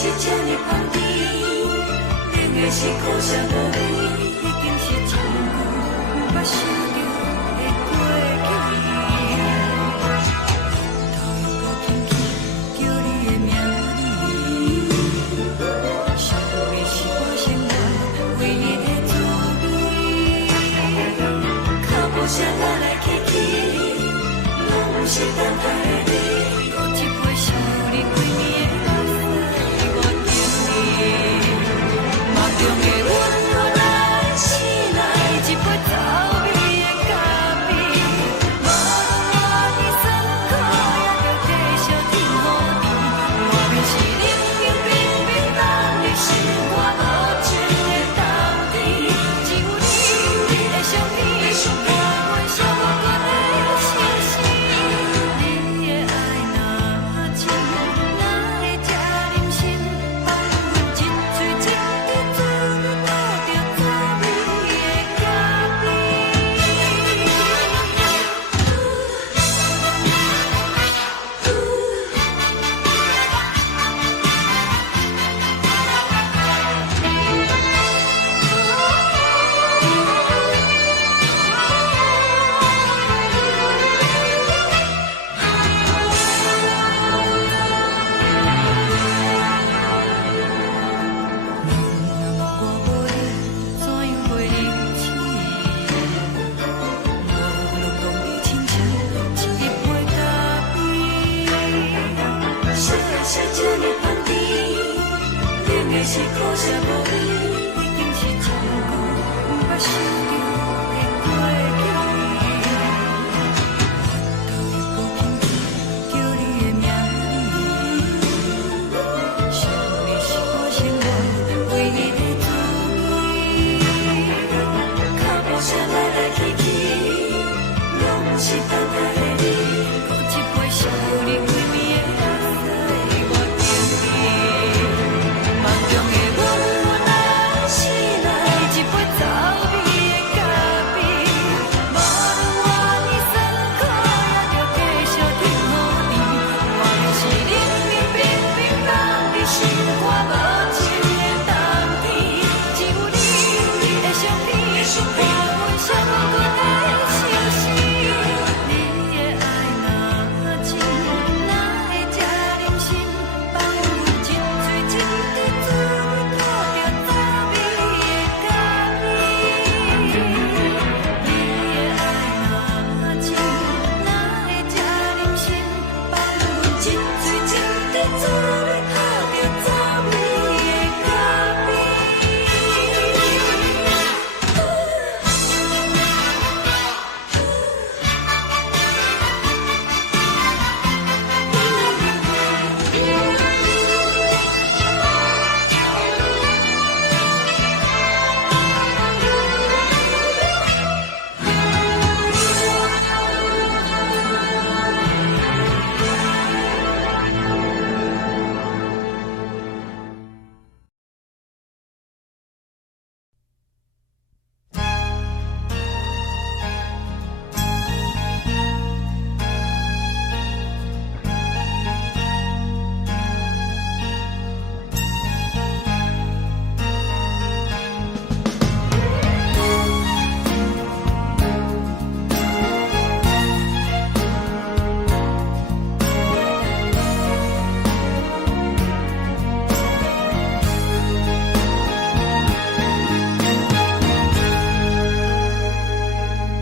是这呢香甜，冷的是苦涩无味，已经是真久捌想着的过去。头又搁轻轻叫你的名字，想的是我生活唯一的滋味。脚步声来来去去，拢不是等待的你，搁一杯想你几年的目屎，我等你。梦中的阮落来醒来，一杯走味的咖啡，无论我的酸苦，也着继续甜予你。外面是冷冷冰冰冷的心肝，无情的冬天，只有你的相片，伴阮寂寞过的相思。你的爱若真，哪会这忍心放阮一嘴一滴珠，倒着滋味的咖我无你，怎样袂忍心？无论当你亲像一杯咖啡，说的是这呢香甜，冷的是苦涩无味，已经是真久捌想着的过去。头又搁轻轻叫你的名字，想的是我生活唯一的滋味。脚步声来来去去，拢不是等待的你，搁一杯想你几年的目屎，我等你。梦中的阮落来醒来，一杯走味的咖啡，无论我的酸苦，也着继续甜予你。外面是冷冷冰冰冷的心肝，无情的冬天，只有你的相片，伴阮寂寞过的相思。你的爱若真，哪会这忍心放阮一嘴一滴珠，倒着滋味的咖啡。你的爱若真，哪会这忍心放阮一嘴一滴珠，倒着滋味的咖啡。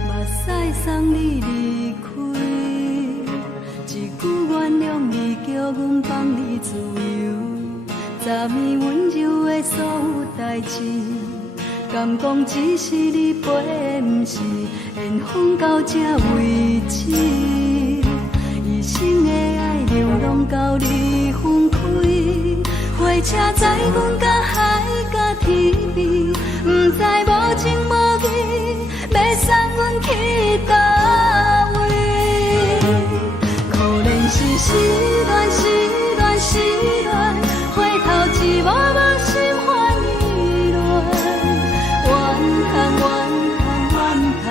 目屎送你离开，一句原谅你，叫阮放你自由，昨暝温柔的所有代志，敢讲只是你陪，不是缘分到这为止。一生的爱流浪到你分开，火车载阮甲海甲天边，不知无情无义，要送阮去倒位？可能是失恋，失恋，失恋，回头一幕幕心烦意乱，怨叹，怨叹，怨叹，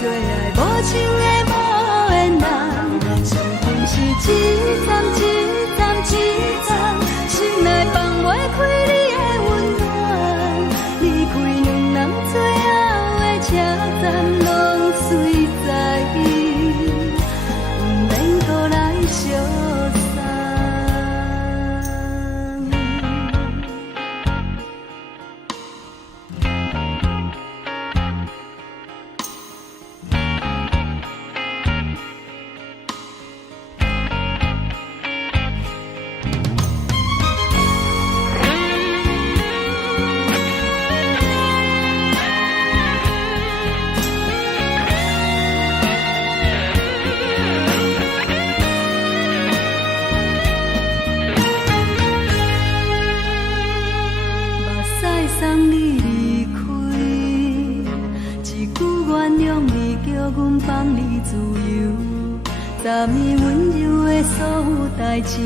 最爱无情的无缘人，上天是一站一站一站，心内放。昨暝温柔的所有代志，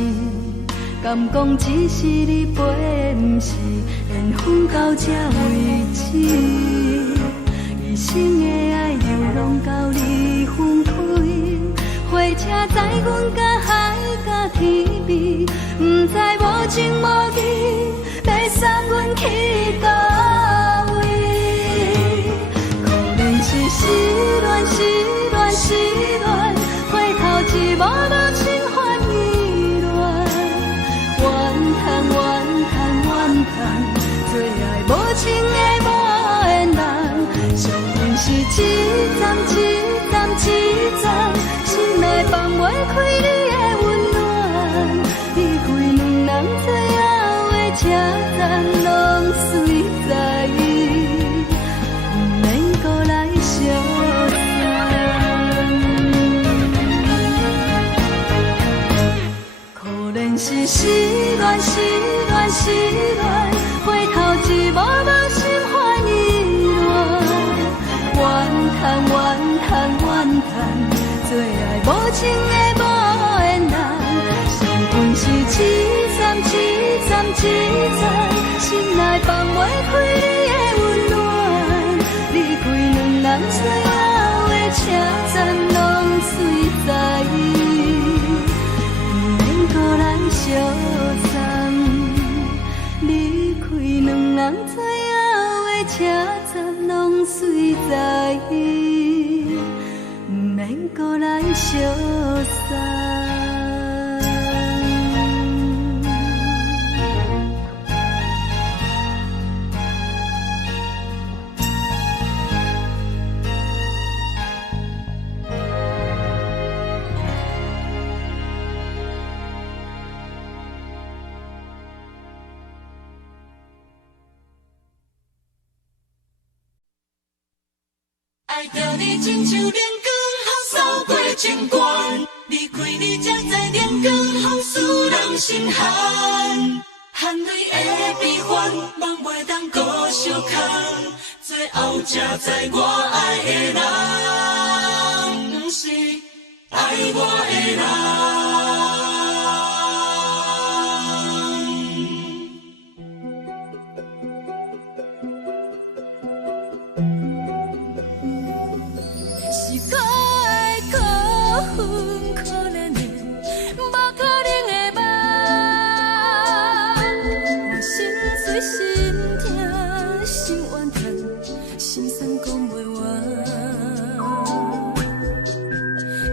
敢讲只是你陪，不是缘分到这为止。一生的爱流浪到你分开，火车载阮甲海甲天边，不知无情无义，要送阮去倒位？可能是失恋，失恋，失恋，回头一幕幕心烦意乱，怨叹，怨叹，怨叹，最爱无情的无缘人，上恨是一站一站一站，心内放袂开你的温暖，离开两人最后的车站，拢随在意，不免搁来相送。可能是失恋，失恋，失恋，回头一幕幕心烦意乱，怨叹，怨叹，怨叹，最爱无情的无缘人，上恨是一站一站一站，心内放袂开你的温暖，离开两人最后的车站，拢随在意，不免搁来相送。离开两人最后的车站，拢随在意，不免搁来相送。爱着你亲像连光风扫过情关，离开你才知连光风使人心寒。含泪的悲欢，望袂当搁相牵，最后才知我爱的人，不是爱我的人。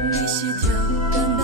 你是条工来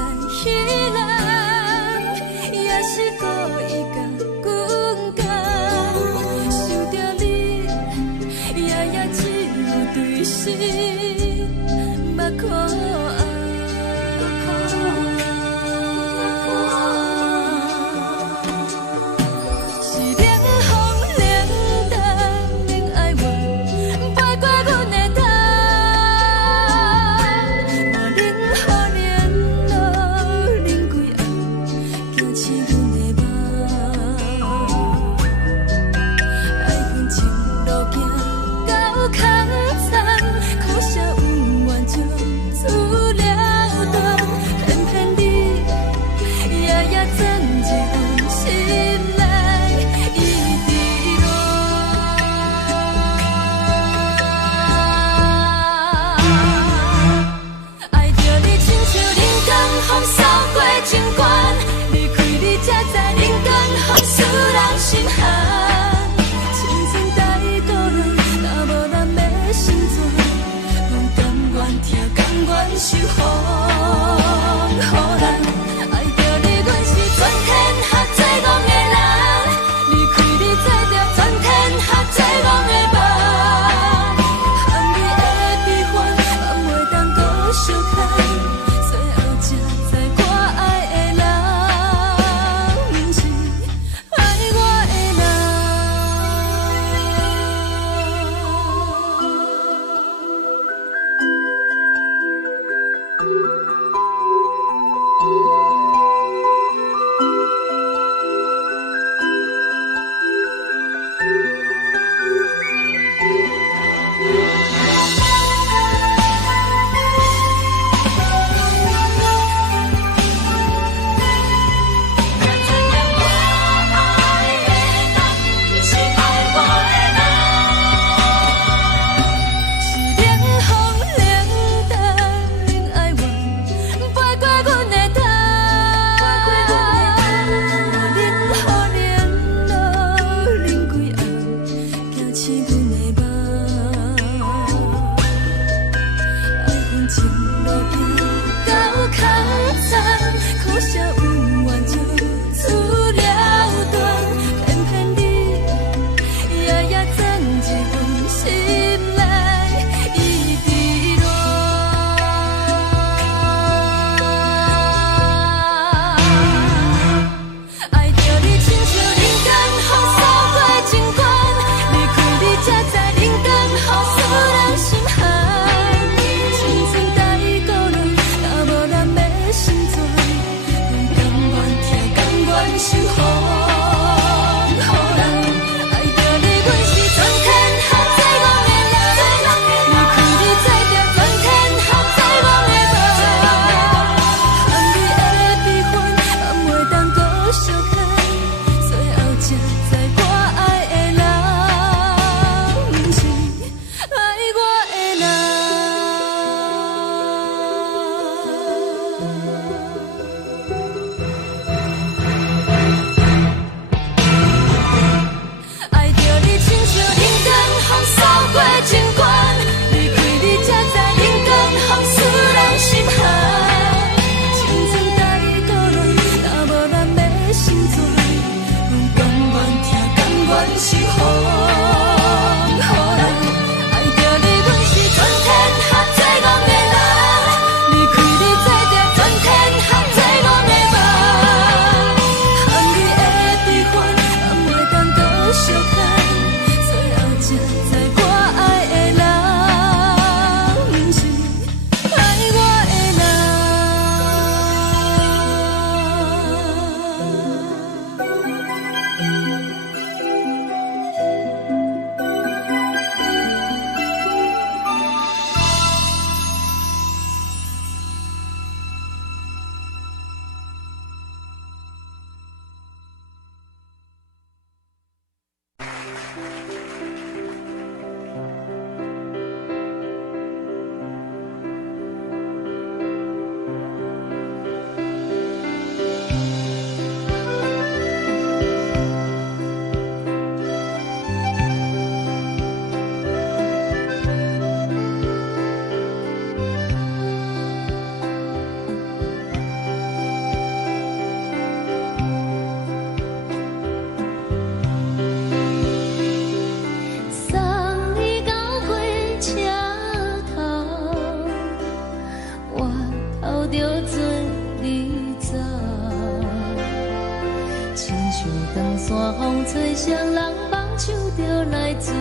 长线风吹双人放手就来自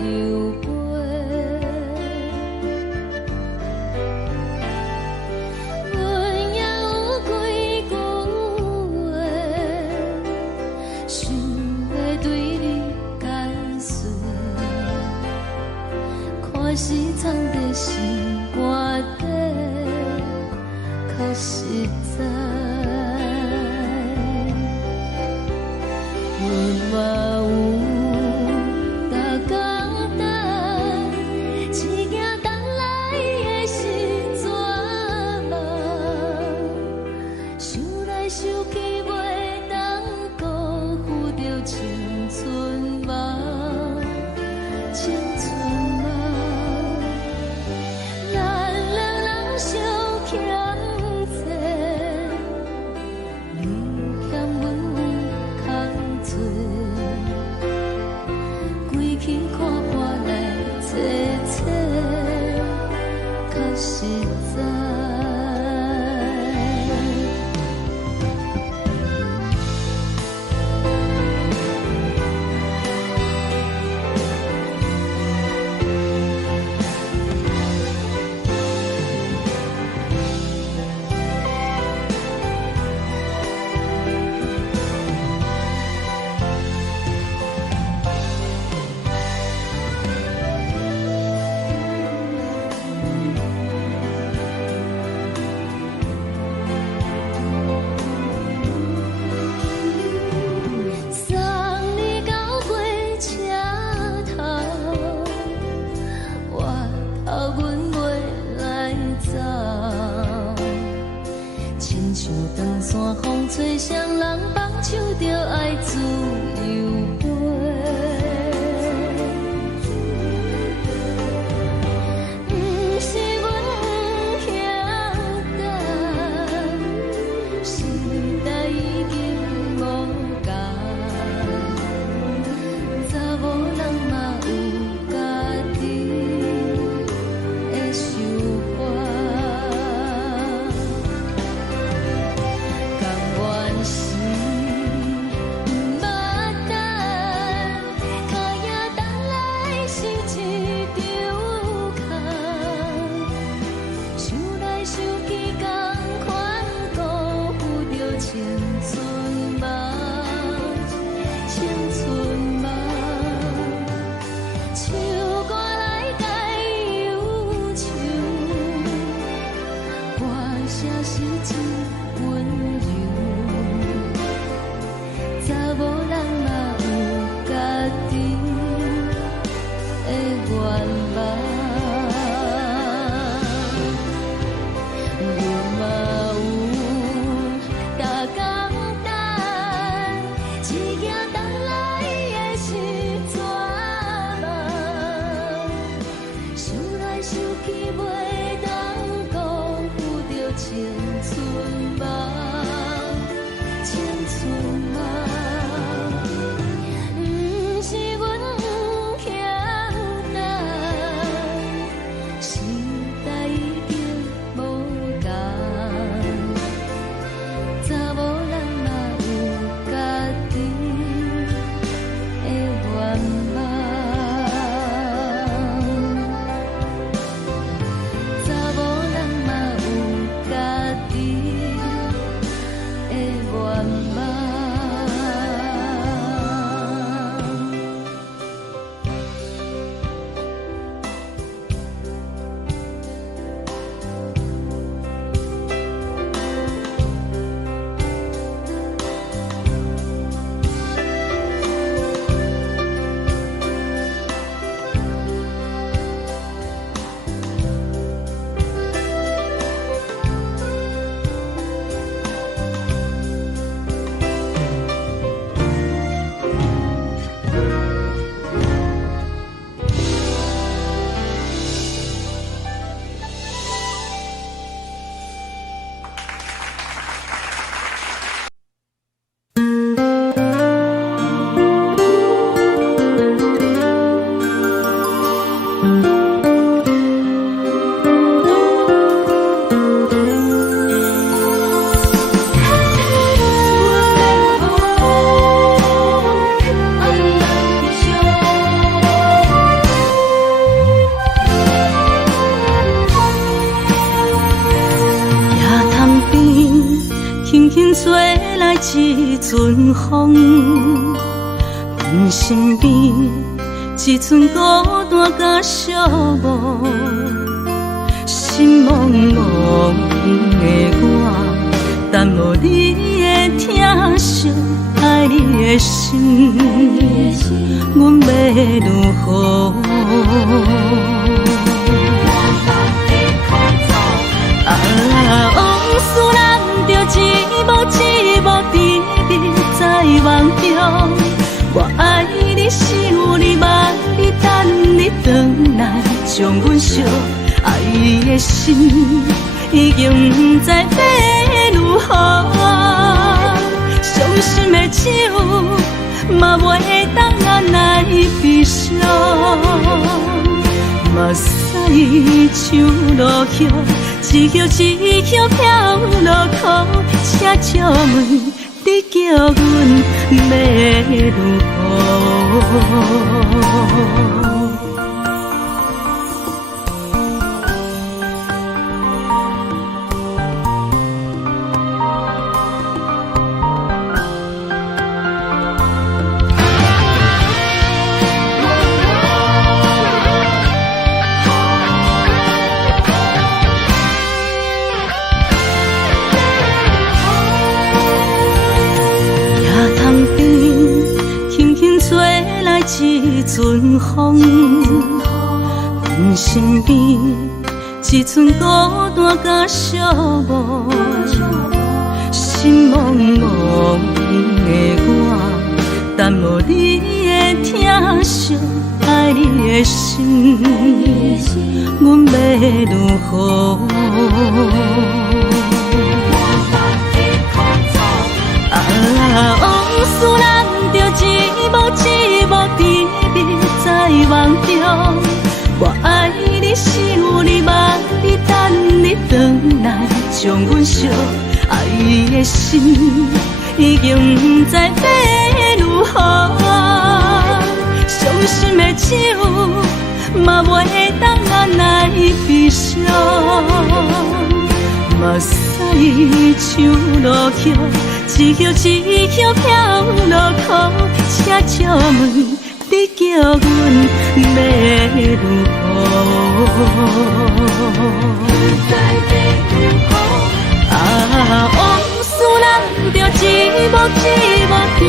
由飞。阮也有几句话，想要对你解释，可是藏在心肝底，较实在。阮嘛有逐工等，只惊等来的是绝望，想来想去袂当辜负着青春梦，青春梦。咱两人相欠债，你欠阮空做，归去看破来切切，较实在。送你到火车头，我头阮袂来走，亲像长线风吹双人放手就爱自由飞。不是阮不晓等，时代已经无共，查某人嘛有家己的想法，甘愿是不捌等。轻吹来一阵风，阮身边一寸孤单甲寂寞，心茫茫的我，等无你的疼惜，爱你的心，阮要如何？往事人着一幕一幕甜蜜在梦中，我爱你想你望你等你回来，将阮惜爱的心已经不知要如何，伤心的手嘛袂当按来悲伤，目屎像落叶。一叶一叶飘落雨，车照问你叫阮要如何？一阵风，阮身边一寸孤单甲寂寞，心茫茫的我，等无你的疼惜，爱你的心，阮要如何？往事人着一幕一幕甜蜜在梦中，我爱你想你望你等你回来，将阮惜爱的心已经不知要如何，伤心的手嘛袂当按来悲伤，目屎像落叶。一叶一叶飘落雨，车照问你叫阮要如何？往事人着一幕一幕甜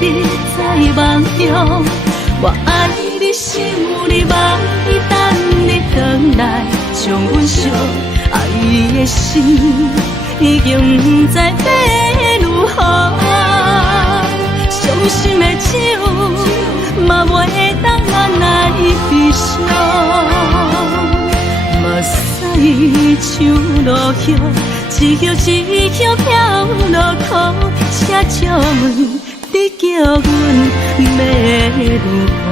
蜜在梦中，我爱你想你望你等你回来，将阮惜爱的心已经不知要如何，伤心的手嘛袂当按来悲伤，目屎像落叶，一叶一叶飘落雨，车照问你叫阮要如何？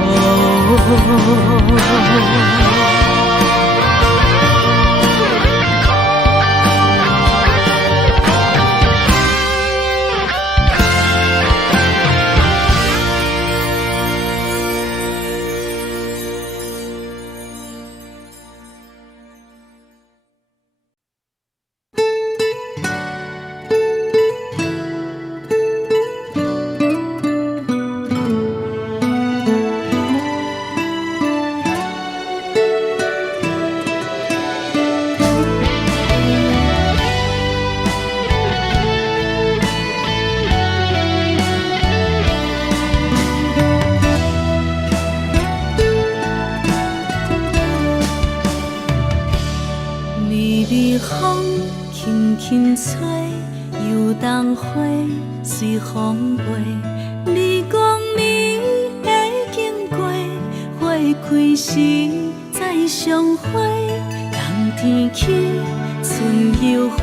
随风飞，你讲你会经过，花开时再相会。冬天起，春又回，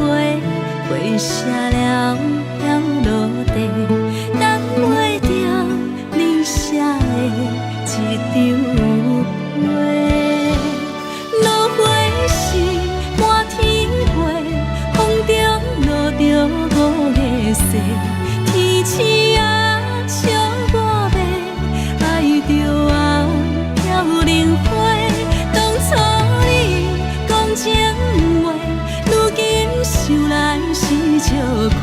花谢了要落地，等袂着你写的一张画。落花时满天飞，风中落着五个色。天星啊，笑我迷，爱着啊，飘零花。当初你讲情话，如今想来是笑亏。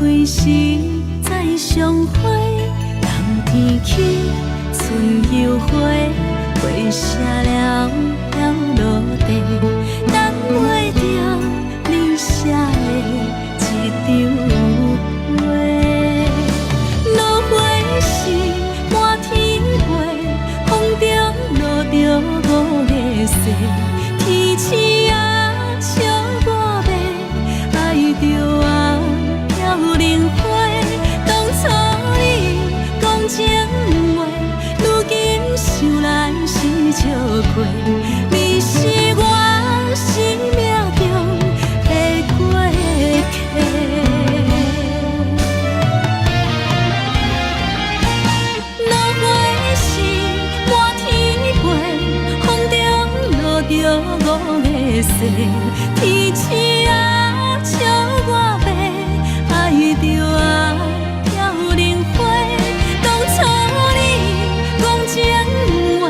开时再相会，人天起，春又回，花谢了了落地，等袂着你写的一张话。落花时满天飞，风中落着五个色，天星啊笑我迷，爱着啊飘零花。当初你讲情话，如今想来是笑过，你是我生命中的过客。落花时满天飞，风中落着五个色，天星啊笑我迷，爱着啊飘零花。当初你讲情话，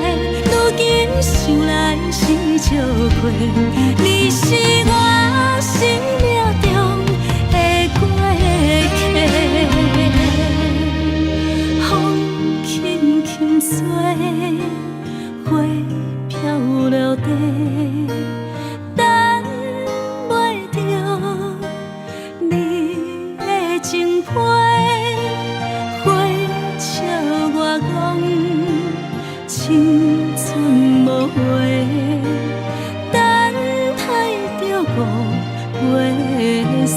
如今想来是笑过，你是我生命中的过客。风轻轻吹，花飘落地，等袂着你的情批。花笑我讲青春无悔，等待着五月雪。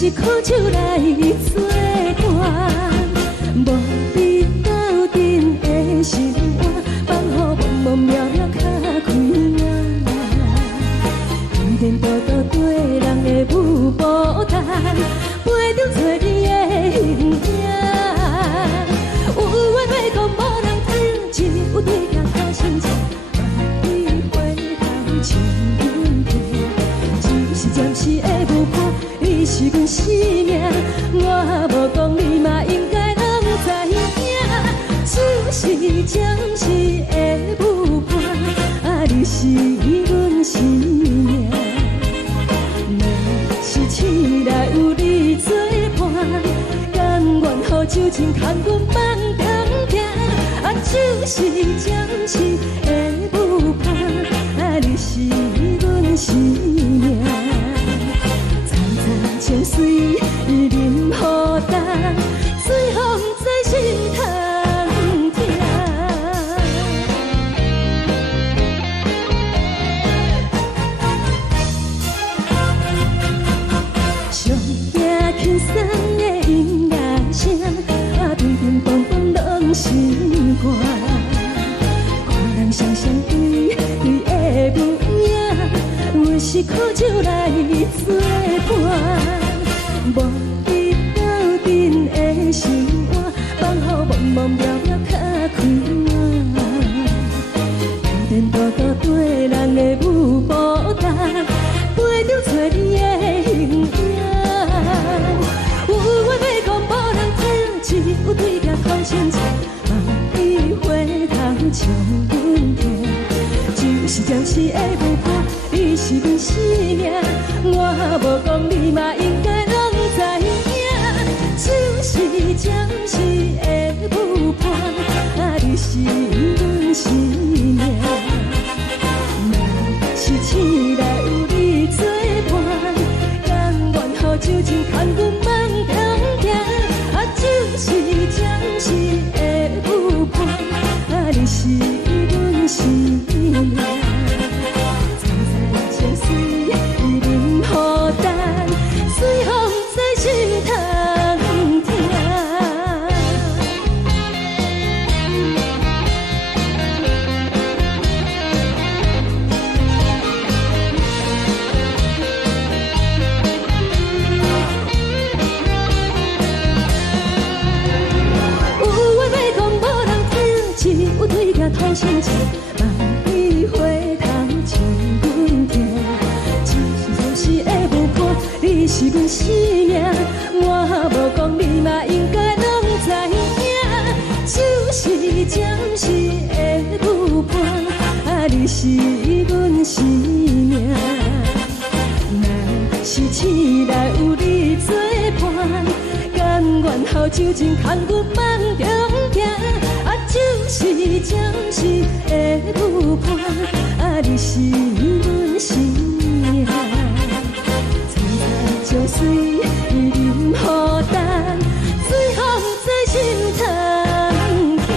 是苦酒来作伴，无你斗阵的心肝，放予茫茫渺渺较开眼。颠颠倒倒对人的舞步弹，陪着找你的形影。有话要讲无人听，只有对镜头先前，万里回头冲阮提，只是暂时的舞伴，你是阮生命。我无讲你嘛应该拢知影，只是暂时的舞伴，啊你是阮生命。若是醒来有你作伴，甘愿予酒精牵阮放通行，啊就是暂时的舞伴，啊你是阮生命。层层情水任雨淡，水风在心通听。上惊轻松的音乐声，啊乒乒乓乓拢心肝。看人双双对对的模样，阮是苦酒来作伴，无你斗阵的心肝，放予茫茫渺渺较开眼。颠颠倒倒对人的舞步弹，陪着找你的形影。有话要讲无人听，只有对镜头先前，万里回头冲阮提，就是暂时的舞伴，你是阮生命。我无讲你嘛应该拢知影，就是暂时的舞伴，啊你是阮生命。若是醒来有你作伴，甘愿予酒精牵阮放通行，啊就是暂时的舞伴，啊你是阮生命。层层情水任雨淡，水风在心通听。有话要讲无人听，只有对镜头先前，万里回头冲阮提，只是暂时的舞伴，你是阮生命。我无讲你嘛应该拢知影，就是暂时的舞伴，啊你是阮生命。若是醒来有你作伴，甘愿予酒精牵阮放中行，啊就是暂时的舞伴，啊你是阮生命。层层情水任雨淡，水风在心通听。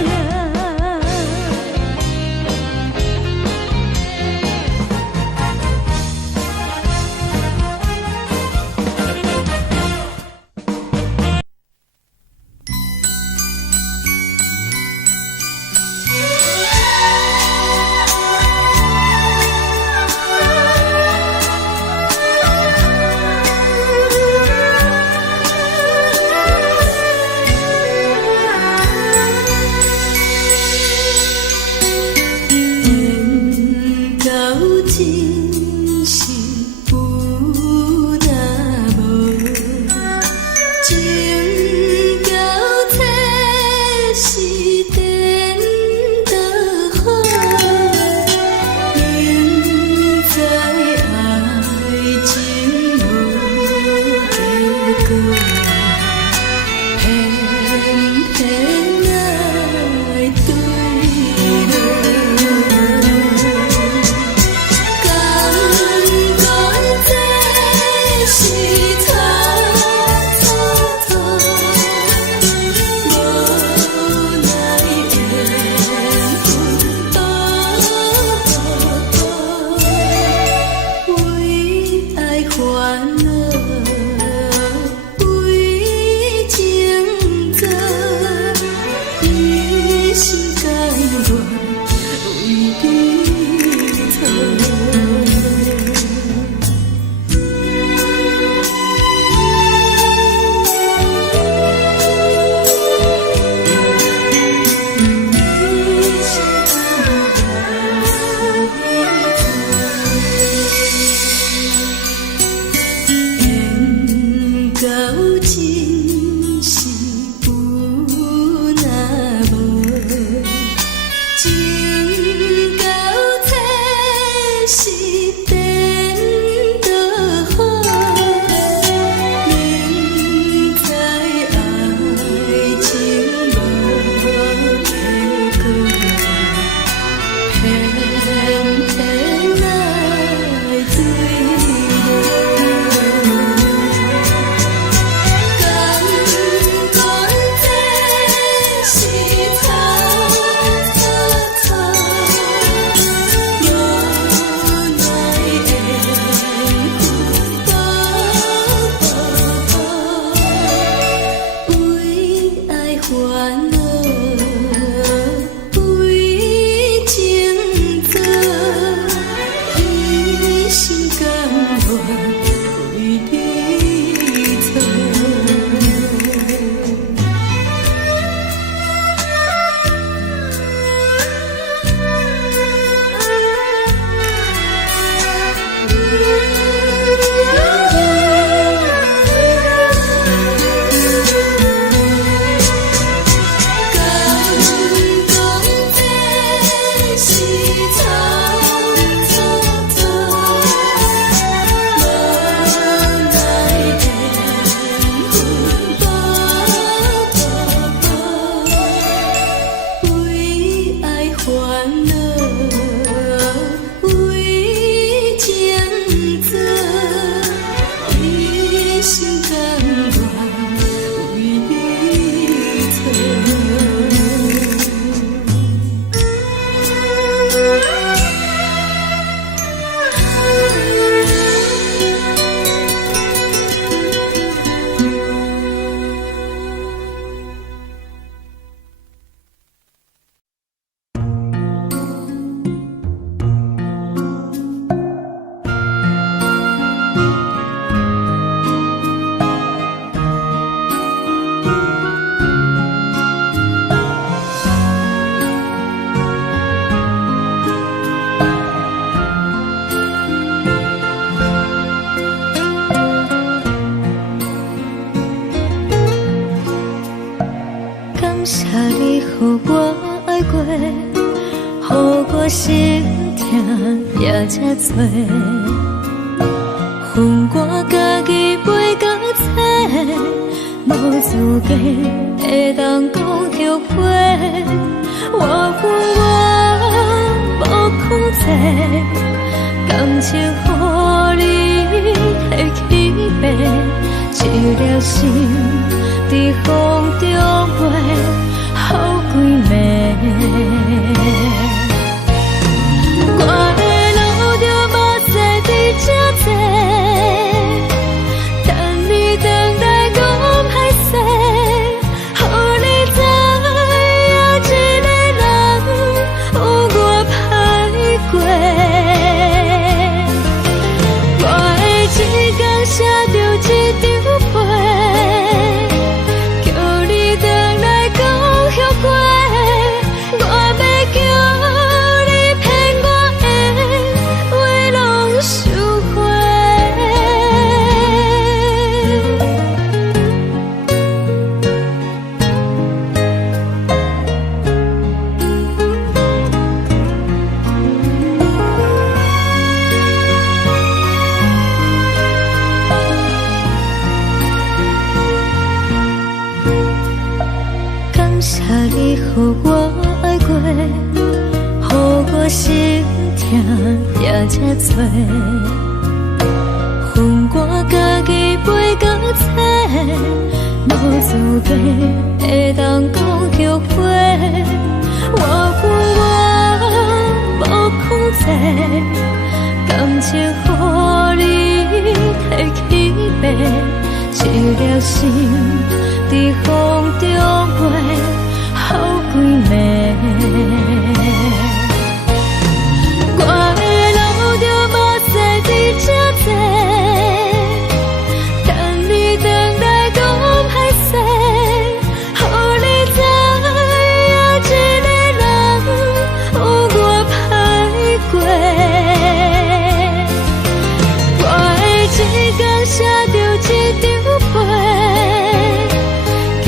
乐为情做，一心甘愿为你错。感谢你，予我爱过，予我心痛也这多，恨我家己袂到切，无资格会当讲后悔。我恨我无控制，感情予你提起白，一粒心在风中飞，好几暝。我的路着目屎在这多，等你回来讲歹势，予你知影一个人有我歹过。我的一天写着一张被，叫你回来讲后悔。我要叫你骗我的话拢收回。感谢你，予我爱过，予我心痛也这多，恨我家己袂到切，无资格会当讲后悔。我恨我无控制，感情予你提起白，一粒心在风中飞，好几暝。我的路着目屎在这多，等你回来讲歹势，予你知影一个人有我歹过。我的一天写着一张被，叫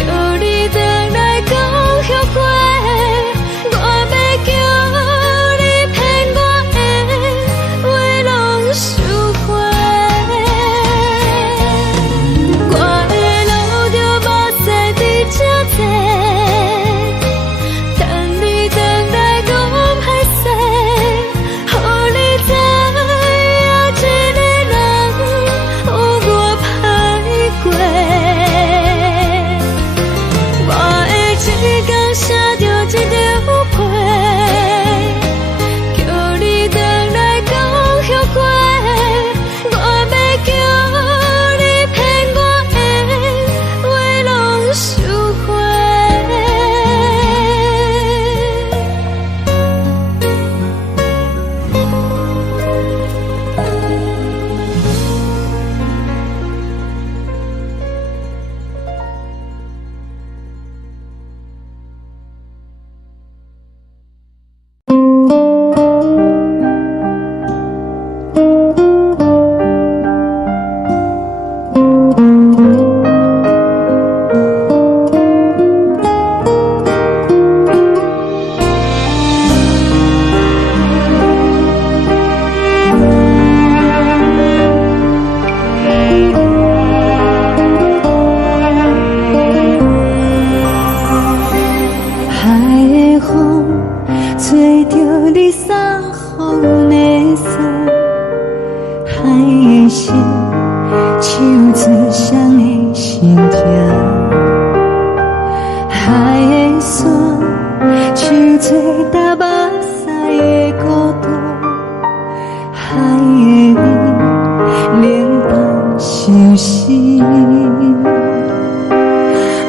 你送予的伞，海的心，手指双的心痛。海的山，手做搭目屎的孤单。海的味，冷淡伤心。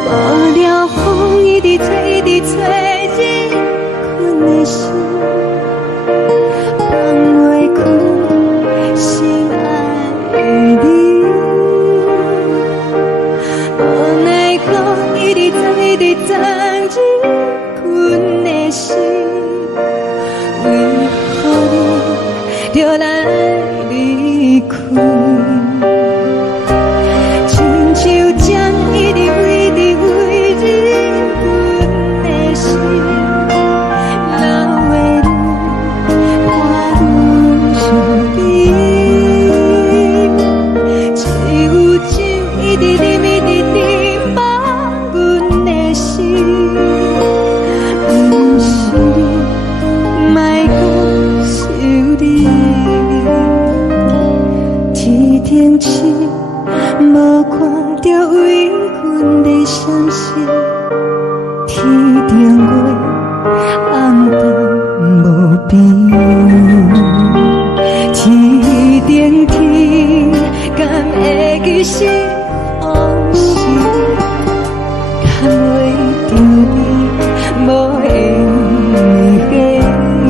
无聊风一直吹，一直吹，日困的心，放袂开心爱的你。无奈我一直藏，一直藏，日困的心，为何你就来离开？亲像针一直围，一直围，日阮的心，流的泪，我愈想你，只有酒一直啉，一直啉，放阮的心，不是你，莫讲想你。天顶星，无看到为阮的伤心；天顶月，暗淡无边。天顶天，敢会记是往事？敢袂着你，无缘的你。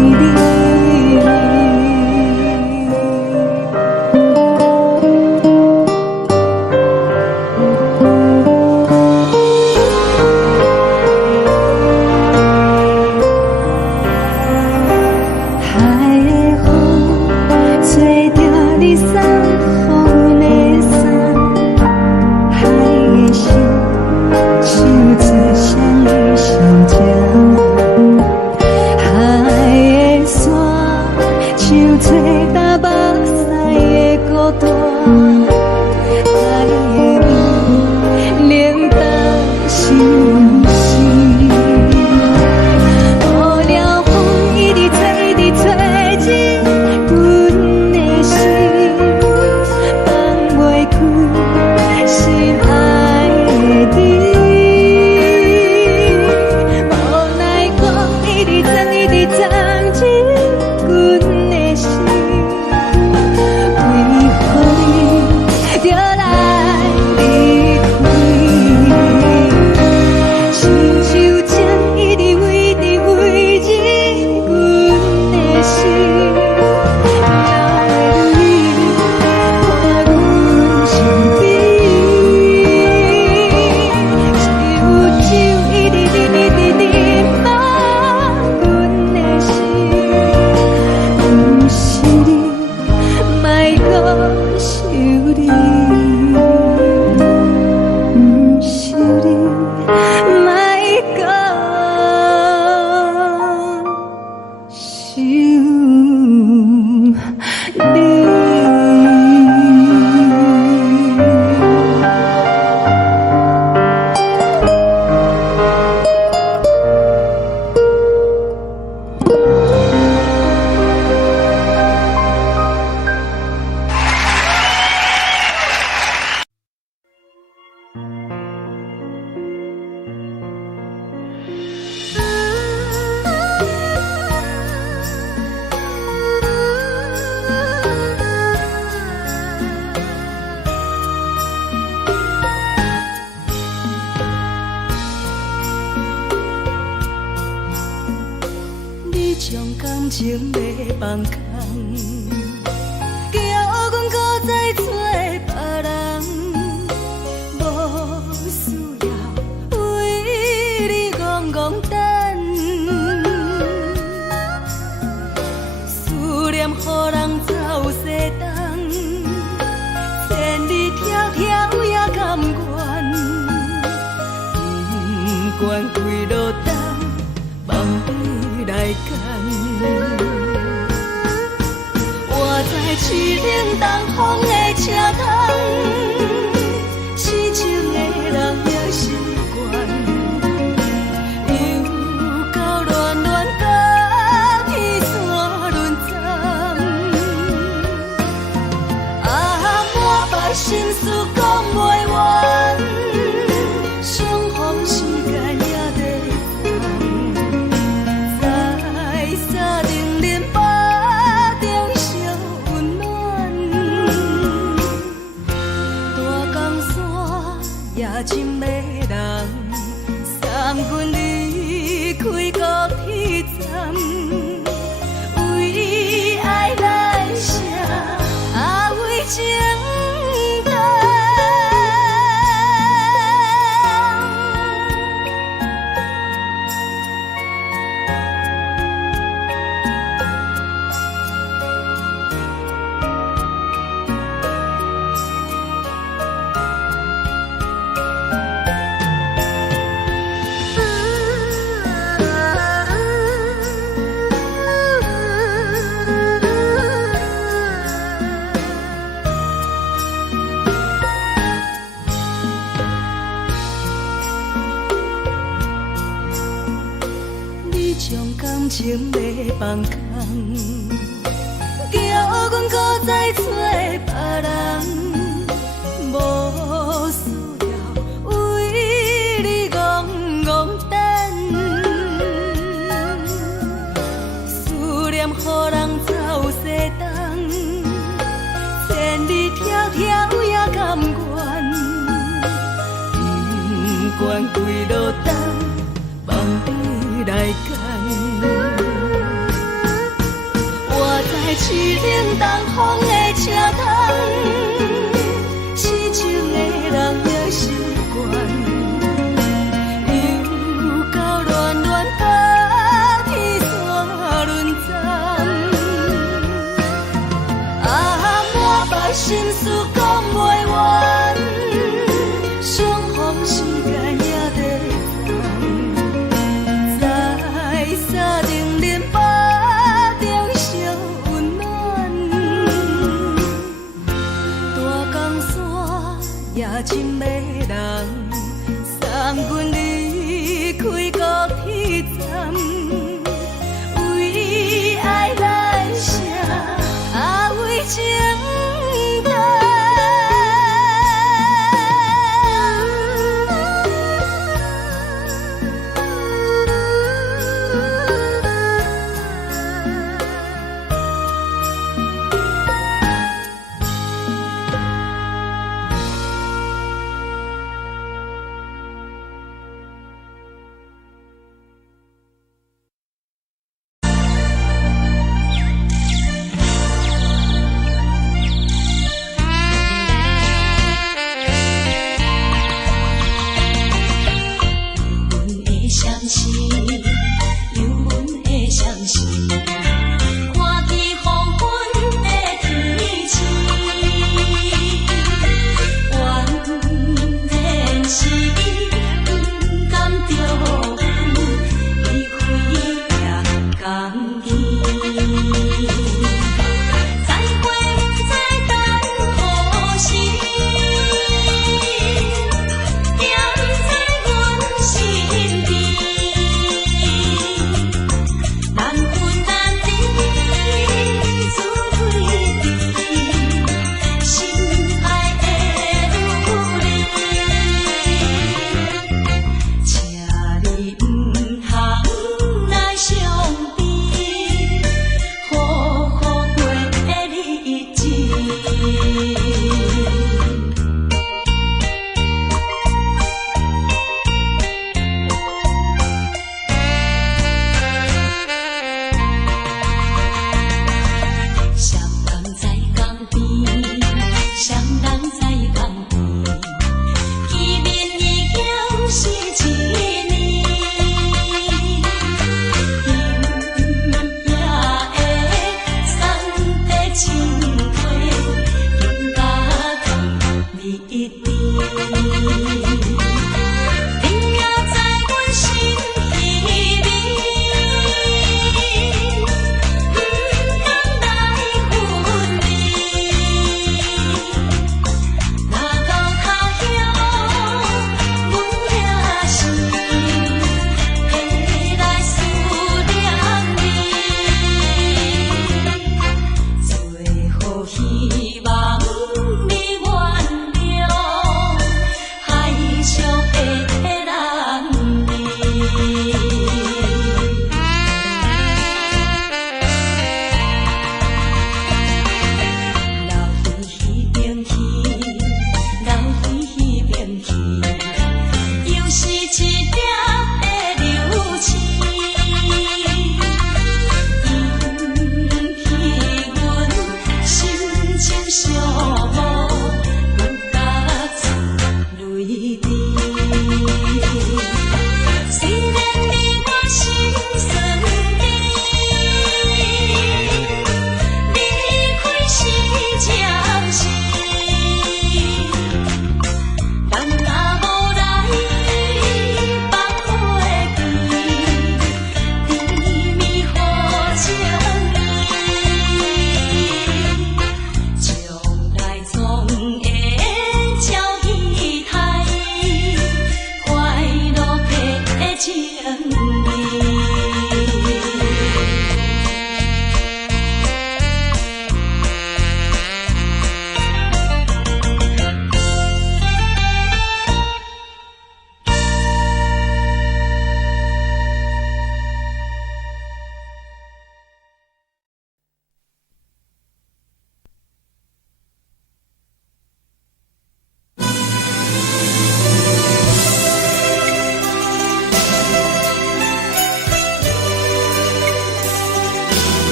感情要放空，叫阮搁再找别人，无需要为你戆戆等。思念予人走西东，千里迢迢也甘愿，不管几路灯，望你来赶。我在市顶东风的车窗，痴情的人也习惯，又到乱乱甲彼此真迷人，三军离开高铁站，为爱来写，为情重。感情要放空，叫阮搁再找别人，无需要为你戆戆等。思念予人走西东，千里迢迢也甘愿，不管几路灯，望你来赶。市冷东风的车窗，痴情的人也习惯，又到乱乱甲天线轮站，满腹心事讲袂完，相逢时间也在等，在沙定林巴。也真迷人，三军离开高铁站，为爱来写，为情重。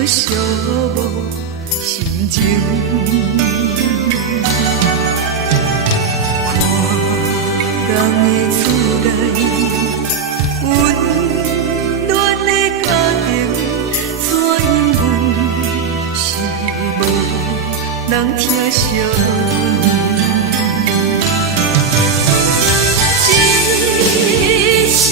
搁寂寞心情。看人的厝内温暖的家庭，怎因阮是无人疼惜？时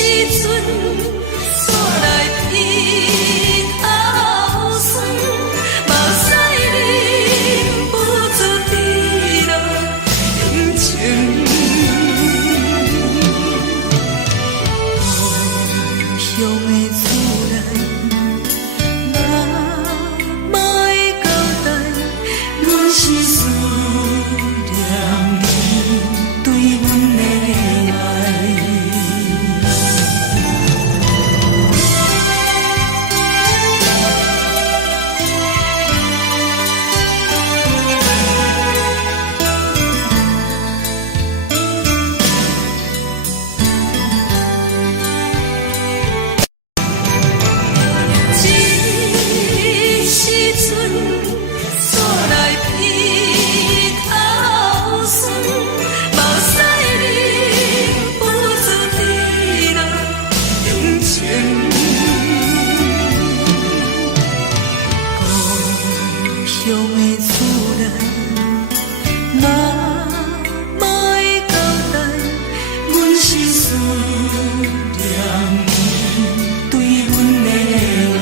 阵，煞来鼻头酸，目屎忍不住滴落眼睛。故乡的厝内，哪会交代？阮是思念你对阮的爱。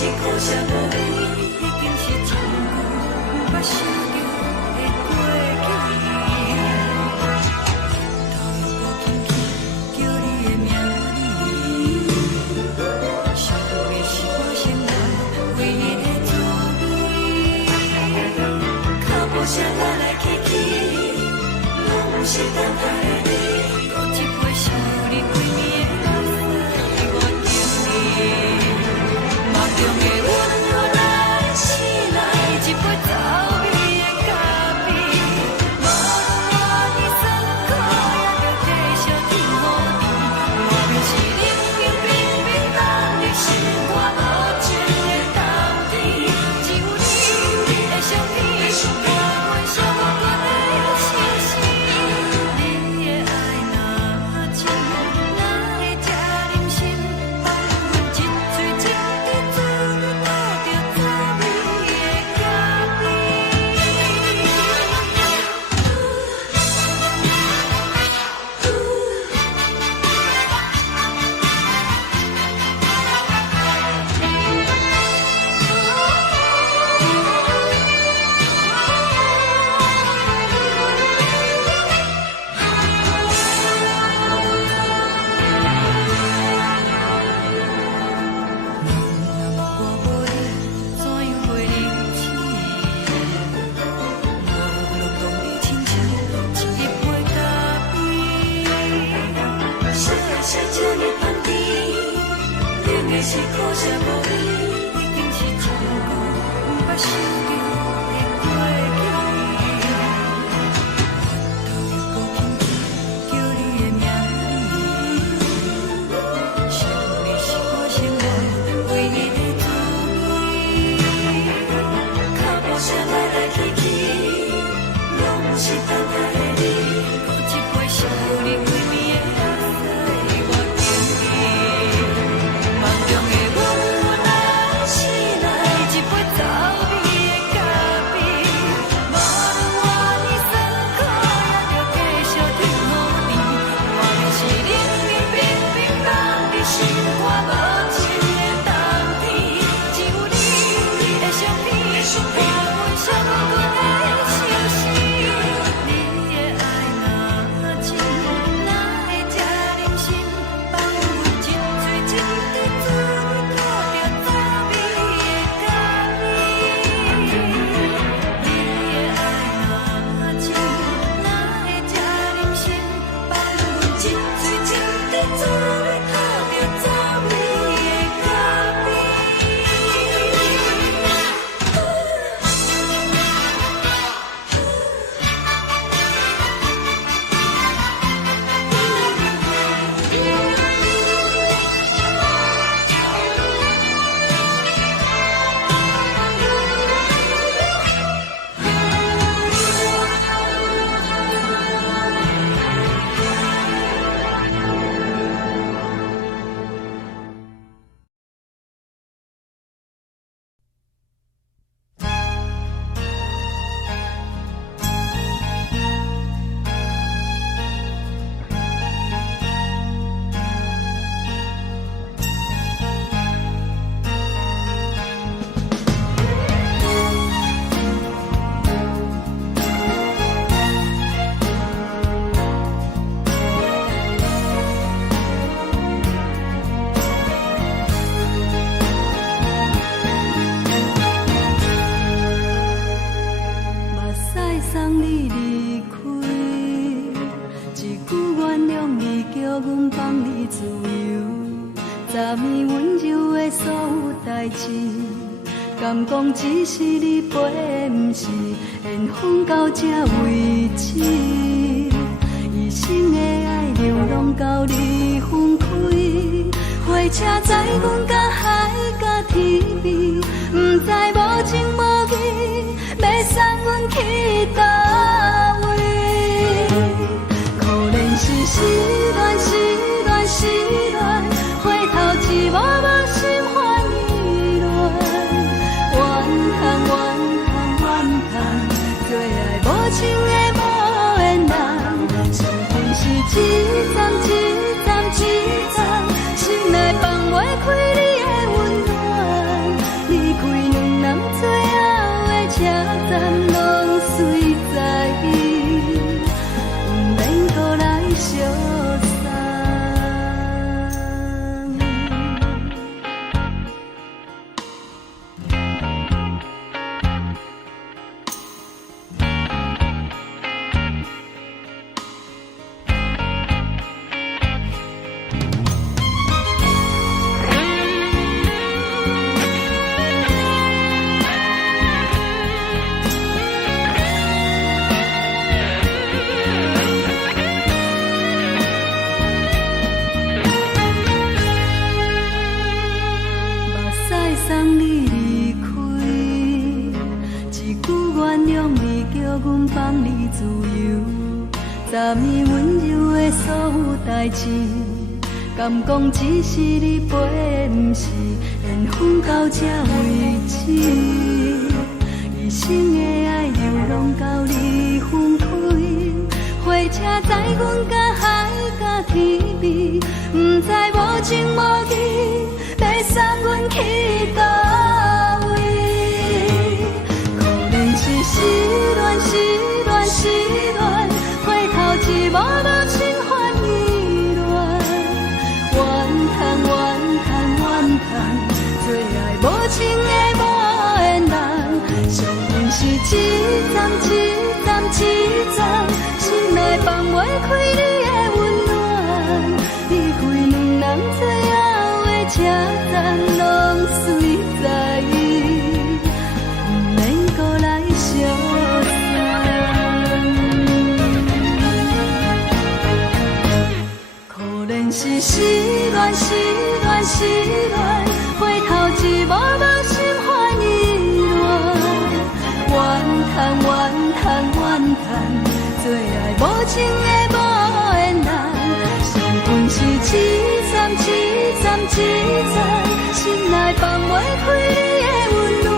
是苦涩无味，已经是一句不捌想着的过去。头又无轻轻叫你的名字，想的是我心内唯一的滋味。脚步声来来去去，拢不是等待的你，搁一杯想你几年的目屎，我敬你。梦中的阮予来醒来，一杯走味的咖啡，无论我的酸苦，也着继续甜予你。我就是冷冷冰冰放你心肝无情的冬天，只有你的相片，我阮寂寞过的心事。你的爱若真，哪会这忍心放阮一嘴一滴水，倒着滋味的咖是苦涩无味，已经是一句不捌想着的过去。头又无轻轻叫你的名字，想你是我生活唯一的滋味。脚步声来来去去，拢不是等待的你，搁一杯想你几暝的目屎，我敬你。梦中的阮来醒来，一杯走味的咖啡，无论我的酸苦，也着继续甜予你。我就是冷冷冰冰放伫心肝无情的冬天，只有你的相片，我阮寂寞过的心事。你的爱若真，哪会这忍心放阮一嘴一滴水，倒着滋味的咖啡。你的爱若真，哪会这忍心放阮一嘴一滴水，倒着滋味的咖啡。目屎送你离开，一句原谅你，叫阮放你自由，昨暝温柔的所有代志，敢讲只是你陪，不是缘分到这为止。一生的爱流浪到你分开，火车载阮甲海甲天边，不知无情无义，要送阮去倒位？可怜是失恋，失恋，失恋，回头一幕幕心烦意乱，怨叹，怨叹，怨叹，最爱无情的无缘人，心情是一站一站一站，心内放袂开你的温暖。站拢随在伊，不免搁来相送。送你离开，一句原谅你，叫阮放你自由。昨暝温柔的所有代志，敢讲只是你陪，不是缘分到这为止。一生的爱流浪到你分开，火车载阮甲海甲天边，不知无情无义。要送阮去倒位？可能是失恋，失恋，失恋，回头一幕幕心烦意乱，怨叹，怨叹，怨叹，最爱无情的无缘人。上恨是一站一站一站，心内放袂开你的温暖，离开两人最后的车站拢随在伊，不免搁来相送。可能是失恋，失恋，失恋，回头一幕幕心烦意乱，怨叹，怨叹，怨叹，最爱无情的无缘人。上恨是一站一站一站。心内放袂开你的温暖，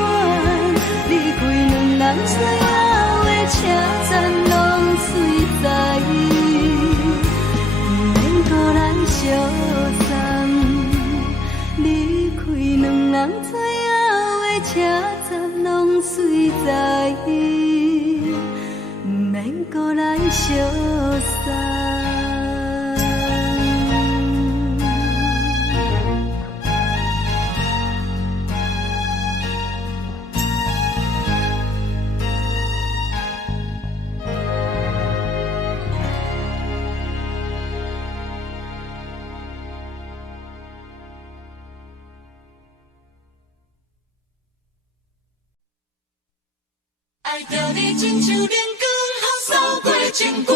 离开两人最后的车站拢随在伊，不免搁来相送。离开两人最后的车站拢随在伊，不免搁来相送。爱着你亲像连光风扫过情关，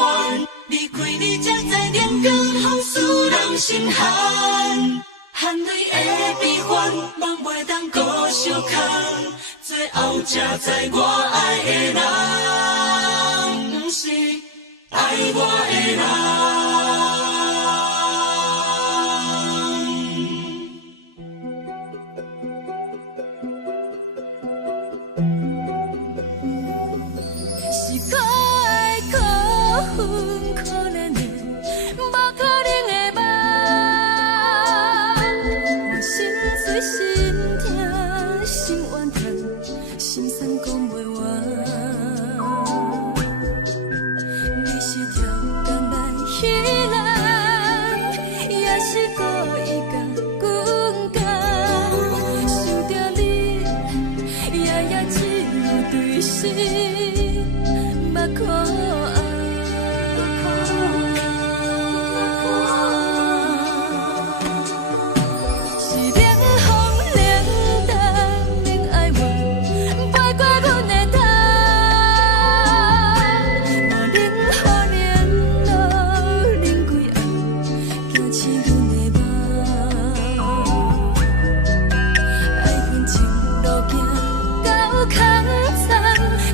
离开你才知连光风使人心寒。含泪的悲欢，望袂当搁相牵，最后才知我爱的人，不是爱我的人。可怜的，无可能的梦，我心碎心痛心怨叹，心酸讲袂完。你是跳动来彼人，也是故意甲阮讲，想着你，夜夜只有对视，目看。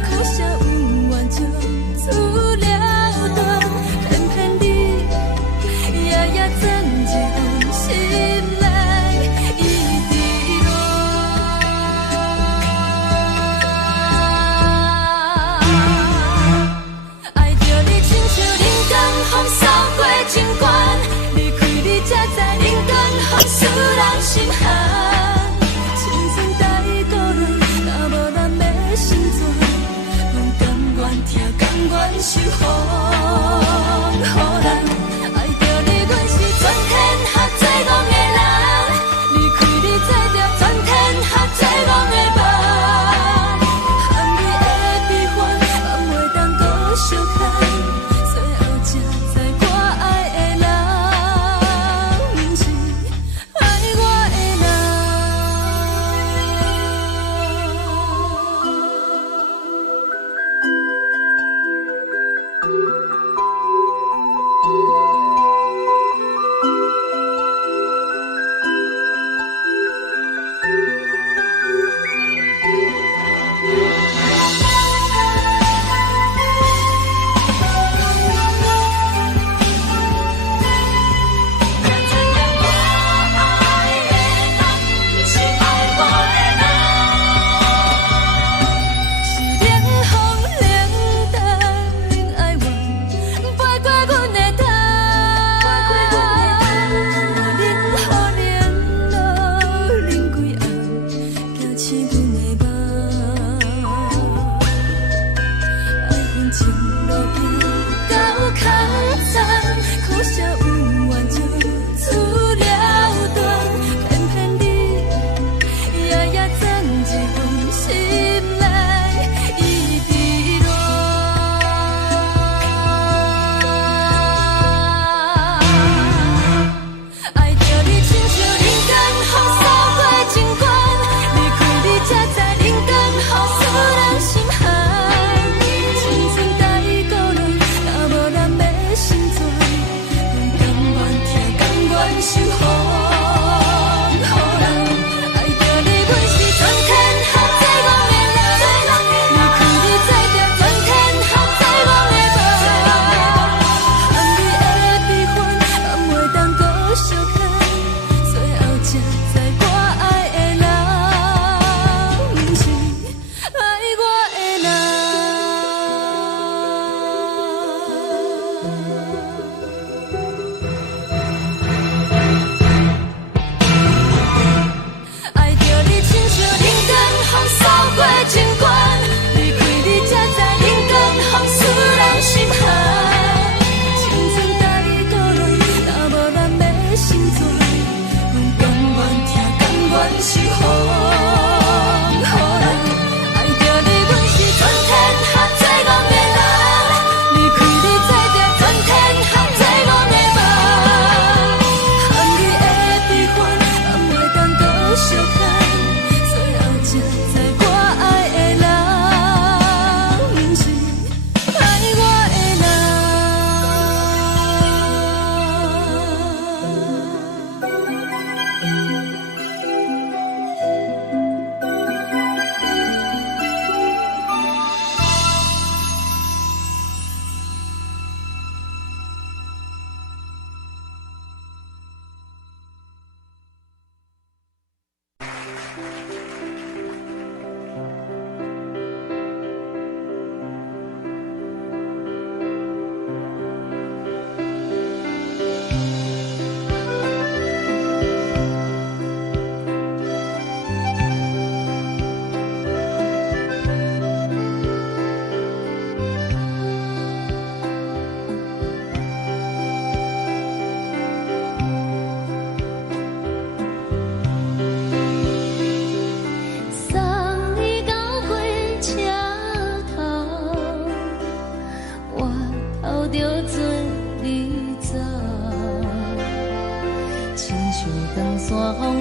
苦涩有缘就自了。愿守护，予人爱着你，阮是全天下最戆的人。离开你，做着全天下最戆的梦。含你的悲欢，放袂当搁相牵。最后才知我爱的人，不是爱我的人。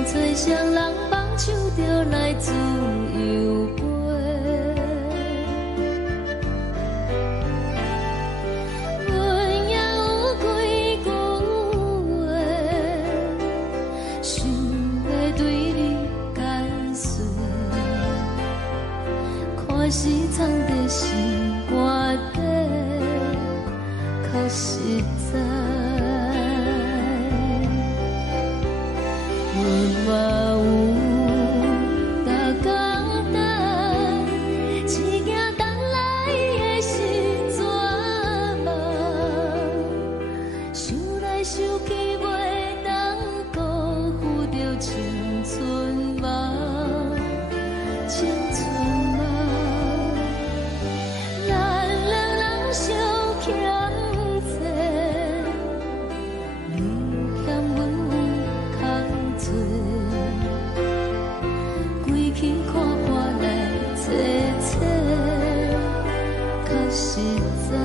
吹双人放手就来自由飞，阮也有几句话，想要对你解释，可是藏在心肝底，较实在。 我有大简单，一件等来的时阵梦，想来想去袂当辜负着青春梦，青春梦，咱两人相实在。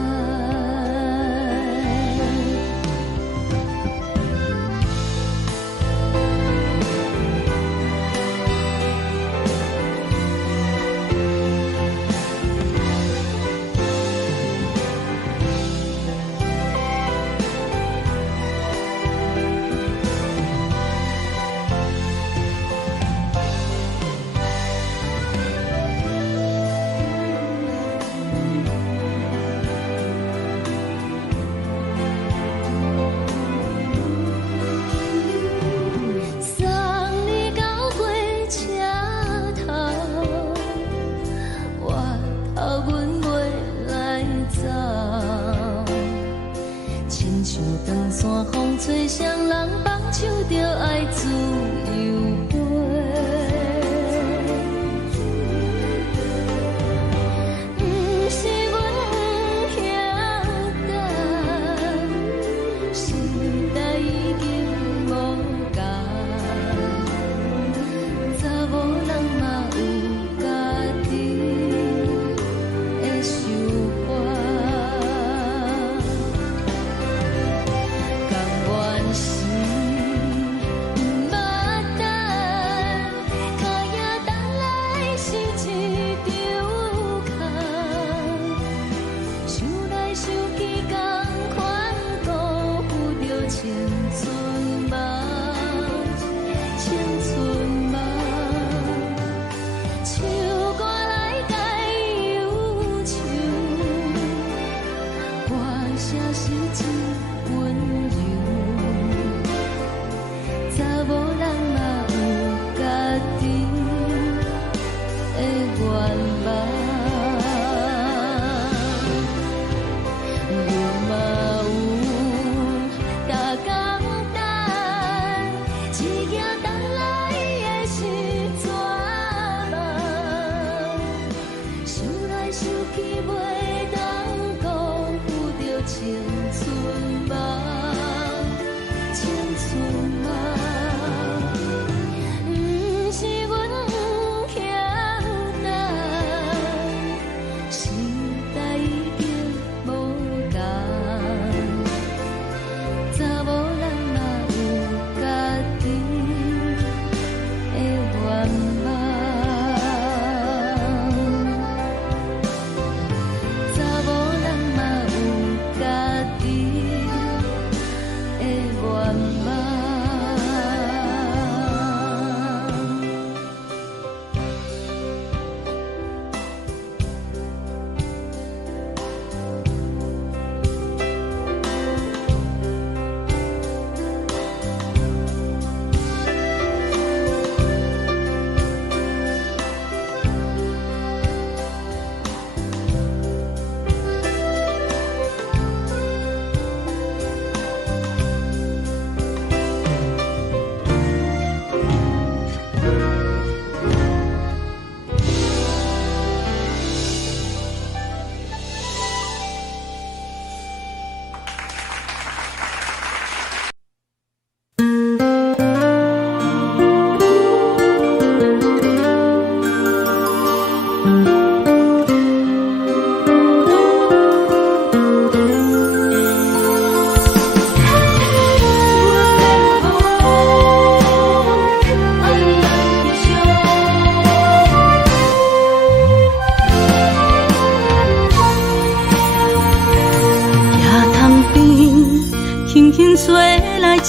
吹双人放手着爱自由飞，不是阮不晓得，时代已经无同，查某人嘛有家己的想法。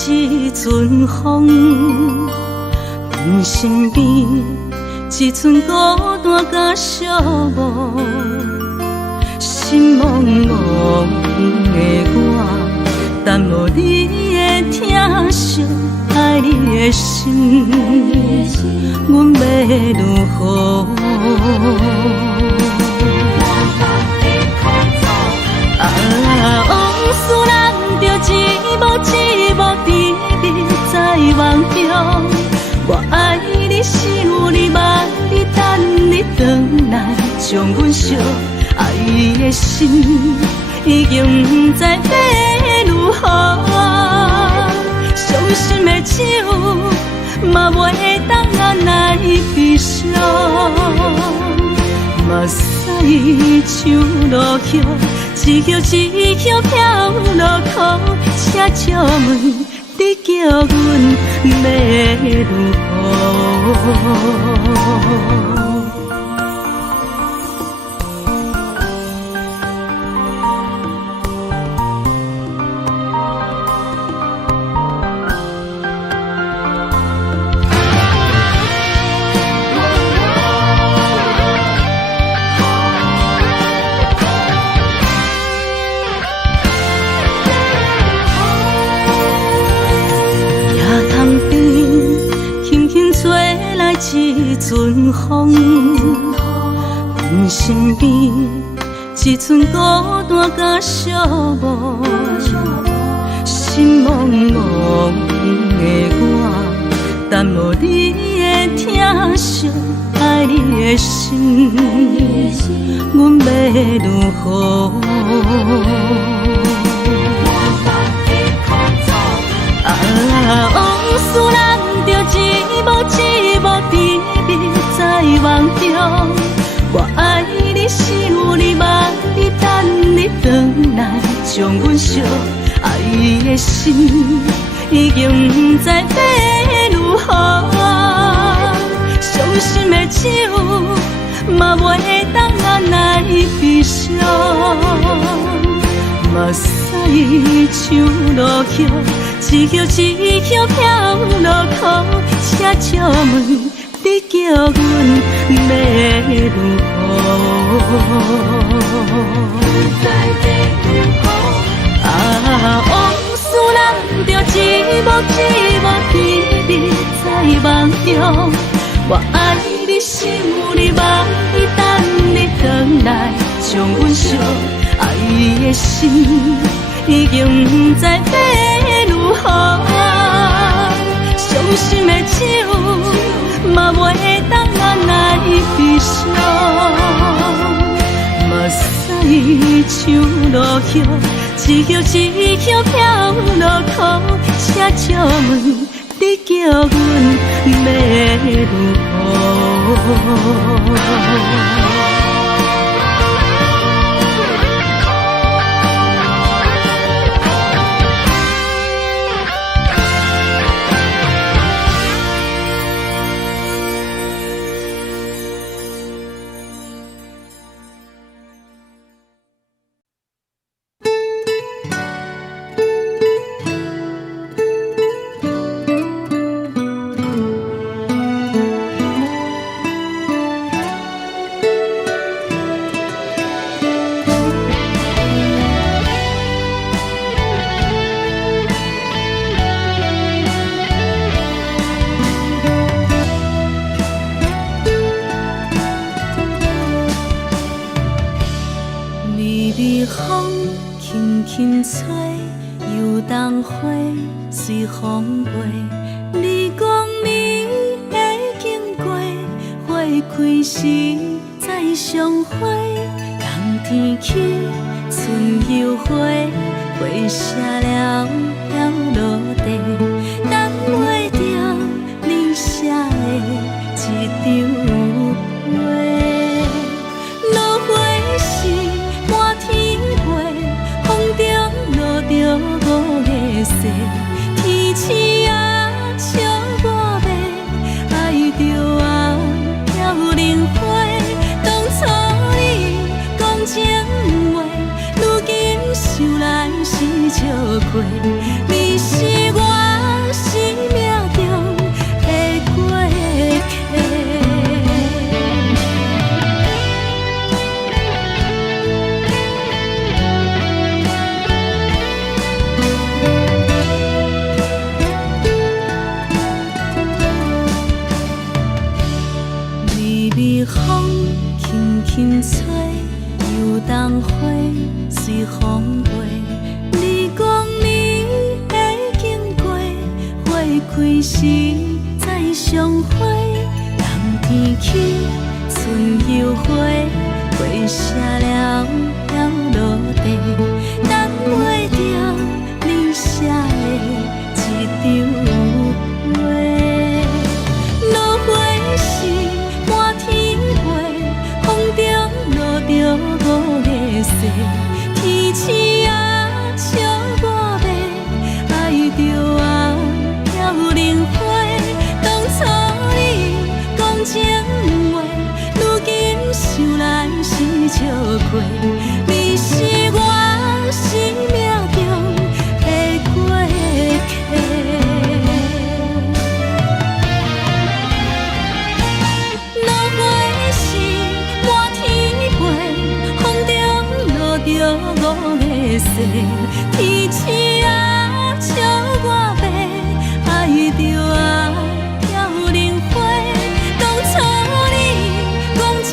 一阵风，阮身边一寸孤单甲寂寞，心茫茫的我，等无你的疼惜，爱你的心，阮要如何？往事人着一幕一幕甜蜜在梦中，我爱你是有你望你等你回来，将阮惜爱的心已经不知要如何，伤心的手嘛袂当来悲伤。嘛驶像落叶，一叶一叶飘落雨，车借问你叫阮要如何？一阵风，阮身边一阵孤单甲寂寞，心茫茫的我，等无你的疼惜，爱你的心，阮要如何？往事人着一幕一幕甜蜜在梦中，我爱你想你望你等你回来，将阮惜爱的心已经不知要如何。伤心的手嘛袂当按来悲伤，目屎像落叶。一叶一叶飘落雨，车借问你叫阮要如何？往事人着一幕一幕甜蜜在梦中，我爱你想你望你等你回来，将阮惜爱的心已经不知要如何。伤心的手嘛袂当按来悲伤，目屎像落叶，一叶一叶飘落雨，车借问你叫阮要如何？风轻轻吹，游动花随风飞。你讲你会经过，花开时再相会。冬天起，春又花，花谢了了落地，等袂着你写的一张画。落花时满天飞，风中落着五个色，天星啊笑我迷，爱着啊飘零花。当初你讲情话，如今想来是笑亏。你是我生命中的过客。微微风轻轻吹，游动花随风飞。你讲你会经过，花开时再相会。冬天起，春又花，花谢了了落地，等袂着你写的一张画。落花时满天飞，风中天星啊，笑我要爱着啊，飘零花。当初你讲情话，如今想来是笑过。你是我生命中的过客。落花是满天飞，风中落着五个星。天星啊，笑我要爱着啊，飘零花。当初你讲情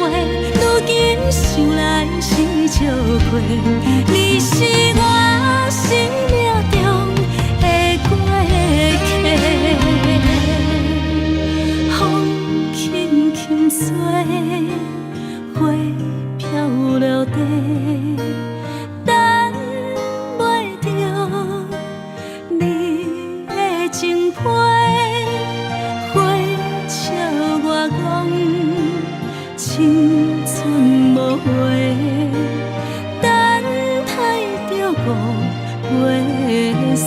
话，如今想来是笑过。你是我生命中的过客。风轻轻吹，花飘落地，等袂着你的情批。花笑我讲青春无悔，等待着五月雪。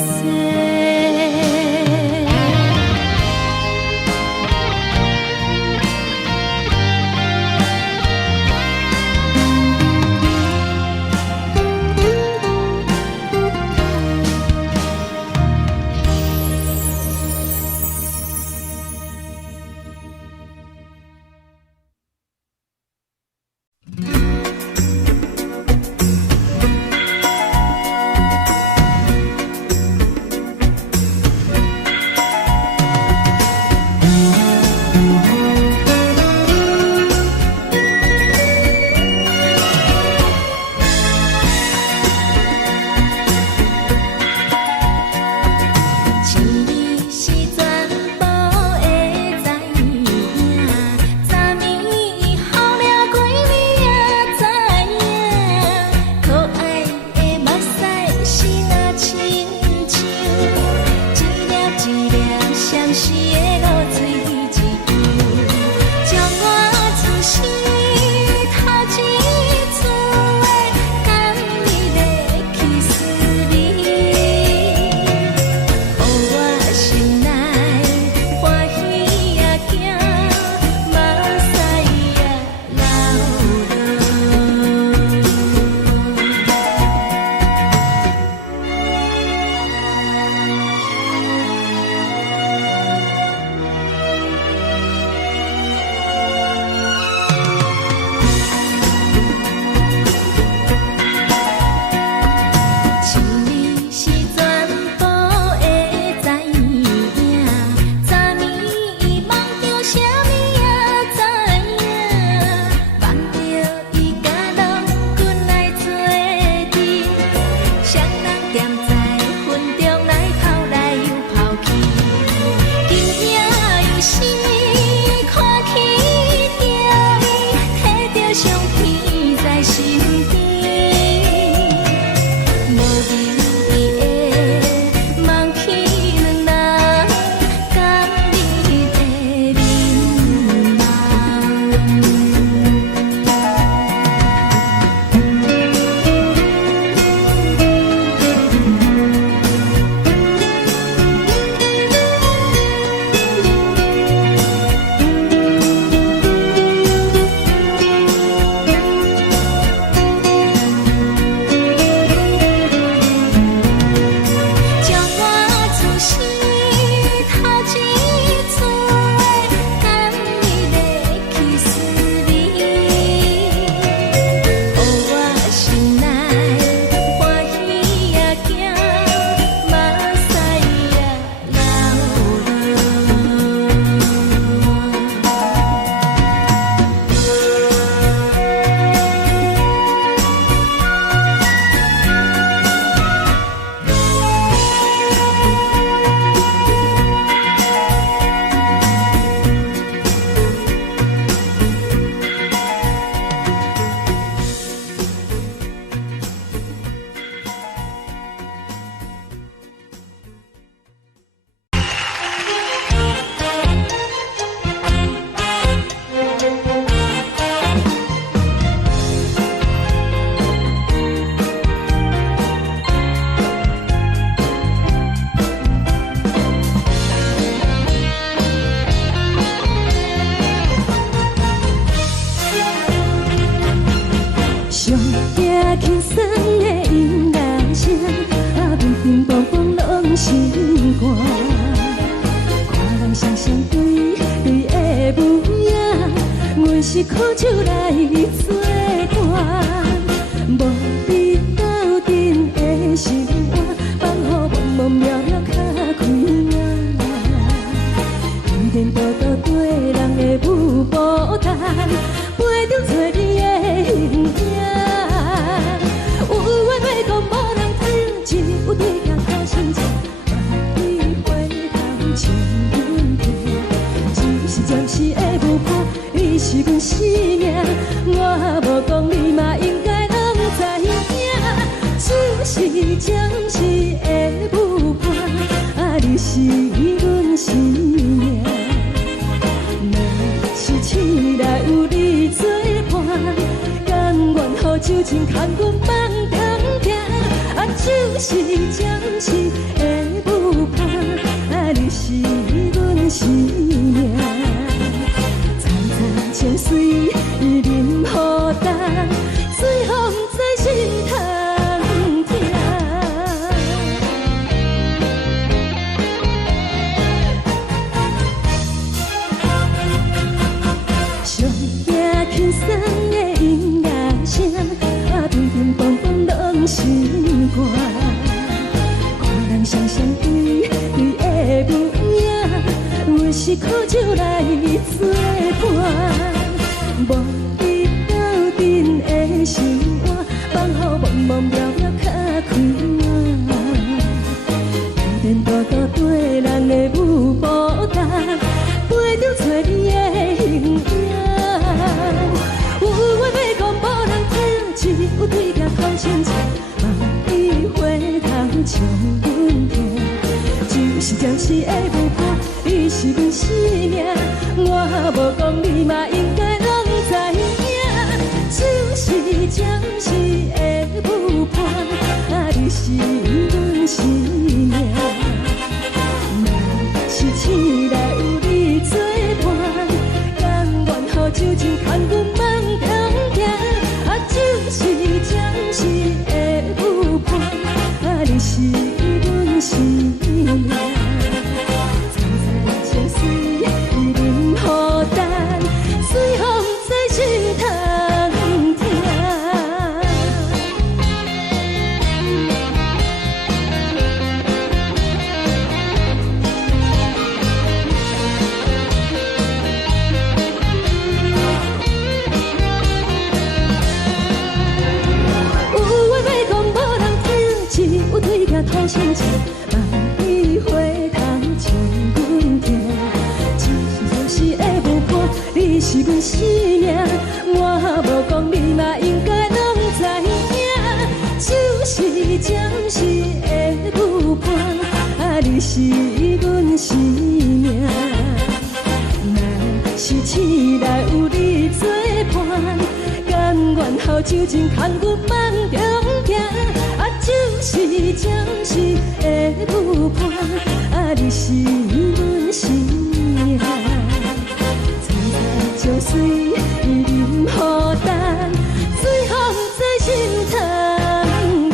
轻松的音乐声，乒乒乓乓拢心肝。看人双双对对的舞影，阮是苦酒来作伴。无伫斗阵的心肝，放予茫茫渺渺较开眼。颠颠倒倒对人的舞步弹，陪着找你的形影。有话要讲无人听，只有对镜头先唱，万里回头唱阮听。只是暂时的舞伴，你是阮生命，我无讲你嘛应该拢知影。只是暂时的舞伴，你是阮生命。若是醒来有你作伴，甘愿予酒精牵阮放通行。就是暂时的舞伴，你是阮生命。层层情水任予担，水风在心通听。上听轻松的音乐声，乒乒乓乓拢心肝。看人双双对对的舞影，阮是苦酒来作伴。无伫斗阵的心肝，放予茫茫渺渺较开眼。颠颠倒倒对人的舞步弹，陪着找你的形影。有话要讲无人听，只有对镜头先唱，万里回头唱阮听。就是暂时的舞伴，你是阮生命，我无讲你嘛应该拢知影。就是暂时的舞伴，你是阮生命。若是醒来有你作伴，甘愿予酒精牵阮放通行。就是暂时的舞伴，你是阮生命。层层情水任予担，水风在心通听。头先唱，万里回头唱阮听。只是暂时的舞伴，你是阮生命，我无讲你嘛应该拢知影。就是暂时的舞伴，你是阮生命。若是醒来有你作伴，甘愿予酒精牵阮放中行。就是暂时的舞伴，你是阮生命。层层情水任予担，水风在心通听。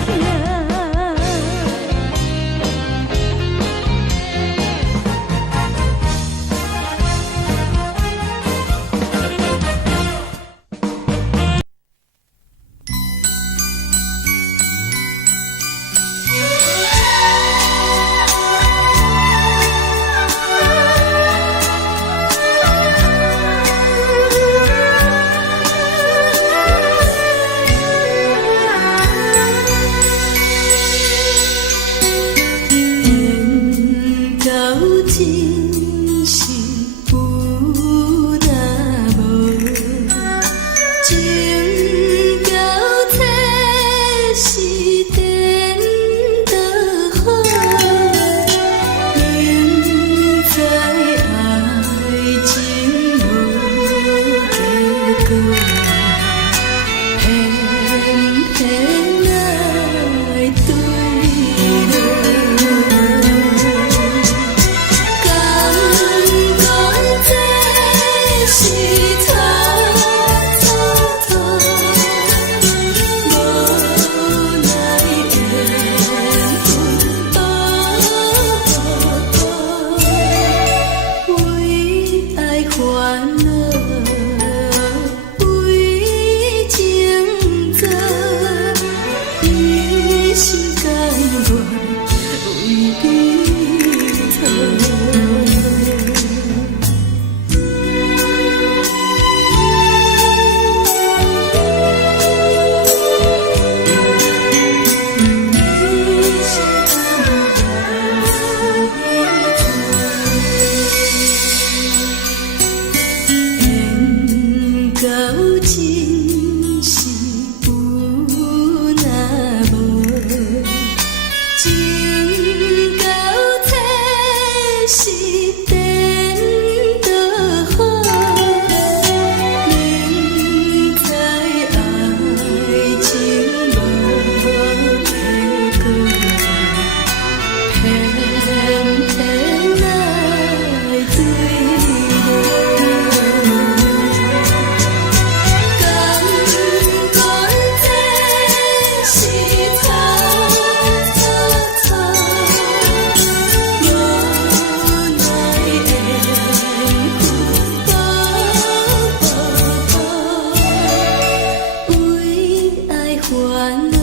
烦恼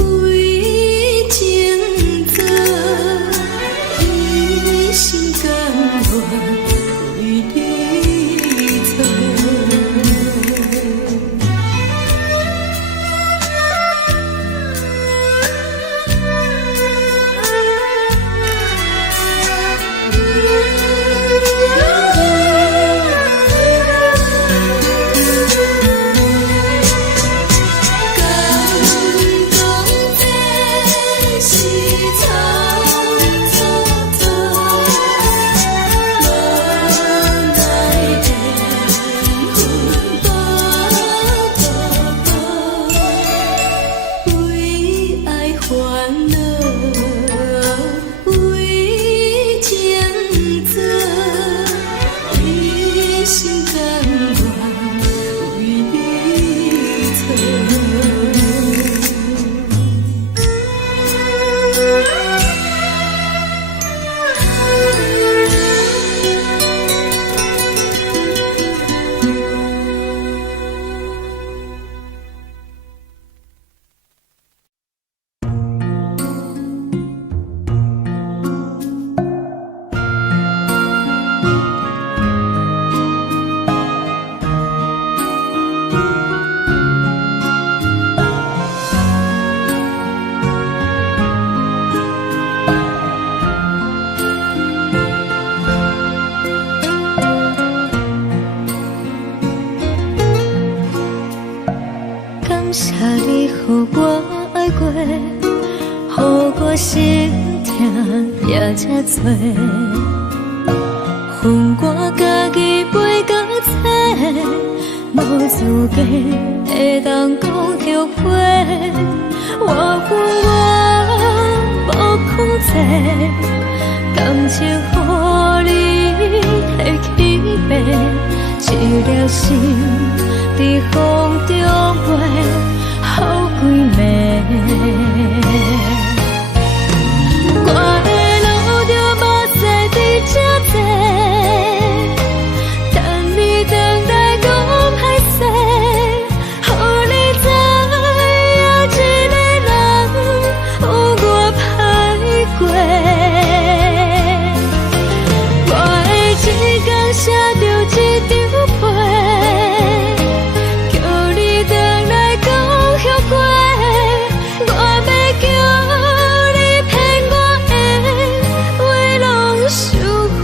为情做，一心甘愿为你做。感谢你，予我爱过，予我心痛也这多。恨我家己袂到切，无资格会当讲后悔。我恨我无控制，感情予你提起白，一粒心在风中飞，好几暝。我的路着目屎在这多，等你回来讲歹势，予你知影一个人有我歹过。我会一天写着一张被，叫你回来讲后悔。我要叫你骗我的话拢收回。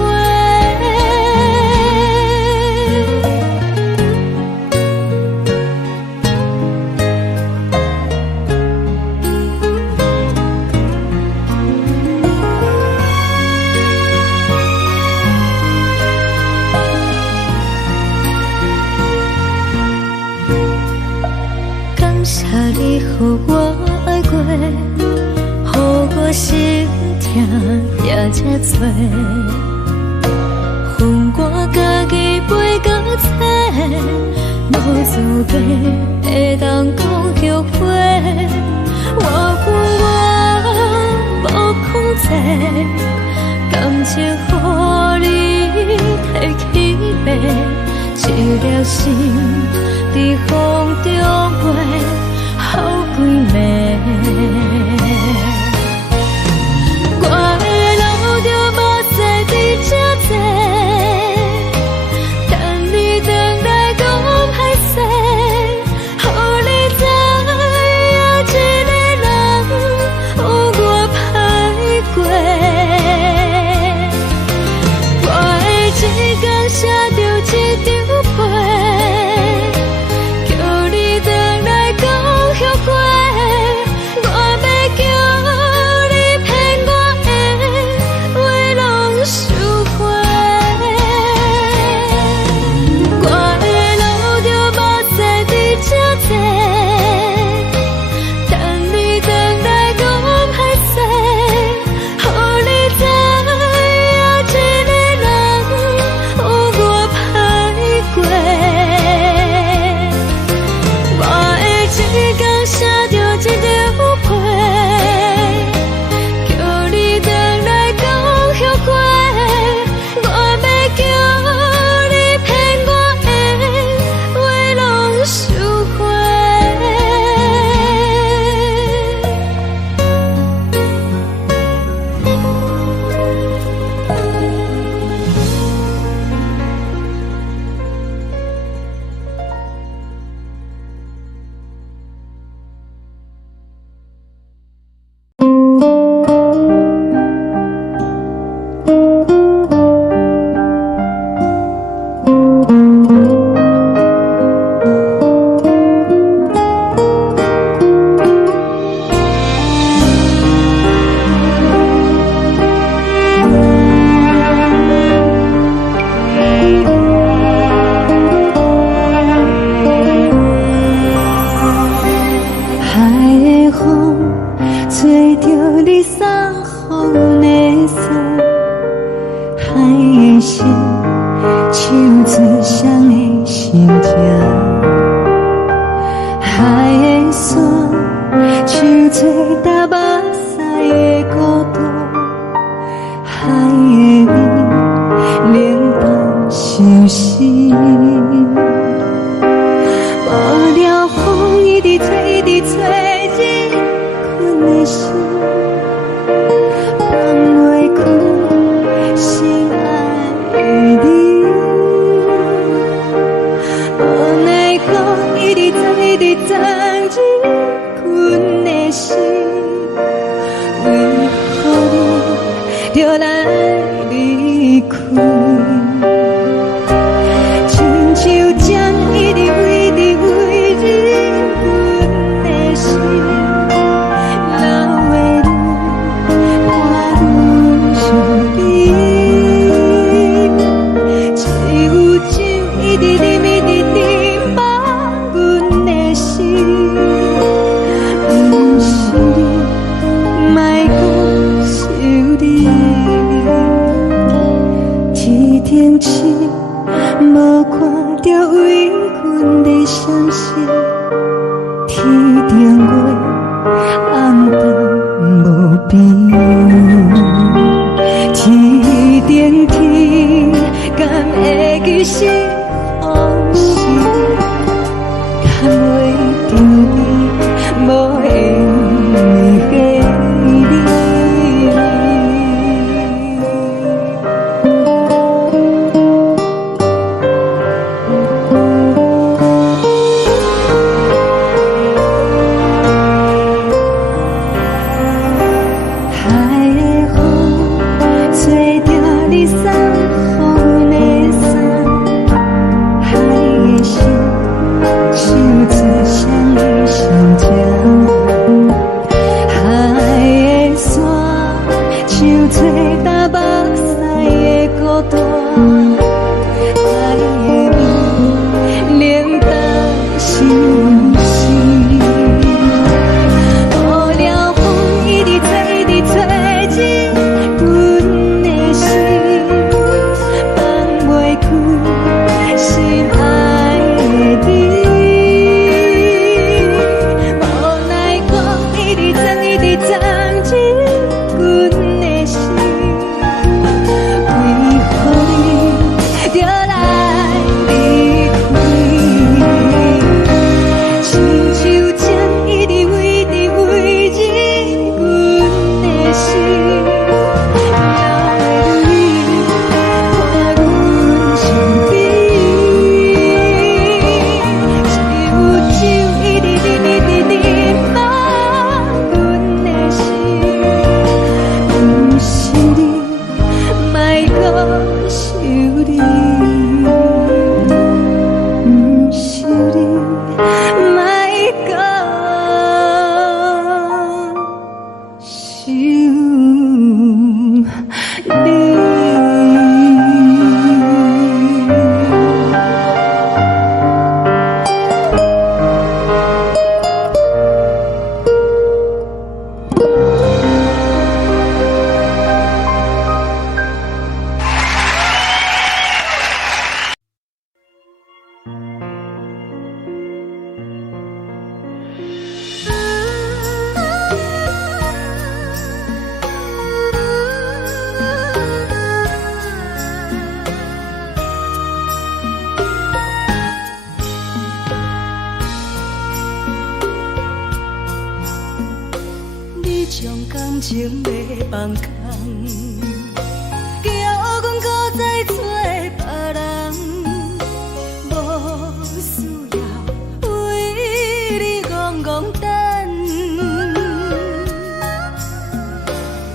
感谢你，予我爱过，予我心痛也这多。恨我家己袂到切，无资格会当讲后悔。我恨我无控制，感情予你提起白，一粒心在风中飞，好几暝。我的路着目屎在这多，等你回来讲歹势，予你知影一个人有我歹过。我会一天写着一张被，山，像做搭目屎的孤独，海的美，冷淡相思。无聊风一直吹，一直吹，日困的心，放袂开心爱的你。无奈我一直等，一直等，日困的心，为何你就来离开？亲像针一直围，一直围，日困的心，流的泪，伴阮伤悲。只有酒一直啉，一直啉，放阮的心。不是你，莫讲想你。天顶星，无看到为阮的闪烁；天顶月，暗淡无边。天顶天，敢会记是往事？敢袂着你，无缘的你。海的风，吹着你送予阮的伞；海的心，像做相依相正；海的山，像做搭目屎的孤单；海的美，冷淡相思。无聊风一直吹，一直吹，日阮的心，放袂开心爱的你。无奈我一直等，一直等，日阮的心，为何你就来离开？亲像针一直围，一直围，日阮的心，流的泪，伴阮伤悲。只有酒一直啉，一直啉，放阮的心。不是你，莫讲想你。不是你，莫讲想你。你将感情卖放空，叫阮搁再找别人，无需要为你戆戆等。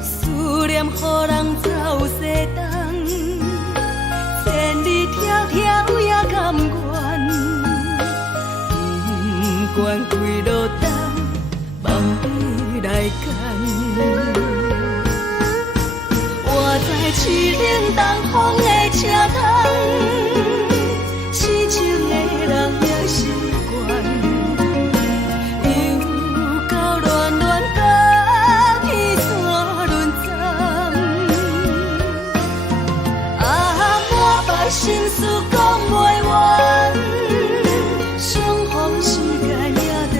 思念予人走西东，千里迢迢也甘愿，不管几路灯，望你来赶。我在市顶东风的车窗，痴情的人也习惯，又到乱乱甲彼山论站。啊，满腹心事讲袂完，相逢时间也在。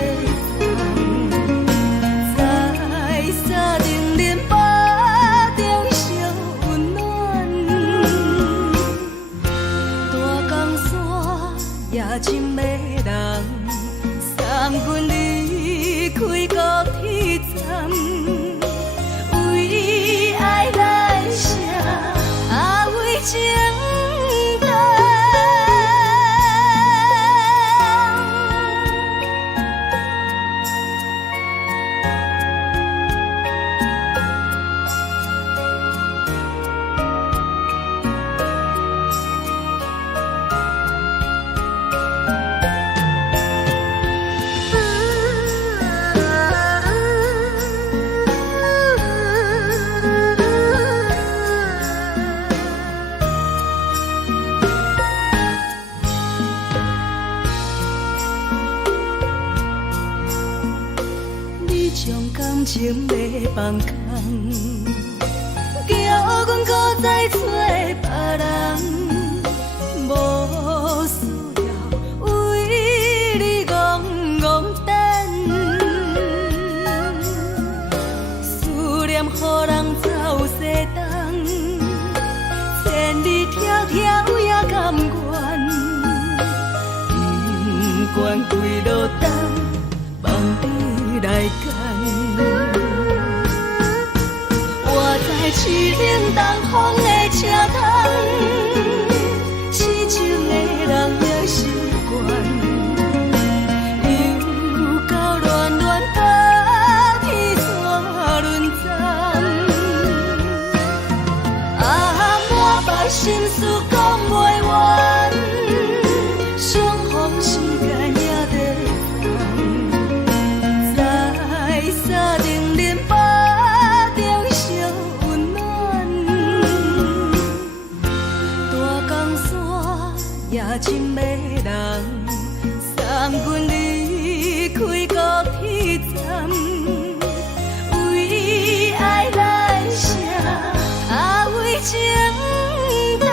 将感情要放空，叫阮搁再找别人，无需要为你戆戆等，思念予人走西东，千里迢迢也甘愿，不管几路灯，望你来赶。我在市冷东风的车窗，痴情的人也习惯，又到乱乱把天怎轮站？啊，满腹心事讲袂完，双方时间也在放，在沙定林巴中相温暖，大江山也真迷人，送阮离开高铁站，为爱来写，为情等。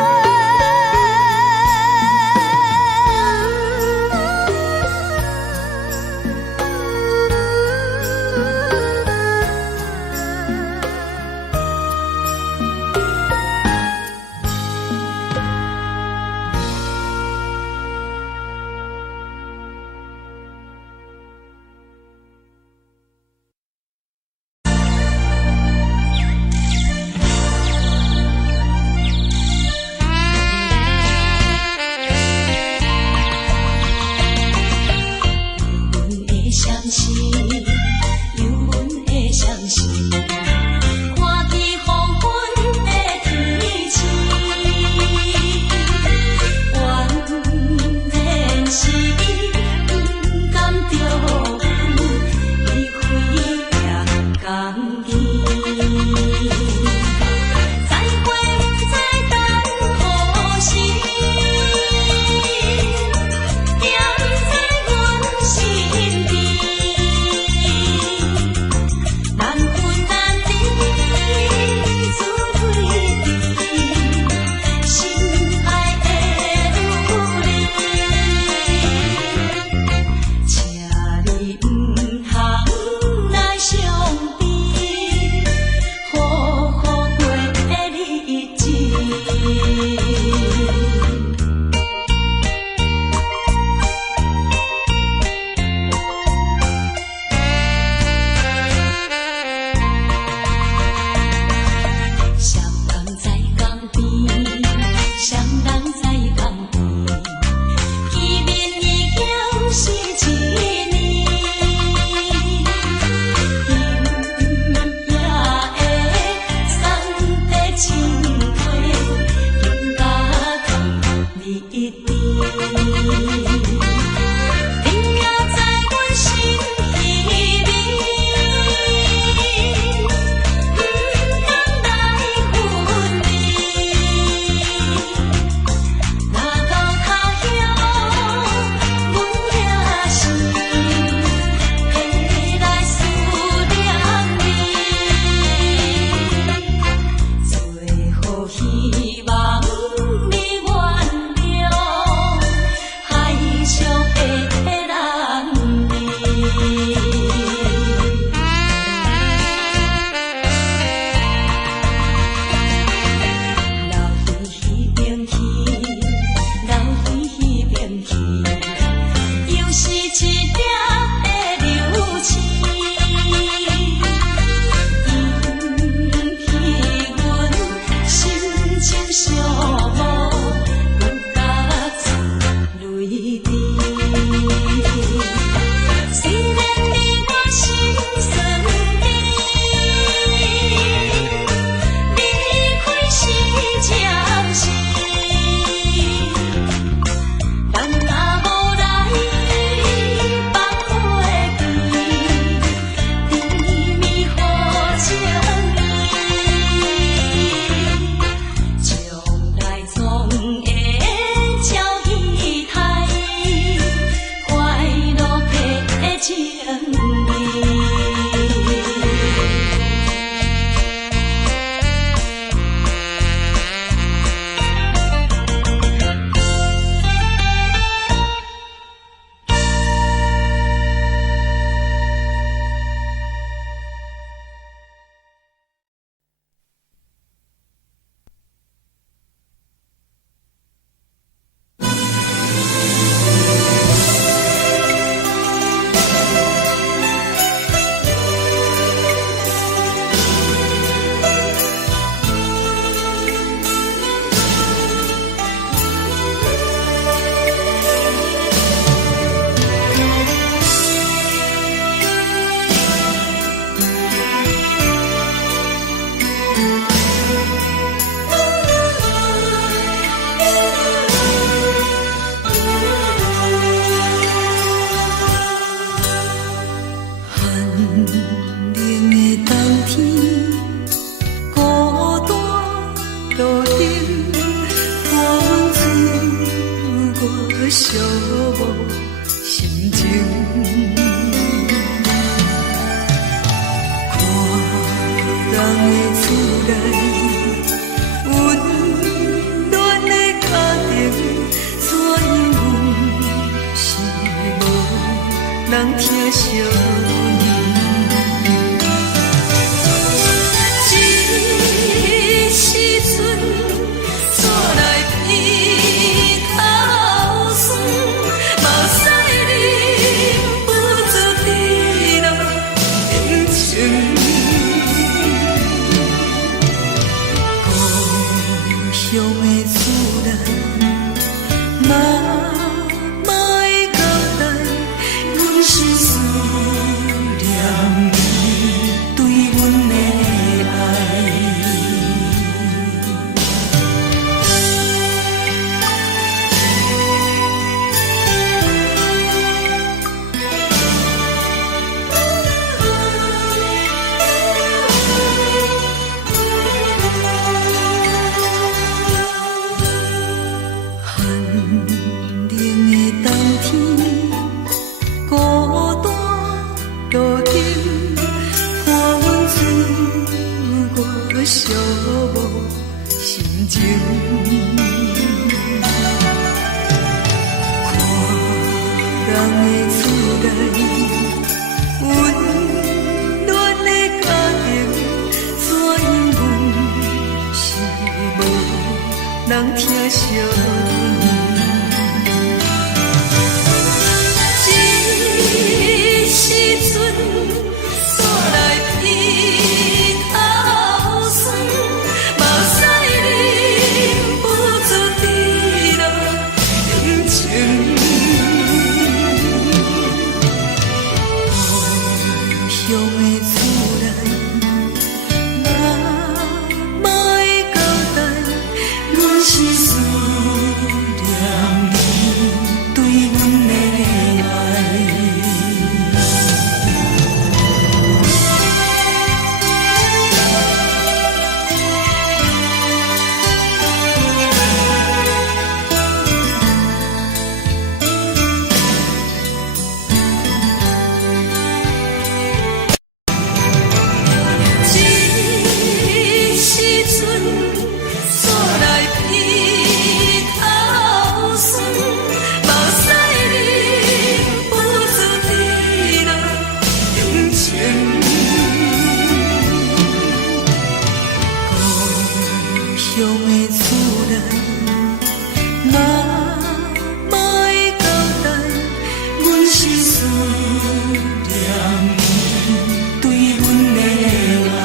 来，温暖的家庭，怎因阮是无人疼惜你？这时阵怎来鼻头酸？嘛使忍不住滴落眼睛。故乡的厝内，妈妈的交代，阮是思念你对阮的爱。寂寞心情，看人的厝内，温暖的家庭，怎因阮是无人疼惜你？这时阵怎来鼻头酸？嘛使忍不住滴落眼睛。故乡的厝内，妈妈的交代，阮是思念你对阮的爱。乡的厝内，妈妈的交代，阮是思念你对阮的爱。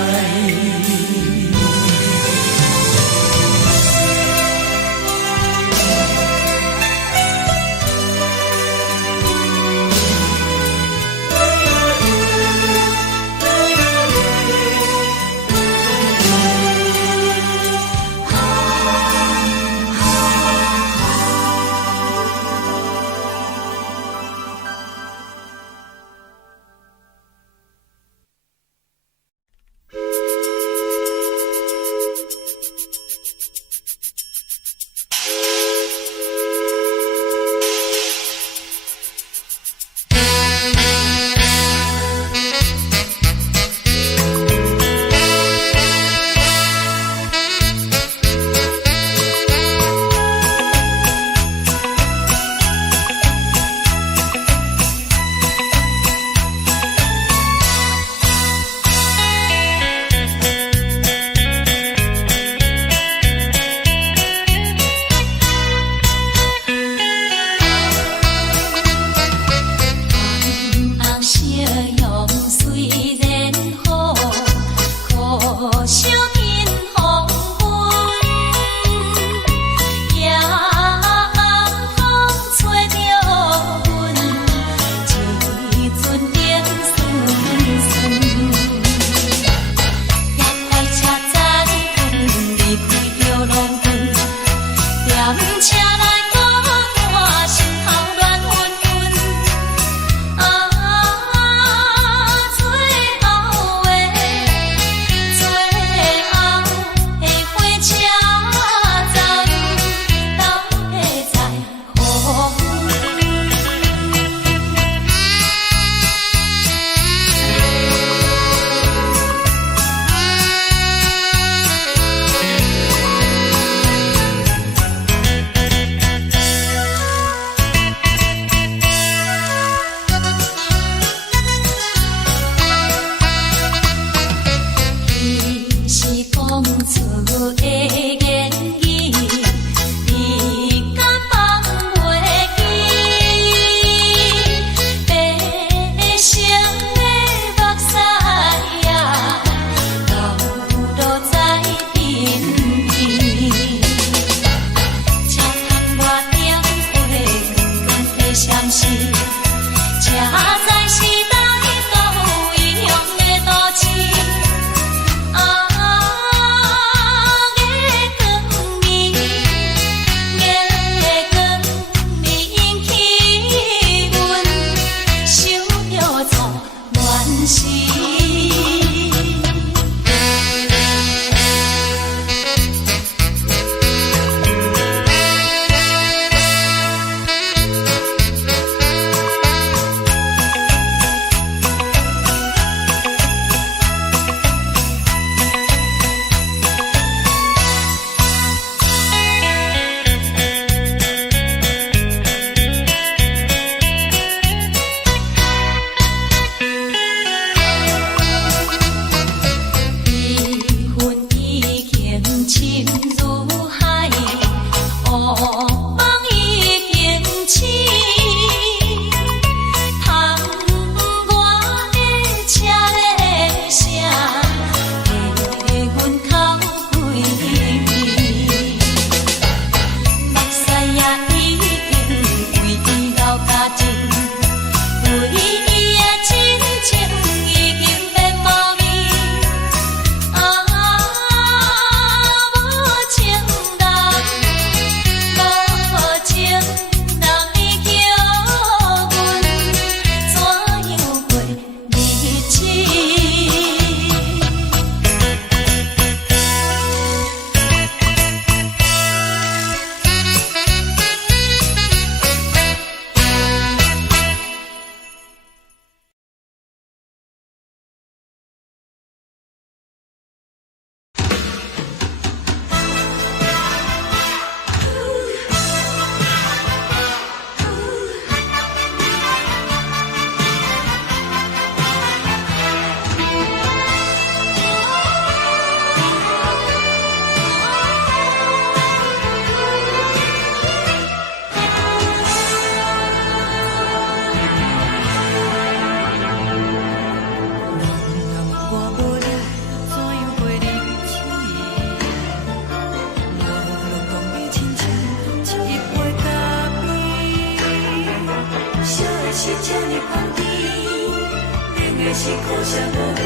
是苦涩无味，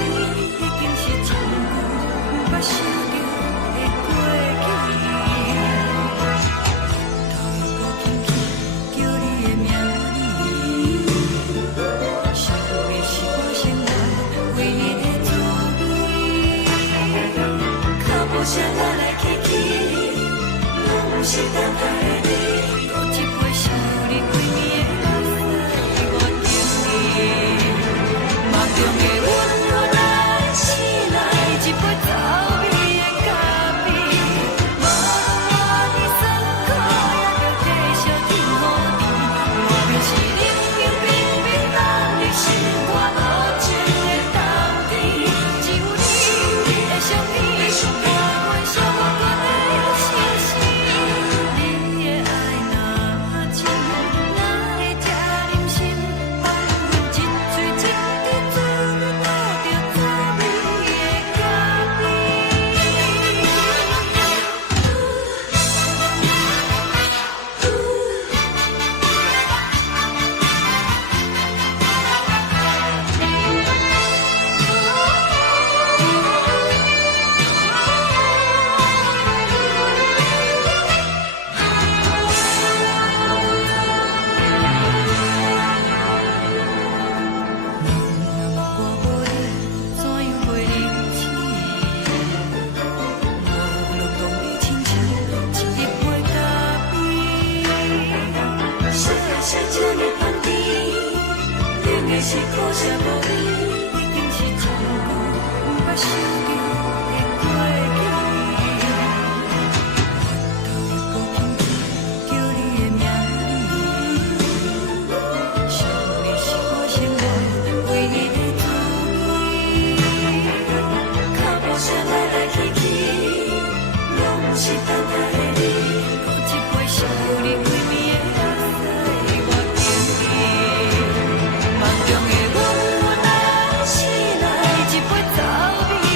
已经是一句不捌想着的过去。头又搁轻轻叫你的名字，想的是我生活唯一的滋味。脚步声来来去去，拢不是等待的你，搁一杯想你几年的目屎，我等你。梦中的阮，我来醒来，一杯走味的咖啡，无论你酸苦，也着继续甜予甜。莫名是冷冷冰冰冷的心肝，无情的冬天，只有你的相片，我阮寂寞的心事。你的爱若真，哪会这忍心放阮一嘴一滴水，倒着滋味的咖啡。是苦涩无味，已经是一句不捌想着的过去。头又搁轻轻叫你的名字，想你是我生活唯一的滋味。脚步声来来去去，拢不是等待的你，搁一杯想你几暝的目屎，我等你。梦中的阮，我来醒来，一杯走味的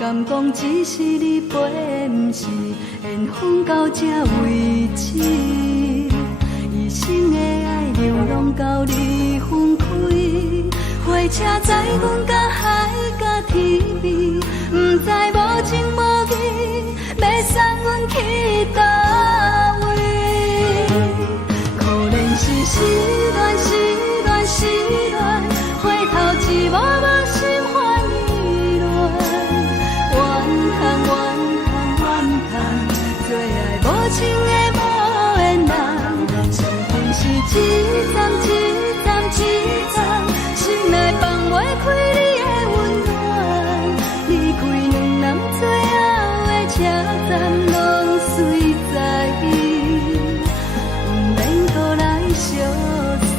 敢讲只是你陪，不是缘分到这为止。一生的爱流浪到你分开，火车载阮甲海甲天边，不知无情无义，要送阮去倒位？可能是失恋失恋失恋，回头一幕幕心烦意乱，怨叹怨叹怨叹，最爱无情的无缘人，情分是一站一站一站，心内放袂开你的温暖，离开两人最后的车站，拢随在意，不免搁来相送。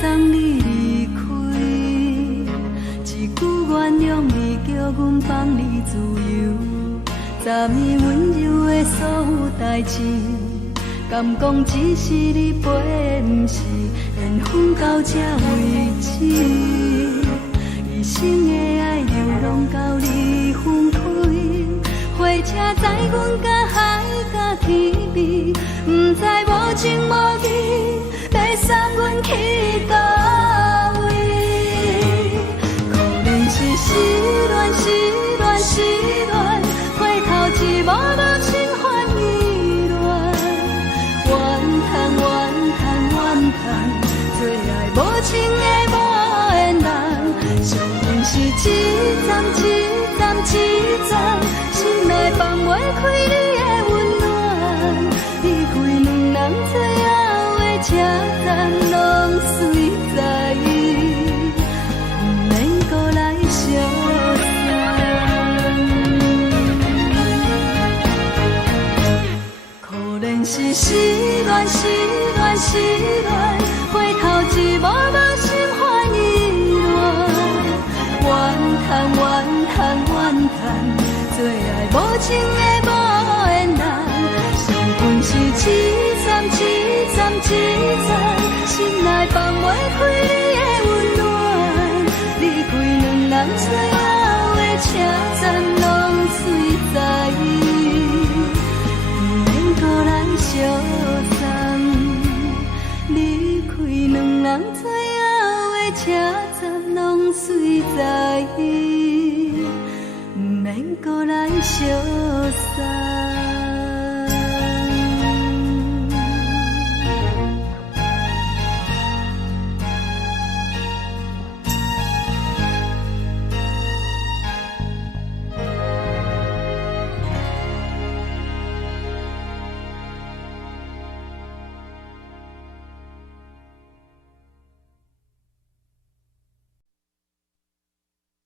送你离开，一句原谅你，叫阮放你自由。昨暝温柔的所有代志，敢讲只是你陪，不是缘分到这为止。一生的爱流浪到你分开，火车载阮甲海甲天边，不知无情无义，要送阮去倒位？可能是失恋失恋失恋，回头一幕幕心烦意乱，怨叹怨叹怨叹，最爱无情的无缘人，相分是一站一站一站，心内放袂开你的温暖，离开两人最后的车站，拢随在意，不免搁来相送。可能是失恋失恋失恋，回头一幕幕心烦意乱，怨叹怨叹怨叹，最爱无情的无缘人，相分是一站一站一站，心内放袂开你的温暖，离开两人最后的车站，拢随在意，不免搁来相送。离开两人最后的车站，拢随在意，不免搁来相送。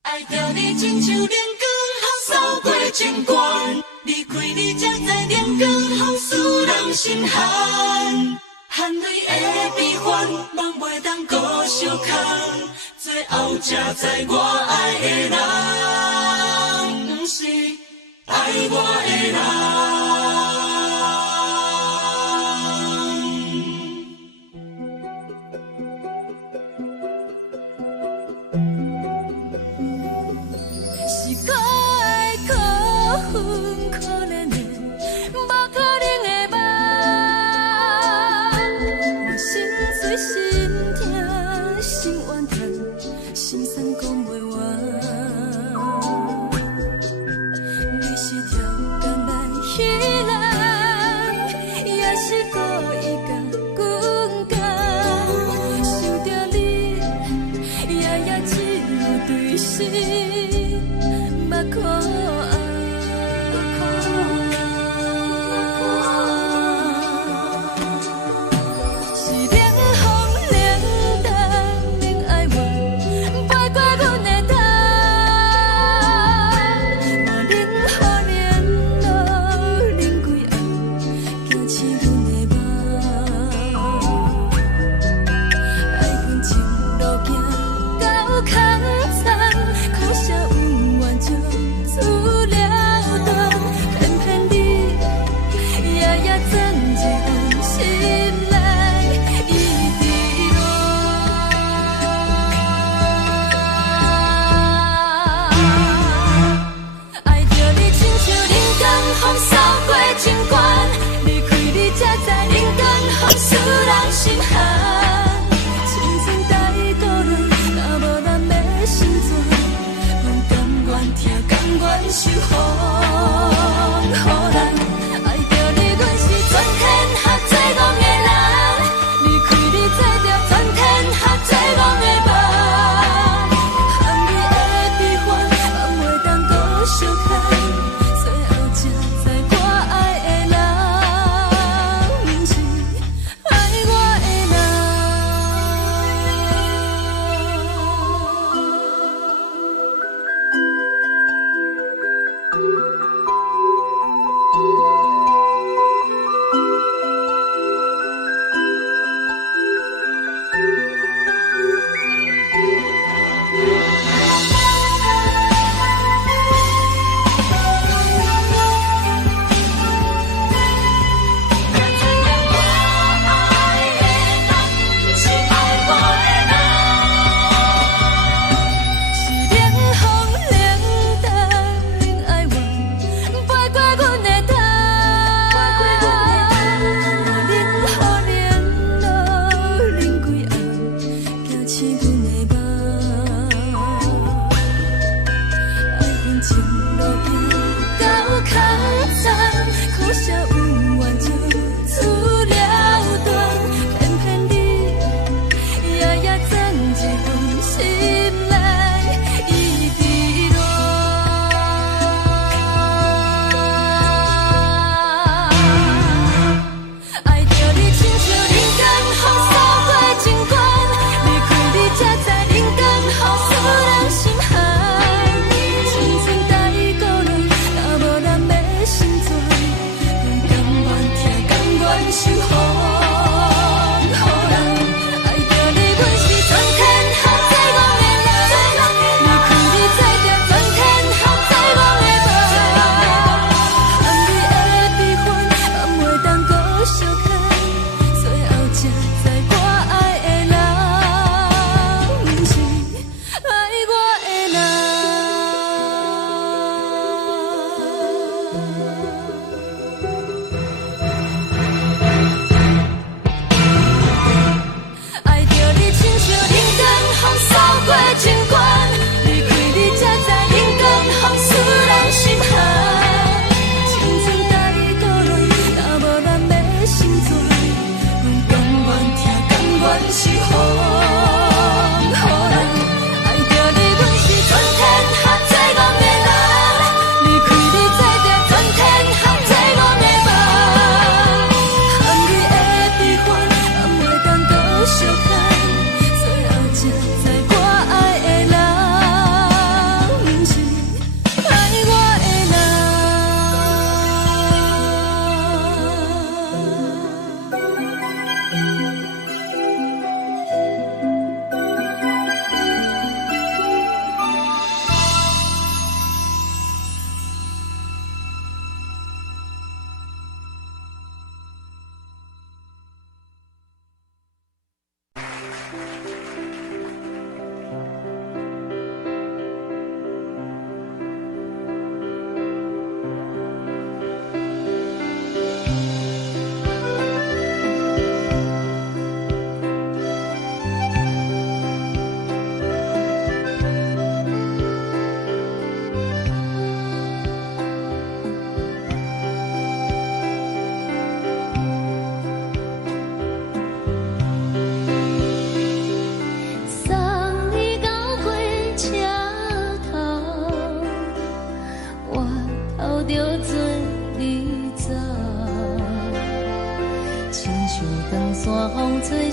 爱着你亲像连光风扫过情关，离开你才知连光风使人心寒，含泪的悲欢，望袂当搁相牵，最后才知我爱的人，不是爱我的人。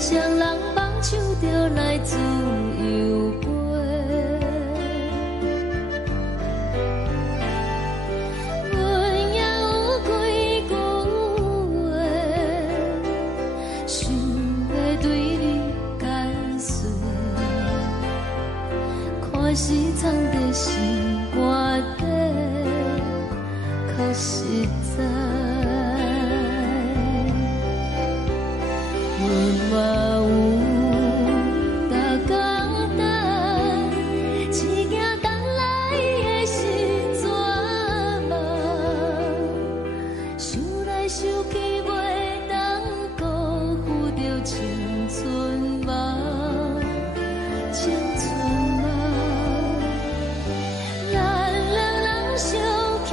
双人放手就来自由飞。阮也有几句话，想要对你解释，可是藏在心肝底，较实在。阮嘛有逐工等，只惊等来的是绝望，想来想去袂当辜负着青春梦，青春梦。咱两人相欠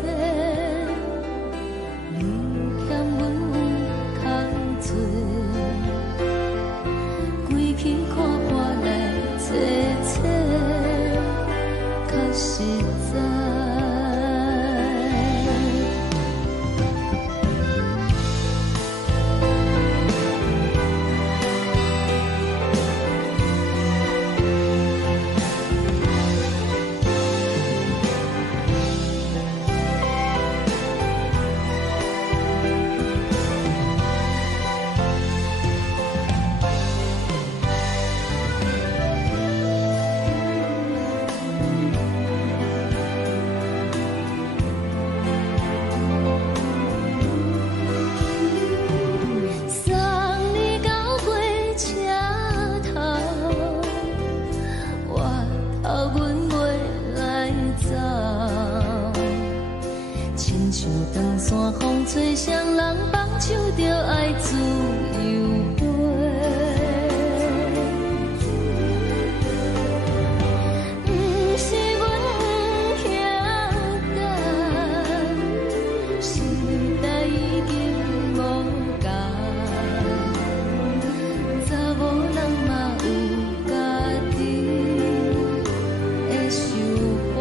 债，你欠阮空做，归去看破来切切，较实在。长山风吹，双人放手就爱自由飞。不是阮不晓等，时代已经无同，查某人嘛有家己的想法。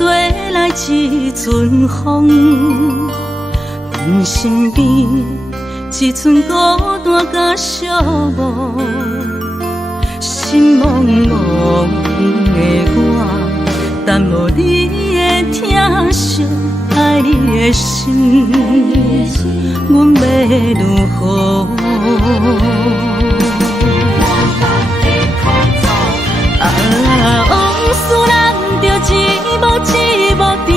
吹来一阵风，阮身边一寸孤单甲寂寞，心茫茫的我，等无你的疼惜，爱你的心，阮要如何？往事人着一幕甜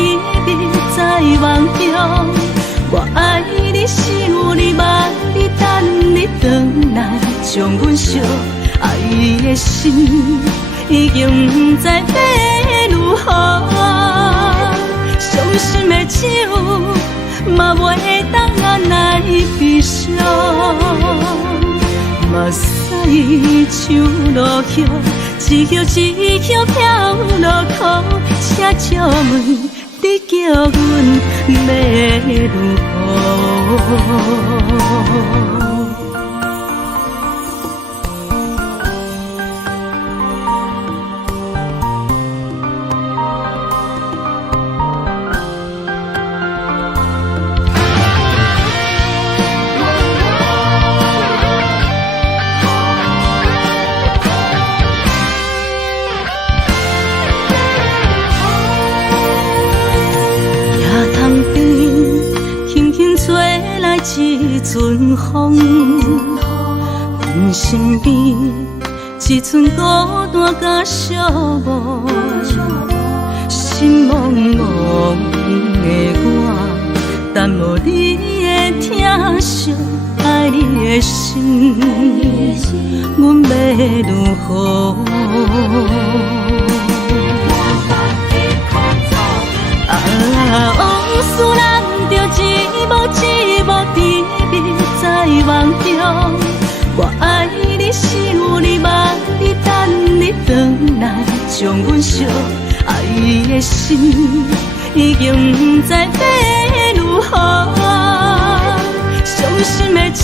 蜜在梦中。我爱你，想你，望你，等你回来，将阮惜爱的心已经不知要如何。伤心的手嘛袂当按来悲伤。目屎像落叶，一叶一叶飘落雨，请借问你叫阮要如何？一阵风，阮身边一寸孤单甲寂寞，心茫茫的我，等无你的疼惜，爱你的心，阮要如何？往事人着一幕甜蜜在梦中。我爱你，想你，望你，等你回来，将阮惜爱的心已经不知要如何。伤心的手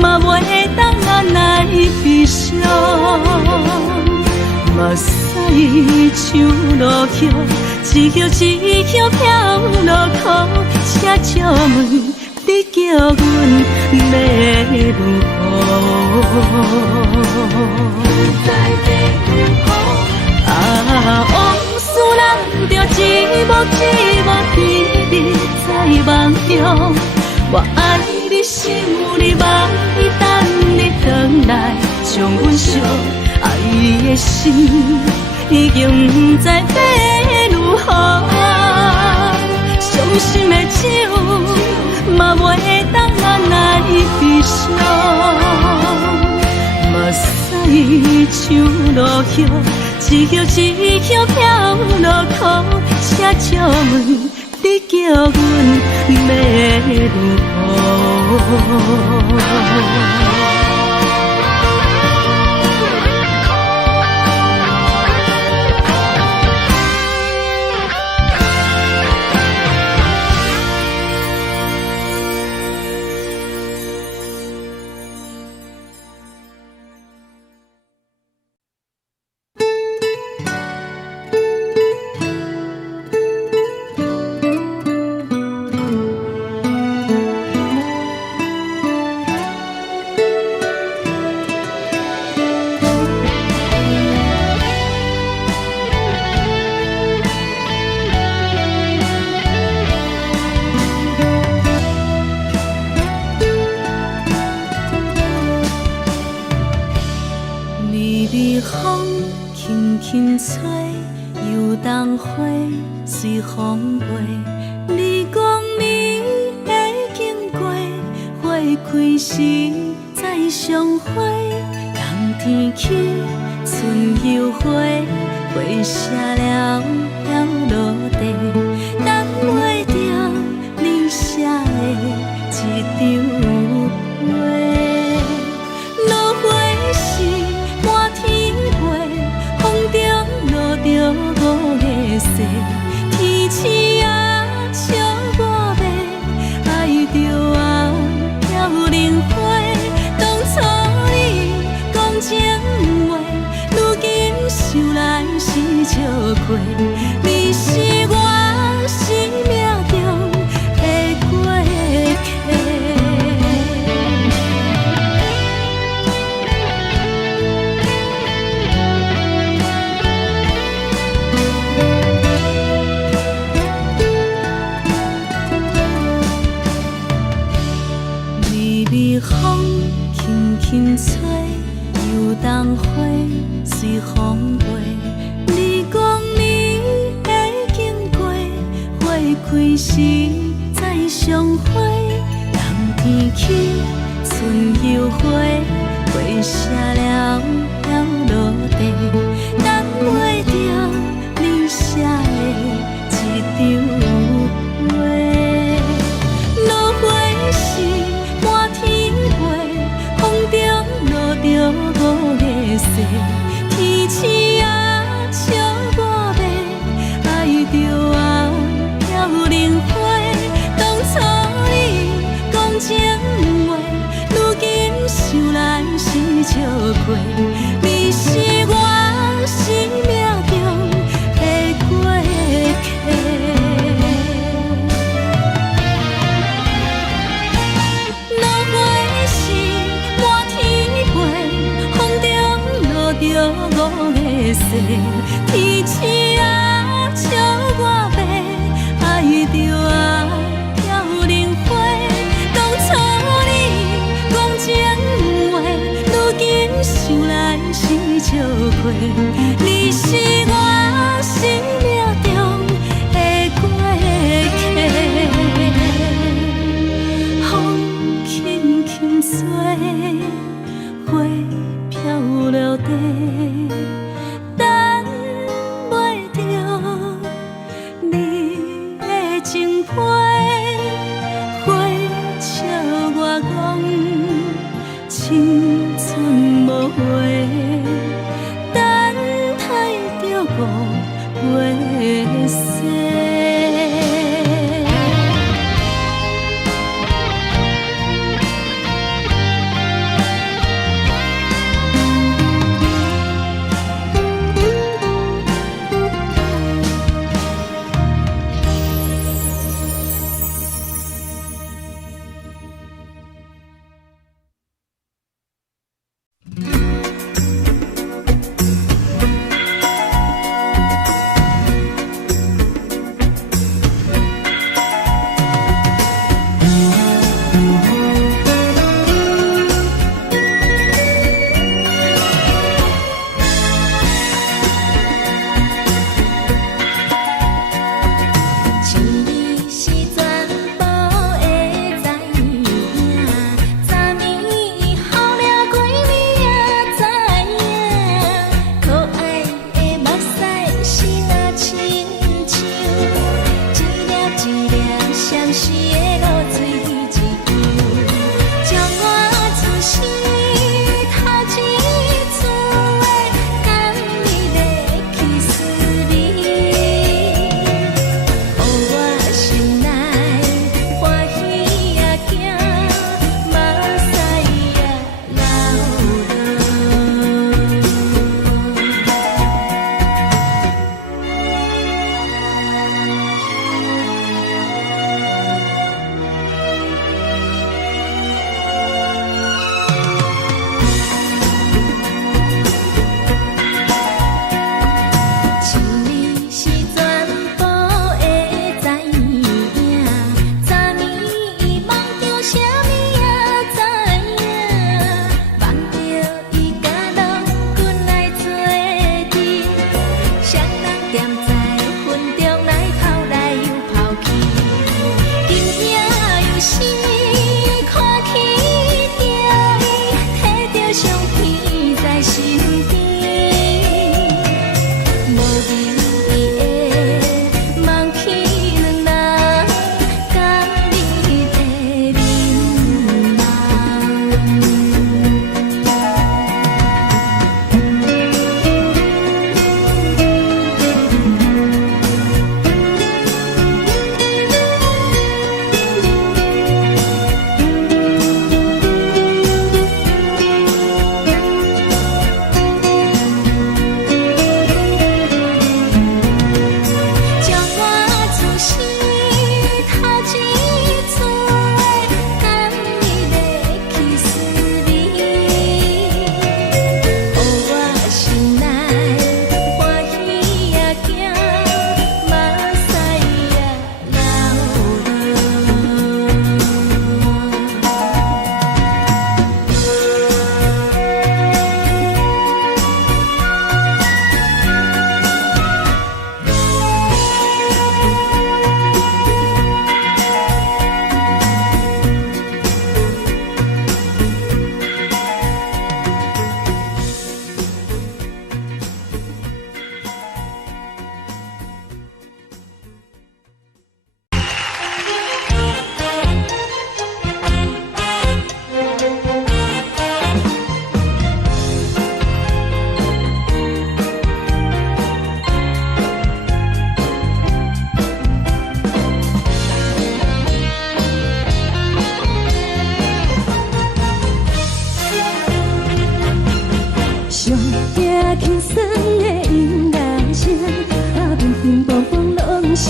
嘛袂当按来悲伤。目屎像落叶，一叶一叶飘落雨，请借问你叫阮要如何？往事人着一幕甜蜜在梦中。我爱你，想你，望你，等你回来，将阮惜爱的心已经不知要如何。伤心的手嘛袂当按来悲伤。目屎像落叶，一叶一叶飘落雨，请借问你叫阮要如何？随风飞，你讲你会经过，花开时再相会。冬天起，春又回，花谢了要落地，等袂着你写的一张画。落花时满天飞，风中落着五个色。天星啊，笑我白，爱着啊飘零花。当初你讲情话，如今想来是笑亏。你轻吹，游东花随风飞。你讲你会经过，花开时再相会。人天起，春又花，花谢了飘落地，等袂着你写的一张话。落花时满天飞，风中落着五个色。天星啊，笑我迷，爱着我飘零花。当初你讲情话，如今想来是笑过。你是我生命中的过客。落花时满天飞，风中落着五个色。天星啊，笑我迷，爱着我飘零花。当初你讲情话，如今想来是笑过。你是我生命中的过客。风轻轻吹，花飘落地，等袂着你的情批。花笑我讲青春无悔，等待着五月雪。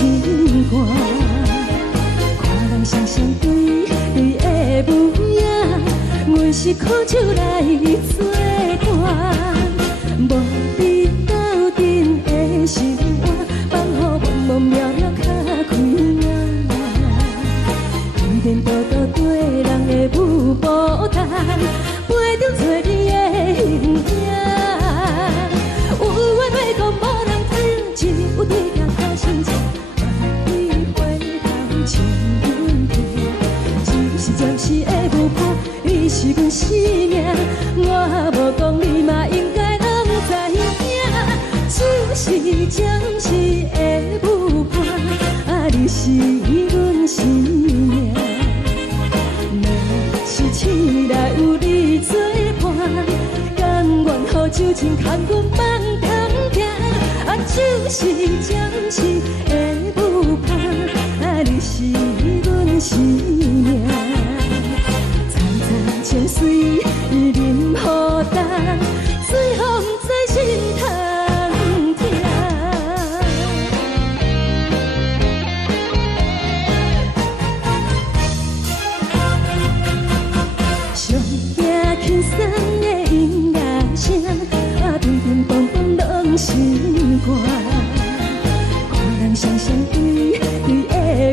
心肝。看人双双对对的模样，阮是苦酒来作伴。无伫斗阵的心肝，放予茫茫渺渺较开眼。颠颠倒倒对人的舞步弹，陪着做你的形影。有话要讲无人听，只有对镜头心情，万里回头将阮听。就是暂时的舞伴，你是阮生命，我无讲你嘛应该拢知影。就是暂时的舞伴，啊，你是阮生命。若是醒来有你作伴，甘愿予酒精牵阮放通行。啊，就是暂时的舞伴，啊，你是阮生命。层层情水任何担，随风在心头。轻松的音乐声，啊，乒乒乓乓拢心肝。看人双双对对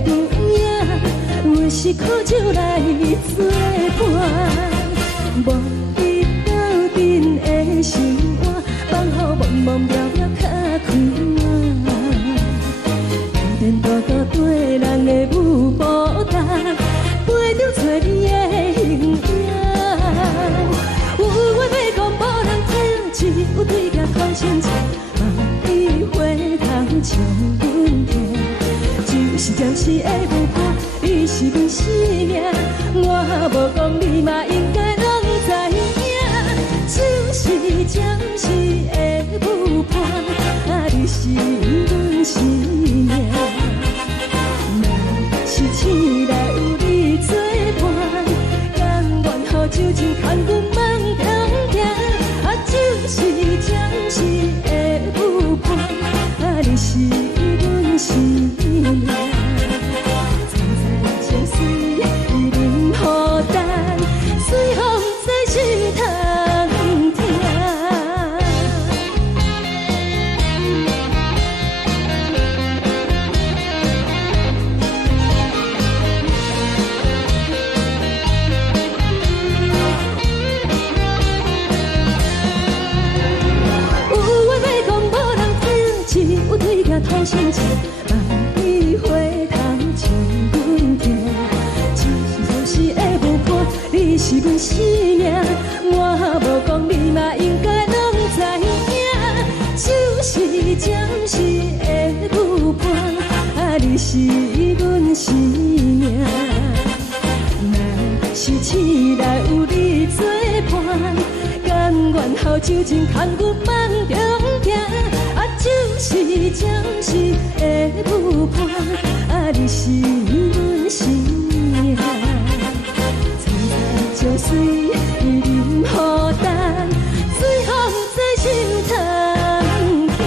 的模样，阮是苦酒来作伴。无伫斗阵的心肝，放予茫茫渺渺较开眼。颠颠倒倒对人的舞步弹，陪着做你的形影。有话要讲无人听，只有对镜头心情，万里回头将阮听。就是暂时的舞伴，你是阮生命，我无讲你嘛应该拢知影。就是暂时的舞伴，啊，你是阮生命。若是醒来有你作伴，甘愿予酒精牵阮放通行。啊，就是暂时的舞伴，啊，你是阮生命。层层情水任何担，随风在心头听。头心情，万里回头将阮听。就是暂时的舞伴，你是阮生命，我无讲你嘛应该拢知影。就是暂时的舞伴，啊，你是阮生命。若是醒来有你作伴，甘愿予酒精牵阮放中行。啊，就是暂时的舞伴，啊，你是阮生命。层层情水任何担，随风在心头听。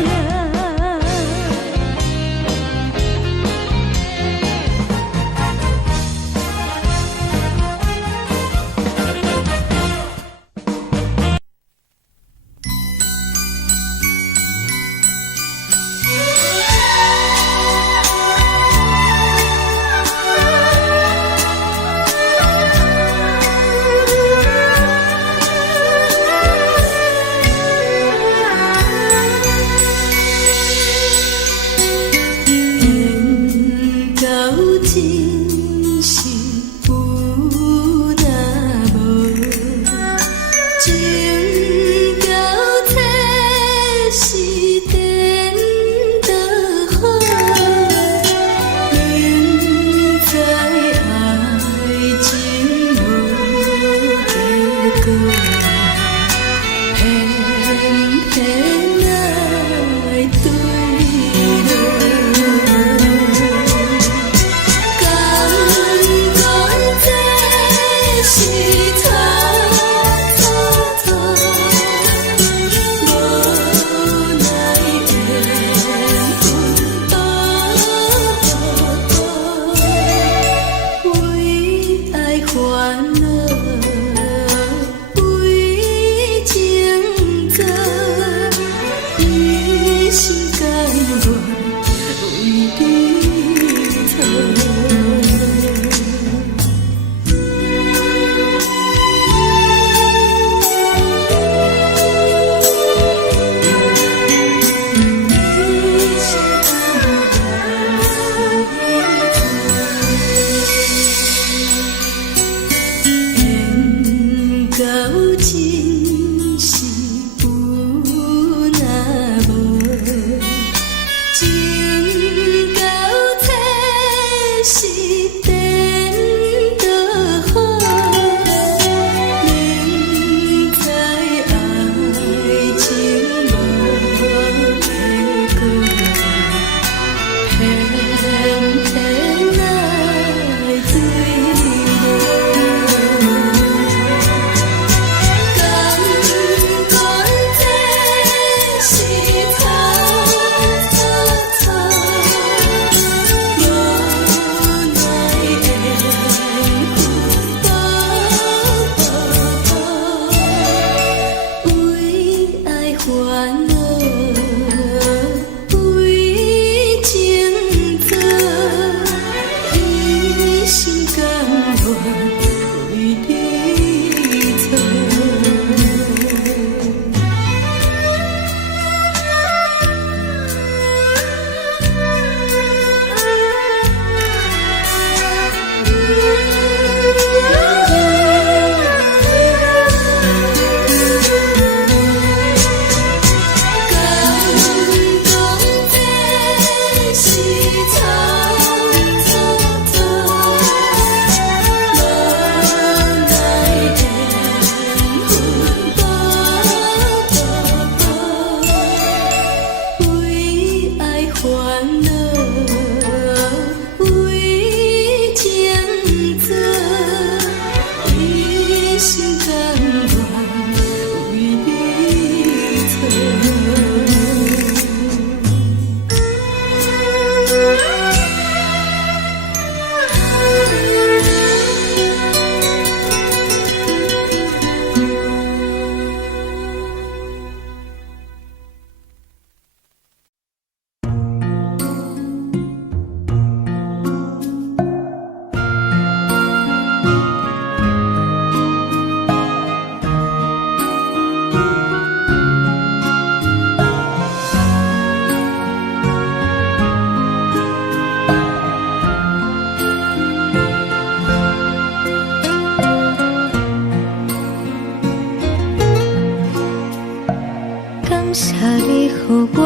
你予我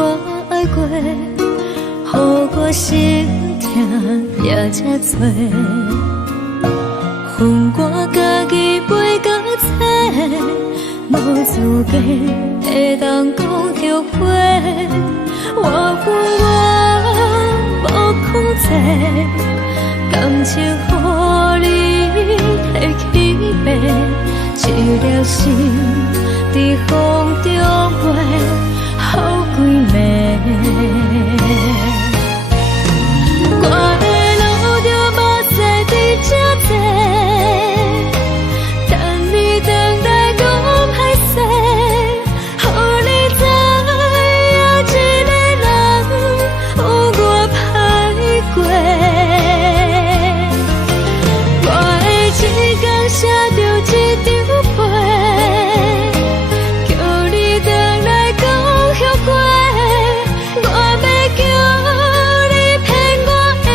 爱过，予我心痛也这多，恨我家己袂到切，无资格会当讲后悔。我恨我无控制，感情予你摕去卖，一粒心在风中飞，好几暝。我的路就目屎在这多，等你等待讲歹势，予你知影一个人有我歹过。我会一天写着一张被，叫你回来讲后悔。我要叫你骗我的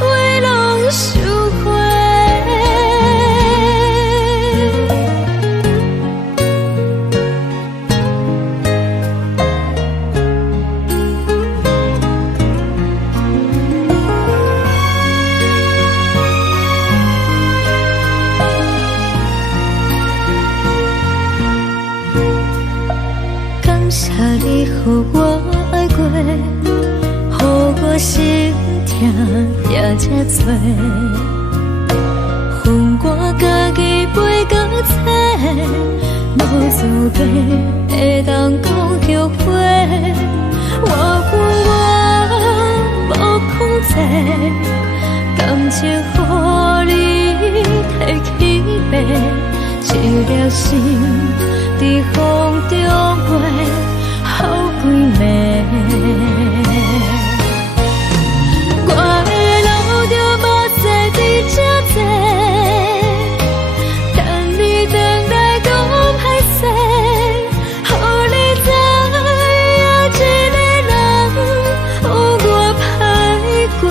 话拢收回。感谢你予我爱过，予我心痛也这多，恨我家己袂到切，无资格会当讲后悔。我恨我无控制，感情予你摕去卖，一粒心在风中飞，好几暝。我的路就目屎在这多，等你等待讲歹势，予你知影一个人有我歹过。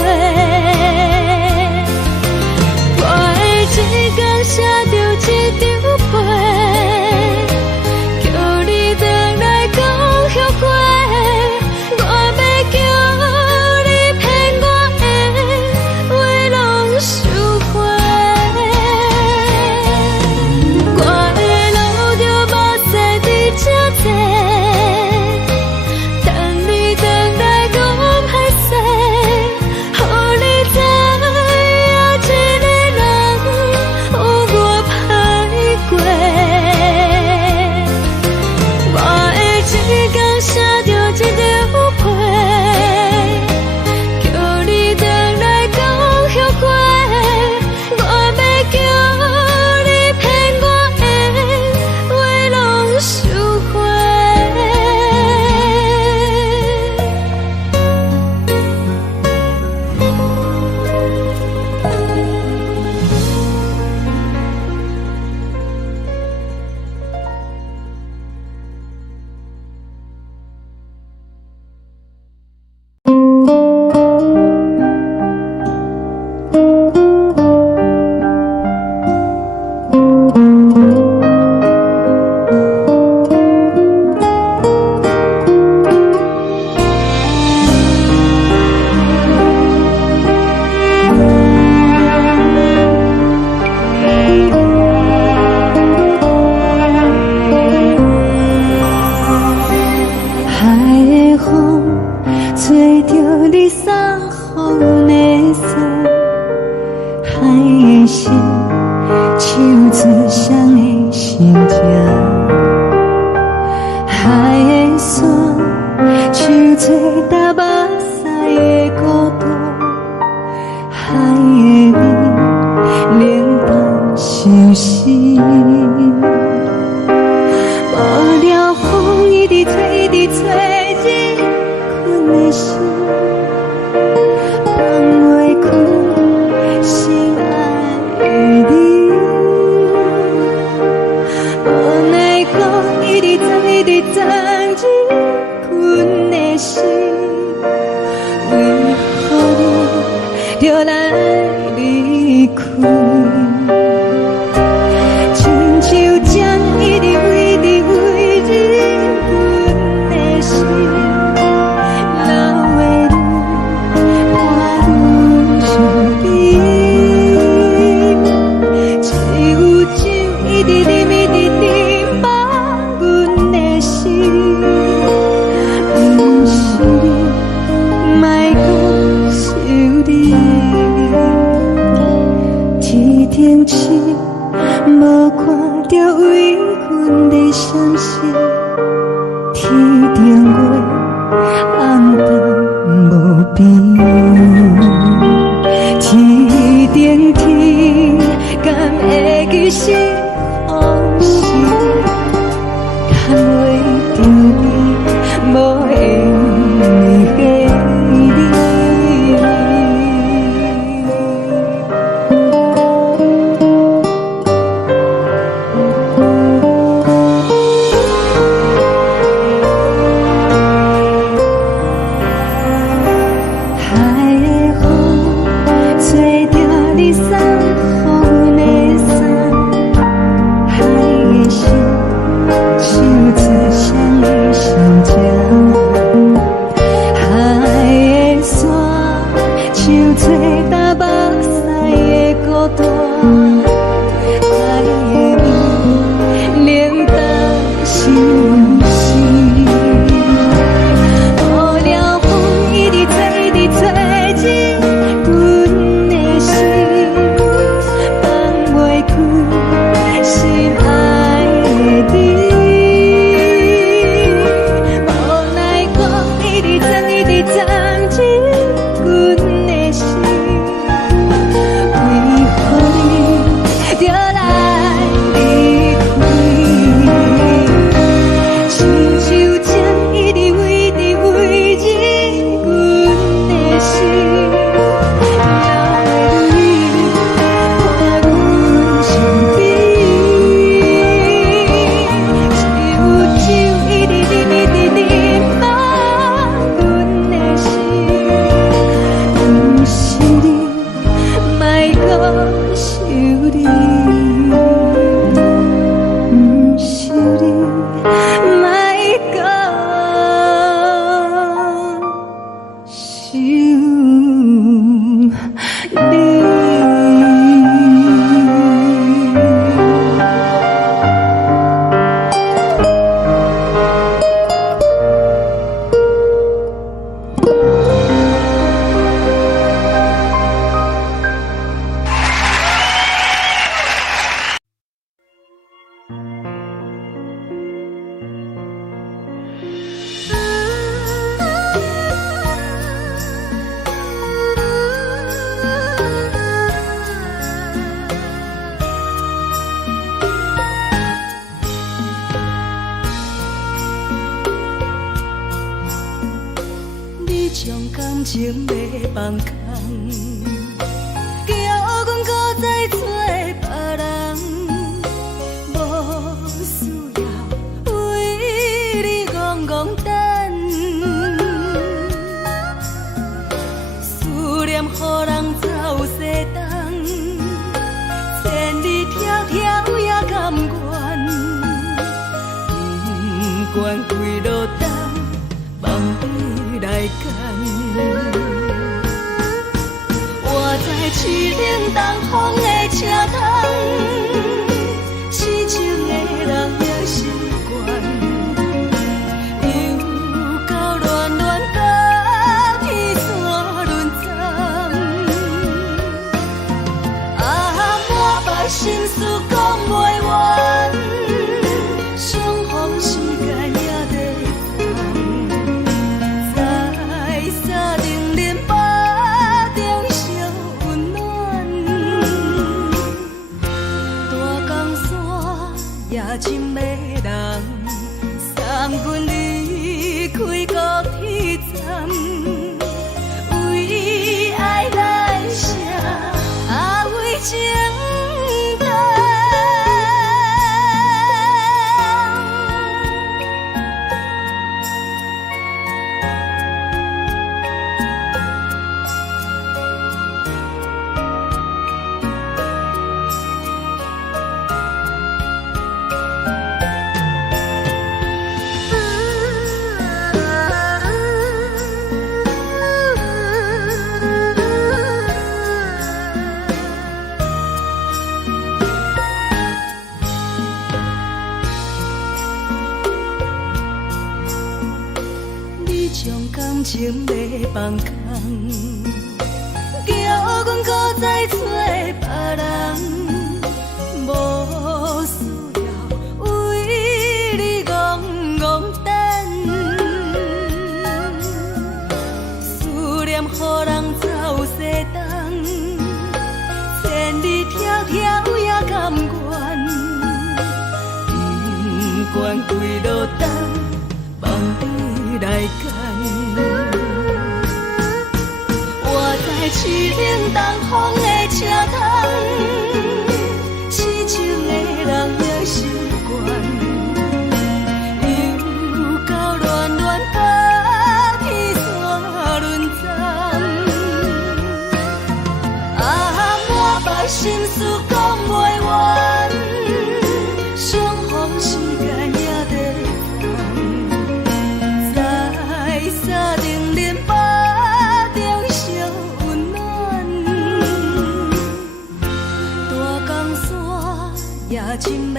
我会一天写着一张被，叫你回来讲后悔。我要叫你骗我的话拢收回。我的路就目屎在这多，等你等待讲歹势，予你知影一个人有我歹过。我会一天写着一张被，叫你回来讲后悔。我要叫你骗我的话拢收回。海的风吹着你送予的伞，海的心手指双的心情，海的山手吹打目屎的孤独，海的味冷淡伤心。无聊风一直吹，一直吹，日困的心，放袂开心爱的你。无奈何一直走，一直走，日困的心，为何你就来离开？亲像将一直为日困的相信天顶月红淡无边，天顶天敢会记是往事，叹袂着你无缘的你。情要放空，叫阮搁再找别人，无需要为你戆戆等。思念予人走西东，千里迢迢也甘愿，不管几路灯，梦伊来干。我在市顶东风的车窗，痴情的人也习惯，又到乱乱甲天山轮藏。啊，满腹心事讲袂完，相逢时间也在等，在沙定林巴中相温暖。大江山夜深的人，送阮离开高铁站，为爱来写为情长。你将感情要放空，叫阮搁再找别人，无需要为惯开路灯，梦里来牵。我在市顶东风的车窗，痴情的人也习惯，又到乱乱甲彼山轮转。满腹心事讲袂完，相逢时间也在等，在山顶林巴中相温暖。大江山也深的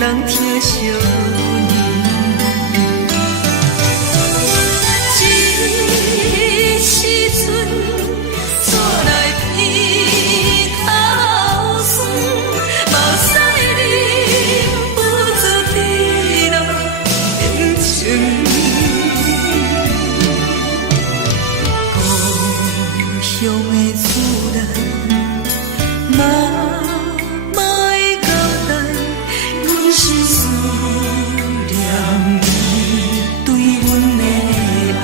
人疼惜你。这时阵怎来鼻头酸，目屎忍不住滴落眼睛。故乡的厝内，妈妈的交代，阮是思念你对阮的爱。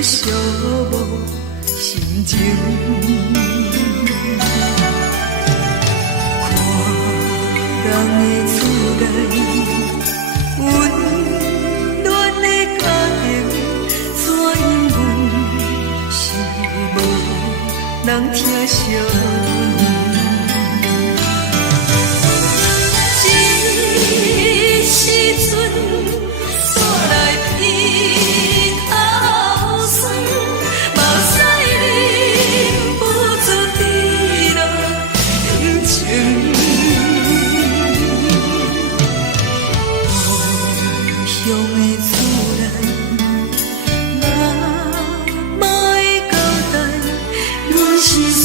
寂寞心情，看人的厝内温暖的家庭，怎因阮是无人疼惜你？这时阵怎来鼻头酸？目屎忍不住滴落眼睛。故乡的厝内，妈妈的交代，阮是思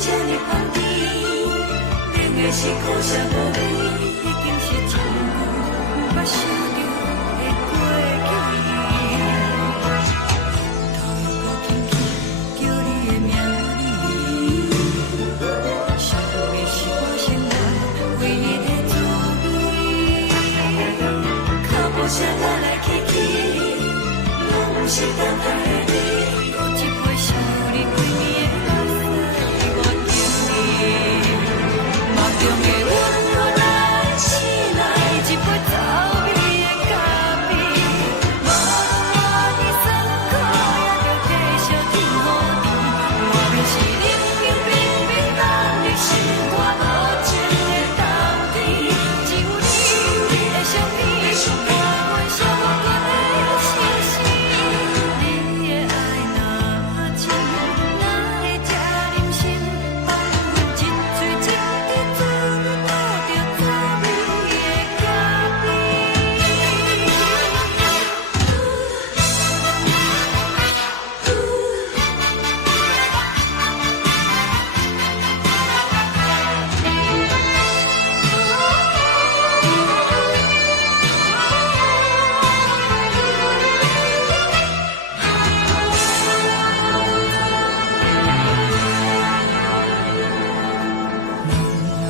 这呢香甜，冷的是苦涩无味，已经是真久捌想着的过去。头又搁轻轻叫你的名字，想的是我心内唯一的滋味。脚步声来来去去，拢不是等待的你。搁一杯想你几暝的目屎，我敬你。梦中的温柔来醒来，一杯走味的咖啡。无论我的酸苦，也着继续甜予你。外面是冷冰冰冰冷的心肝，无情的冬天，只有你的相片，我相我的心事。你的爱若真，哪会这忍心放阮一嘴情的滋味，讨着滋味的咖啡。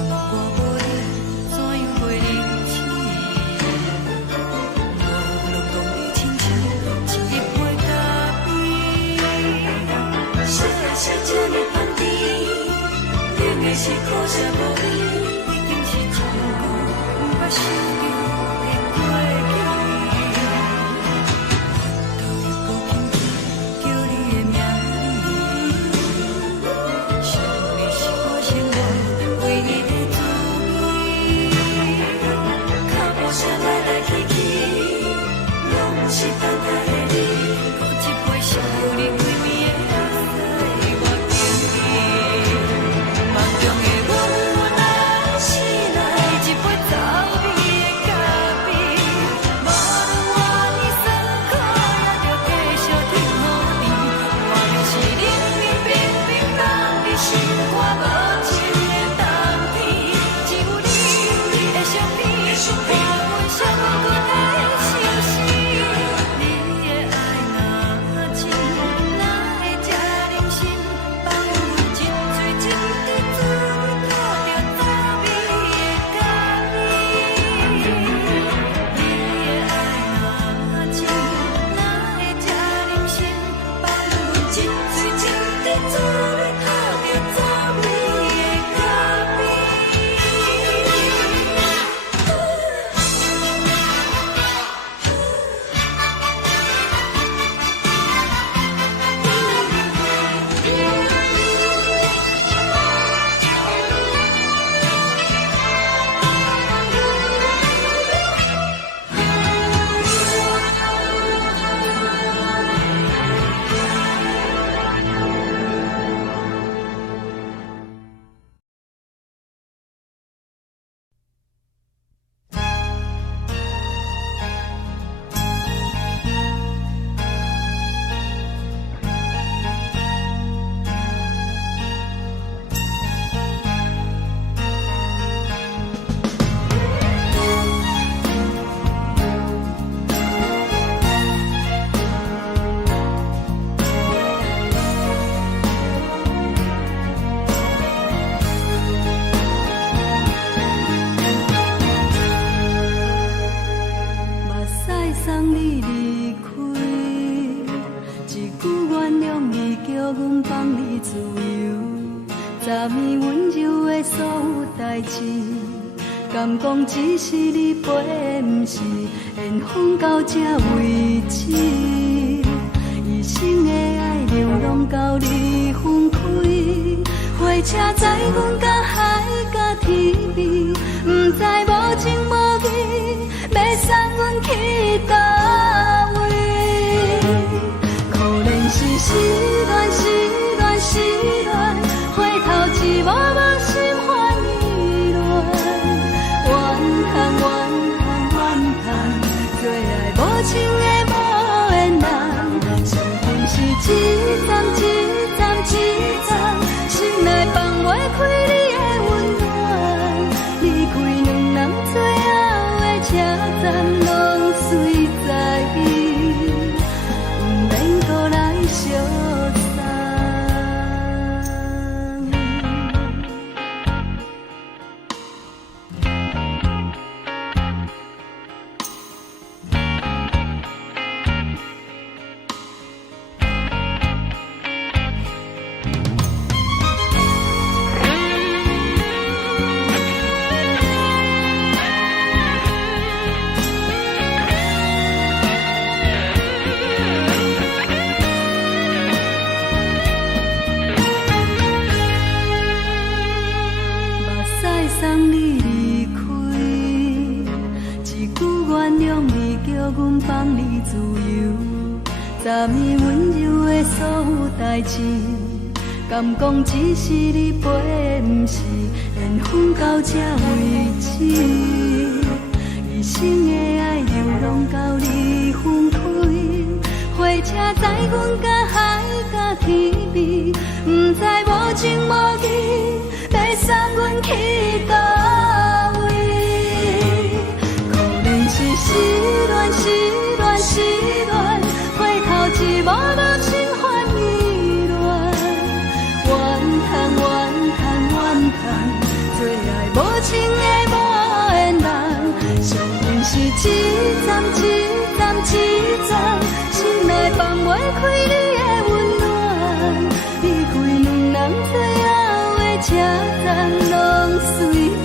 我无你，怎样袂忍心？无论讲你亲像一杯咖啡，小的是这呢香甜，冷的是苦涩无味，已经是真久捌想着的过去。头又搁轻轻叫你的名字，想的是我心内唯一的滋味。脚步声来来去去，拢不是等待的你。搁一杯想你几暝的目屎，我敬你。梦中的温柔来醒来，一杯走味的咖啡。无论我的酸苦，也着继续甜予你。外面是冷冰冰冰冷的心肝，无情的冬天，只有你的相片，伴阮相阮的相思。你的爱若真，哪会这忍心放阮一嘴情的滋味，讨着滋味的咖啡。你的爱若真，哪会这忍心放阮一嘴情的滋味，讨着滋味的咖啡。昨暝温柔的所有代志，敢讲只是你陪，不是缘分到这为止。一生的爱流浪到你分开，火车载阮到海角天边，不知无情无义，要送阮去倒位？可能是失恋，失恋，失恋，回头一幕幕心烦意乱，怨叹，怨叹，怨叹，最爱无情的无缘人，情份是一站一站一站，心内放。开你的温暖，离开两人最后的车站，拢随在意，不免搁来相送。送你离开，一句原谅你，叫阮放你自由。昨暝温柔的所有代志，敢讲只是你陪，不是缘分到这为止。一生的爱流浪到你分开，火车载阮甲海甲天边，不知无情无义。要送阮去倒位？可能是失恋，失恋，失恋，回头一幕幕心烦意乱，怨叹，怨叹，怨叹，最爱无情的无缘人。伤痕是一站一站一站，心内放袂开你的温暖，离开两人最后的车站，拢随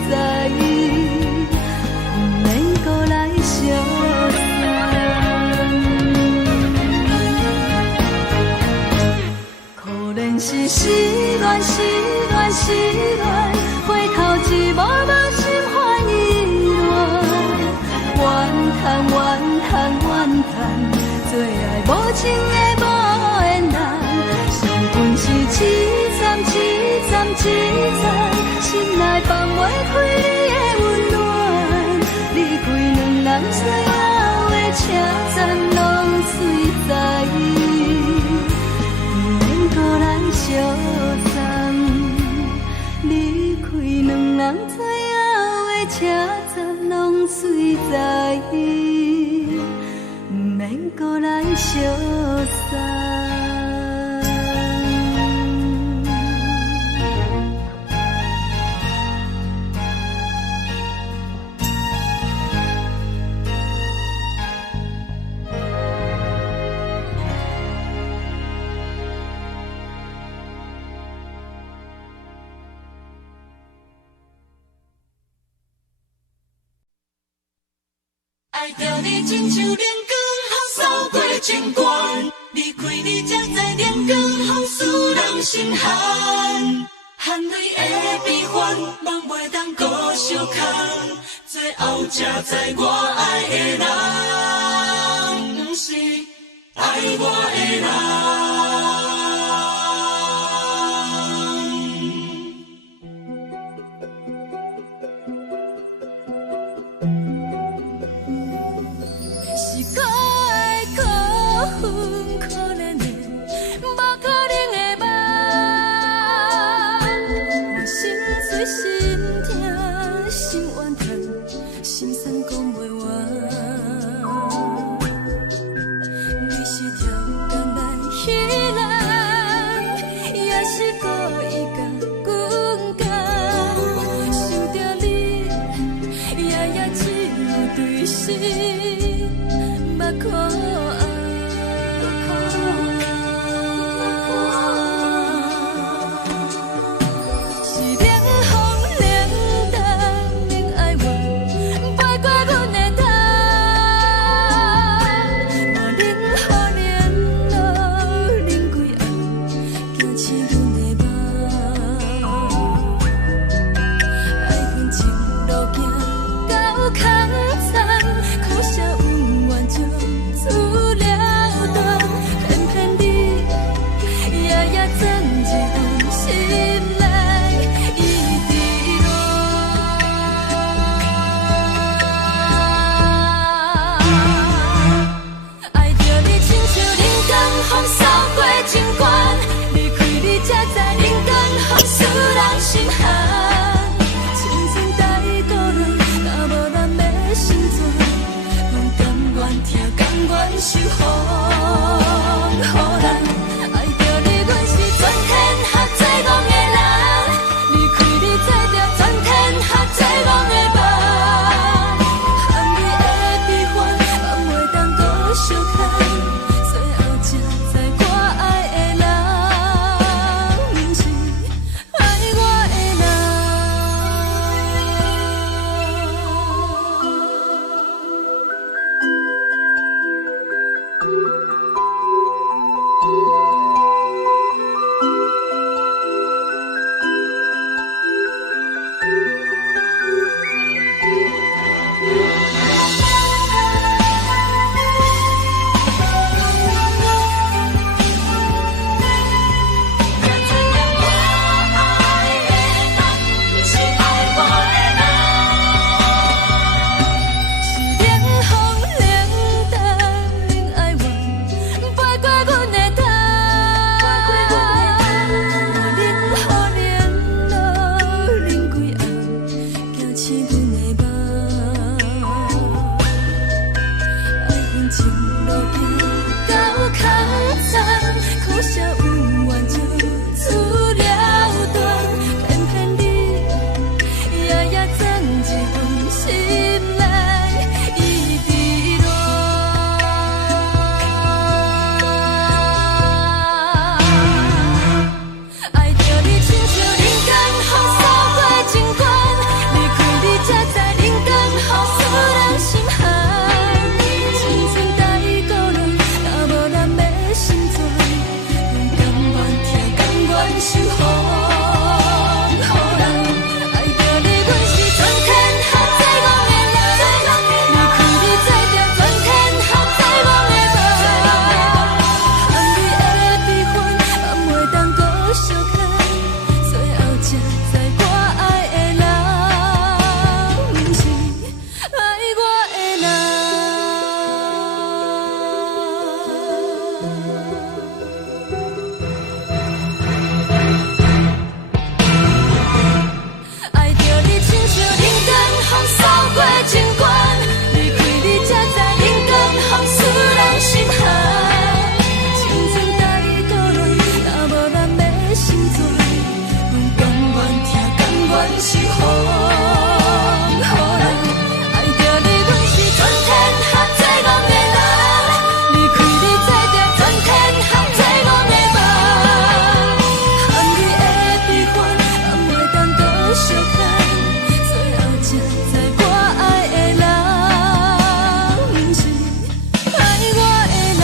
在意，不免搁来相送。可能是失恋，失恋，失恋，回头一幕幕心烦意乱，怨叹，怨叹，怨叹，最爱无情的无缘人。伤痕是一站一站一站，心内放袂开你的温暖，离开两人最后的车站，拢随在意，不免搁来相送。离开两人最后的车站，拢随在意，不免搁来相送。爱着你亲像阳光扫过情关，离开你才知阳光风使人心寒。含泪的悲欢，望袂当搁相牵，最后才知我爱的人，不是爱我的人。是风，予人爱着你，阮是全天下最戆的人。离开你做着全天下最戆的梦，含你的悲欢，也袂当搁相牵。最后才知我爱的人，不是爱我的人。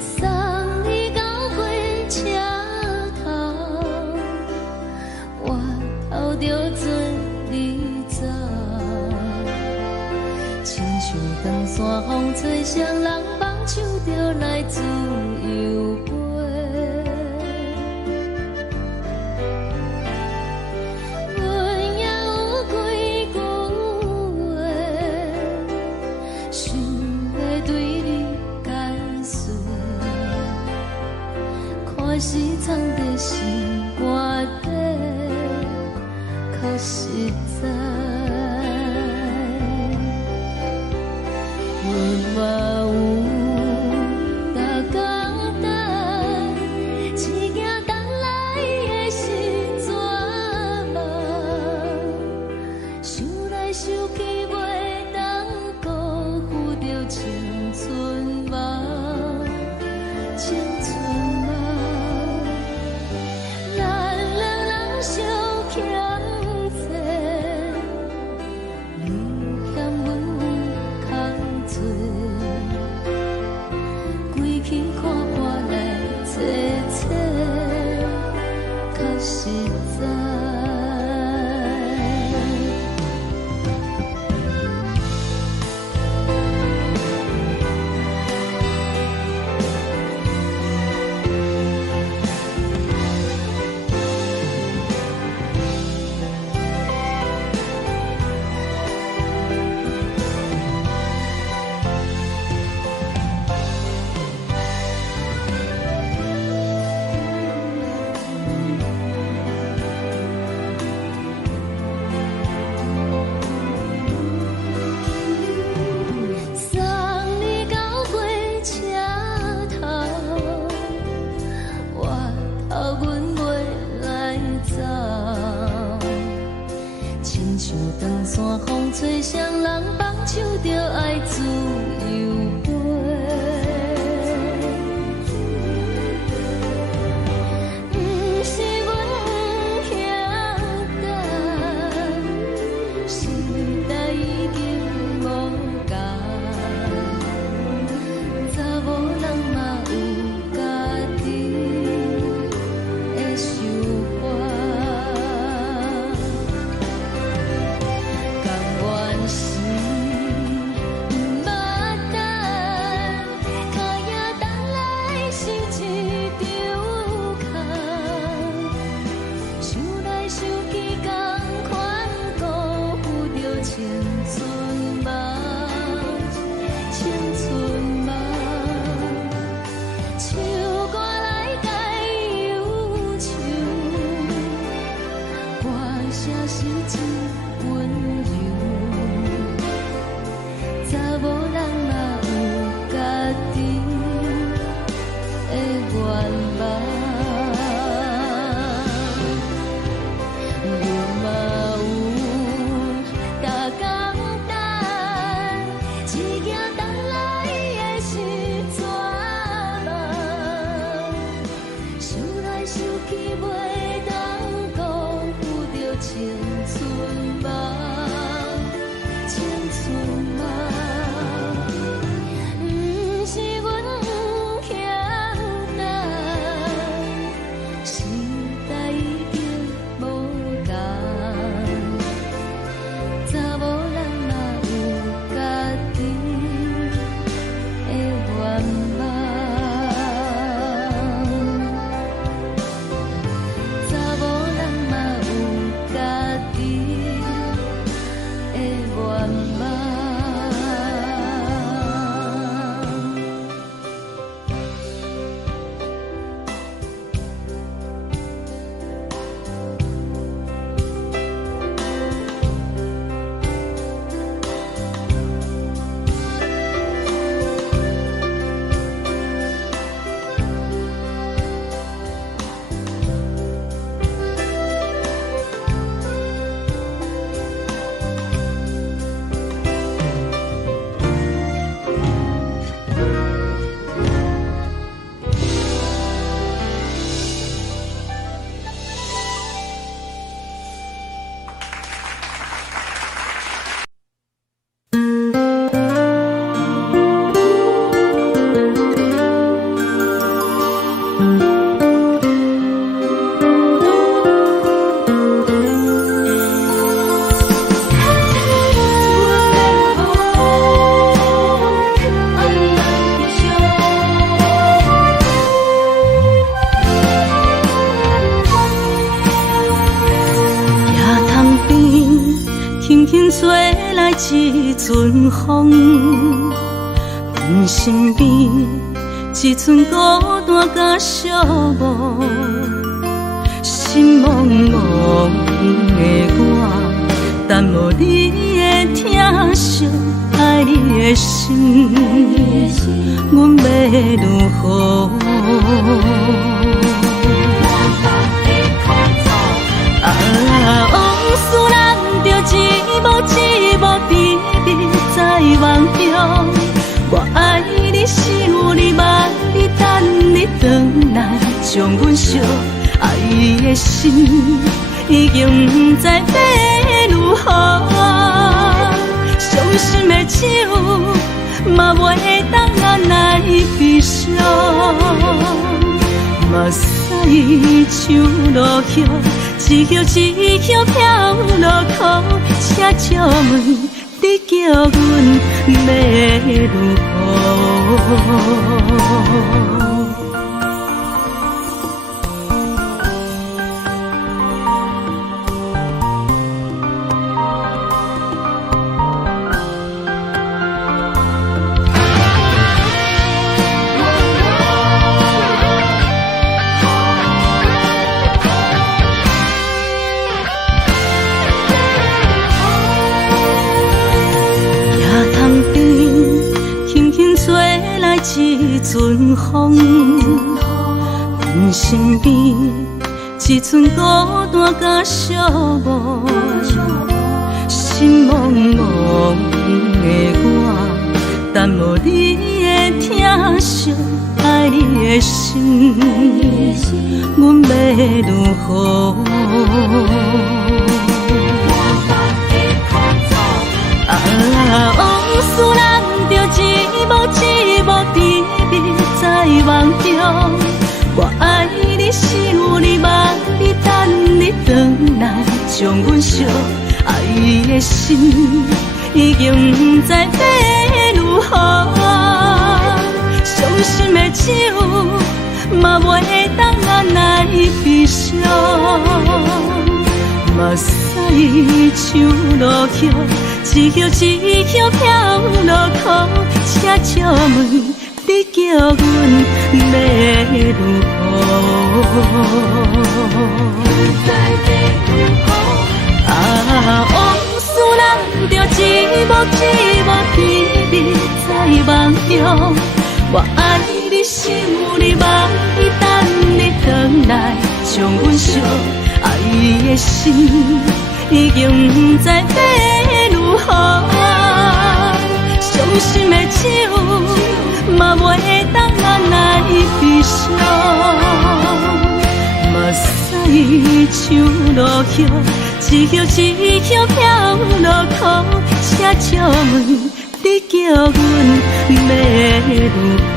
送你到火车头，我头着准你走，亲像长山风吹双人放手着来自由飞。阮也有几句话，想要对你解释。可是藏在心肝底，较实在。阮嘛有逐工等，一件等来的是绝望，想来想去袂当辜负着青春梦。青春梦，咱两人相欠债，你欠阮空做，归去看看来找找，较实在。一阵风，阮身边一寸孤单甲寂寞，心茫茫的我，等无你的疼惜，爱你的心，阮要如何？往事人着一幕一幕甜蜜在梦中，我爱你想你望你等你回来，将阮惜爱的心已经不知要如何，伤心的手嘛袂当按来悲伤。目屎像落叶，一叶一叶飘落雨，请借问你叫阮要如何？一阵风，阮身边一寸孤单甲寂寞，心茫茫的我，等无你的疼惜，爱你的心，阮要如何？往事人着一幕一幕甜蜜在梦中，我爱你想你望你等你回来，将阮惜爱的心已经不知要如何，伤心的手嘛袂当按来悲伤。目屎像落叶，一叶一叶飘落雨，请借问你叫阮要如何？往事人着一幕一幕甜蜜在梦中，我爱你想你望你等你回来，将阮惜爱的心已经不知要如何，伤心的手嘛袂当按来悲伤。目屎像落叶，一叶一叶飘落雨，请借问你叫阮要如何？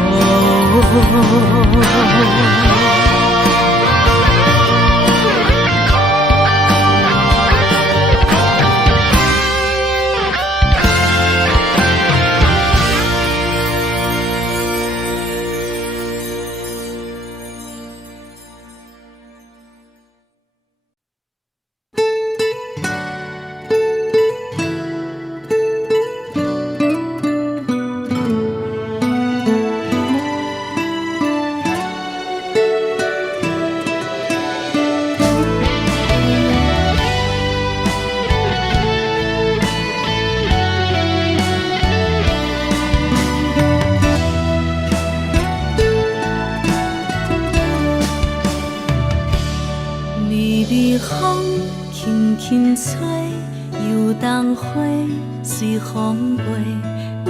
随风飞，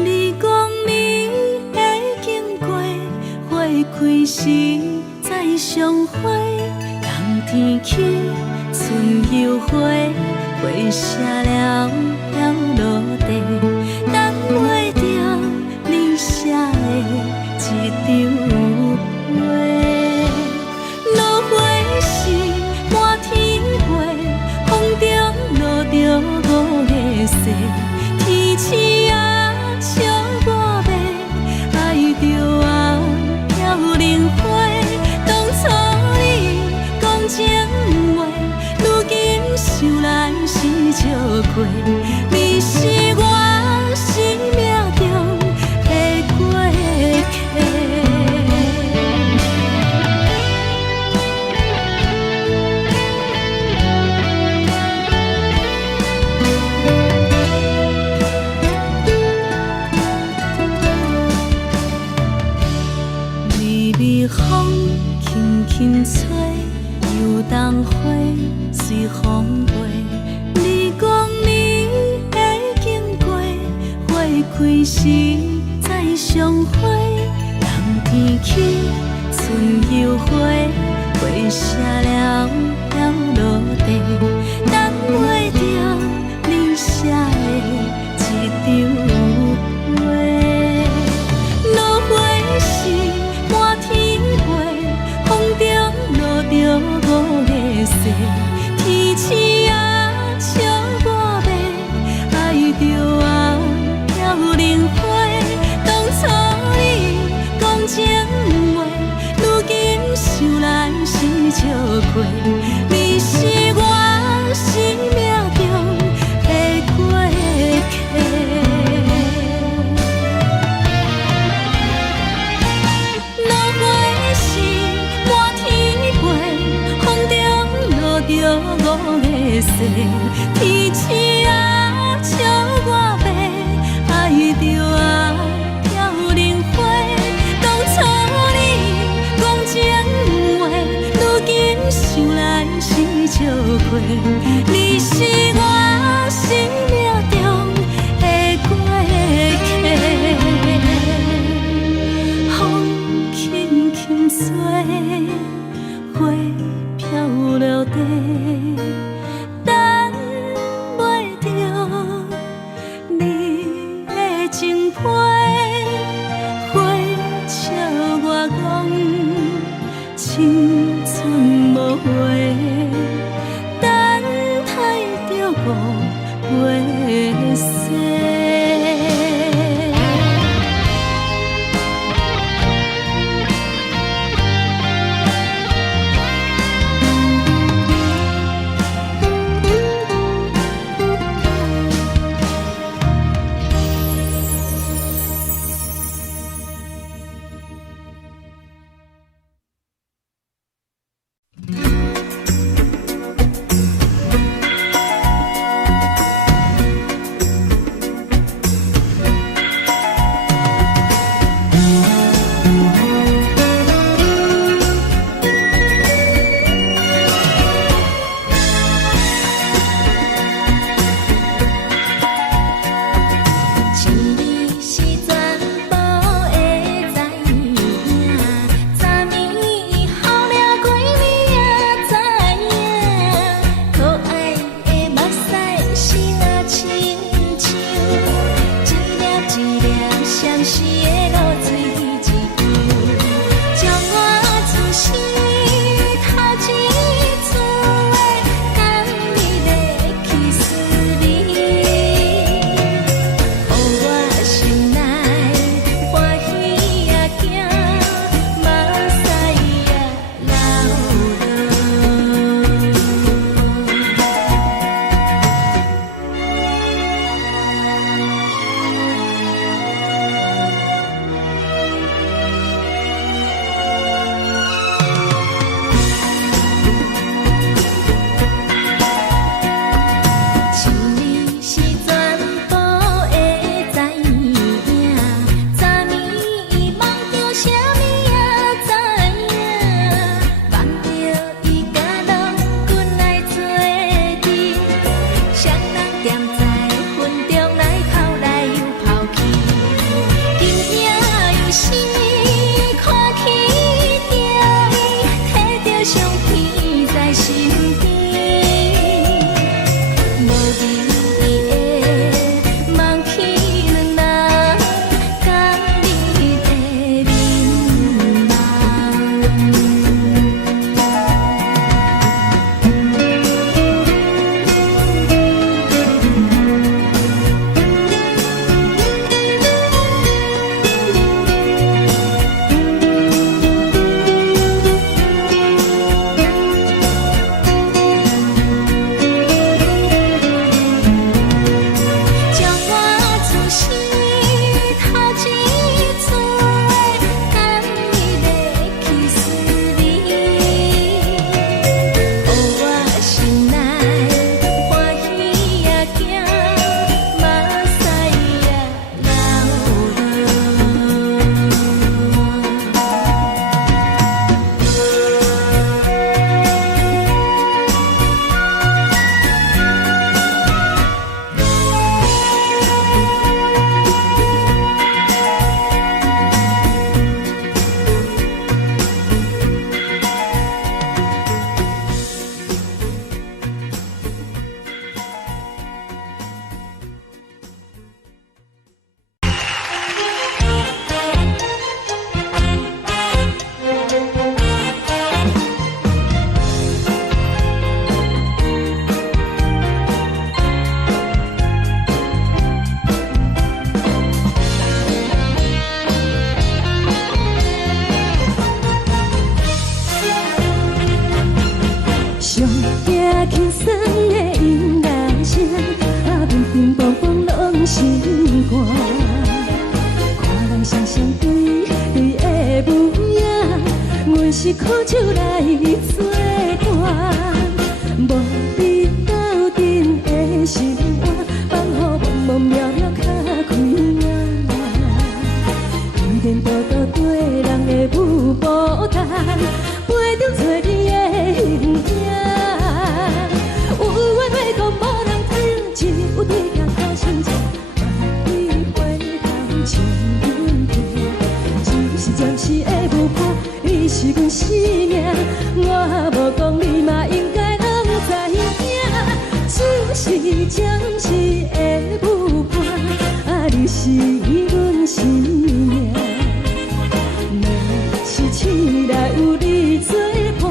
你讲你会经过，花开时再相会。冬天起，春又回，花谢了飘落地，等袂着你写的一张画。落花是满天花，风中落着五个色。天星啊，笑我迷，爱着啊飘零花。当初你讲情话，如今想来是笑过。你是我轻吹，游东花随风飞。你讲你会经过，花开时再相会。人天起，春又花，花谢了飘落地，等袂着你写的一张话。落花时满天飞，风中落着五个星。天星啊，笑我迷，爱着啊飘零花。当初你讲情话，如今想来是笑过。你是我生命中的过客。落花时满天飞，风中落着五个星。天星啊，笑我迷，爱着啊飘零花。当初你讲情话，如今想来是笑过。你是我生命中的过客。风轻轻吹，花飘落地，等袂着你的情批。花笑我讲青春无悔，等待着五月雪。阮是苦酒来作伴，无你斗阵的生活，放予茫茫渺渺较开眼。一年多多对人的舞步弹，陪着做你的形影。有话要讲无人听，只有对镜头心情，万里回头将阮听。就是暂时的舞伴，你是阮生命，我无讲你嘛应该拢知影。就是暂时的舞伴，你是阮生命。若是醒来有你作伴，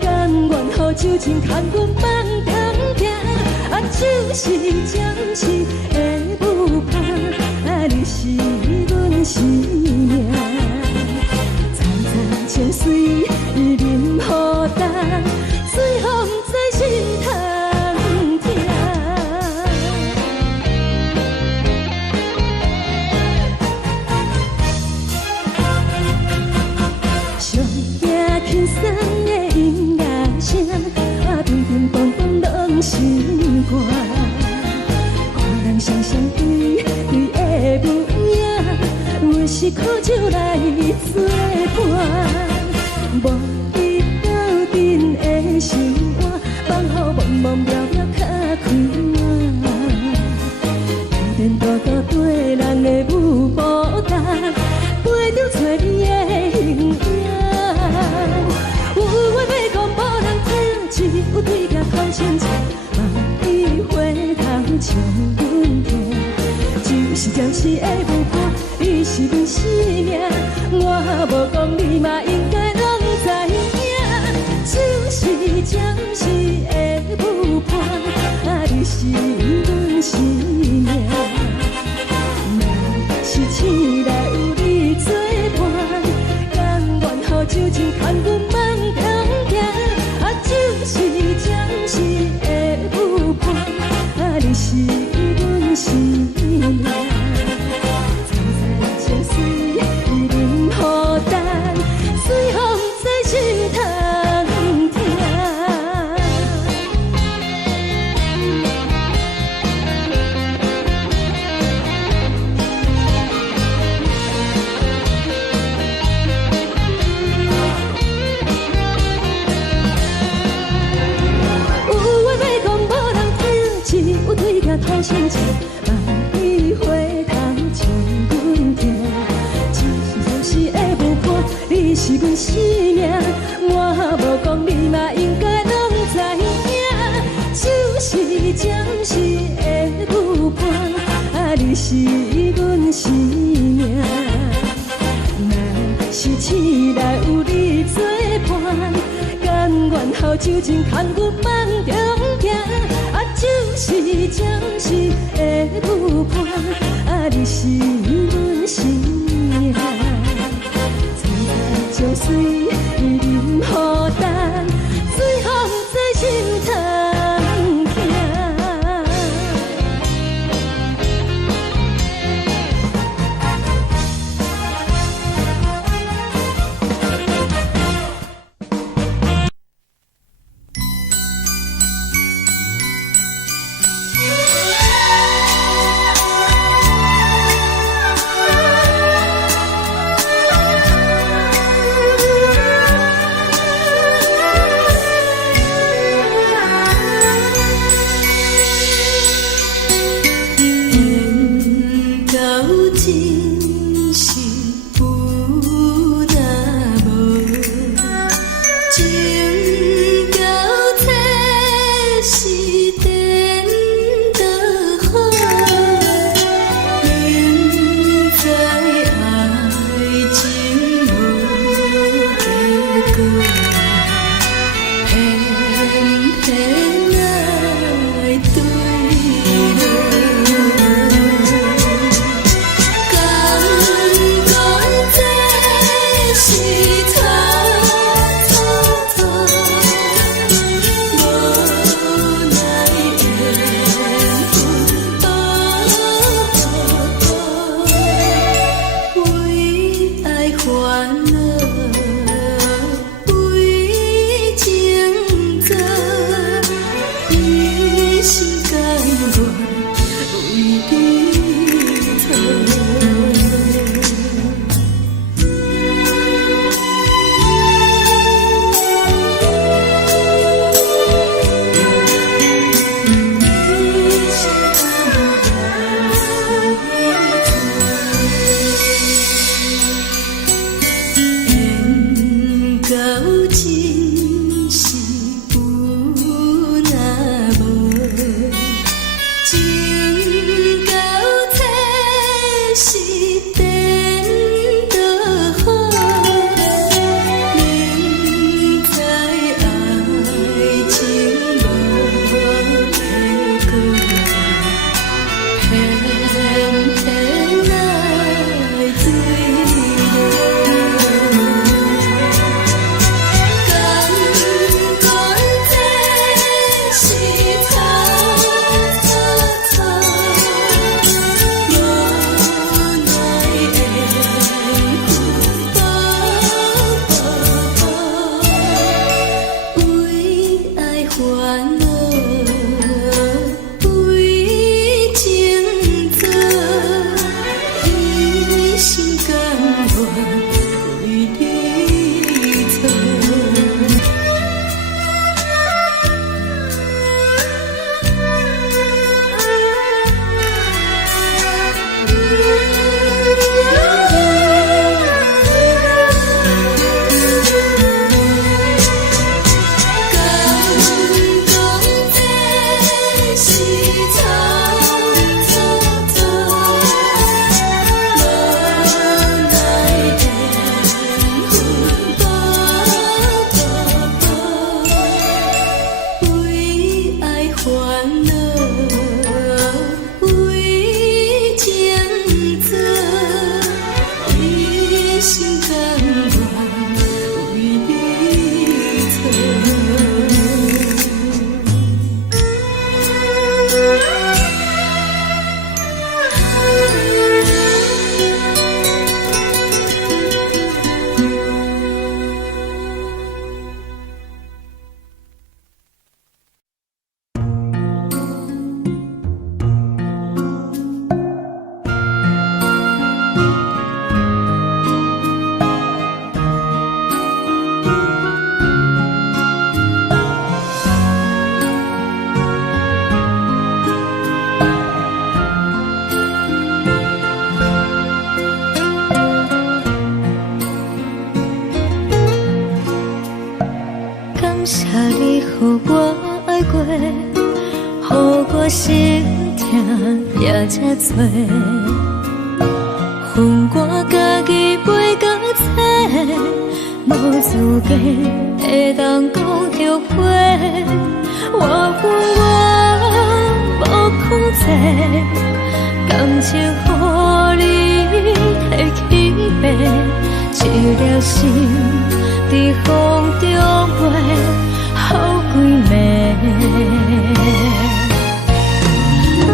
甘愿予酒精牵阮放通行。就是暂时的舞伴，你是阮生命。层层泉水伊淋予干，水风在心通听。上惊轻松的音乐声，乒乒乓乓拢心肝。看人双双对对的舞影，阮是苦酒来作伴。无你斗阵的生活，放予茫茫渺渺较开眼。一年多多对人的舞步弹，陪着做你的形影。有话要讲无人听，只有对镜头心情，万里回头将阮听。就是暂时的舞伴，你是阮生命，我无讲你嘛应该拢知影。就是暂时的舞伴，你是阮生命。若是醒来有你作伴，甘愿予酒精牵阮放通行。就是暂时的舞伴，你是阮生命。层层泉水伊淋予干，水风在心通听。有对镜头心情，万里回头将阮听。就是暂时的舞伴，你是阮生命，我无讲你嘛应该拢知影。就是暂时的舞伴，你是阮生命。若是醒来有你作伴，甘愿予酒精牵阮放中行。就是暂时的舞伴，你是阮生命。层层泉水伊淋予干，水风在心通听。我心痛也这多，恨我家己袂到切，无资格会当讲后悔。我恨我无控制，感情予你提起白，一粒心在风中飞，好几暝。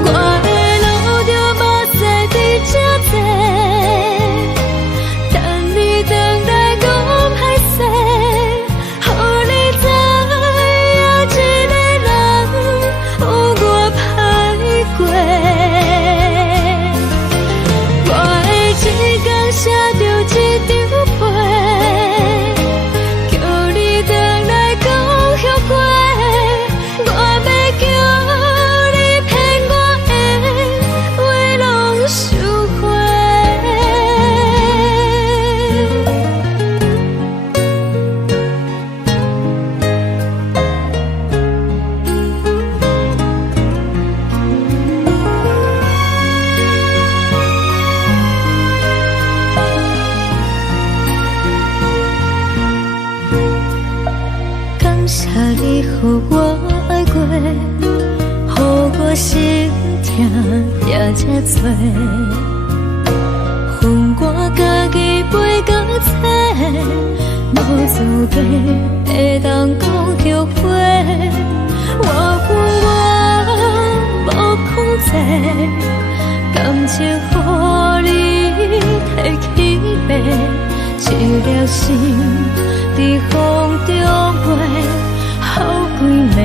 我的路就目屎在这多，等你等来讲歹势，予你知影一个人有我歹过。我的一天写着一张被，叫你等来讲后悔。我要叫你骗我的话拢收回。感谢你予我爱过，予我心痛也这多，恨我家己袂到切，无资格会当讲后悔。我恨我无控制，感情予你提起白，一粒心在风中飞，好几暝。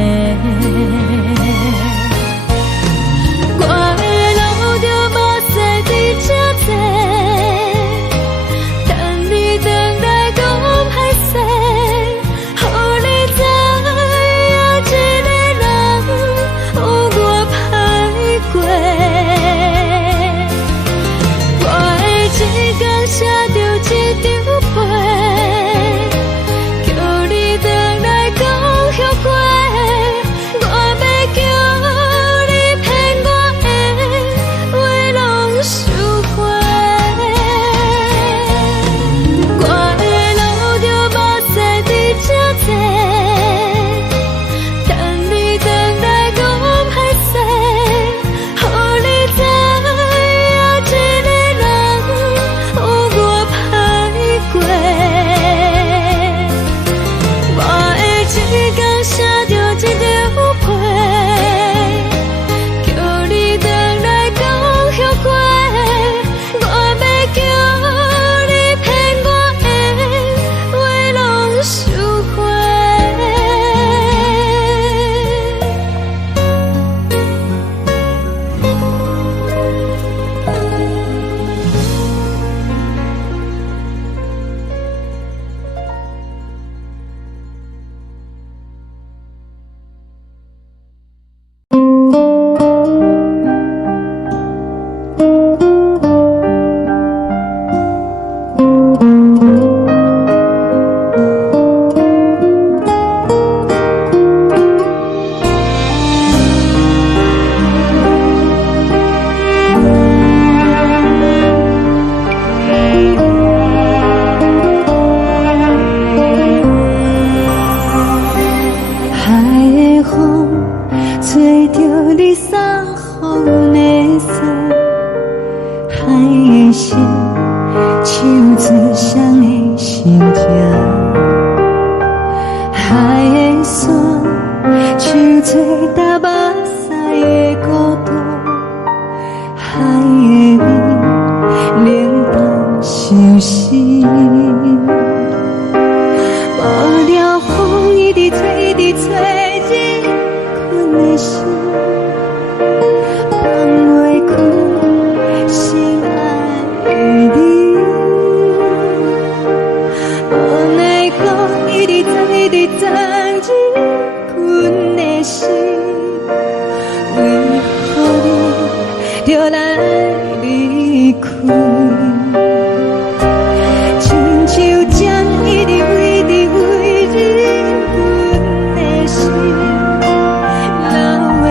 我的路就目屎在这多，等你等来讲歹势，予你知影一个人有我歹过。我的一天写着一张被，叫你等来讲后悔。我要叫你骗我的话拢收回。我的路就目屎在这多，等你等来讲歹势，予你知影一个人有我歹过。我的一天写着一张被，叫你等来讲后悔。我要叫你骗我的话拢收回。海的风吹着你送予的伞，海的心手指上的心痛，海的山手吹打目屎的孤独，海的美冷淡伤心。无聊风一直吹，一直吹，日困的心，放袂开心爱的你。无奈何一直走，一直走，日困的心，为何你就来离开？亲像针一直挥，一直挥，日困的心，流的泪。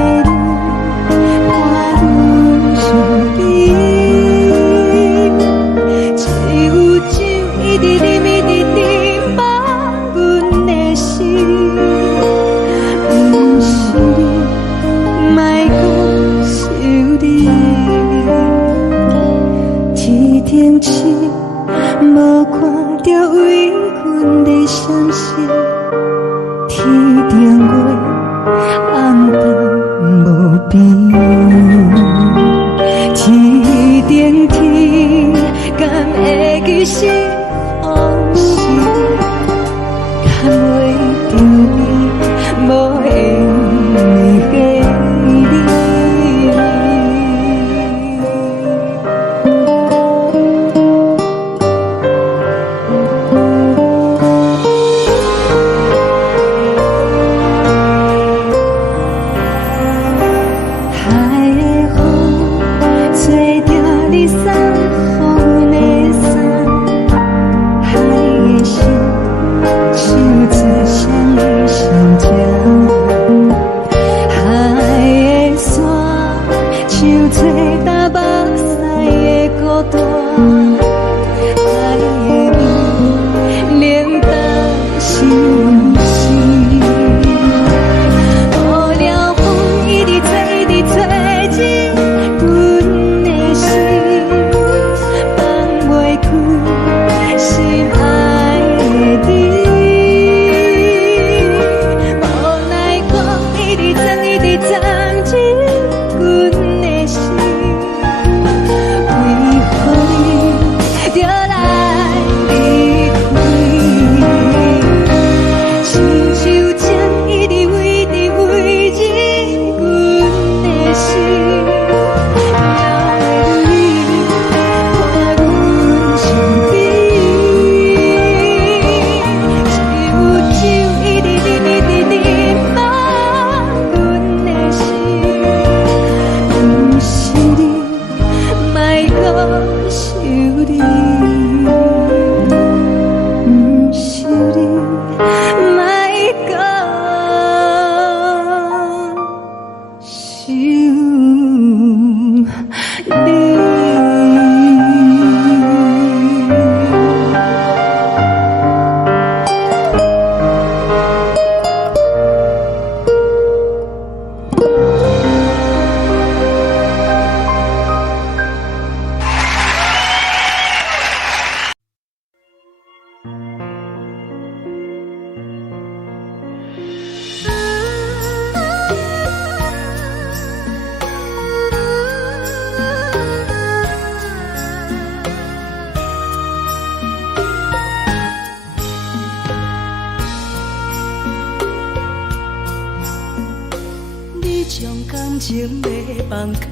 感情要放空，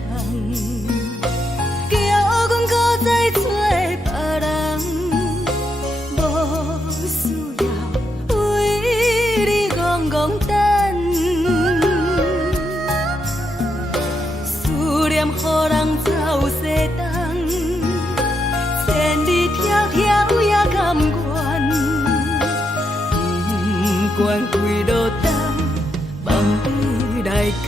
叫阮搁再找别人，无需要为你戆戆等。思念予人走西东，千里迢迢也甘愿，不管几路灯，望你来牵。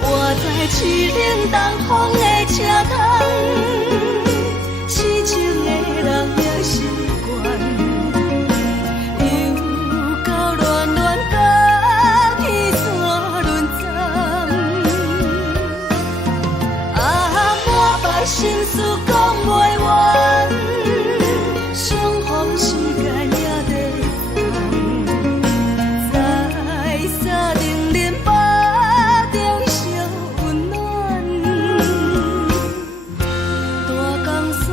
我在市顶东风的车窗，痴情的人也习惯，又到乱乱甲天山轮站。满腹心事讲袂完，相逢时间也在等，在沙定林巴中相温暖。大江山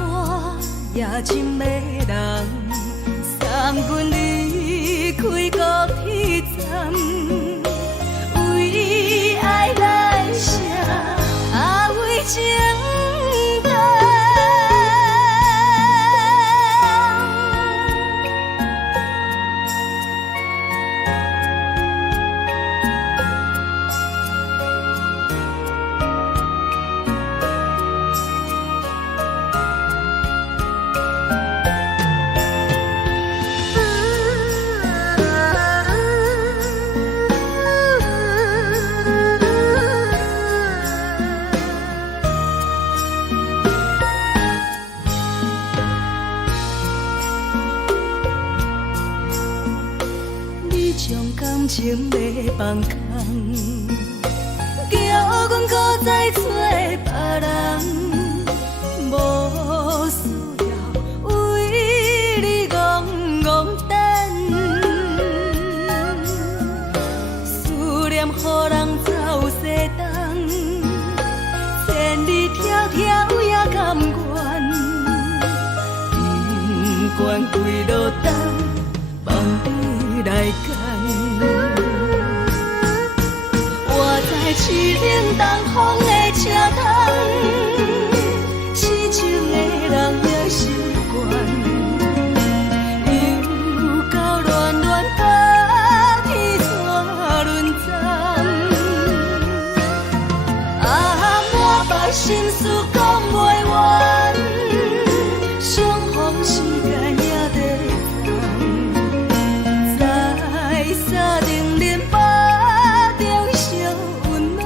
夜深的人，送阮离开高铁站，为爱来写为情。感情要放空，叫阮搁再找别人，无需要为你戆戆等。思念予人走西东，千里迢迢也甘愿，不管几路灯，望你来牵。我在市顶东风的车窗，痴情的人也习惯，又到乱乱甲天山轮站。满腹心事讲袂完，相逢时间也在等，在沙定林巴中相温暖。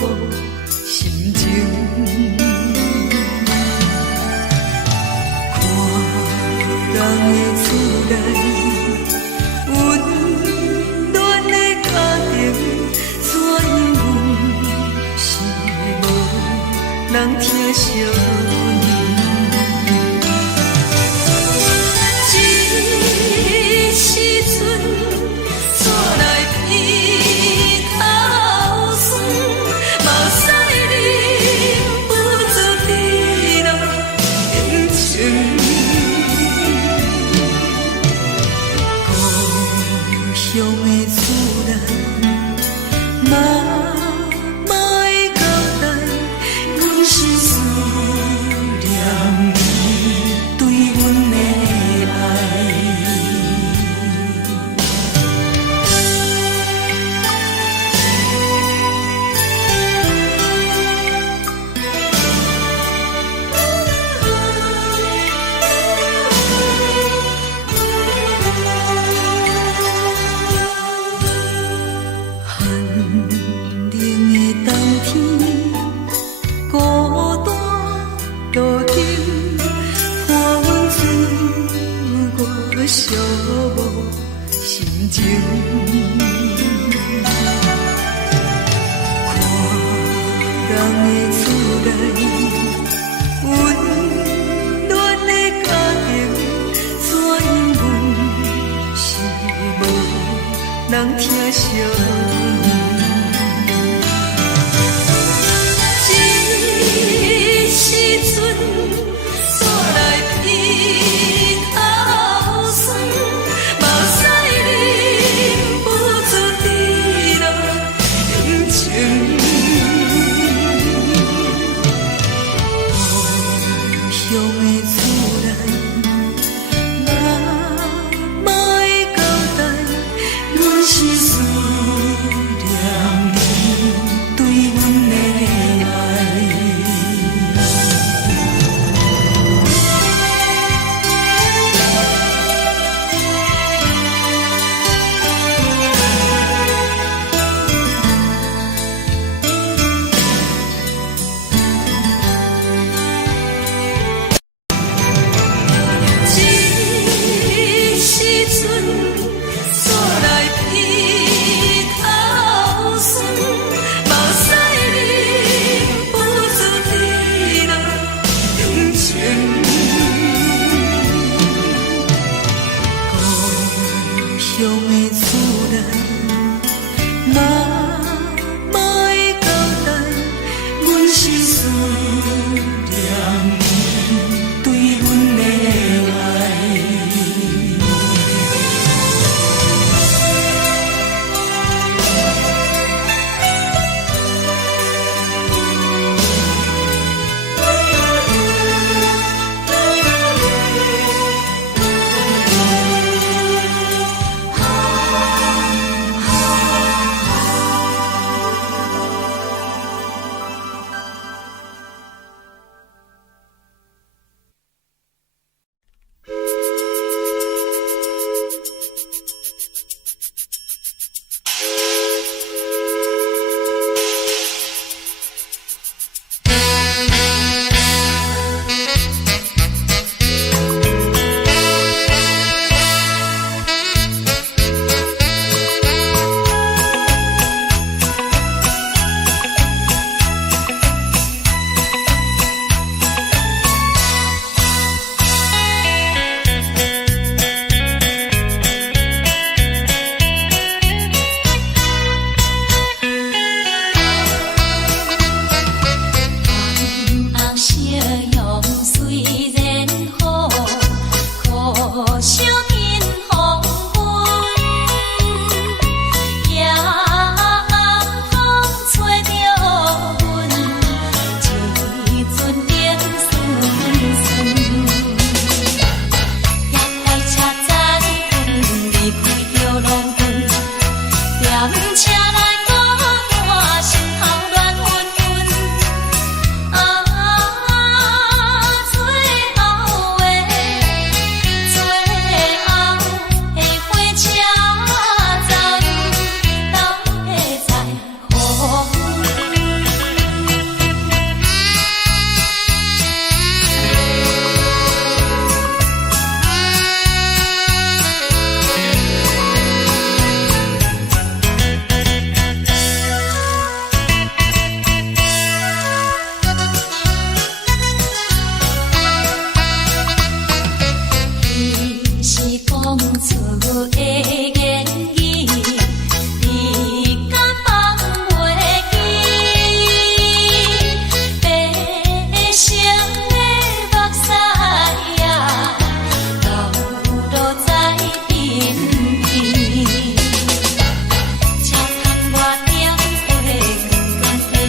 无心情。看人的厝内温暖的家庭，怎样是无人疼惜。寂无心情，看人的厝内温暖的家庭，怎样是无人疼惜。这时阵带来鼻头酸，目屎忍不住滴落眼睛。故乡的厝内，妈妈的交代，阮是思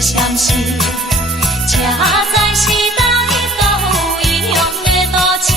闪烁，车载时代都有异乡的都市。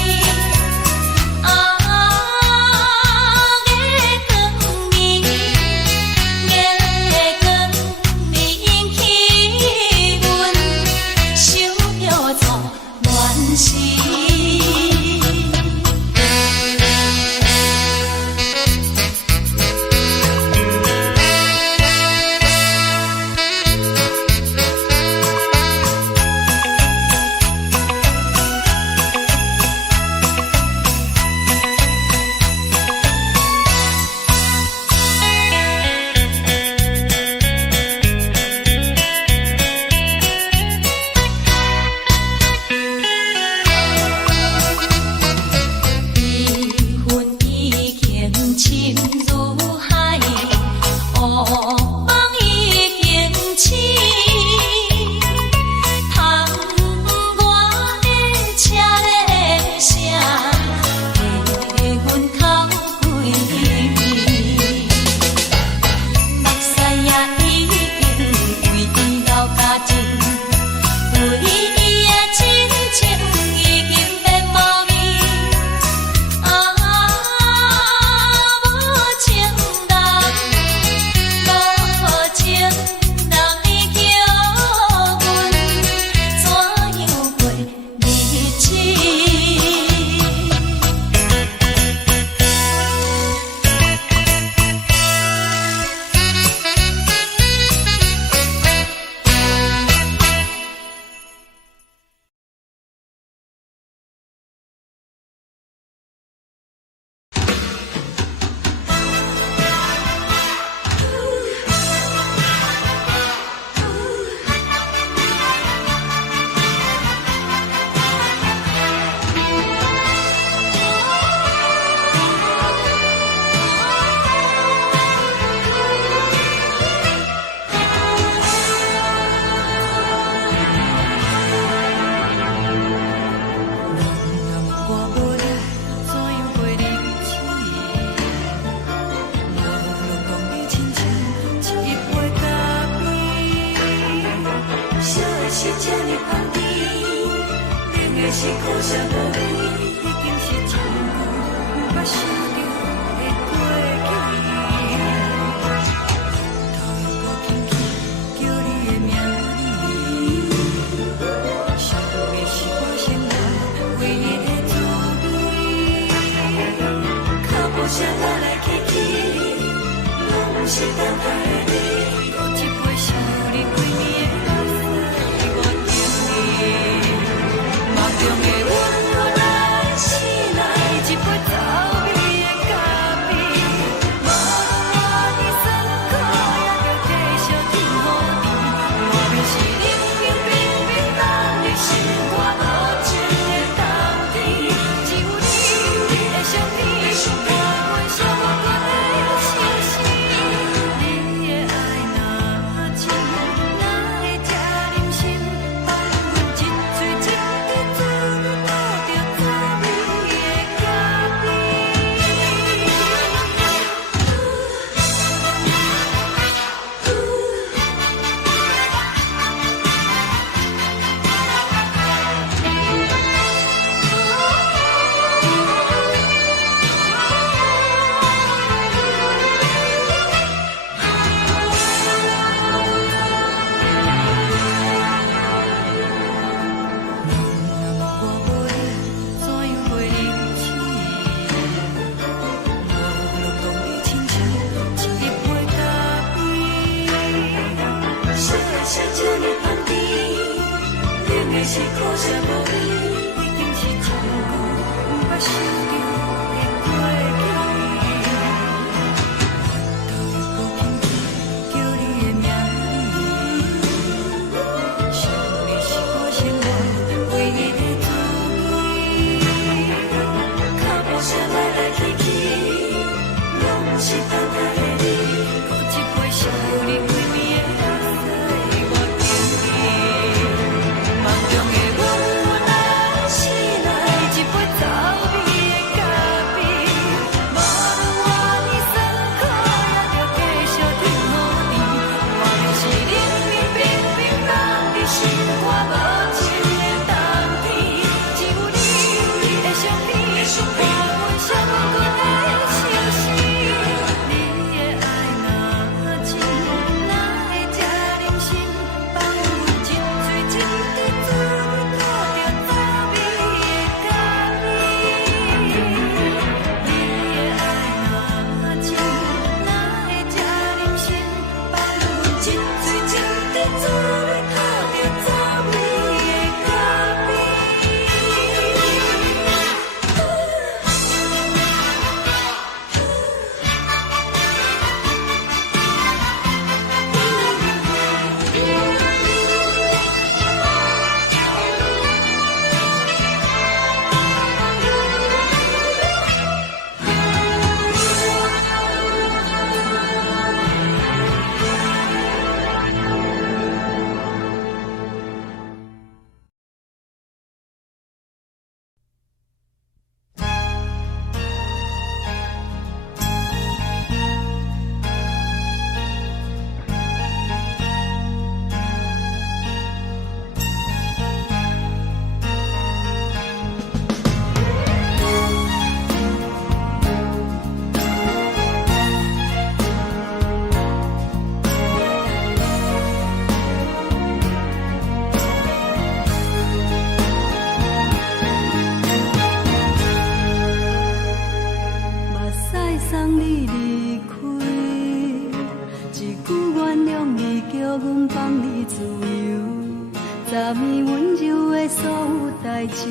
昨暝温柔的所有代志，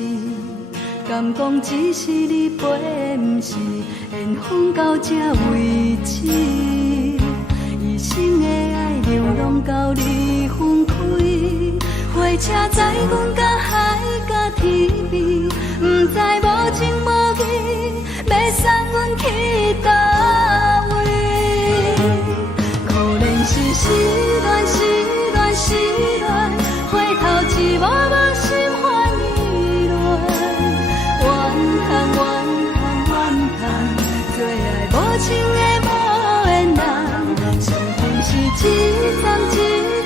敢讲只是你陪，不是缘分到这为止。一生的爱流浪到你分开，火车载阮甲海甲天边，不知无情无义，要送阮去倒位？可能是失恋，失恋，失恋，回头一幕幕心烦意乱，怨叹，怨叹，怨叹，最爱无情的无缘人，上恨是一站一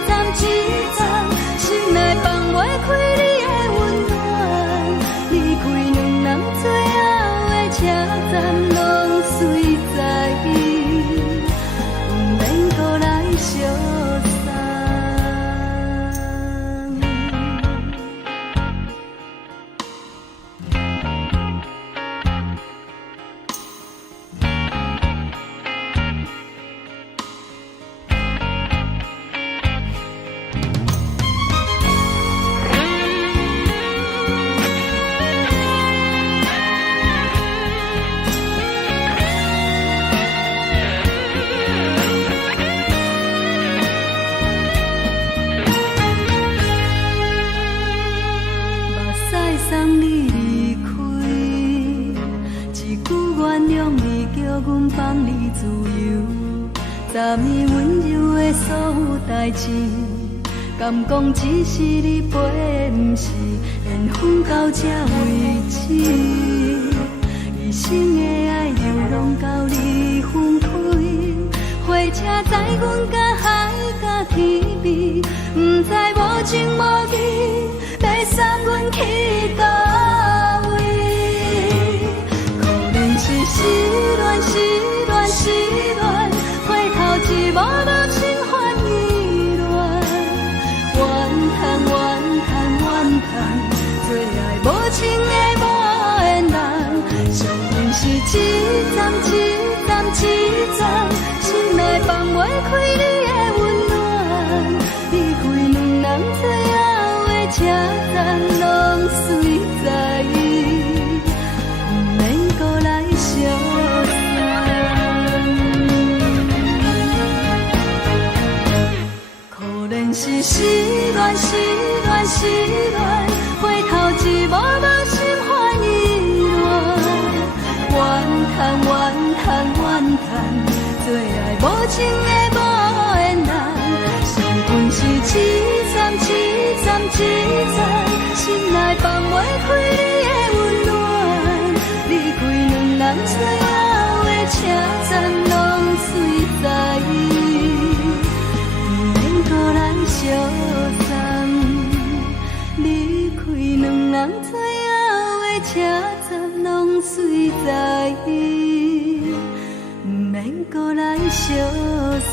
站一站，心内放袂开你的温暖，离开两人最后的车站，拢随在意，不免搁来相送。送你离开，一句原谅你，叫阮放你自由。昨暝温柔的所有代志，敢讲只是你陪，不是缘分到这为止。一生的爱流浪到你分开，火车载阮甲海甲天边，不知无情无义，要送阮去倒位？可能是失恋，失恋，失恋，回头一幕幕心烦意乱，怨叹，怨叹，怨叹，最爱无情的无缘人，上恨是一站一站一站，心内放袂开你的温暖，离开两人最后的车站，拢随在意，不免搁来相送。可能是失恋，失恋，失恋，回头一幕幕心烦意乱，怨叹，怨叹，怨叹，最爱无情的无缘人，上恨是一站一站一站，心内放袂开你的温暖，离开两人最后的车站，拢随在意，不免搁来相送。离开两人最后的车站，拢随在意，不免搁来相送。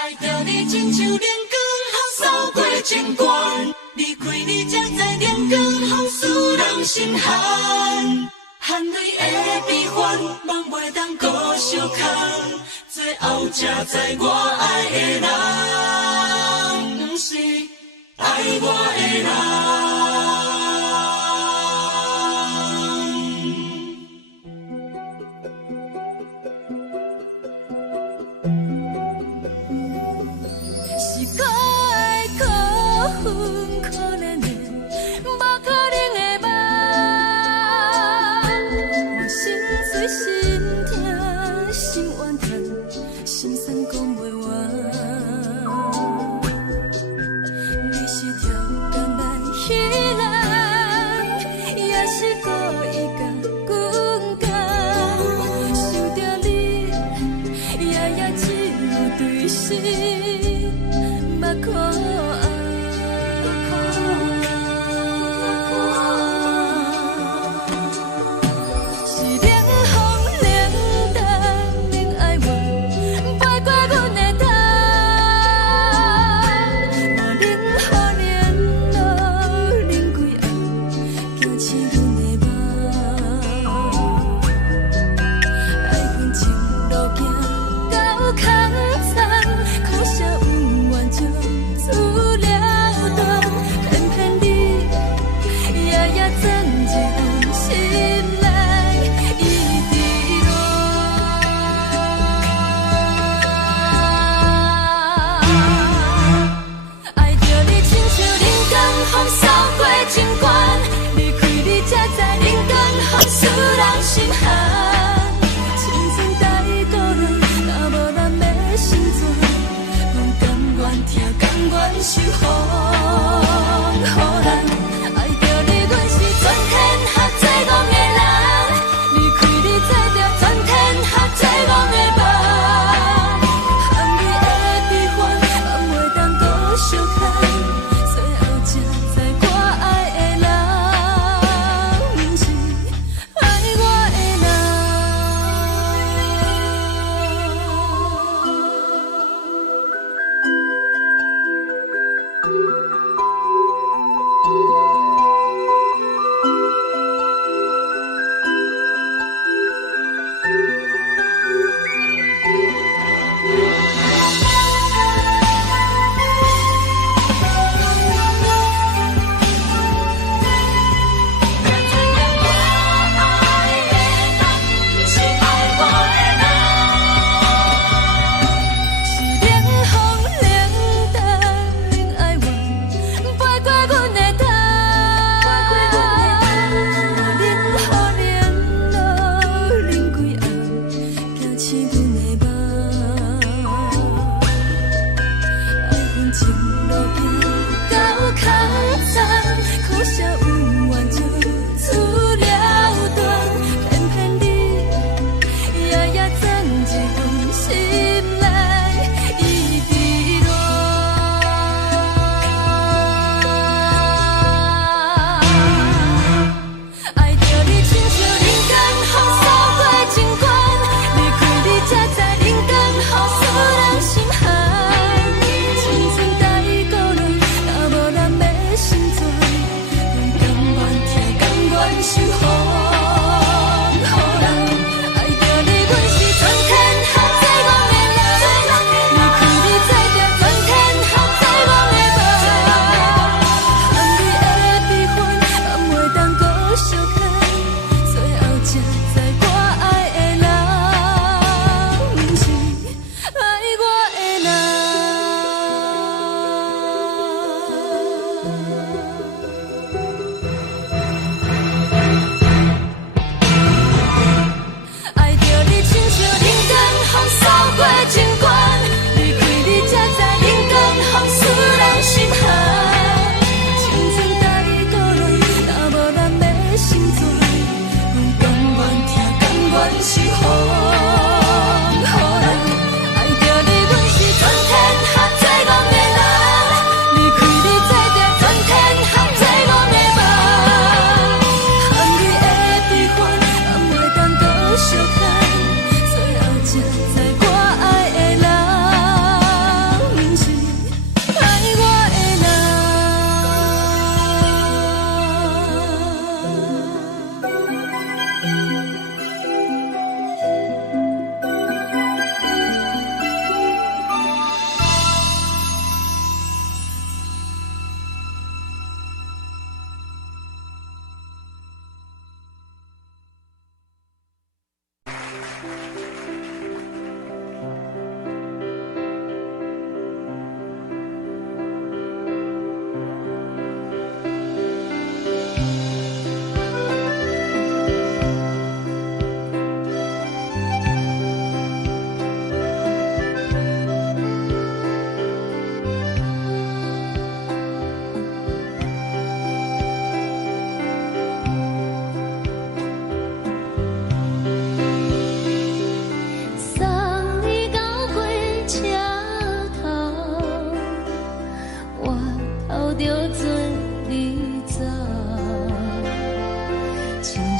爱着你亲像阳光透扫过情关，离开你才知阳光风使人心寒，含泪的悲欢，望袂当搁相牵，最后才知我爱的人，不是爱我的人。心酸讲袂完，你是条工来彼。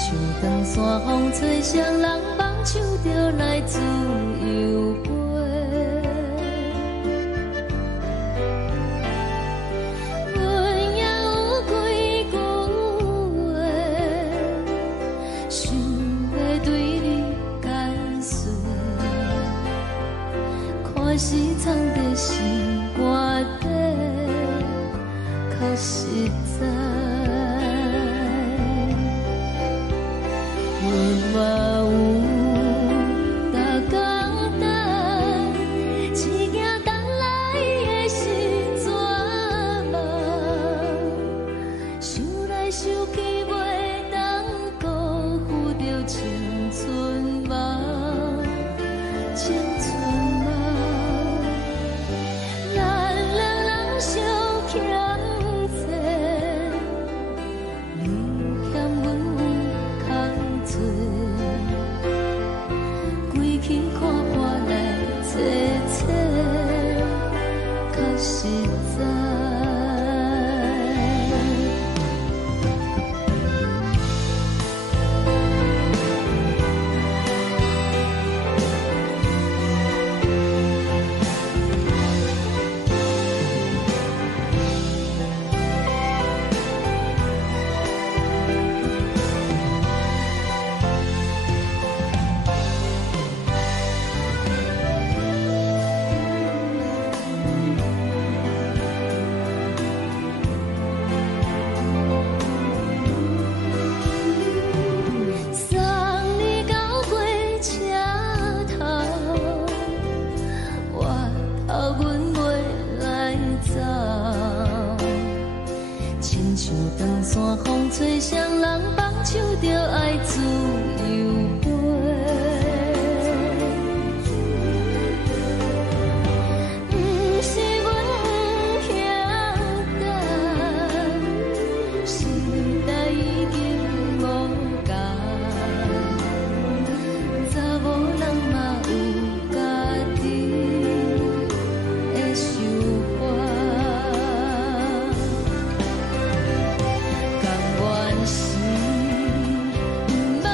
像长山风吹双人放手就来自由飞。阮也有几句话，想要对你解释，看是藏在心肝底，较实在。阮嘛有逐工等，只惊等来的是绝望，想来想去袂当辜负着青春梦，青春梦。咱两人相欠债，你欠阮空多，归去看破来切切，较实在。送你到过车头，我头阮袂来走，亲像长山风吹双人放手就爱自由飞。不是阮不晓等，时代已经无共，查某人嘛有家己的想法，甘愿是毋捌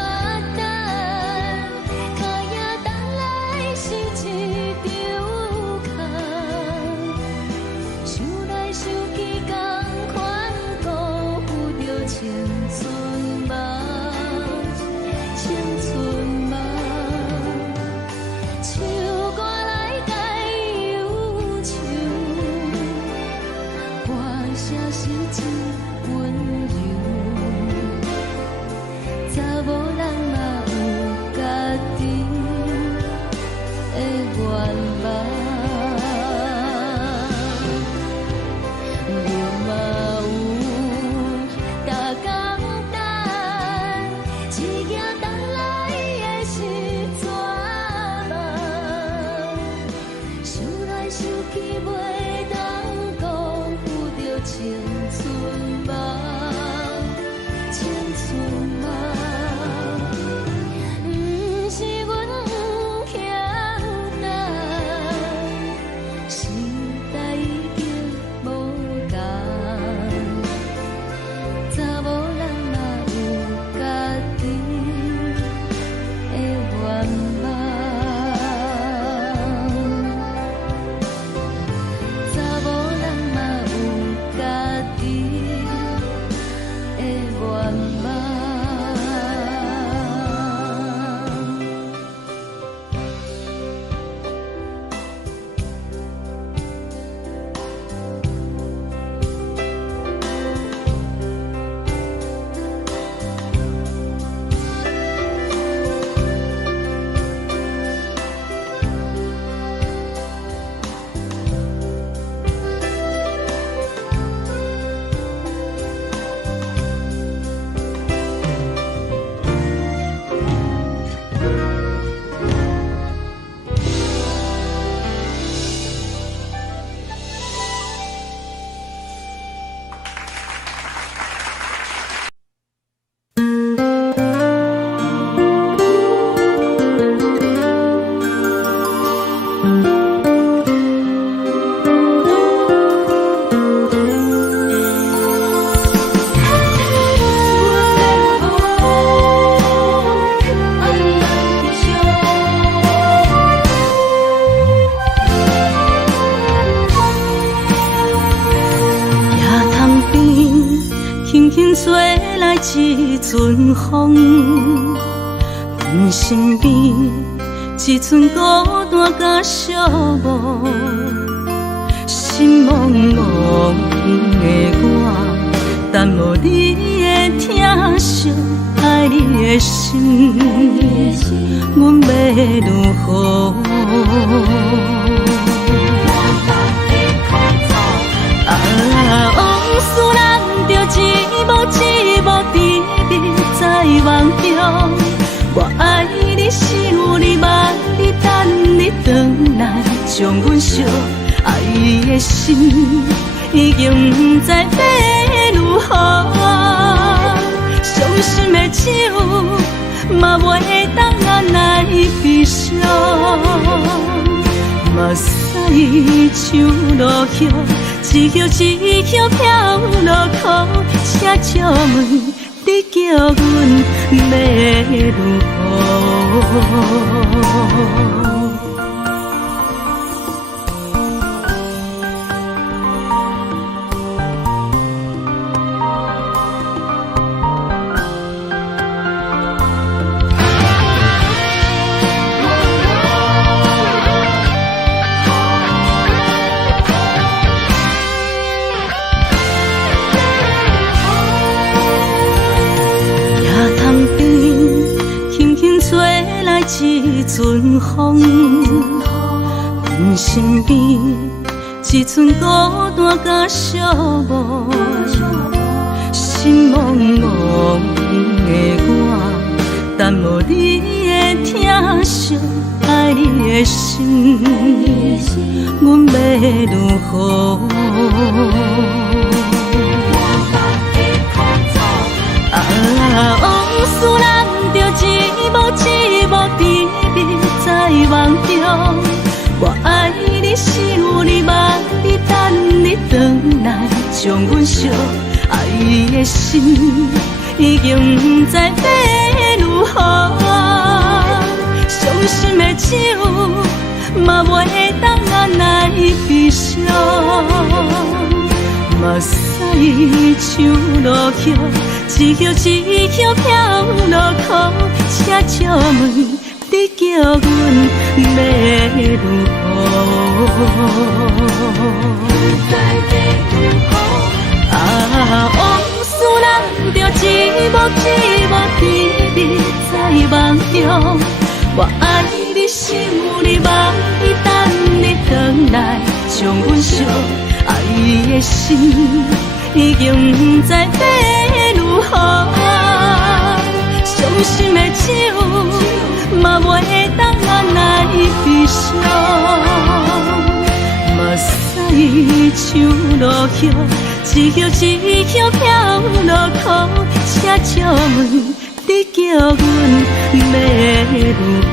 身边一寸孤单甲寂寞，心茫茫的我，等无你的疼惜，爱你的心，阮要如何？往事人着一幕一幕甜蜜在梦中。我爱你想你望你等你回来，将阮惜爱的心已经不知要如何。伤心的手嘛袂当按来悲伤，目屎像落雨。一叶一叶飘落雨，请借问你叫阮要如何？一阵风，阮身边一寸孤单甲寂寞，心茫茫的我，等无你的疼惜，爱你的心，阮要如何？往事人着一幕一幕甜蜜在梦中。我爱你想你望你等你回来，将阮惜爱的心已经不知要如何。伤心的手嘛袂当按来悲伤，目屎像落雨。一叶一叶飘落雨，请借问你叫阮要如何？往事人着一幕一幕甜蜜在梦中。我爱你想你望你等你回来，将阮惜爱的心已经不知要如何。伤心的手嘛袂当按来悲伤，目屎像落雨，一叶一叶飘落雨，请借问你叫阮要如何？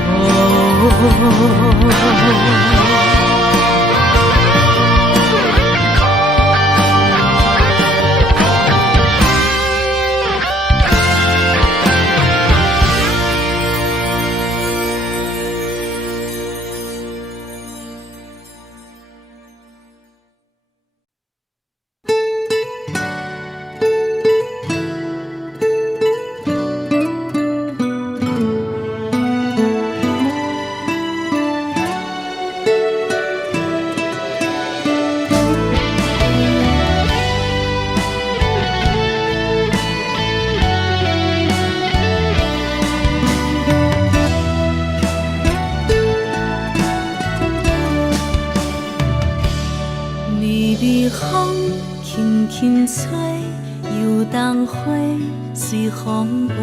随风飞，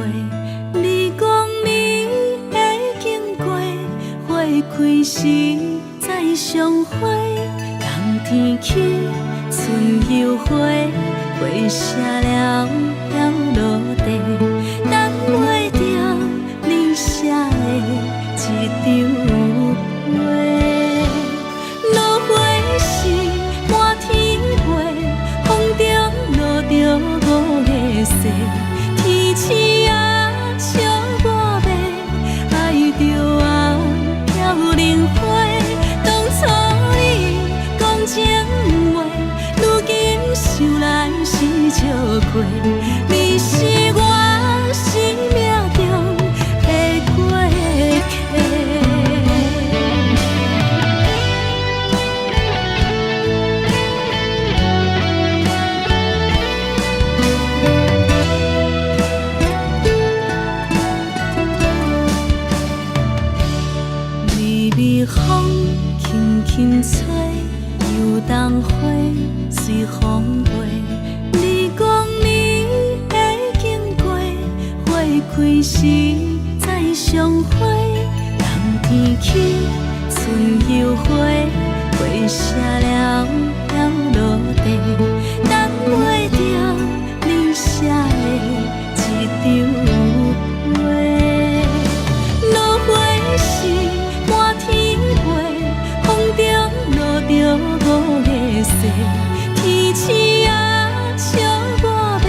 你讲你会经过，花开时再相会。冬天起，春又回，花谢了要落地，等袂着你写的一张画。落花时满天飞，风中落着五个色。天星啊，笑我白，爱着啊飘零花。当初你讲情话，如今想来是笑亏。你是我相会，人天起，春又回，花谢了了落地，等袂着你写的一张画。落花是满天飞，风中落着五个色，天星啊笑我迷，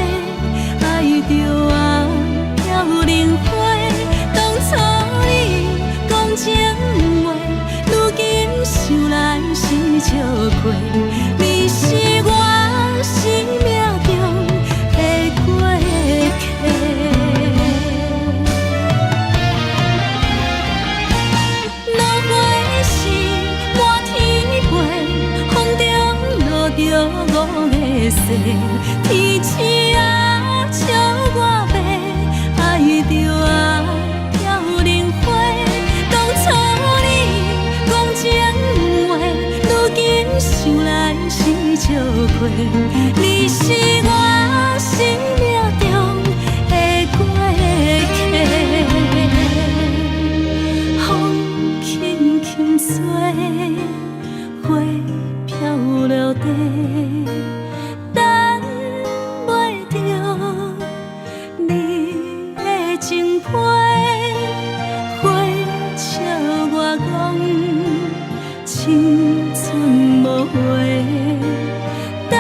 爱着啊飘零花。当初你讲情话，如今想来是笑过，你是我生命中的过客。落花是满天飞，风中落着五个色，天星啊笑我迷，爱着啊飘零花。当初你讲情话，如今想来是笑过，你是我生命中的过客。风轻轻吹，花飘落地，等袂着你的情批。花笑我讲青春无悔，等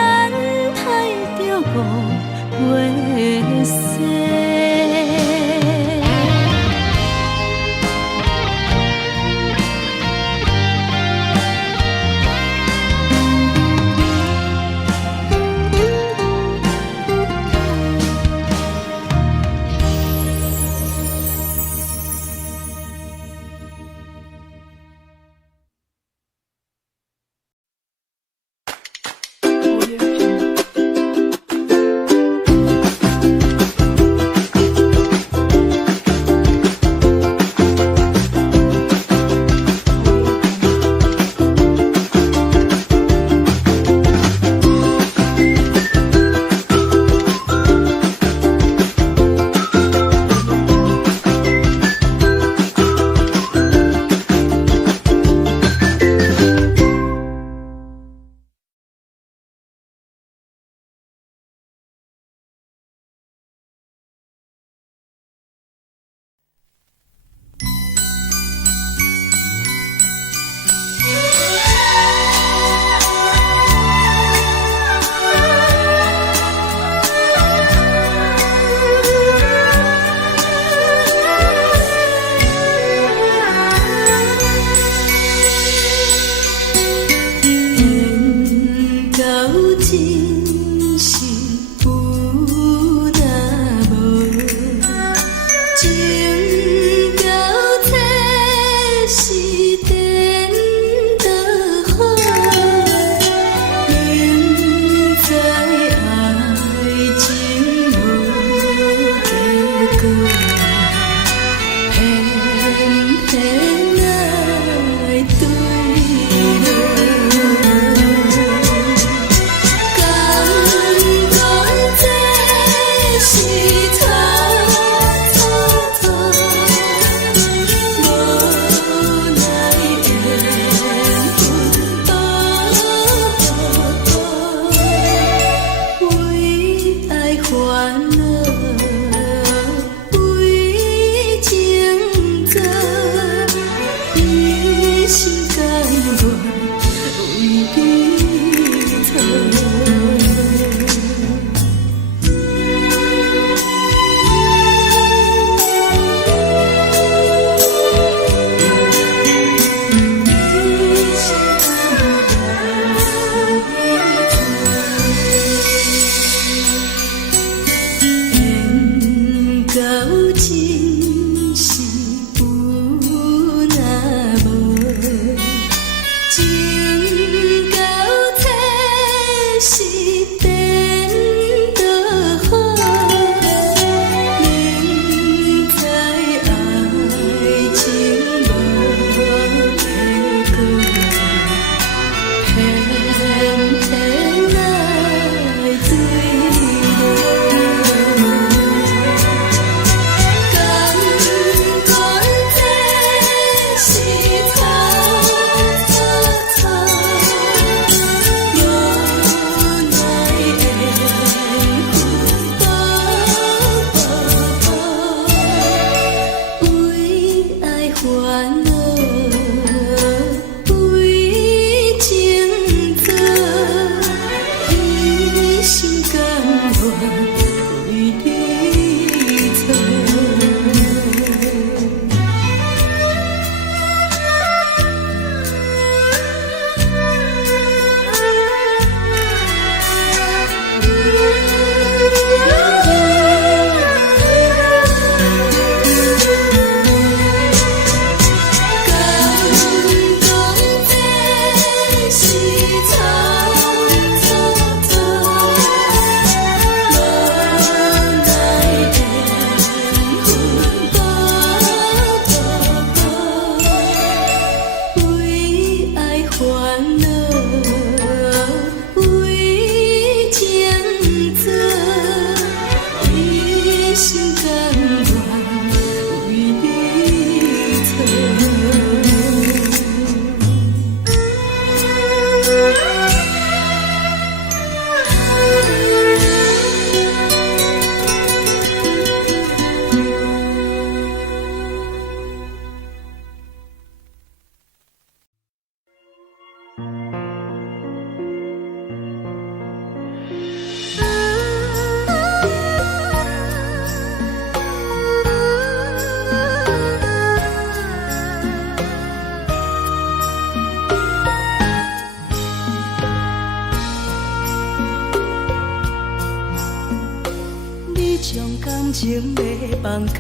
放空，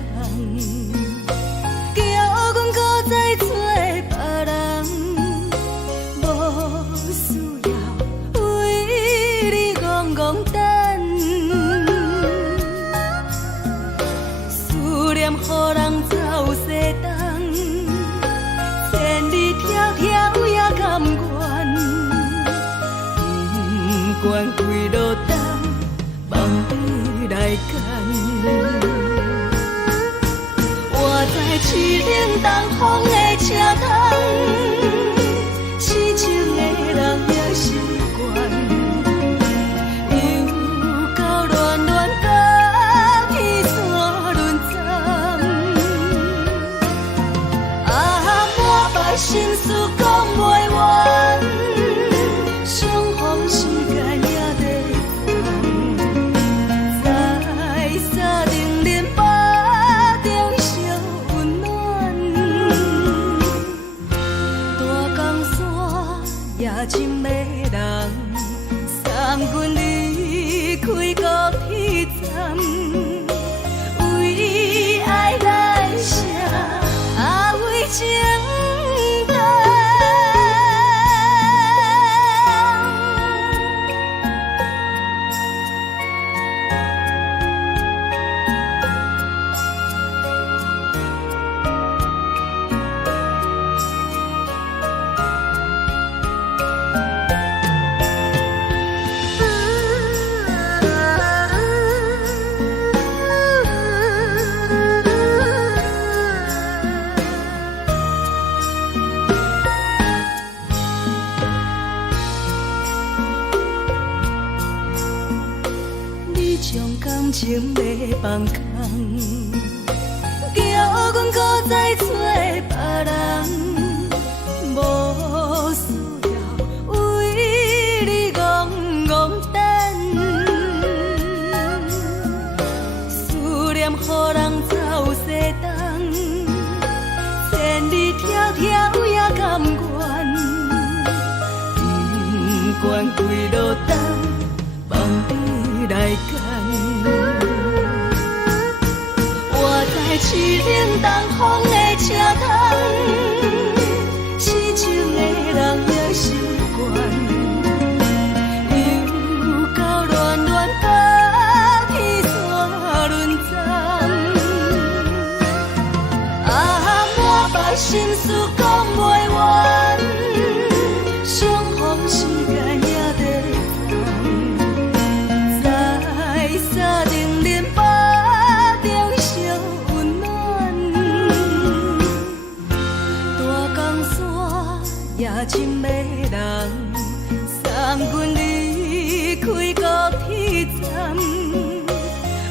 叫阮搁再做别人，无需要为你戆戆等。思念予人走西东，千里迢迢也甘愿，不管几路灯，望你来牵。我在市顶东风的车窗，痴情的人也习惯，又到乱乱甲天山轮站。满腹心事讲袂完，相逢时间也在等，在沙定林巴中烧温暖。大江山也真迷人，送阮离开高铁站，为爱来写为情。感情要放空，叫阮搁再做别人，无需要为你戆戆等。思念予人走西东，千里迢迢也甘愿，不管几路灯，望你来牵。我在市顶东风的车窗，痴情的人也习惯，又到乱乱甲天山轮站。满腹心事讲袂完，相逢时间也在等，在沙定林巴中烧温暖。大江山也真迷人，送阮离开高铁站，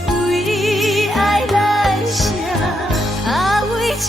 为爱来写为情。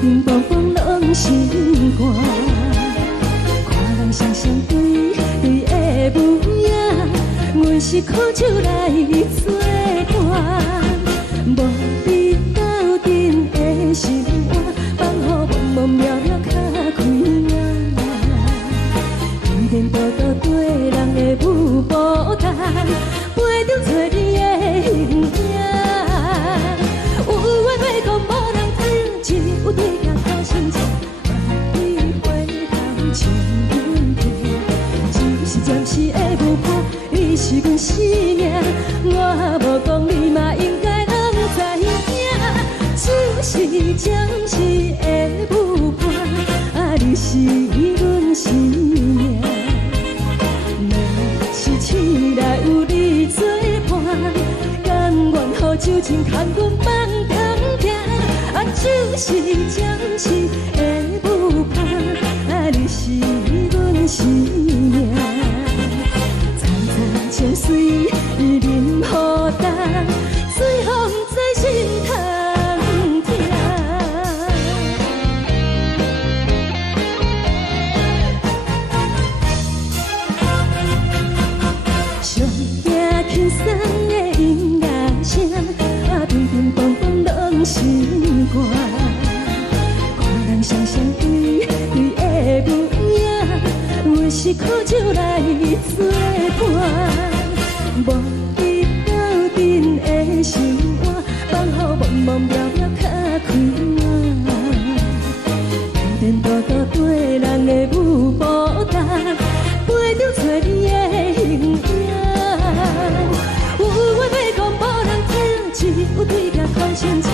冰冰风拢心寒。看人双双对对的模样，阮是苦酒来作伴。无你斗阵的心肝，放予茫茫渺渺较开朗。一点多多对人的舞步弹，陪着找你的形影。有话要讲无人听，只有对镜头先唱，万里回头将阮听。就是暂时的舞伴，你是阮生命，我无讲你嘛应该拢知影。就是暂时的舞伴，你是阮生命。是醒来有你作伴，甘愿予酒精牵阮放通行。就是暂时的舞伴，你是阮生命。层层情水任何担，随风在心头。轻松的音乐声，乒乒乓乓拢心肝。看人双双对对的模样，阮是苦酒来作伴。无你斗阵的心肝，放予茫茫渺渺较开朗。一点多多对人的舞步弹，陪着找你的形影。有话要讲无人听，只有对镜头先唱，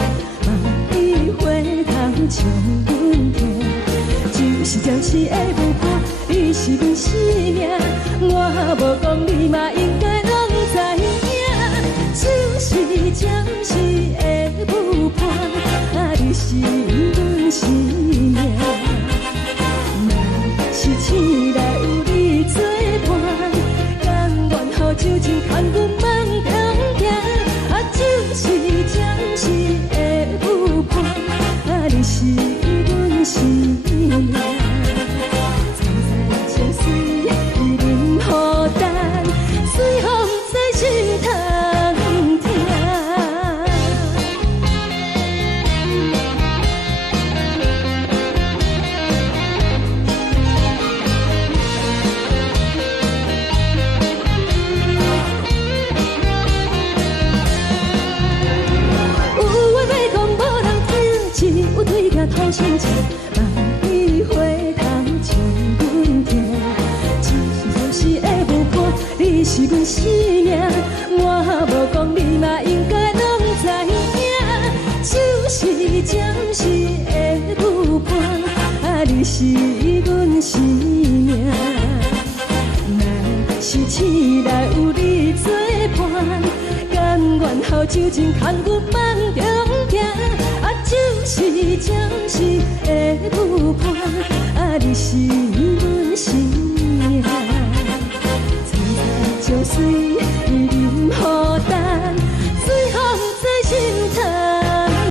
万里回头将阮听。就是暂时的舞伴，你是阮生命，我无讲你嘛应该拢知影。就是暂时的舞伴，你是阮生命。若是醒来有你作伴，甘愿予酒精牵阮放通行。就是暂时的舞伴，你是阮生命。层层情水任何担，随风在心头听。头先唱，万里回头将阮听。就是暂时的舞伴，你是阮生命，我无讲你嘛应该拢知影。就是暂时的舞伴，你是阮生命。若是醒来有你作伴，甘愿予酒精牵阮放